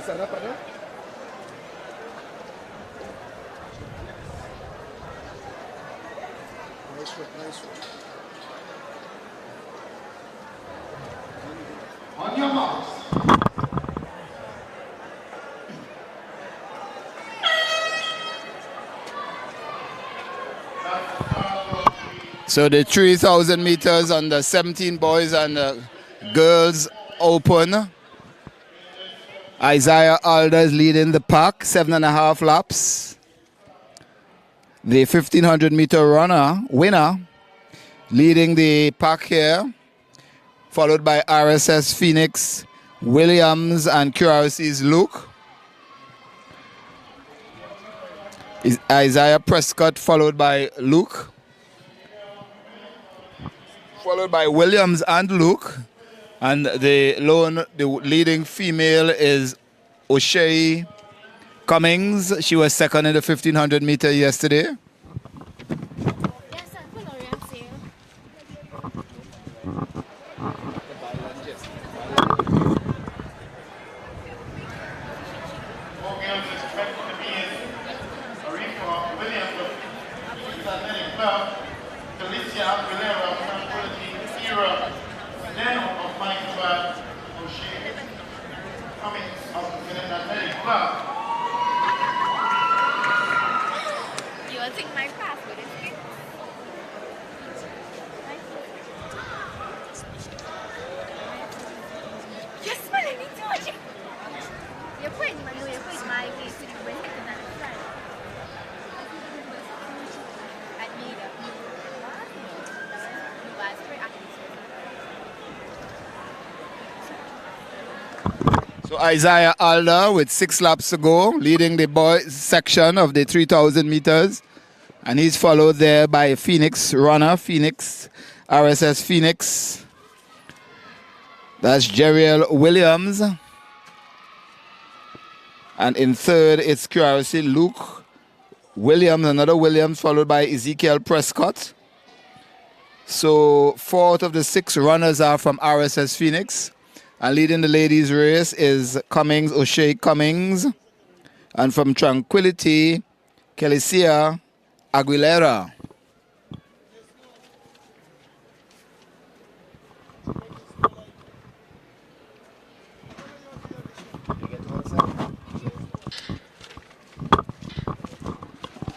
Sana pada? Nice one, nice one. On your marks. So the 3,000 meters on the 17 boys and the girls open. Isaiah Alder is leading the pack, 7.5 laps. The 1500 meter winner, leading the pack here, followed by RSS Phoenix, Williams, and QRC's Luke. Isaiah Prescott followed by Luke, followed by Williams and Luke, and the leading female is O'Shea Cummings. She was second in the 1500 meter yesterday. So Isaiah Alder with 6 laps to go, leading the boys section of the 3,000 meters. And he's followed there by Phoenix runner, RSS Phoenix. That's Jeriel Williams. And in third, it's QRC Luke Williams, another Williams, followed by Ezekiel Prescott. So 4 out of the 6 runners are from RSS Phoenix. And leading the ladies' race is O'Shea Cummings. And from Tranquility, Kelicia Aguilera.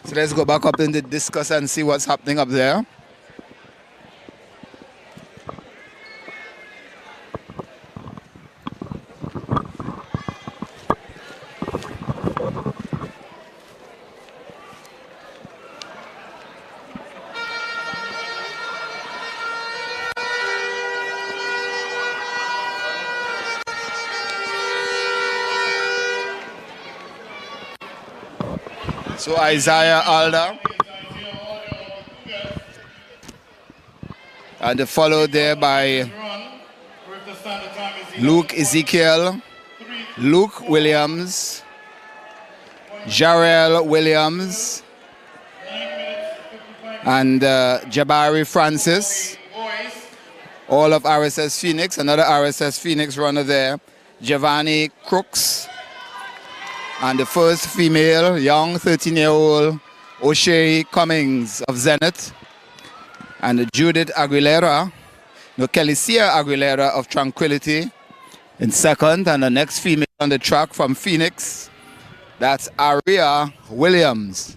So let's go back up in the discus and see what's happening up there. So Isaiah Alder, and followed there by Luke Ezekiel, Luke Williams, Jarrell Williams, and Jabari Francis, all of RSS Phoenix. Another RSS Phoenix runner there, Giovanni Crooks. And the first female, young 13-year-old O'Shea Cummings of Zenith. And Judith Aguilera, Kelicia Aguilera of Tranquility in second. And the next female on the track from Phoenix, that's Aria Williams.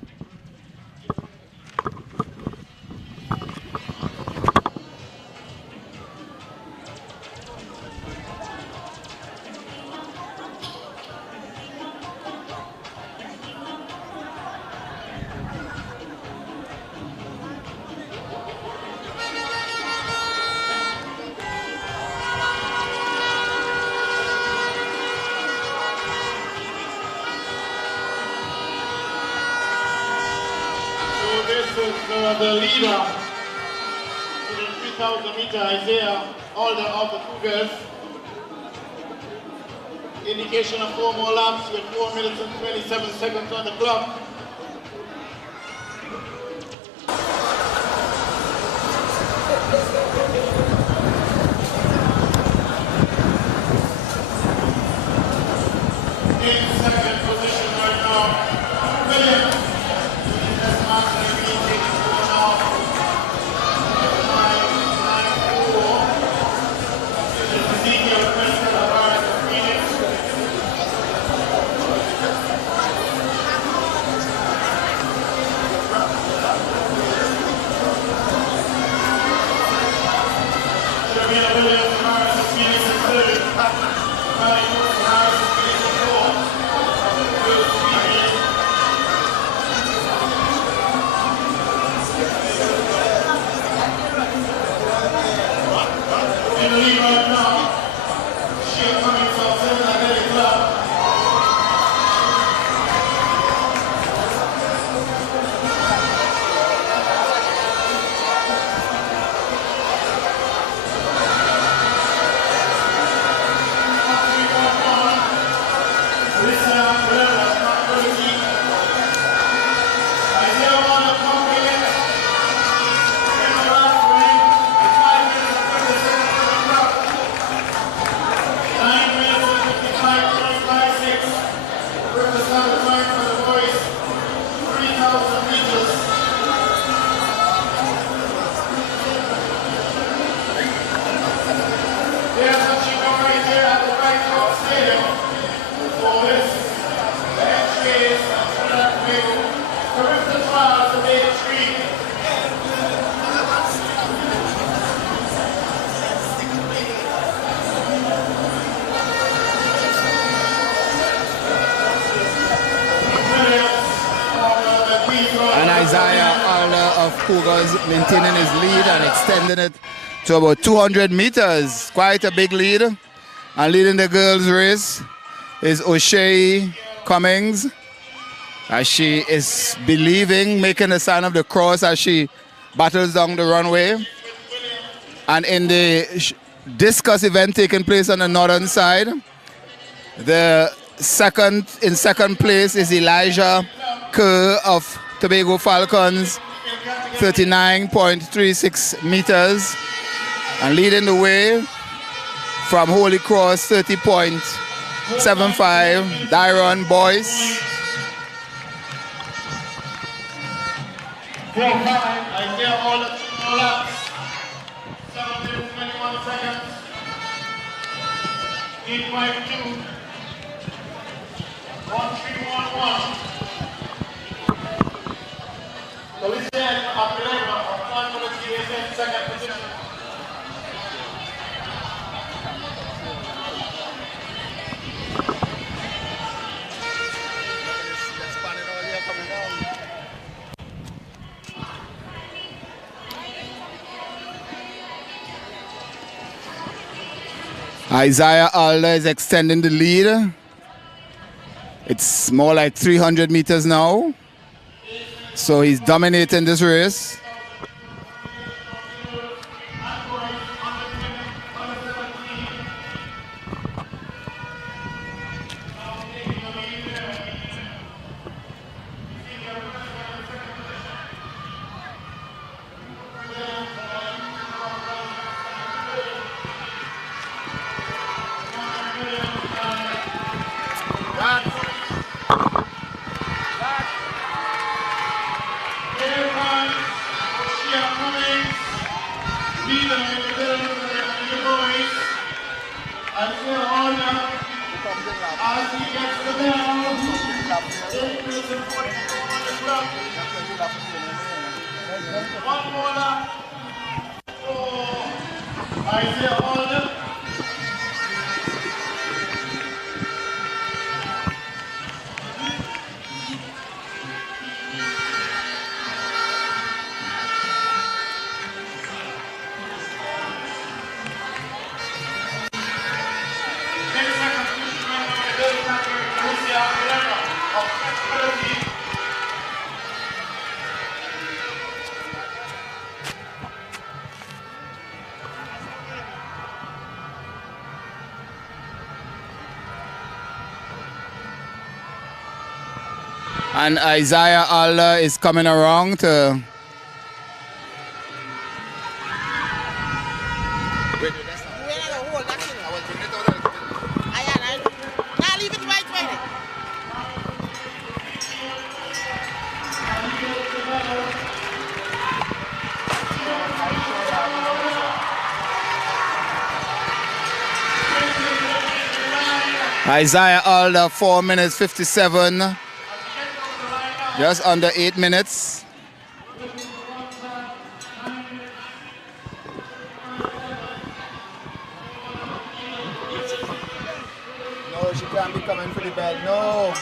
The leader to the 3,000 meter, Isaiah Alder of the Cougars. Indication of 4 more laps with 4 minutes and 27 seconds on the clock. In second position right now, Williams. Isaiah Arler of Cougars maintaining his lead and extending it to about 200 meters. Quite a big lead. And leading the girls' race is O'Shea Cummings, as she is believing, making the sign of the cross as she battles down the runway. And in the discus event taking place on the northern side, in second place is Elijah Kerr of Tobago Falcons, 39.36 meters. And leading the way from Holy Cross, 30.75, Dyron Boyce. 4-5, Isaiah Arler, 2 laps, 7 minutes, 21 seconds. 852, 1311. So we stand up 11 of 1 minute, 2nd position. Isaiah Alder is extending the lead. It's more like 300 meters now. So he's dominating this race. One more lap for Isaiah Arler. And Isaiah Alder is coming around to Isaiah Alder, 4 minutes 57, just under 8 minutes. No, she can't be coming for the bed, no.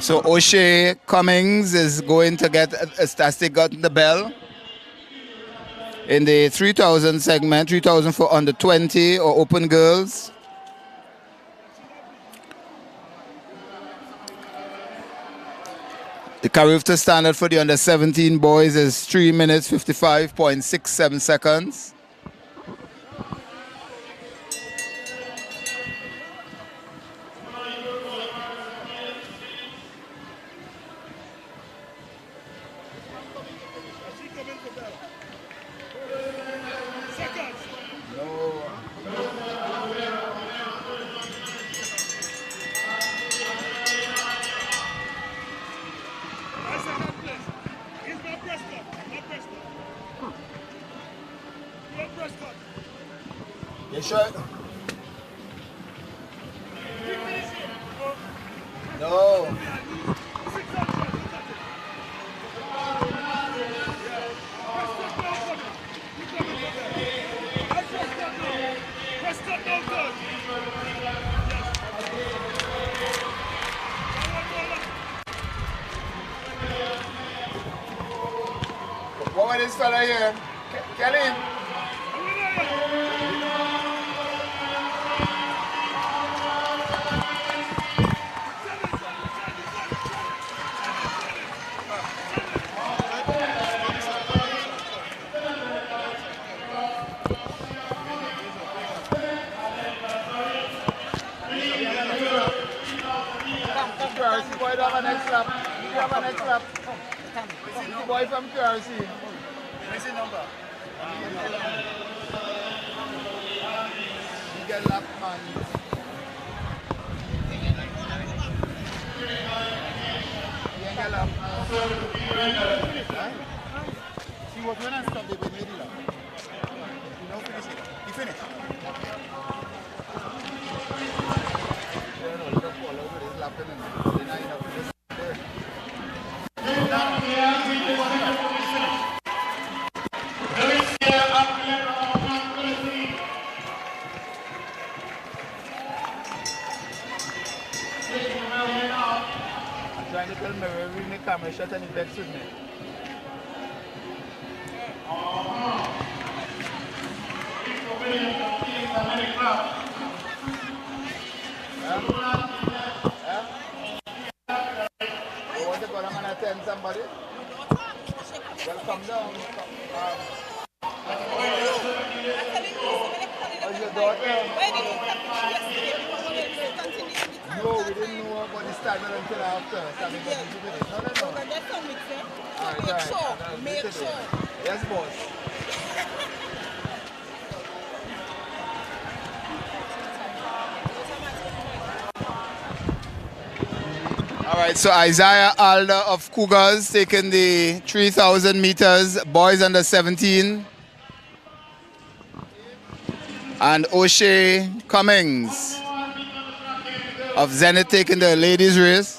So O'Shea Cummings is going to get as they got the bell in the 3,000 segment, 3,000 for under 20 or open girls. The Carifta standard for the under 17 boys is 3 minutes 55.67 seconds. You sure? No. this fella here. Kelly. QRC boy, do have a next lap. You have a next lap. The boy from QRC. What's his number? You get lap, man. You get lap. She was when I stopped, they made it lap. You know, finish it. He finished. Trying to tell me we're reading the camera shot and he bets with me. You want to go down and attend somebody? Well, come down. How's your daughter? No, we didn't know about the standard until after. No. Make sure. Yes, boss. All right, so Isaiah Alder of Cougars taking the 3,000 meters, boys under 17. And O'Shea Cummings of Zenith taking the ladies race.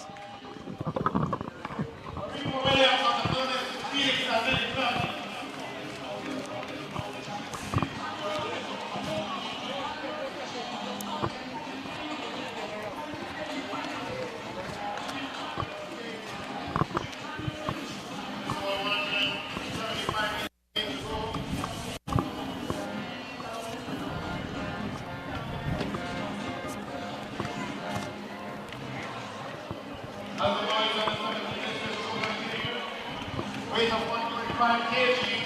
Weight of 125 kg.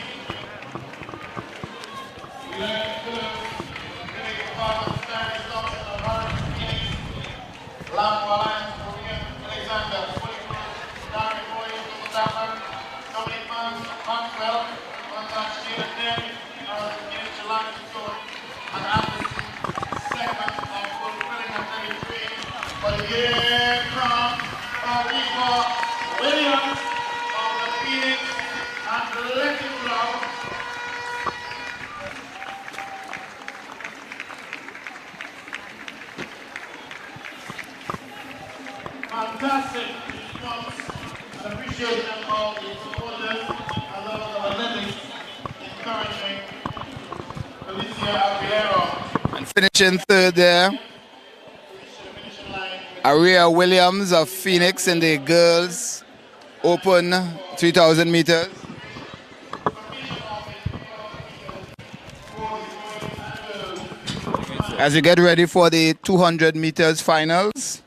Williams of the Phoenix Athletic Club. Fantastic response and appreciation of the supporters as well as our athletics encouraging Felicia Aguilera. And finishing third there, Aria Williams of Phoenix in the girls open 3,000 meters. As we get ready for the 200 meters finals.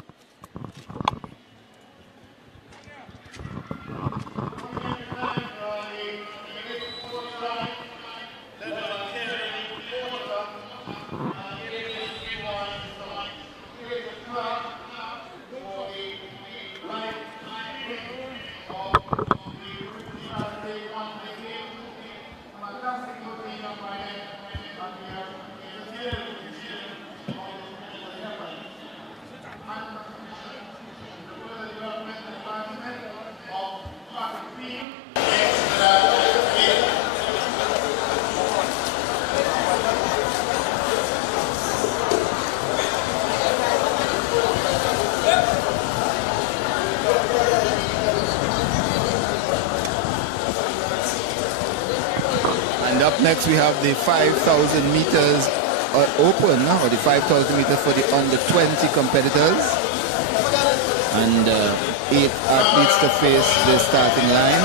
And up next we have the 5,000 meters open, or the 5,000 meters for the under 20 competitors. And 8 athletes to face the starting line.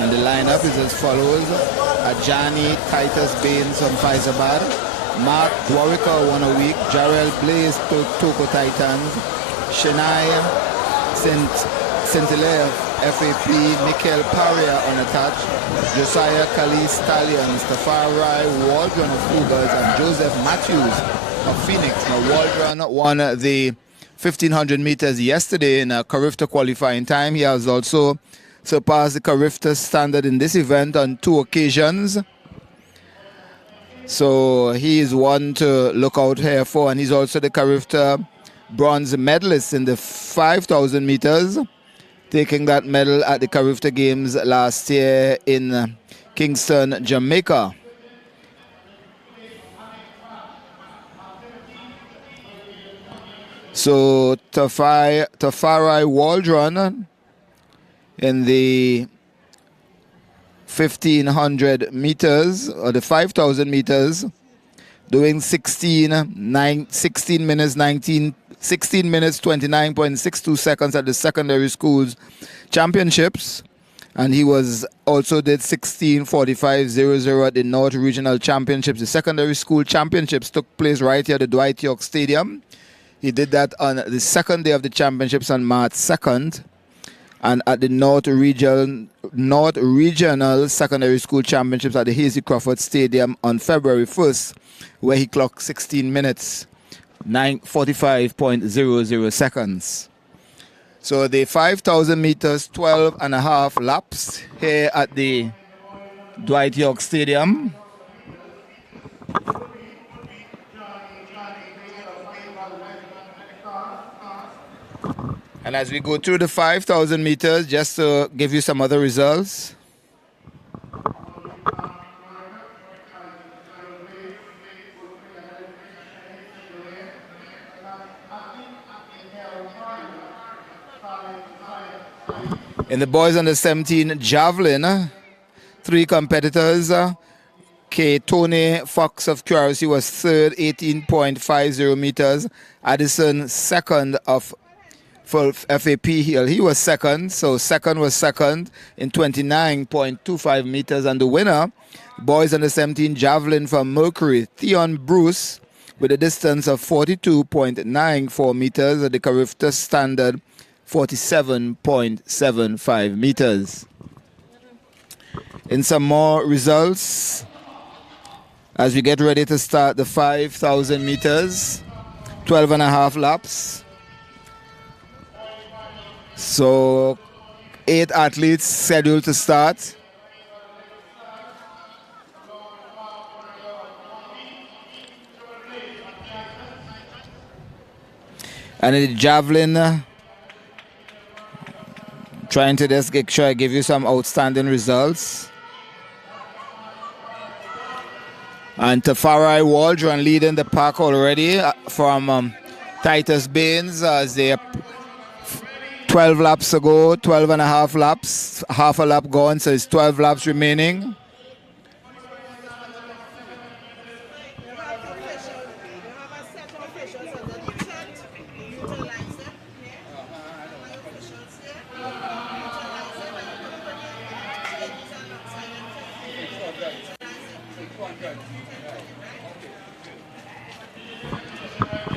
And the lineup is as follows. Ajani Titus Baines from Faizabad. Mark Dwarika won a week. Jarrell Blaze to Toko Titans. Shania Saint-Hilaire FAP. Mikel Paria unattached. Josiah Kali Stallions. Tafari Waldron of Cougars and Joseph Matthews of Phoenix. Now Waldron won the 1500 meters yesterday in a Carifta qualifying time. He has also surpassed the Carifta standard in this event on 2 occasions. So he is one to look out here for, and he's also the Carifta bronze medalist in the 5,000 meters, taking that medal at the Carifta Games last year in Kingston, Jamaica. So Tafari Waldron in the 1500 meters or the 5,000 meters, doing 16 minutes 29.62 seconds at the secondary schools championships, and he was also did 16:45.00 at the North Regional Championships. The secondary school championships took place right here at the Dwight York Stadium. He did that on the second day of the championships on March 2nd. And at the North Regional Secondary School Championships at the Hazy Crawford Stadium on February 1st, where he clocked 16 minutes, 45.00 seconds. So the 5,000 meters, 12 and a half laps here at the Dwight York Stadium. And as we go through the 5,000 meters, just to give you some other results. In the boys under 17 javelin, 3 competitors. Tony Fox of QRC was third, 18.50 meters. Addison second of for FAP Hill. He was second, so second was second in 29.25 meters. And the winner, boys under 17 javelin from Mercury, Theon Bruce, with a distance of 42.94 meters at the Carifta standard, 47.75 meters. In some more results, as we get ready to start the 5,000 meters, 12 and a half laps. So 8 athletes scheduled to start. And in the javelin, trying to just make sure I give you some outstanding results. And Tafari Waldron leading the pack already from Titus Baines as they 12 laps ago, 12 and a half laps, half a lap gone, so it's 12 laps remaining.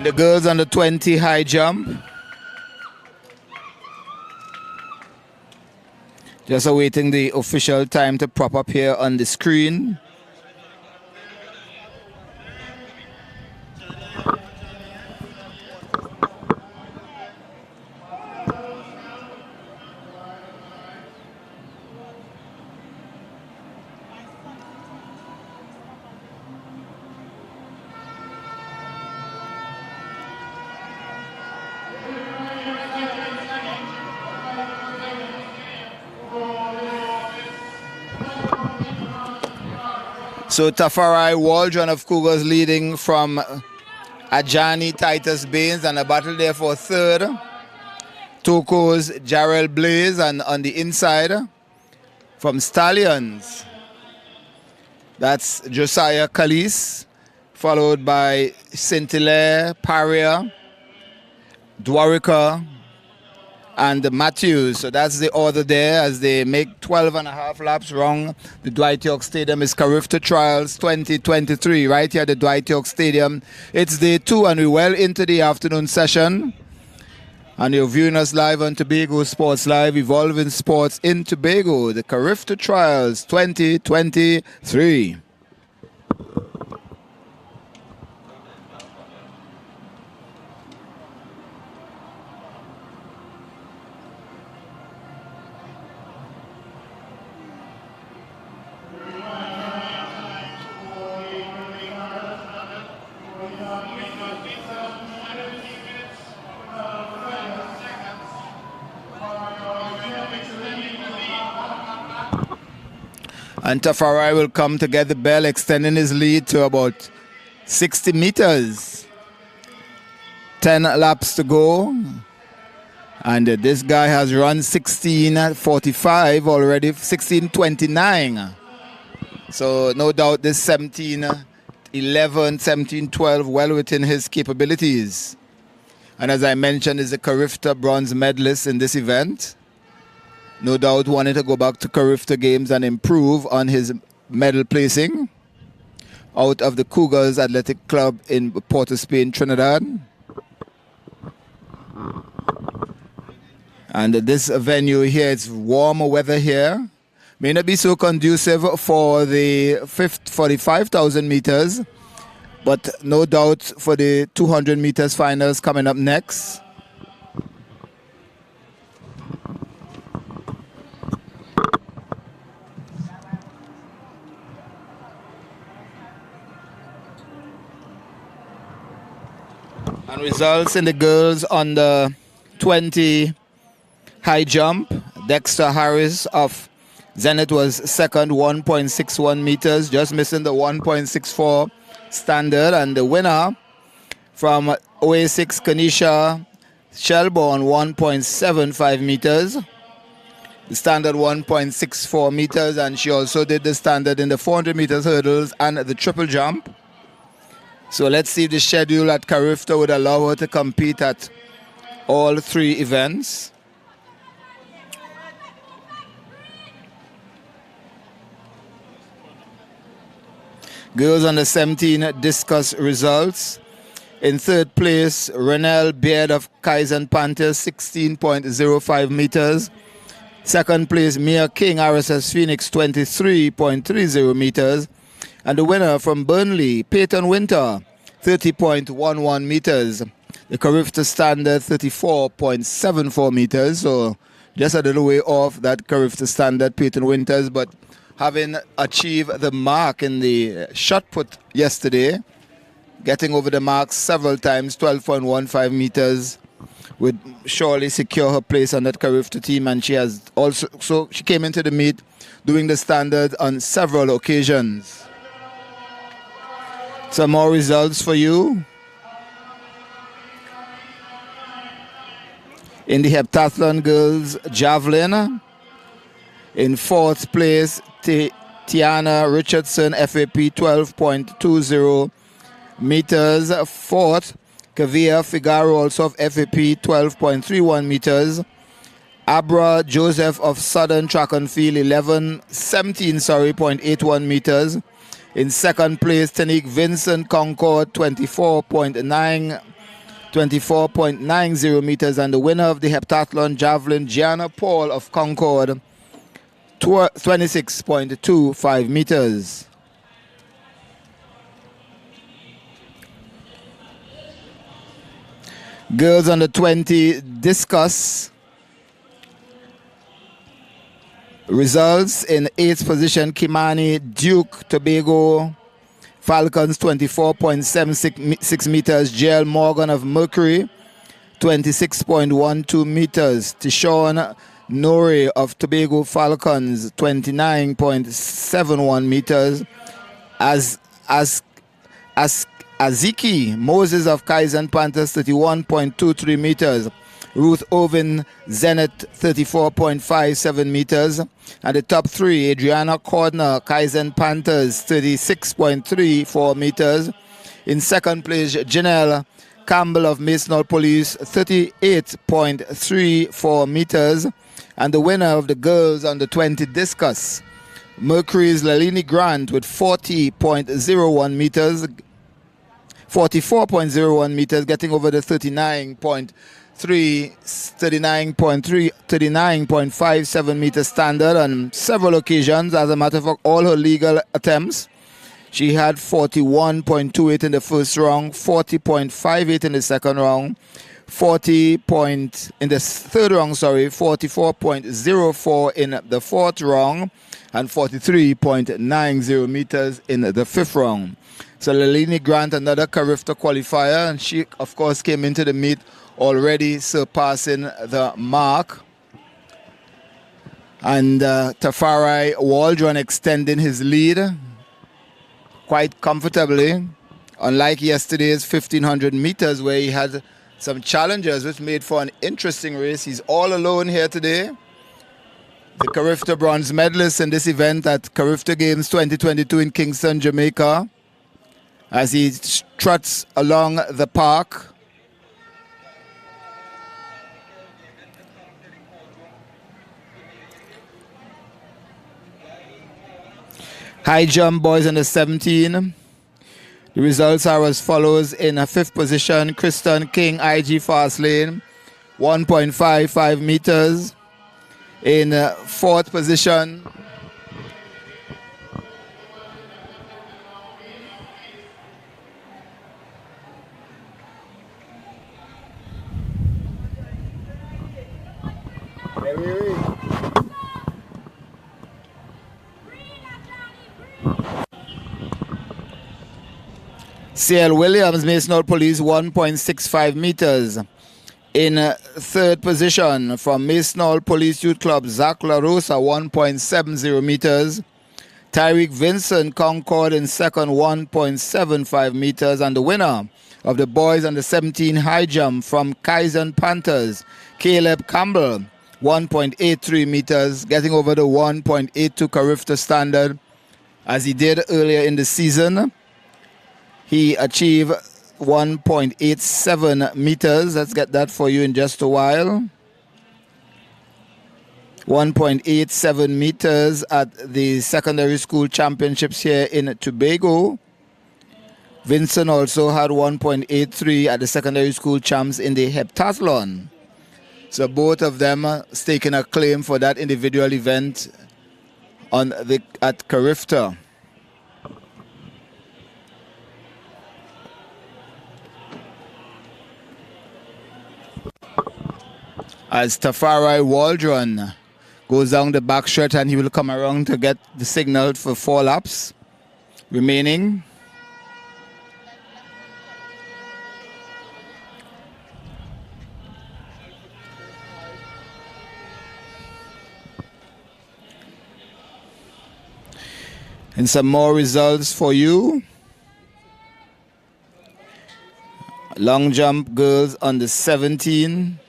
The girls under 20 high jump. Just awaiting the official time to prop up here on the screen. So Tafari Waldron of Cougars leading from Ajani Titus Baines, and a battle there for third. Toko's Jarrell Blaze, and on the inside from Stallions, that's Josiah Kalis, followed by Saint-Hilaire, Paria, Dwarika, and Matthews. So that's the order there as they make 12.5 laps wrong. The Dwight York Stadium is Carifta Trials 2023 right here at the Dwight York Stadium. It's day 2 and we're well into the afternoon session. And you're viewing us live on Tobago Sports Live, evolving sports in Tobago, the Carifta Trials 2023. And Tafari will come to get the bell, extending his lead to about 60 meters. 10 laps to go. And this guy has run 16:45 already, 16:29. So no doubt this 17:11, 17:12 well within his capabilities. And as I mentioned, is a Carifta bronze medalist in this event. No doubt wanted to go back to Carifta Games and improve on his medal placing out of the Cougars Athletic Club in Port of Spain, Trinidad. And this venue here, it's warmer weather here. May not be so conducive for the 45,000 meters, but no doubt for the 200 meters finals coming up next. And results in the girls under 20 high jump. Dexter Harris of Zenith was second, 1.61 meters, just missing the 1.64 standard. And the winner from OA6, Kanisha Shelbourne, 1.75 meters. The standard 1.64 meters, and she also did the standard in the 400 meters hurdles and the triple jump. So let's see if the schedule at Carifta would allow her to compete at all 3 events. Girls under 17 discus results. In 3rd place, Renelle Beard of Kaizen Panthers, 16.05 meters. 2nd place, Mia King, RSS Phoenix, 23.30 meters. And the winner from Burnley, Peyton Winter, 30.11 meters. The Carifta standard, 34.74 meters. So just a little way off that Carifta standard, Peyton Winters, but having achieved the mark in the shot put yesterday, getting over the mark several times, 12.15 meters, would surely secure her place on that Carifta team. And she has also, so she came into the meet doing the standard on several occasions. Some more results for you. In the heptathlon girls javelin, in 4th place, Tiana Richardson, FAP 12.20 meters. 4th, Kavia Figaro, also of FAP 12.31 meters. Abra Joseph of Southern Track and Field, 0.81 meters. In 2nd place, Tanique Vincent Concord, 24.90 meters. And the winner of the heptathlon javelin, Gianna Paul of Concord, 26.25 meters. Girls under 20 discus results. In 8th position, Kimani Duke, Tobago Falcons, 24.76 meters. JL Morgan of Mercury, 26.12 meters. Tishon Nori of Tobago Falcons, 29.71 meters. Aziki Moses of Kaizen Panthers, 31.23 meters. Ruth Oven Zenith, 34.57 meters. And the top 3, Adriana Cordner, Kaizen Panthers, 36.34 meters. In 2nd place, Janelle Campbell of Masonol Police, 38.34 meters. And the winner of the girls under 20 discus, Mercury's Lalini Grant with 40.01 meters, 44.01 meters, getting over the 39.57 meter standard on several occasions. As a matter of fact, all her legal attempts, she had 41.28 in the first round, 40.58 in the second round, in the third round, 44.04 in the fourth round, and 43.90 meters in the fifth round. So Lalini Grant, another Carifta qualifier, and she, of course, came into the meet already surpassing the mark. And Tafari Waldron extending his lead quite comfortably, unlike yesterday's 1500 meters where he had some challengers, which made for an interesting race. He's all alone here today. The Carifta bronze medalist in this event at Carifta Games 2022 in Kingston, Jamaica, as he struts along the park. High jump boys under 17. The results are as follows. In a fifth position, Kristen King, IG Fast Lane, 1.55 meters. In fourth position, CL Williams, Masonol Police, 1.65 meters. In third position, from Masonol Police Youth Club, Zach La Rosa, 1.70 meters. Tyreek Vincent, Concord in second, 1.75 meters. And the winner of the boys under 17 high jump from Kaizen Panthers, Caleb Campbell, 1.83 meters, getting over the 1.82 Carifta standard as he did earlier in the season. He achieved 1.87 meters. Let's get that for you in just a while. 1.87 meters at the secondary school championships here in Tobago. Vincent also had 1.83 at the secondary school champs in the heptathlon. So both of them staking a claim for that individual event at Carifta. As Tafari Waldron goes down the back stretch, and he will come around to get the signal for 4 laps remaining. And some more results for you. Long jump girls under 17.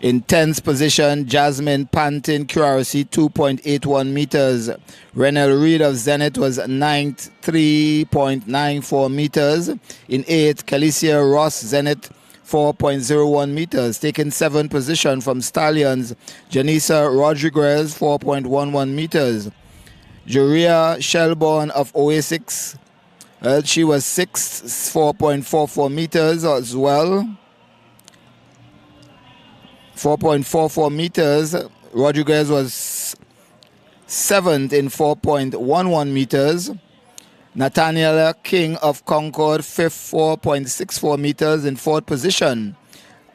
In 10th position, Jasmine Pantin, Curacy, 2.81 meters. Renel Reed of Zenith was 9th, 3.94 meters. In 8th, Calicia Ross, Zenith, 4.01 meters. Taking 7th position from Stallions, Janisa Rodriguez, 4.11 meters. Juria Shelbourne of Oasis, she was 6th, 4.44 meters as well. 4.44 meters. Rodriguez was 7th in 4.11 meters. Nathaniel King of Concord, 5th, 4.64 meters in 4th position.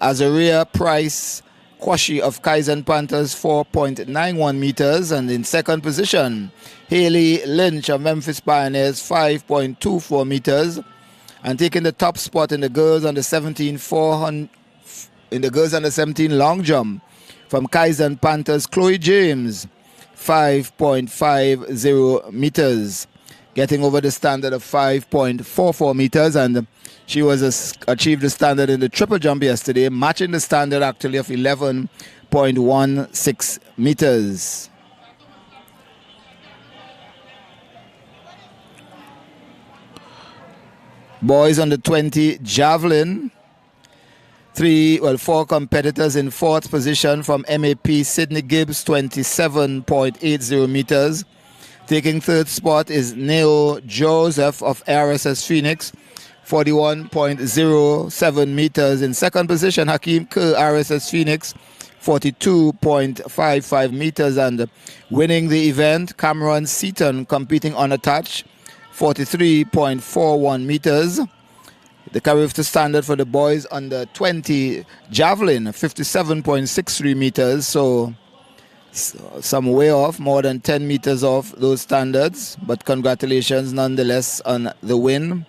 Azaria Price Kwashi of Kaizen Panthers, 4.91 meters. And in 2nd position, Haley Lynch of Memphis Pioneers, 5.24 meters. And taking the top spot in the girls under 17 long jump from Kaizen Panthers, Chloe James, 5.50 meters, getting over the standard of 5.44 meters, and she achieved the standard in the triple jump yesterday, matching the standard actually of 11.16 meters. Boys under 20 javelin. 4 competitors in 4th position from MAP Sydney Gibbs, 27.80 meters. Taking 3rd spot is Neo Joseph of RSS Phoenix, 41.07 meters. In 2nd position, Hakeem Kerr, RSS Phoenix, 42.55 meters. And winning the event, Cameron Seaton, competing unattached, 43.41 meters. The Carifta standard for the boys under 20 javelin, 57.63 meters. So some way off, more than 10 meters off those standards. But congratulations nonetheless on the win.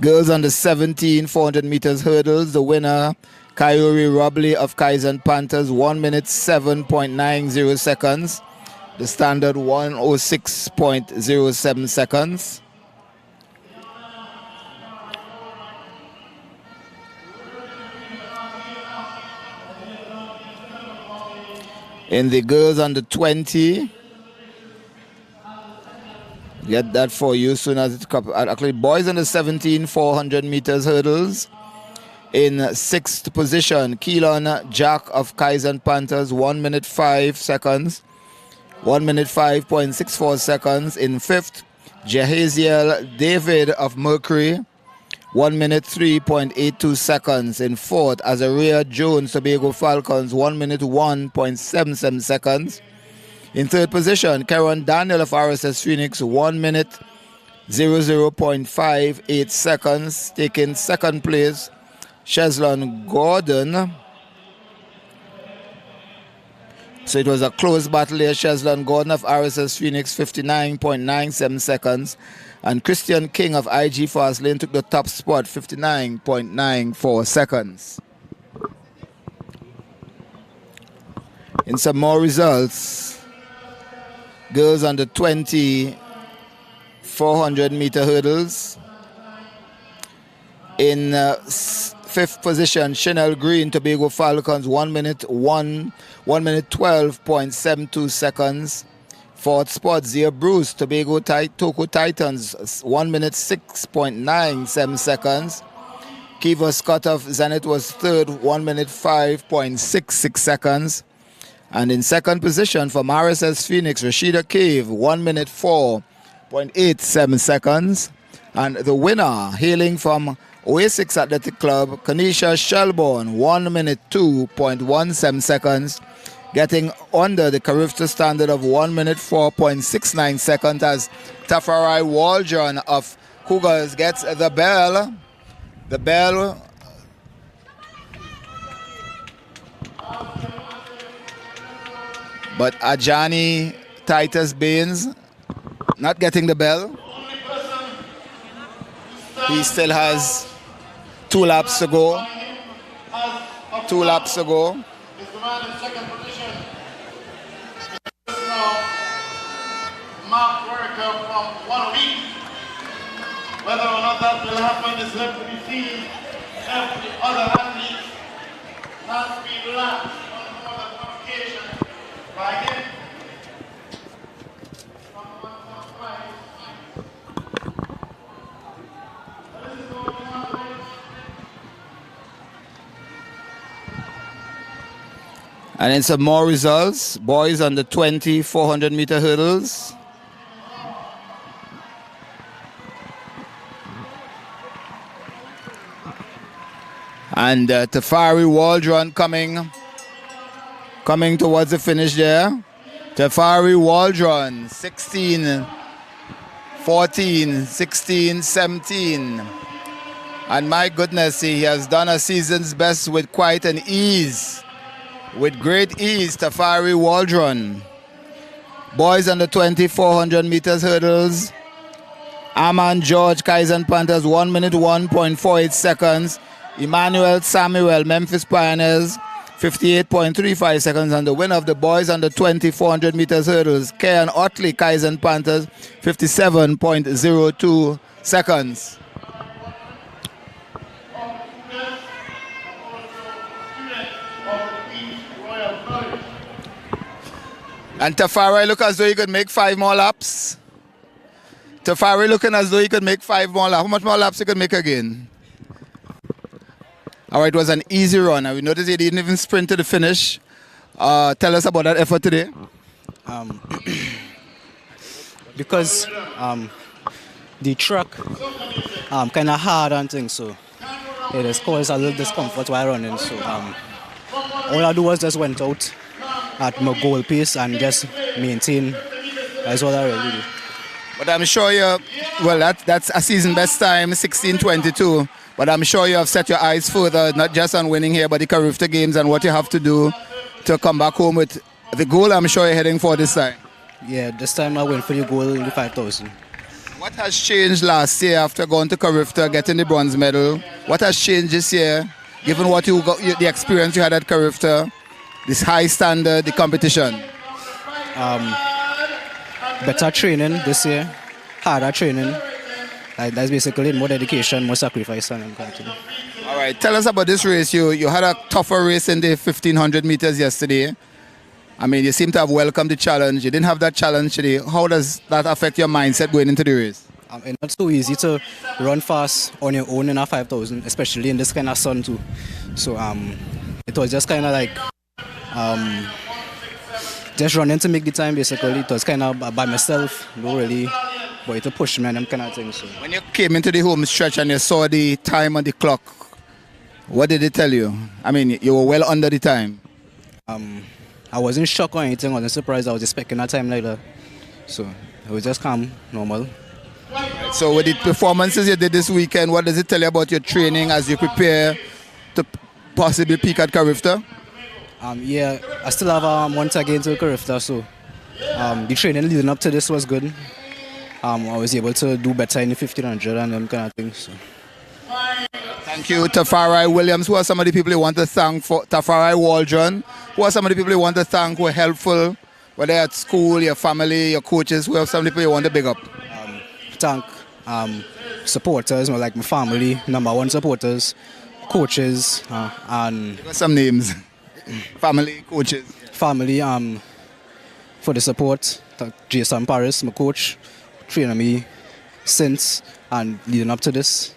Girls under 17, 400 meters hurdles. The winner, Kyori Robley of Kaizen Panthers, 1 minute 7.90 seconds. The standard 1:06.07 seconds. In the girls under 20, get that for you soon as it comes. Actually, boys under 17, 400 meters hurdles. In 6th position, Keelan Jack of Kaizen Panthers, 1 minute 5 seconds. 1 minute 5.64 seconds. In 5th, Jehaziel David of Mercury, 1 minute 3.82 seconds. In 4th, Azaria Jones, Tobago Falcons, 1 minute 1.77 seconds. In 3rd position, Karen Daniel of RSS Phoenix, 1 minute 00.58 seconds. Taking 2nd place, Cheslon Gordon. So it was a close battle here. Cheslon Gordon of RSS Phoenix, 59.97 seconds. And Christian King of IG Fastlane took the top spot, 59.94 seconds. In some more results, girls under 20, 400 meter hurdles. In 5th position, Chanel Green, Tobago Falcons, 1 minute 12.72 seconds. 4th spot, Zia Bruce, Tobago Toko Titans, 1 minute 6.97 seconds. Kiva Scott of Zenith was 3rd, 1 minute 5.66 seconds. And in 2nd position from RSS Phoenix, Rashida Cave, 1 minute 4.87 seconds. And the winner, hailing from Oasis Athletic Club, Kanisha Shelbourne, 1 minute 2.17 seconds. Getting under the Carifta standard of 1 minute 4.69 seconds as Tafarai Waldron of Cougars gets the bell. The bell. But Ajani Titus Baines not getting the bell. He still has 2 laps to go. 2 laps to go. Mark Worker from 1 week. Whether or not that will happen is left to be seen. Every other athlete not being lapped on more than one occasion. But again, and in some more results, boys under 20, 400 meter hurdles. And Tafari Waldron coming towards the finish there. Tafari Waldron, 16, 14, 16, 17. And my goodness, he has done a season's best with quite an ease. With great ease, Tafari Waldron. Boys under 20, 400 meters hurdles. Aman George, Kaizen Panthers, 1 minute 1.48 seconds. Emmanuel Samuel, Memphis Pioneers, 58.35 seconds. And the winner of the boys under 20, 400 meters hurdles, Kean Otley, Kaizen Panthers, 57.02 seconds. And Tafari look as though he could make 5 more laps. Tafari looking as though he could make 5 more laps. How much more laps he could make again? All right, it was an easy run. And we noticed he didn't even sprint to the finish. Tell us about that effort today. Because the track kind of hard and things, so it has caused a little discomfort while running. So all I do was just went out at my goal pace and just maintain. That's all I really do. But I'm sure that's a season best time, 16:22. But I'm sure you have set your eyes further, not just on winning here, but the Carifta games and what you have to do to come back home with the goal I'm sure you're heading for this time. Yeah, this time I went for the goal in the 5,000. What has changed last year after going to Carifta, getting the bronze medal? What has changed this year, given what you got, the experience you had at Carifta, this high standard, the competition? Better training this year, harder training. That's basically more dedication, more sacrifice, and I'm going to do. All right, tell us about this race. You had a tougher race in the 1,500 meters yesterday. I mean, you seem to have welcomed the challenge. You didn't have that challenge today. How does that affect your mindset going into the race? It's not so easy to run fast on your own in a 5,000, especially in this kind of sun too. So it was just kind of like just running to make the time basically. It was kind of by myself, not really, but it pushed me and them kind of thing. So when you came into the home stretch and you saw the time on the clock, what did it tell you? I mean, you were well under the time. I wasn't shocked or anything. I wasn't surprised. I was expecting a time like that. So it was just calm, normal. So with the performances you did this weekend, what does it tell you about your training as you prepare to possibly peak at Carifta? Yeah, I still have months again to Carifta, so the training leading up to this was good. I was able to do better in the 1,500 and them kind of things. So. Thank you, Tafari Williams. Who are some of the people you want to thank for Tafari Waldron? Who are some of the people you want to thank who were helpful, whether at school, your family, your coaches? Who are some of the people you want to big up? Thank supporters, like my family, #1 supporters, coaches, and some names. Family, coaches. Family, for the support. Jason Paris, my coach, training me since and leading up to this.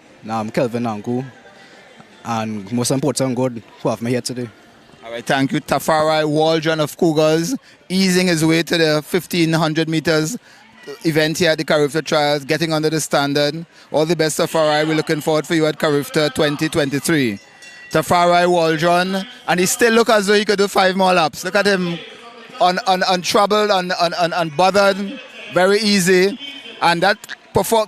Kelvin Anku, and most important, God, who have me here today. All right, thank you. Tafari Waldron of Cougars, easing his way to the 1,500 meters event here at the Carifta Trials, getting under the standard. All the best, Tafari. We're looking forward for you at Carifta 2023. Tafari Waldron, and he still looks as though he could do 5 more laps. Look at him, untroubled, unbothered, very easy. And that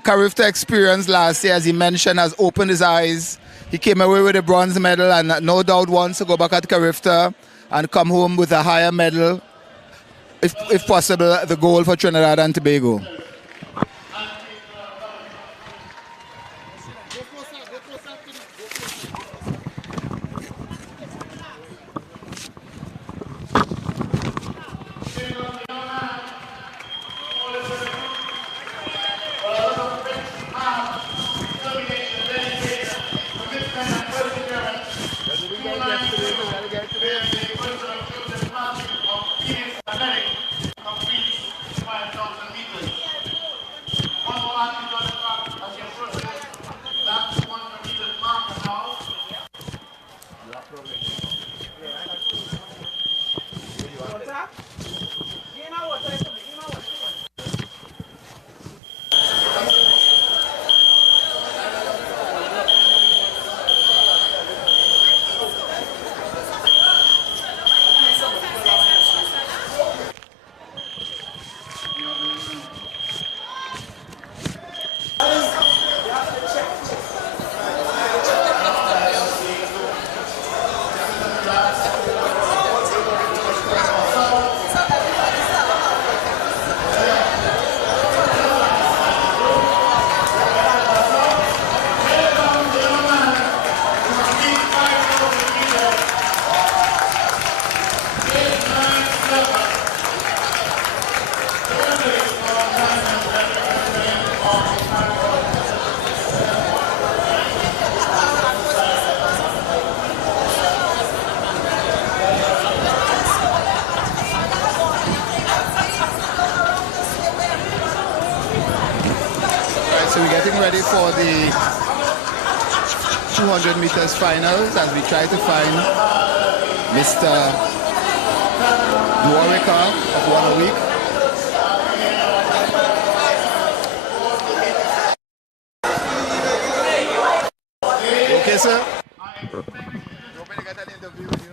Carifta experience last year, as he mentioned, has opened his eyes. He came away with a bronze medal and no doubt wants to go back at Carifta and come home with a higher medal, if possible, the goal for Trinidad and Tobago. the 200 meters finals as we try to find Mr. Dwarika of One a Week. Okay, sir? Nobody got an interview with you?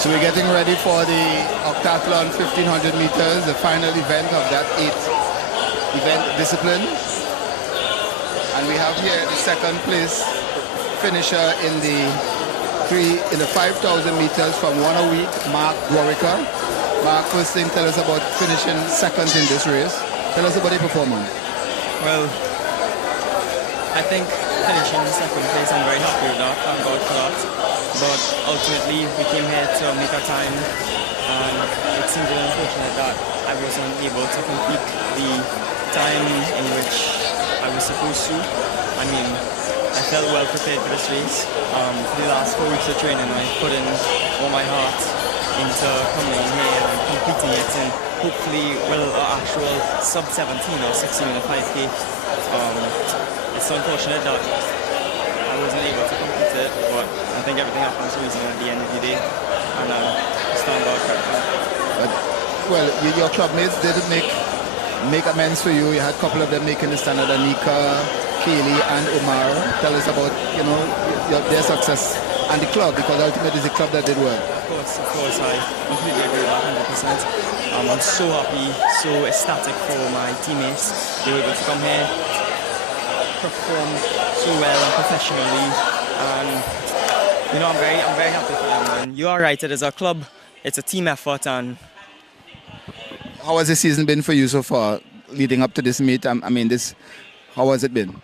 So we're getting ready for the octathlon 1500 meters, the final event of that 8th event discipline. And we have here the second place finisher in the 5,000 meters from One a Week, Mark Dwarika. Mark, first thing, tell us about finishing second in this race. Tell us about the performance. Well, I think finishing in second place, I'm very happy with that. Thank God for that. But ultimately, we came here to make our time, and it seems unfortunate that I wasn't able to complete the time in which I was supposed to. I mean, I felt well prepared for this race. For the last 4 weeks of training, I put in all my heart into coming here and completing it, and hopefully, well, an actual sub-17 or 16 in a 5K. It's unfortunate that I wasn't able to complete it, but I think everything happens for a reason at the end of the day, and stand out for it. Well, your club mates did make amends for you. You had a couple of them making the standard, Anika, Kaylee, and Omar. Tell us about, their success and the club, because ultimately it's the club that did well. Of course, I completely agree with that 100%. I'm so happy, so ecstatic for my teammates. They were able to come here, perform so well and professionally, and I'm very happy for them. And you are right, it is a club, it's a team effort. And how has the season been for you so far, leading up to this meet? How has it been?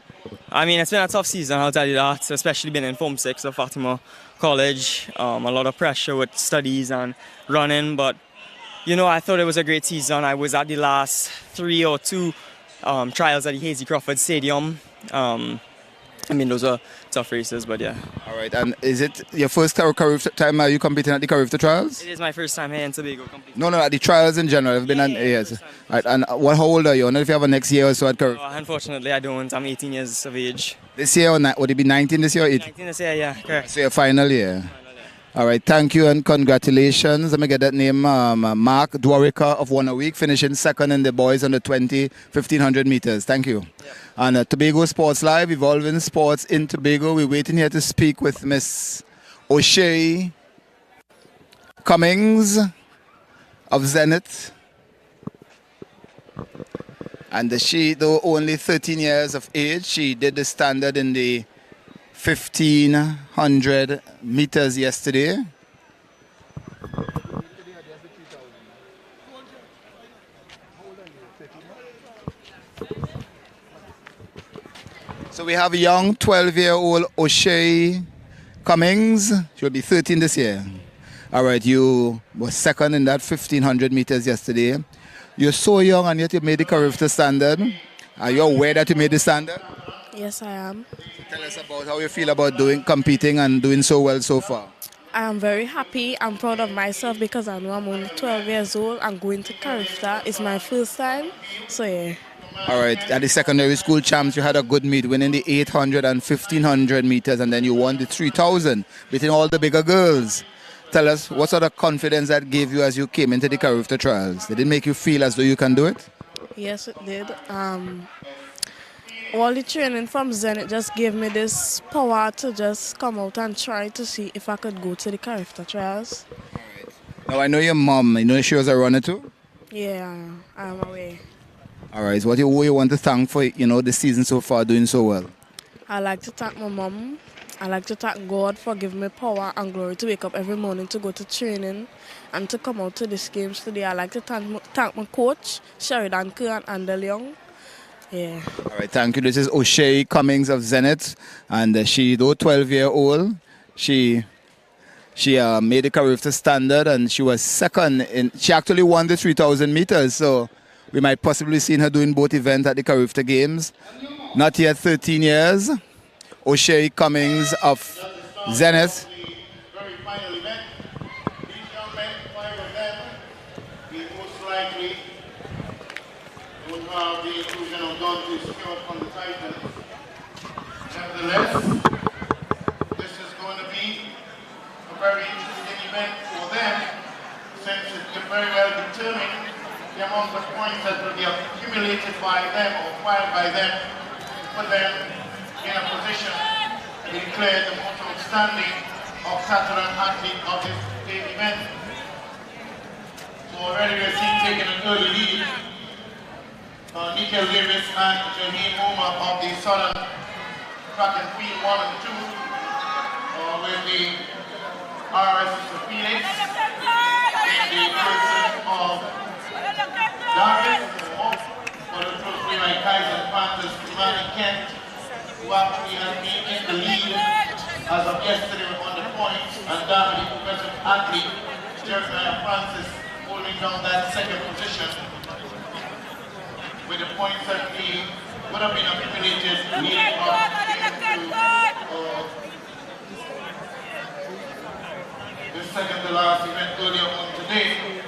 I mean, it's been a tough season, I'll tell you that, especially being in Form 6 of Fatima College. A lot of pressure with studies and running, but I thought it was a great season. I was at the last 3 or 2 trials at the Hazy Crawford Stadium. Those are tough races, but yeah. All right, and is it your first time you competing at the Carifta Trials? It is my first time here in Tobago competing. No, at the trials in general. I've been yes. Right, and how old are you? I don't know if you have a next year or so at Carifta. Unfortunately, I don't. I'm 18 years of age. This year, or would it be 19 this year or 18? 19 this year, yeah, correct. So your final year. All right, thank you and congratulations. Let me get that name. Mark Dwarika of One a Week, finishing second in the boys on the 1500 meters. Thank you. Yep. And Tobago Sports Live, evolving sports in Tobago. We're waiting here to speak with Miss O'Shea Cummings of Zenith. And she, though only 13 years of age, she did the standard in the 1500 meters yesterday. So we have a young 12-year-old O'Shea Cummings. She'll be 13 this year. All right, you were second in that 1500 meters yesterday. You're so young and yet you made the Carifta standard. Are you aware that you made the standard? Yes, I am. So tell us about how you feel about competing and doing so well so far. I am very happy. I'm proud of myself because I know I'm only 12 years old and going to Carifta. It's my first time, so yeah. All right, at the secondary school champs, you had a good meet, winning the 800 and 1500 meters, and then you won the 3000, beating all the bigger girls. Tell us, what sort of confidence that gave you as you came into the Carifta Trials? Did it make you feel as though you can do it? Yes, it did. All the training from Zenith just gave me this power to just come out and try to see if I could go to the Carifta Trials. Now, I know your mom, she was a runner too? Yeah, I'm aware. All right. What who you want to thank for the season so far doing so well? I like to thank my mom. I like to thank God for giving me power and glory to wake up every morning to go to training and to come out to these games today. I like to thank my coach, Sheridan Kerr and Andel Young. Yeah. All right. Thank you. This is O'Shea Cummings of Zenith, and she, though 12-year-old, she made the Carifta standard, and she was second in. She actually won the 3,000 meters, so we might possibly see her doing both events at the Carifta Games. Not yet 13 years. O'Shea Cummings of Zenith. Very final event. These young men, 5 of them, will most likely would have the inclusion of Don to secure on the title. Nevertheless, this is going to be a very interesting event for them, since it can very well determine the amount of points that will be accumulated by them or acquired by them to put them in a position to be declared the most outstanding octathlon athlete of this event. So already we're seeing taking an early lead. Nikhil Davis and Jaheen Omar of the Southern Track and Field 1 and 2 with the RSS of Phoenix in the person of Darvis for the Pro Free by Kaiser Panthers, Imani Kent, who actually has been in the lead as of yesterday on the points, and Darby, the progressive athlete, Jeremiah Francis, holding down that second position with the points that he would have been accumulated leading up into the second to last event earlier on today.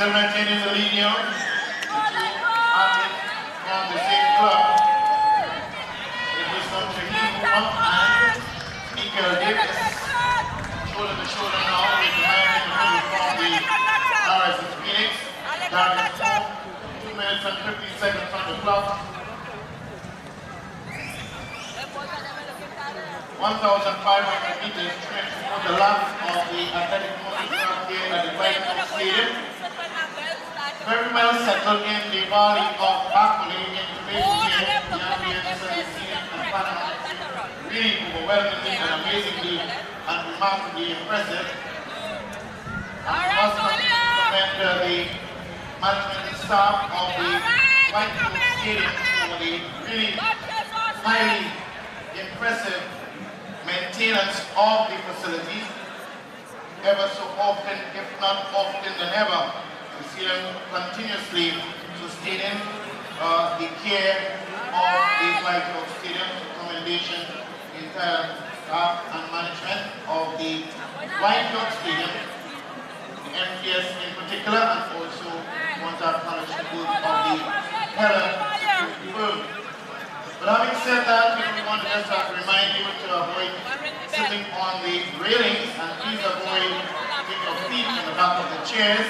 Still maintaining the lead here. From the same club. It was from Jaheen Omar and Nikhil Davis. Shoulder to shoulder now with the man in the middle from the RSS Phoenix. Darvis Home, 2 minutes and 15 seconds on the clock. 1,500 meters training for the last of the athletic motorcycle here at the White House Stadium. Very well settled in the valley of Akuli in today's game. The ambience and scene and panorama really overwhelmingly and amazingly and remarkably impressive. I must commend the management and staff of the White House Stadium for the really highly impressive maintenance of the facilities. Ever so often, if not often than ever, we see them continuously sustaining the care of the White House Stadium. Commendation in entire staff and management of the White House Stadium, the MPS in particular, and also want to acknowledge the work of the Heller firm. But having said that, we want to just remind you to avoid sitting on the railings, and please avoid putting your feet in the back of the chairs.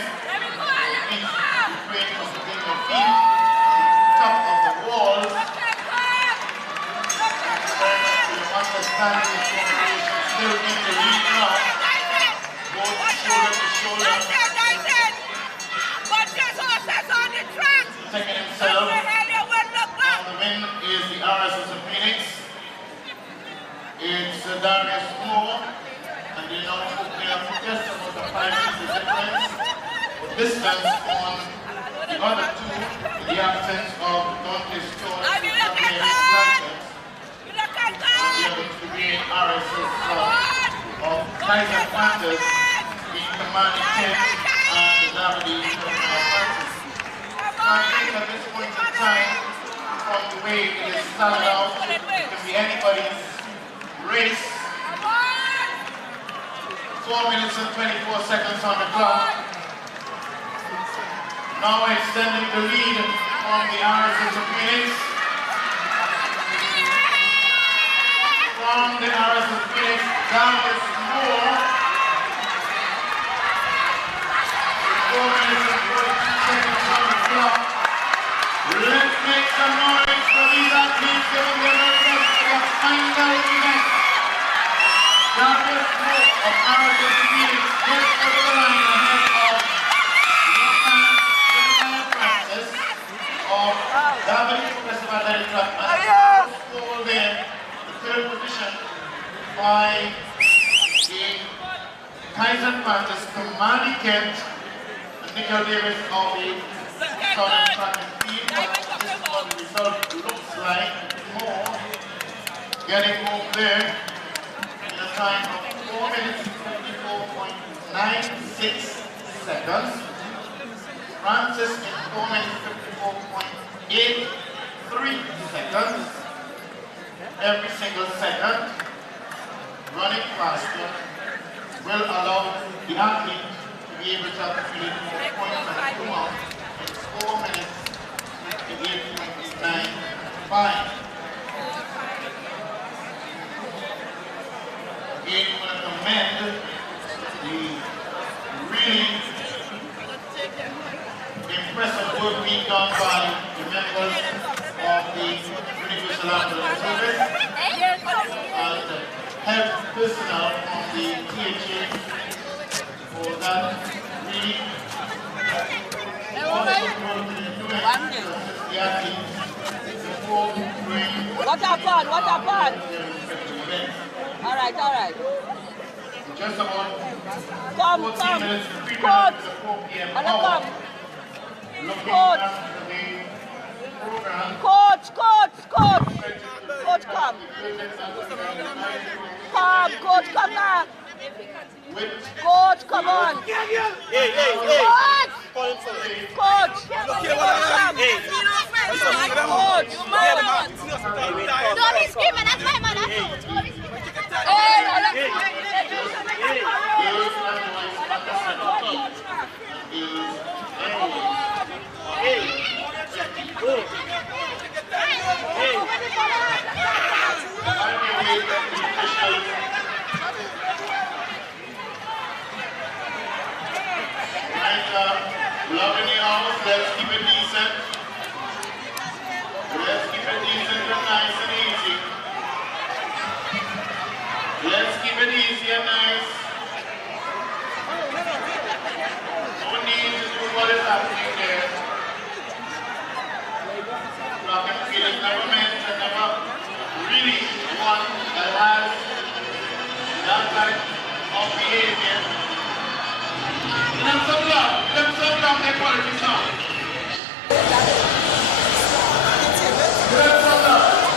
Please refrain from putting your feet on top of the walls. You understand this formation still in the lead now. Both shoulder to shoulder. Taking himself. The win is the RSS of Phoenix. It's Darius Moore, and they now have just about a 5 meters difference. Distance on the other two, in the absence of Dante Stone and the other to be RSS of Kaiser Panthers, being commanding Kent and the Davide Francis. I think at this point in time, from the way it is started out, it can be anybody's race. So 4 minutes and 24 seconds on the clock. Now extending the lead on the RSS of Phoenix. From the RSS of Phoenix, down is more. 4 minutes and 42 seconds on the clock. Let's make some noise for these athletes giving their very best for the final event. Darius Moore of RSS of Phoenix gets over the line ahead of Francis of David Professor Athletic Club and score there the third position by the Kaiser Panthers, Kamali Kent and Nicole Davis of the Southern Track and Field. But this is what the result looks like. More getting over there in a time of 4 minutes and 54.96 seconds. Francis in 4 minutes 54.83 seconds. Every single second running faster will allow the athlete to be able to accumulate more points and come out in 4 minutes 58.95. Again, we want to commend the really impressive work being done by the members of the Universal Ambulance Service and the health personnel of the THA for that really wonderful work they're doing to assist the athletes before doing What happened? What happened? their respective events. All right. Just about Come, 14 minutes to 3 Coach. minutes to 4 p.m. Hello, hour. come. Looking Coach. at the program. Coach, come. Come, coach, come back. Coach, come on. Hey. Coach. Coach. Coach. Don't be screaming, that's my man. Love in the house, let's keep it decent. Let's keep it decent and nice and easy. Let's keep it easy and nice. No need to do what is happening there. Lock and feel is never meant and never really one that has that type of behavior. Give them some love, their quality song. Give them some love.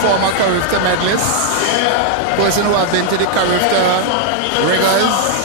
former Carifta medalist, person who have been to the Carifta rigors.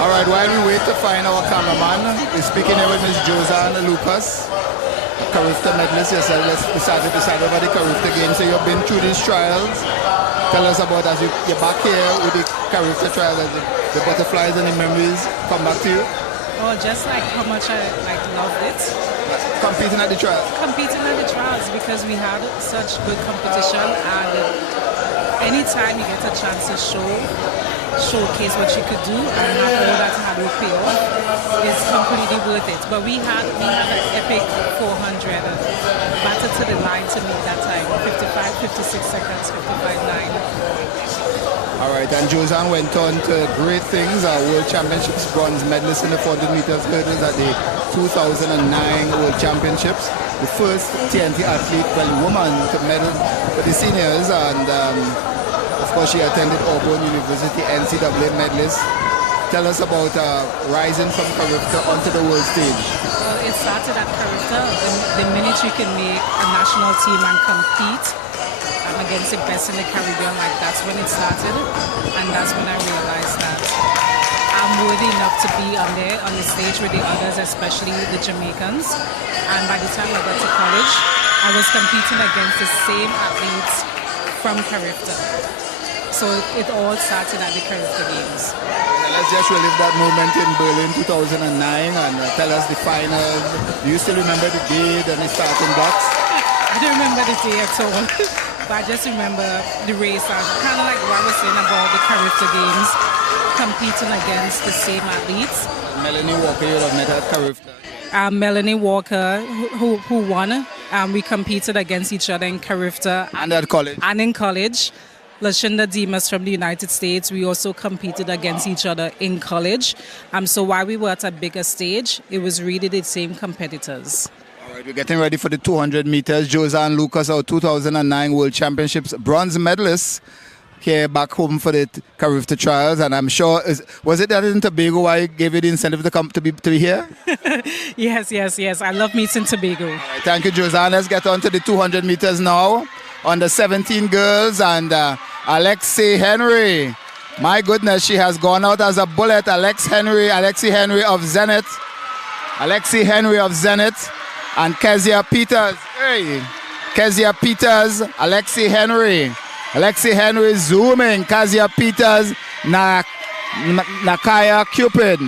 All right, while we wait to find our cameraman, we're speaking here with Ms. Josanne Lucas, Carifta medalist. Yes, let's decide over the Carifta game. So you've been through these trials. Tell us about as you're back here with the Carifta trials, the butterflies and the memories come back to you. Oh, just like how much I loved it. Competing at the trials. Competing at the trials because we had such good competition, and anytime you get a chance to showcase what you could do and have all that hard work pay off is completely worth it. But we had an epic 400 batted to the line to meet that time. 56 seconds, 55.9. All right, and Josanne went on to great things. World Championships bronze medalist in the 400 meters hurdles at the 2009 World Championships. The first TNT athlete, woman to medal for the seniors, and of course she attended Auburn University, NCAA medalist. Tell us about rising from Carifta onto the world stage. Well, it started at Carifta. The minute you can make a national team and compete against the best in the Caribbean, like that's when it started, and that's when I realized that I'm worthy enough to be on the stage with the others, especially the Jamaicans. And by the time I got to college, I was competing against the same athletes from Carifta. So it all started at the Carifta Games. Let's just relive that moment in Berlin 2009 and tell us the final. Do you still remember the date and the starting blocks? I don't remember the day at all. But I just remember the race, and kind of like what I was saying about the Carifta Games, competing against the same athletes. Melanie Walker, you have met at Carifta. Melanie Walker, who won. We competed against each other in Carifta. And at college. And in college. Lashinda Demas from the United States, we also competed against each other in college. So while we were at a bigger stage, it was really the same competitors. All right, we're getting ready for the 200 meters. Josanne Lucas, our 2009 World Championships bronze medalist, here back home for the Carifta Trials. And I'm sure, was it that in Tobago why gave you the incentive to come to be here? Yes. I love meeting Tobago. All right, thank you, Josanne. Let's get on to the 200 meters now. On the 17 girls, and Alexi Henry. My goodness, she has gone out as a bullet. Alexi Henry of Zenit. Alexi Henry of Zenit. And Kezia Peters. Hey, Kezia Peters, Alexi Henry. Alexi Henry zooming. Kezia Peters, Nakaya Cupid.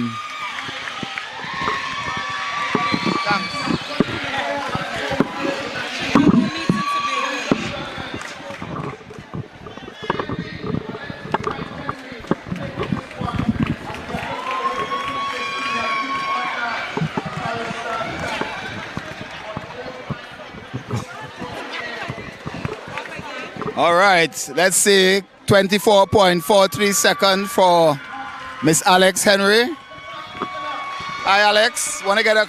All right, let's see, 24.43 seconds for Miss Alex Henry. Hi, Alex. Want to get a...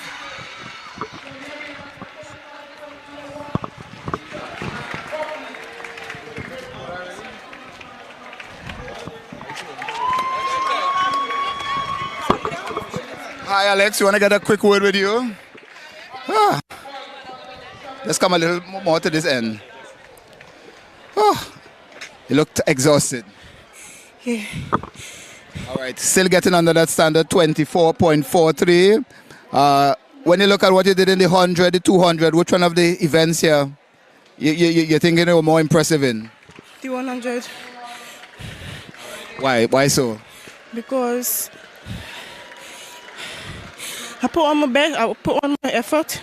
Hi, Alex. You want to get a quick word with you? Let's come a little more to this end. You looked exhausted. Yeah. All right, still getting under that standard, 24.43. When you look at what you did in the 100, the 200, which one of the events here you're thinking they were more impressive in? The 100. Why so? Because I put on my best, I put on my effort.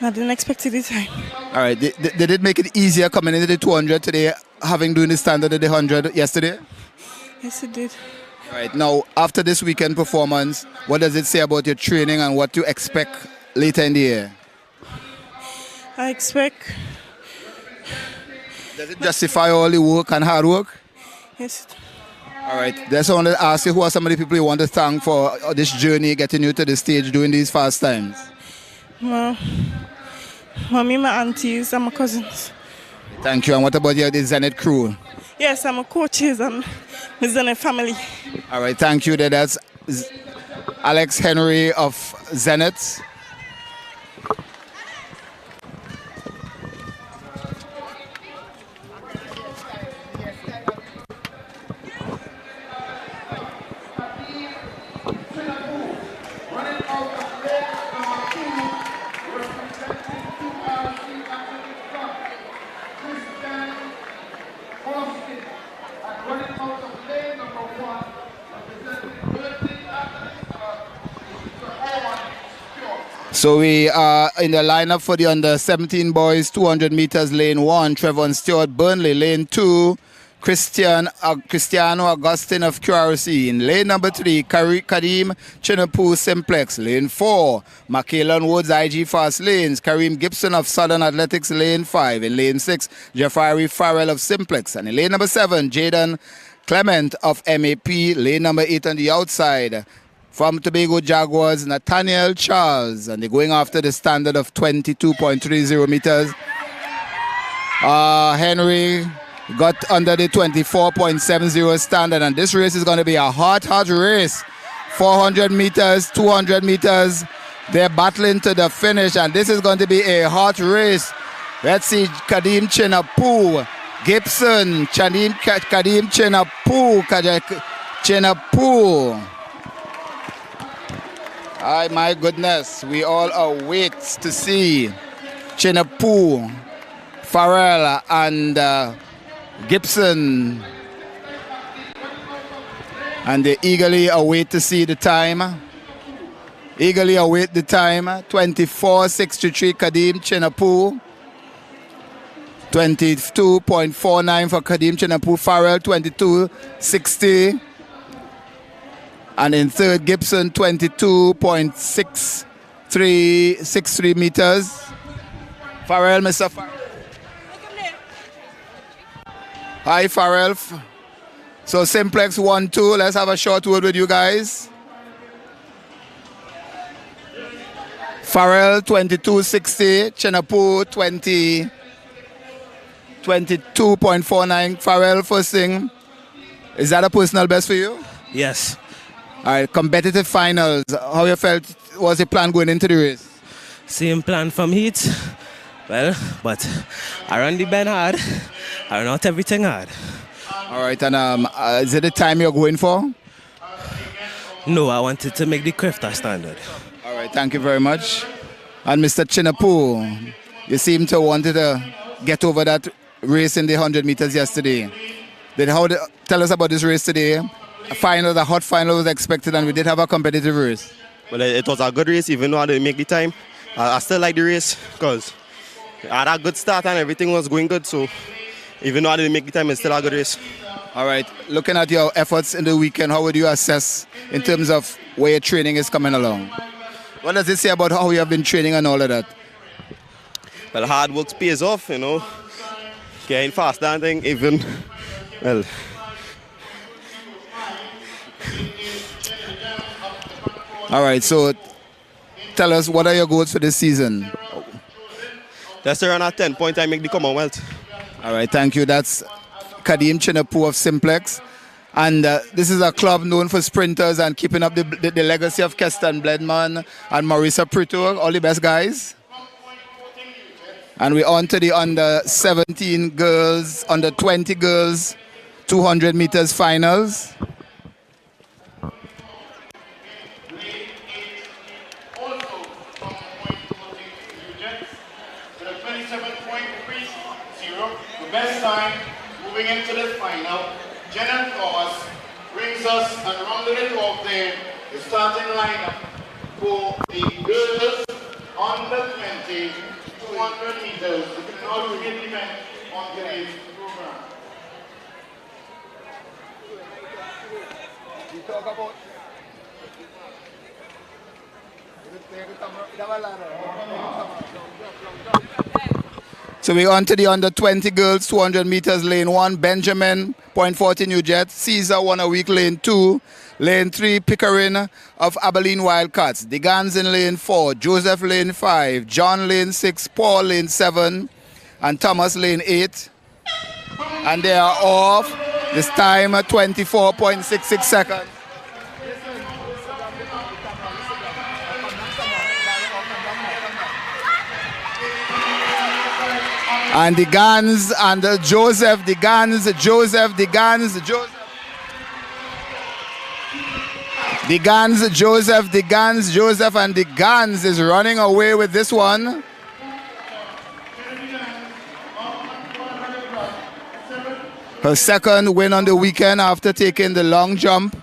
I didn't expect it this time. All right. Did it make it easier coming into the 200 today, having doing the standard of the 100 yesterday? Yes, it did. All right. Now, after this weekend performance, what does it say about your training and what to expect later in the year? I expect. Does it justify all the work and hard work? Yes. All right. Just want to ask you, who are some of the people you want to thank for this journey, getting you to the stage, doing these fast times? Well, mommy, my aunties, and my cousins. Thank you. And what about the Zenith crew? Yes, I'm a coaches and my Zenith family. All right. Thank you. That's Alex Henry of Zenith. So we are in the lineup for the under 17 boys, 200 meters, lane 1, Trevor Stewart Burnley, lane 2, Cristiano Augustine of QRC. In lane number 3, Kareem Chinapu Simplex, lane 4, Michaelan Woods IG Fast Lanes, Kareem Gibson of Southern Athletics, lane 5. In lane 6, Jafari Farrell of Simplex. And in lane number 7, Jaden Clement of MAP, lane number 8 on the outside. From Tobago Jaguars, Nathaniel Charles, and they're going after the standard of 22.30 meters. Henry got under the 24.70 standard, and this race is going to be a hot race. 400 meters, 200 meters, they're battling to the finish, and this is going to be a hot race. Let's see Kadim Chinapu, Gibson, Kadim Chinapu. My goodness, we all await to see Chinapu, Farrell, and Gibson. And they eagerly await to see the time. Eagerly await the time. 24.63 Kadim Chinapu. 22.49 for Kadim Chinapu. Farrell 22.60. And in third, Gibson, 22.63 meters. Farrell, Mr. Farrell. Hi, Farrell. So Simplex 1-2. Let's have a short word with you guys. Farrell, 22.60. Chinapu, 22.49. Farrell, first thing. Is that a personal best for you? Yes. All right, competitive finals. How you felt was the plan going into the race? Same plan from heat. Well, but I run the bend hard. I run out everything hard. All right, and is it the time you're going for? No, I wanted to make the Carifta standard. All right, thank you very much. And Mr. Chinapu, you seem to wanted to get over that race in the 100 meters yesterday. Tell us about this race today. A final, the hot final was expected, and we did have a competitive race. Well, it was a good race, even though I didn't make the time. I still like the race because I had a good start and everything was going good. So even though I didn't make the time, it's still a good race. All right. Looking at your efforts in the weekend, how would you assess in terms of where your training is coming along? What does it say about how you have been training and all of that? Well, hard work pays off, you know. Getting faster and thing, even, well, all right, so tell us, what are your goals for this season? Just around at 10 points, I make the Commonwealth. All right, thank you. That's Kadim Chinapu of Simplex. And this is a club known for sprinters and keeping up the legacy of Keston Bledman and Marisa Prito. All the best, guys. And we're on to the under 17 girls, under 20 girls, 200 meters finals. Best time moving into the final. Jenna Thomas brings us and rounded it off there. The starting lineup for the girls under 20, 200 meters. You can all get event on today's program. We talk about so we're on to the under 20 girls, 200 meters, lane 1, Benjamin, point 40 New Jet, Caesar 1 a week, lane 2, lane 3, Pickering of Abilene Wildcats, Digans in lane 4, Joseph lane 5, John lane 6, Paul lane 7, and Thomas lane 8. And they are off. This time 24.66 seconds. And the Gans and Joseph, the Gans, Joseph, the Gans, Joseph. The Gans, Joseph, the Gans, Joseph, and the Gans is running away with this one. Her second win on the weekend after taking the long jump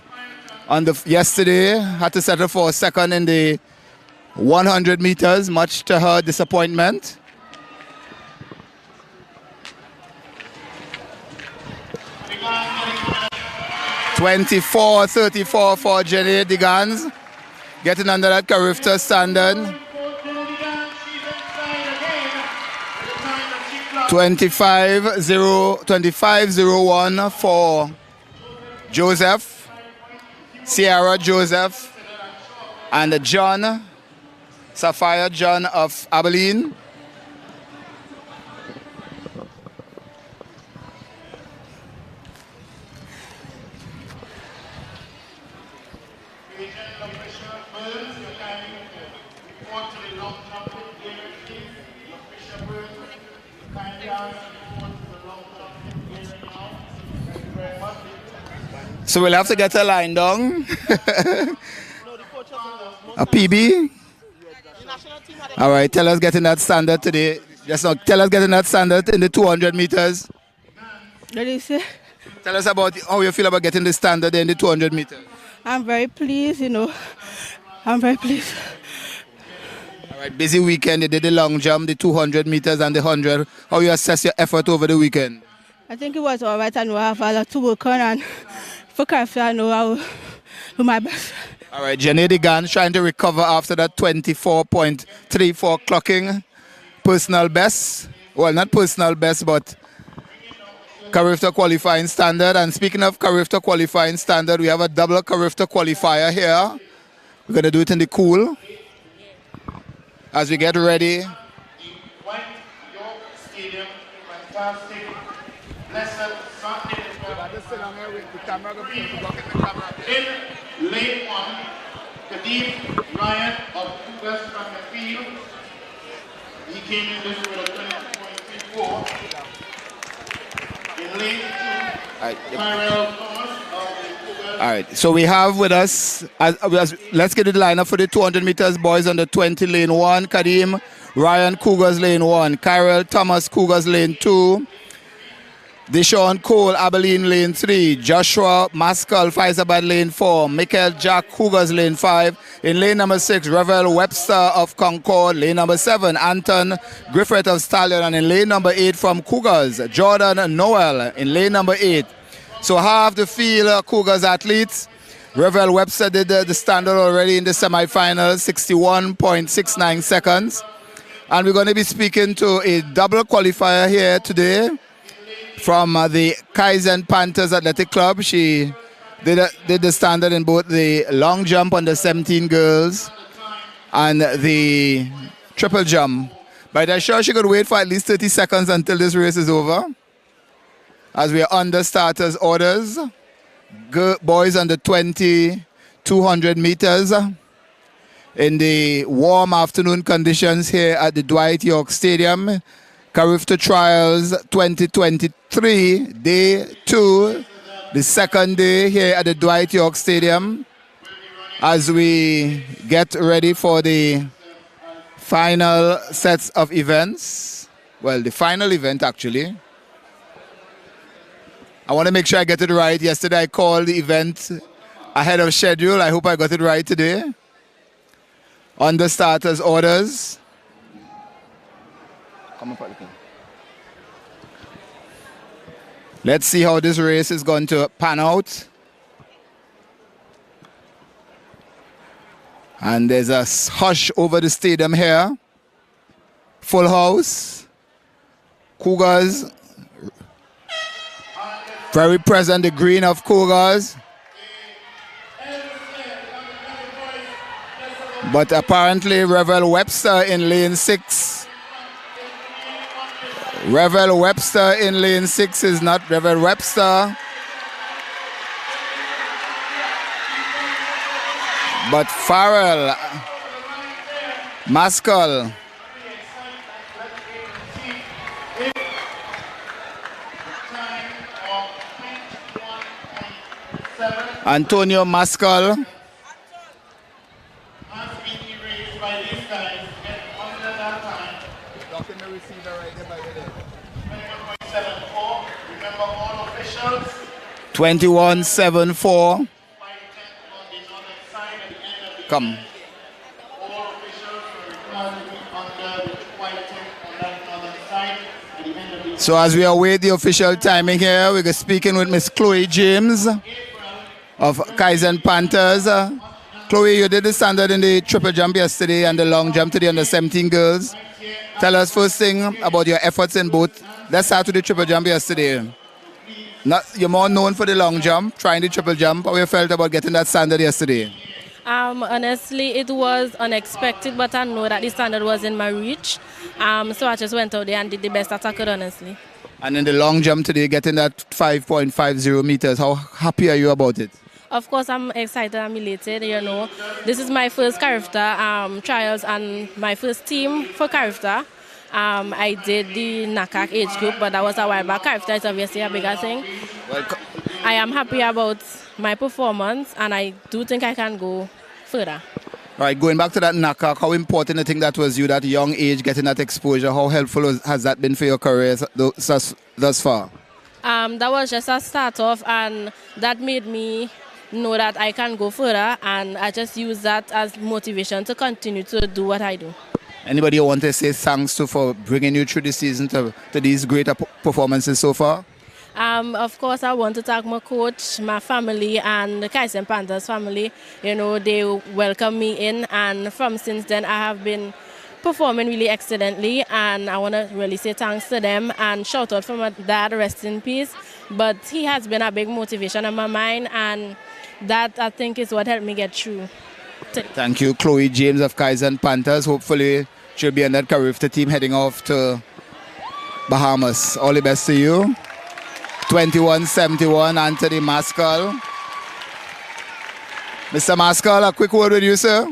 on the yesterday. Had to settle for a second in the 100 meters, much to her disappointment. (24:34) for Jenny Digans, getting under that Carifta standard. 25:01 for Joseph, Sierra Joseph, and John, Sapphire John of Abilene. So we'll have to get a line down. A PB. All right, tell us getting that standard today. Just now, tell us getting that standard in the 200 meters. What do you say? Tell us about how you feel about getting the standard in the 200 meters. I'm very pleased, you know. I'm very pleased. All right, busy weekend. You did the long jump, the 200 meters and the 100. How you assess your effort over the weekend? I think it was all right. I know I have a lot to work on, and for Carifta, I know I will do my best. All right, Jenny Degan trying to recover after that 24.34 clocking. Personal best. Well, not personal best, but Carifta qualifying standard. And speaking of Carifta qualifying standard, we have a double Carifta qualifier here. We're going to do it in the cool. As we get ready. White York Stadium, fantastic. Blessed Sunday. In lane 1, Kadeem Ryan of West from the field. He came in this with a 20.34. In lane 2, Tyrell Thomas of the All right, so we have with us, let's get the lineup for the 200 meters boys on the 20 lane 1, Kadeem Ryan, Cougars lane 1, Kyrell Thomas, Cougars lane 2, Deshaun Cole, Abilene lane 3, Joshua Maskell, Faizabad lane 4, Michael Jack, Cougars lane 5, in lane number 6, Revel Webster of Concord, lane number 7, Anton Griffith of Stallion, and in lane number 8 from Cougars, Jordan Noel in lane number 8. So half the field Cougars athletes. Revel Webster did the standard already in the semifinals, 61.69 seconds. And we're going to be speaking to a double qualifier here today from the Kaizen Panthers Athletic Club. She did the standard in both the long jump on the 17 girls and the triple jump. But I'm sure she could wait for at least 30 seconds until this race is over. As we are under starters orders, boys under 20, 200 meters in the warm afternoon conditions here at the Dwight York Stadium. Carifta Trials 2023, day 2, the second day here at the Dwight York Stadium as we get ready for the final sets of events. Well, the final event actually. I want to make sure I get it right. Yesterday I called the event ahead of schedule. I hope I got it right today. on the starters' orders. Let's see how this race is going to pan out. And there's a hush over the stadium here. Full house. Cougars. Very present, the green of Cougars. But apparently Revel Webster in lane 6. Revel Webster in lane 6 is not Revel Webster, but Farrell, Maskell. Antonio Maskell. By these guys, get under that time. 21.74. Remember all officials. 21-7-4. Come. All officials are required to be under the white tape on that northern side at the end of the So as we await the official timing here, we're speaking with Miss Chloe James of Kaizen Panthers. Chloe, you did the standard in the triple jump yesterday and the long jump to the under 17 girls. Tell us first thing about your efforts in both. Let's start with the triple jump yesterday. You're more known for the long jump, trying the triple jump. How you felt about getting that standard yesterday? Honestly, it was unexpected, but I know that the standard was in my reach. So I just went out there and did the best that I could, honestly. And in the long jump today, getting that 5.50 meters, how happy are you about it? Of course, I'm excited and elated, you know. This is my first Carifta trials and my first team for Carifta. I did the NACAC age group, but that was a while back. Carifta is obviously a bigger thing. I am happy about my performance, and I do think I can go further. All right, going back to that NACAC, how important do you think that was you, that young age, getting that exposure? How helpful has that been for your career thus far? That was just a start off, and that made me know that I can go further, and I just use that as motivation to continue to do what I do. Anybody you want to say thanks to for bringing you through the season to these great performances so far? Of course, I want to thank my coach, my family, and the Kaizen Panthers family. You know, they welcomed me in, and from since then I have been performing really excellently, and I want to really say thanks to them and shout out for my dad, rest in peace. But he has been a big motivation in my mind, and that I think is what helped me get through. Thank you, Chloe James of Kaizen Panthers. Hopefully she'll be on that Carifta team heading off to Bahamas. All the best to you. 21-71, Anthony Maskell. Mr. Maskell, a quick word with you, sir.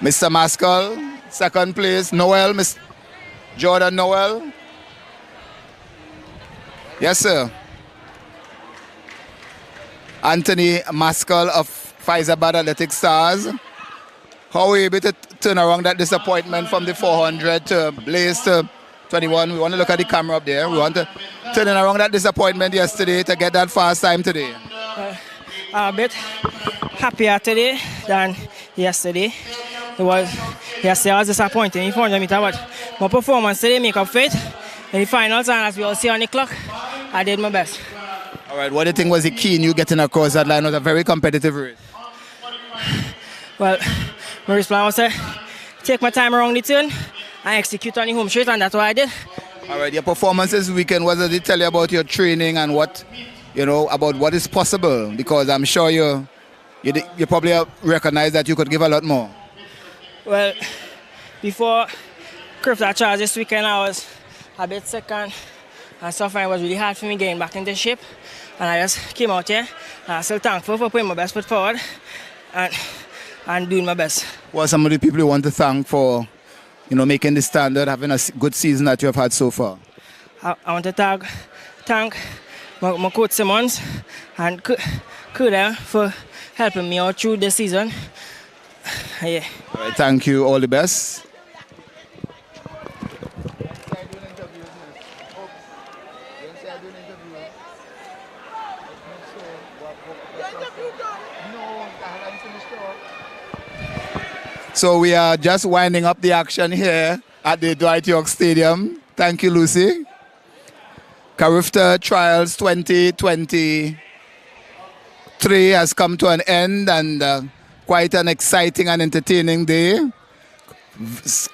Mr. Maskell, second place. Noel, Miss Jordan Noel. Yes, sir. Anthony Maskell of Faizabad Athletic Stars. How were you able to turn around that disappointment from the 400 to Blaze to 21? We want to look at the camera up there. We want to turn around that disappointment yesterday to get that fast time today. A bit happier today than yesterday. Yesterday was disappointing in 400 meters, but my performance today make up for it. In the finals, and as we all see on the clock, I did my best. All right, what do you think was the key in you getting across that line? It was a very competitive race. Well, my plan was to take my time around the turn and execute on the home straight, and that's what I did. All right, your performance this weekend, what did it tell you about your training and what, you know, about what is possible? Because I'm sure you probably recognize that you could give a lot more. Well, before Carifta Trials this weekend, I was a bit sick and suffering. It was really hard for me getting back into shape, and I just came out here, and I'm still thankful for putting my best foot forward and doing my best. What are some of the people you want to thank for, you know, making the standard, having a good season that you have had so far? I want to thank my coach Simmons and Kuda for helping me out through this season. Yeah. All right, thank you. All the best. Interview done. So we are just winding up the action here at the Dwight York Stadium. Thank you, Lucy. Carifta Trials 2023 has come to an end, and quite an exciting and entertaining day.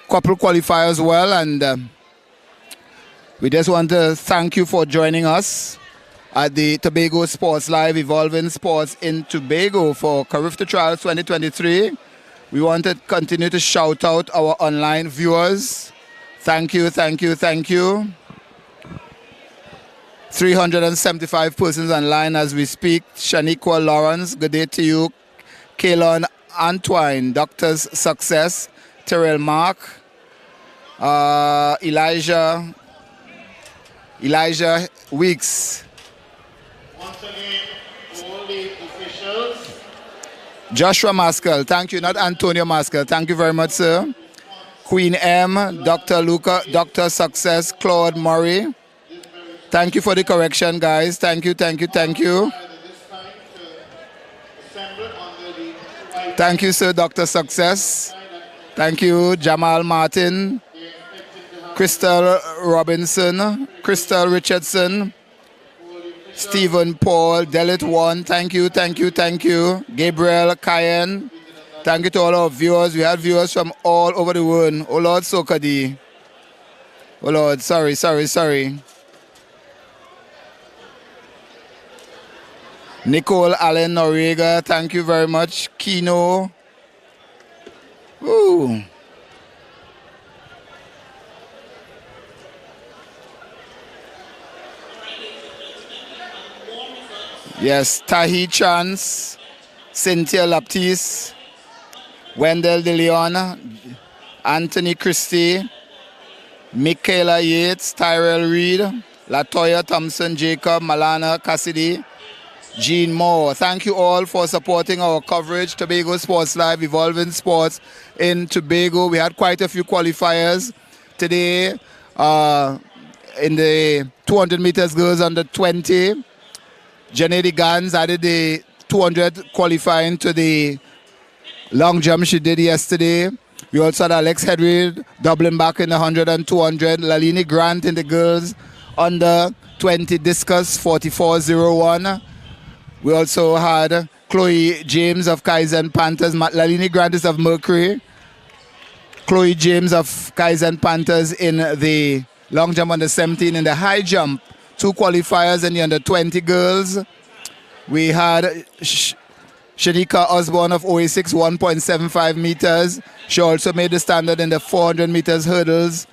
Couple qualifiers well, and we just want to thank you for joining us at the Tobago Sports Live Evolving Sports in Tobago for Carifta Trials 2023. We want to continue to shout out our online viewers. Thank you, thank you, thank you. 375 persons online as we speak. Shaniqua Lawrence, good day to you. Kaylon Antoine, Doctor's Success. Terrell Mark. Elijah Weeks. Once again, all the officials. Joshua Maskell, thank you, not Antonio Maskell. Thank you very much, sir. Queen M, Dr. Luca, Dr. Success, Claude Murray. Thank you for the correction, guys. Thank you, thank you, thank you. Thank you, sir, Dr. Success. Thank you, Jamal Martin, Crystal Robinson, Crystal Richardson, Stephen Paul, Delit One. Thank you, thank you, thank you. Gabriel Cayenne. Thank you to all our viewers. We had viewers from all over the world. Oh Lord, Sokadi. Oh Lord, sorry. Nicole Allen Noriega, thank you very much. Kino. Ooh. Yes, Tahi Chance, Cynthia Laptis, Wendell De Leon, Anthony Christie, Michaela Yates, Tyrell Reed, Latoya Thompson, Jacob, Malana Cassidy, Jean Moore. Thank you all for supporting our coverage. Tobago Sports Live, Evolving Sports in Tobago. We had quite a few qualifiers today in the 200 meters girls under 20. Janedy Gans added the 200 qualifying to the long jump she did yesterday. We also had Alex Hedrid doubling back in the 100 and 200. Lalini Grant in the girls under 20 discus 44.01. We also had Chloe James of Kaizen Panthers. Lalini Grant is of Mercury. Chloe James of Kaizen Panthers in the long jump under 17. In the high jump, 2 qualifiers in the under 20 girls. We had Shanika Osborne of OA6, 1.75 meters. She also made the standard in the 400 meters hurdles.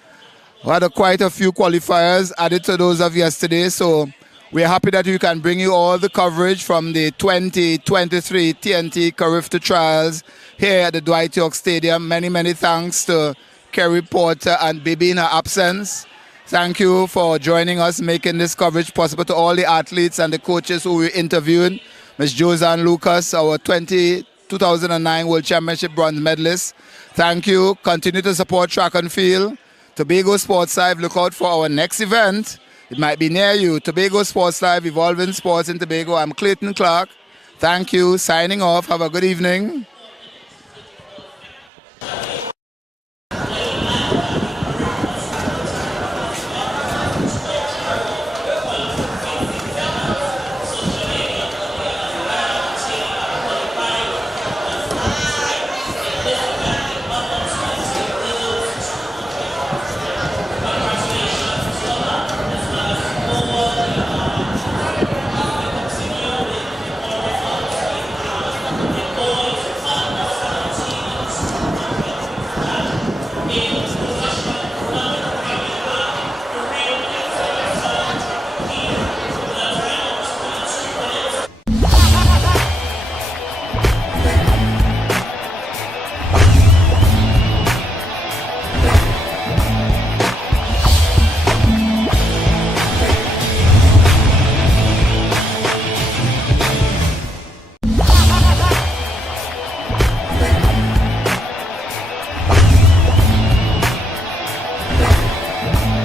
We had quite a few qualifiers added to those of yesterday, so we're happy that we can bring you all the coverage from the 2023 TNT Carifta Trials here at the Dwight York Stadium. Many thanks to Kerry Porter and Bibi in her absence. Thank you for joining us, making this coverage possible, to all the athletes and the coaches who we interviewed. Ms. Josanne Lucas, our 2009 World Championship bronze medalist. Thank you. Continue to support track and field. Tobago Sports Live, look out for our next event. It might be near you. Tobago Sports Live, Evolving Sports in Tobago. I'm Clayton Clark. Thank you. Signing off. Have a good evening.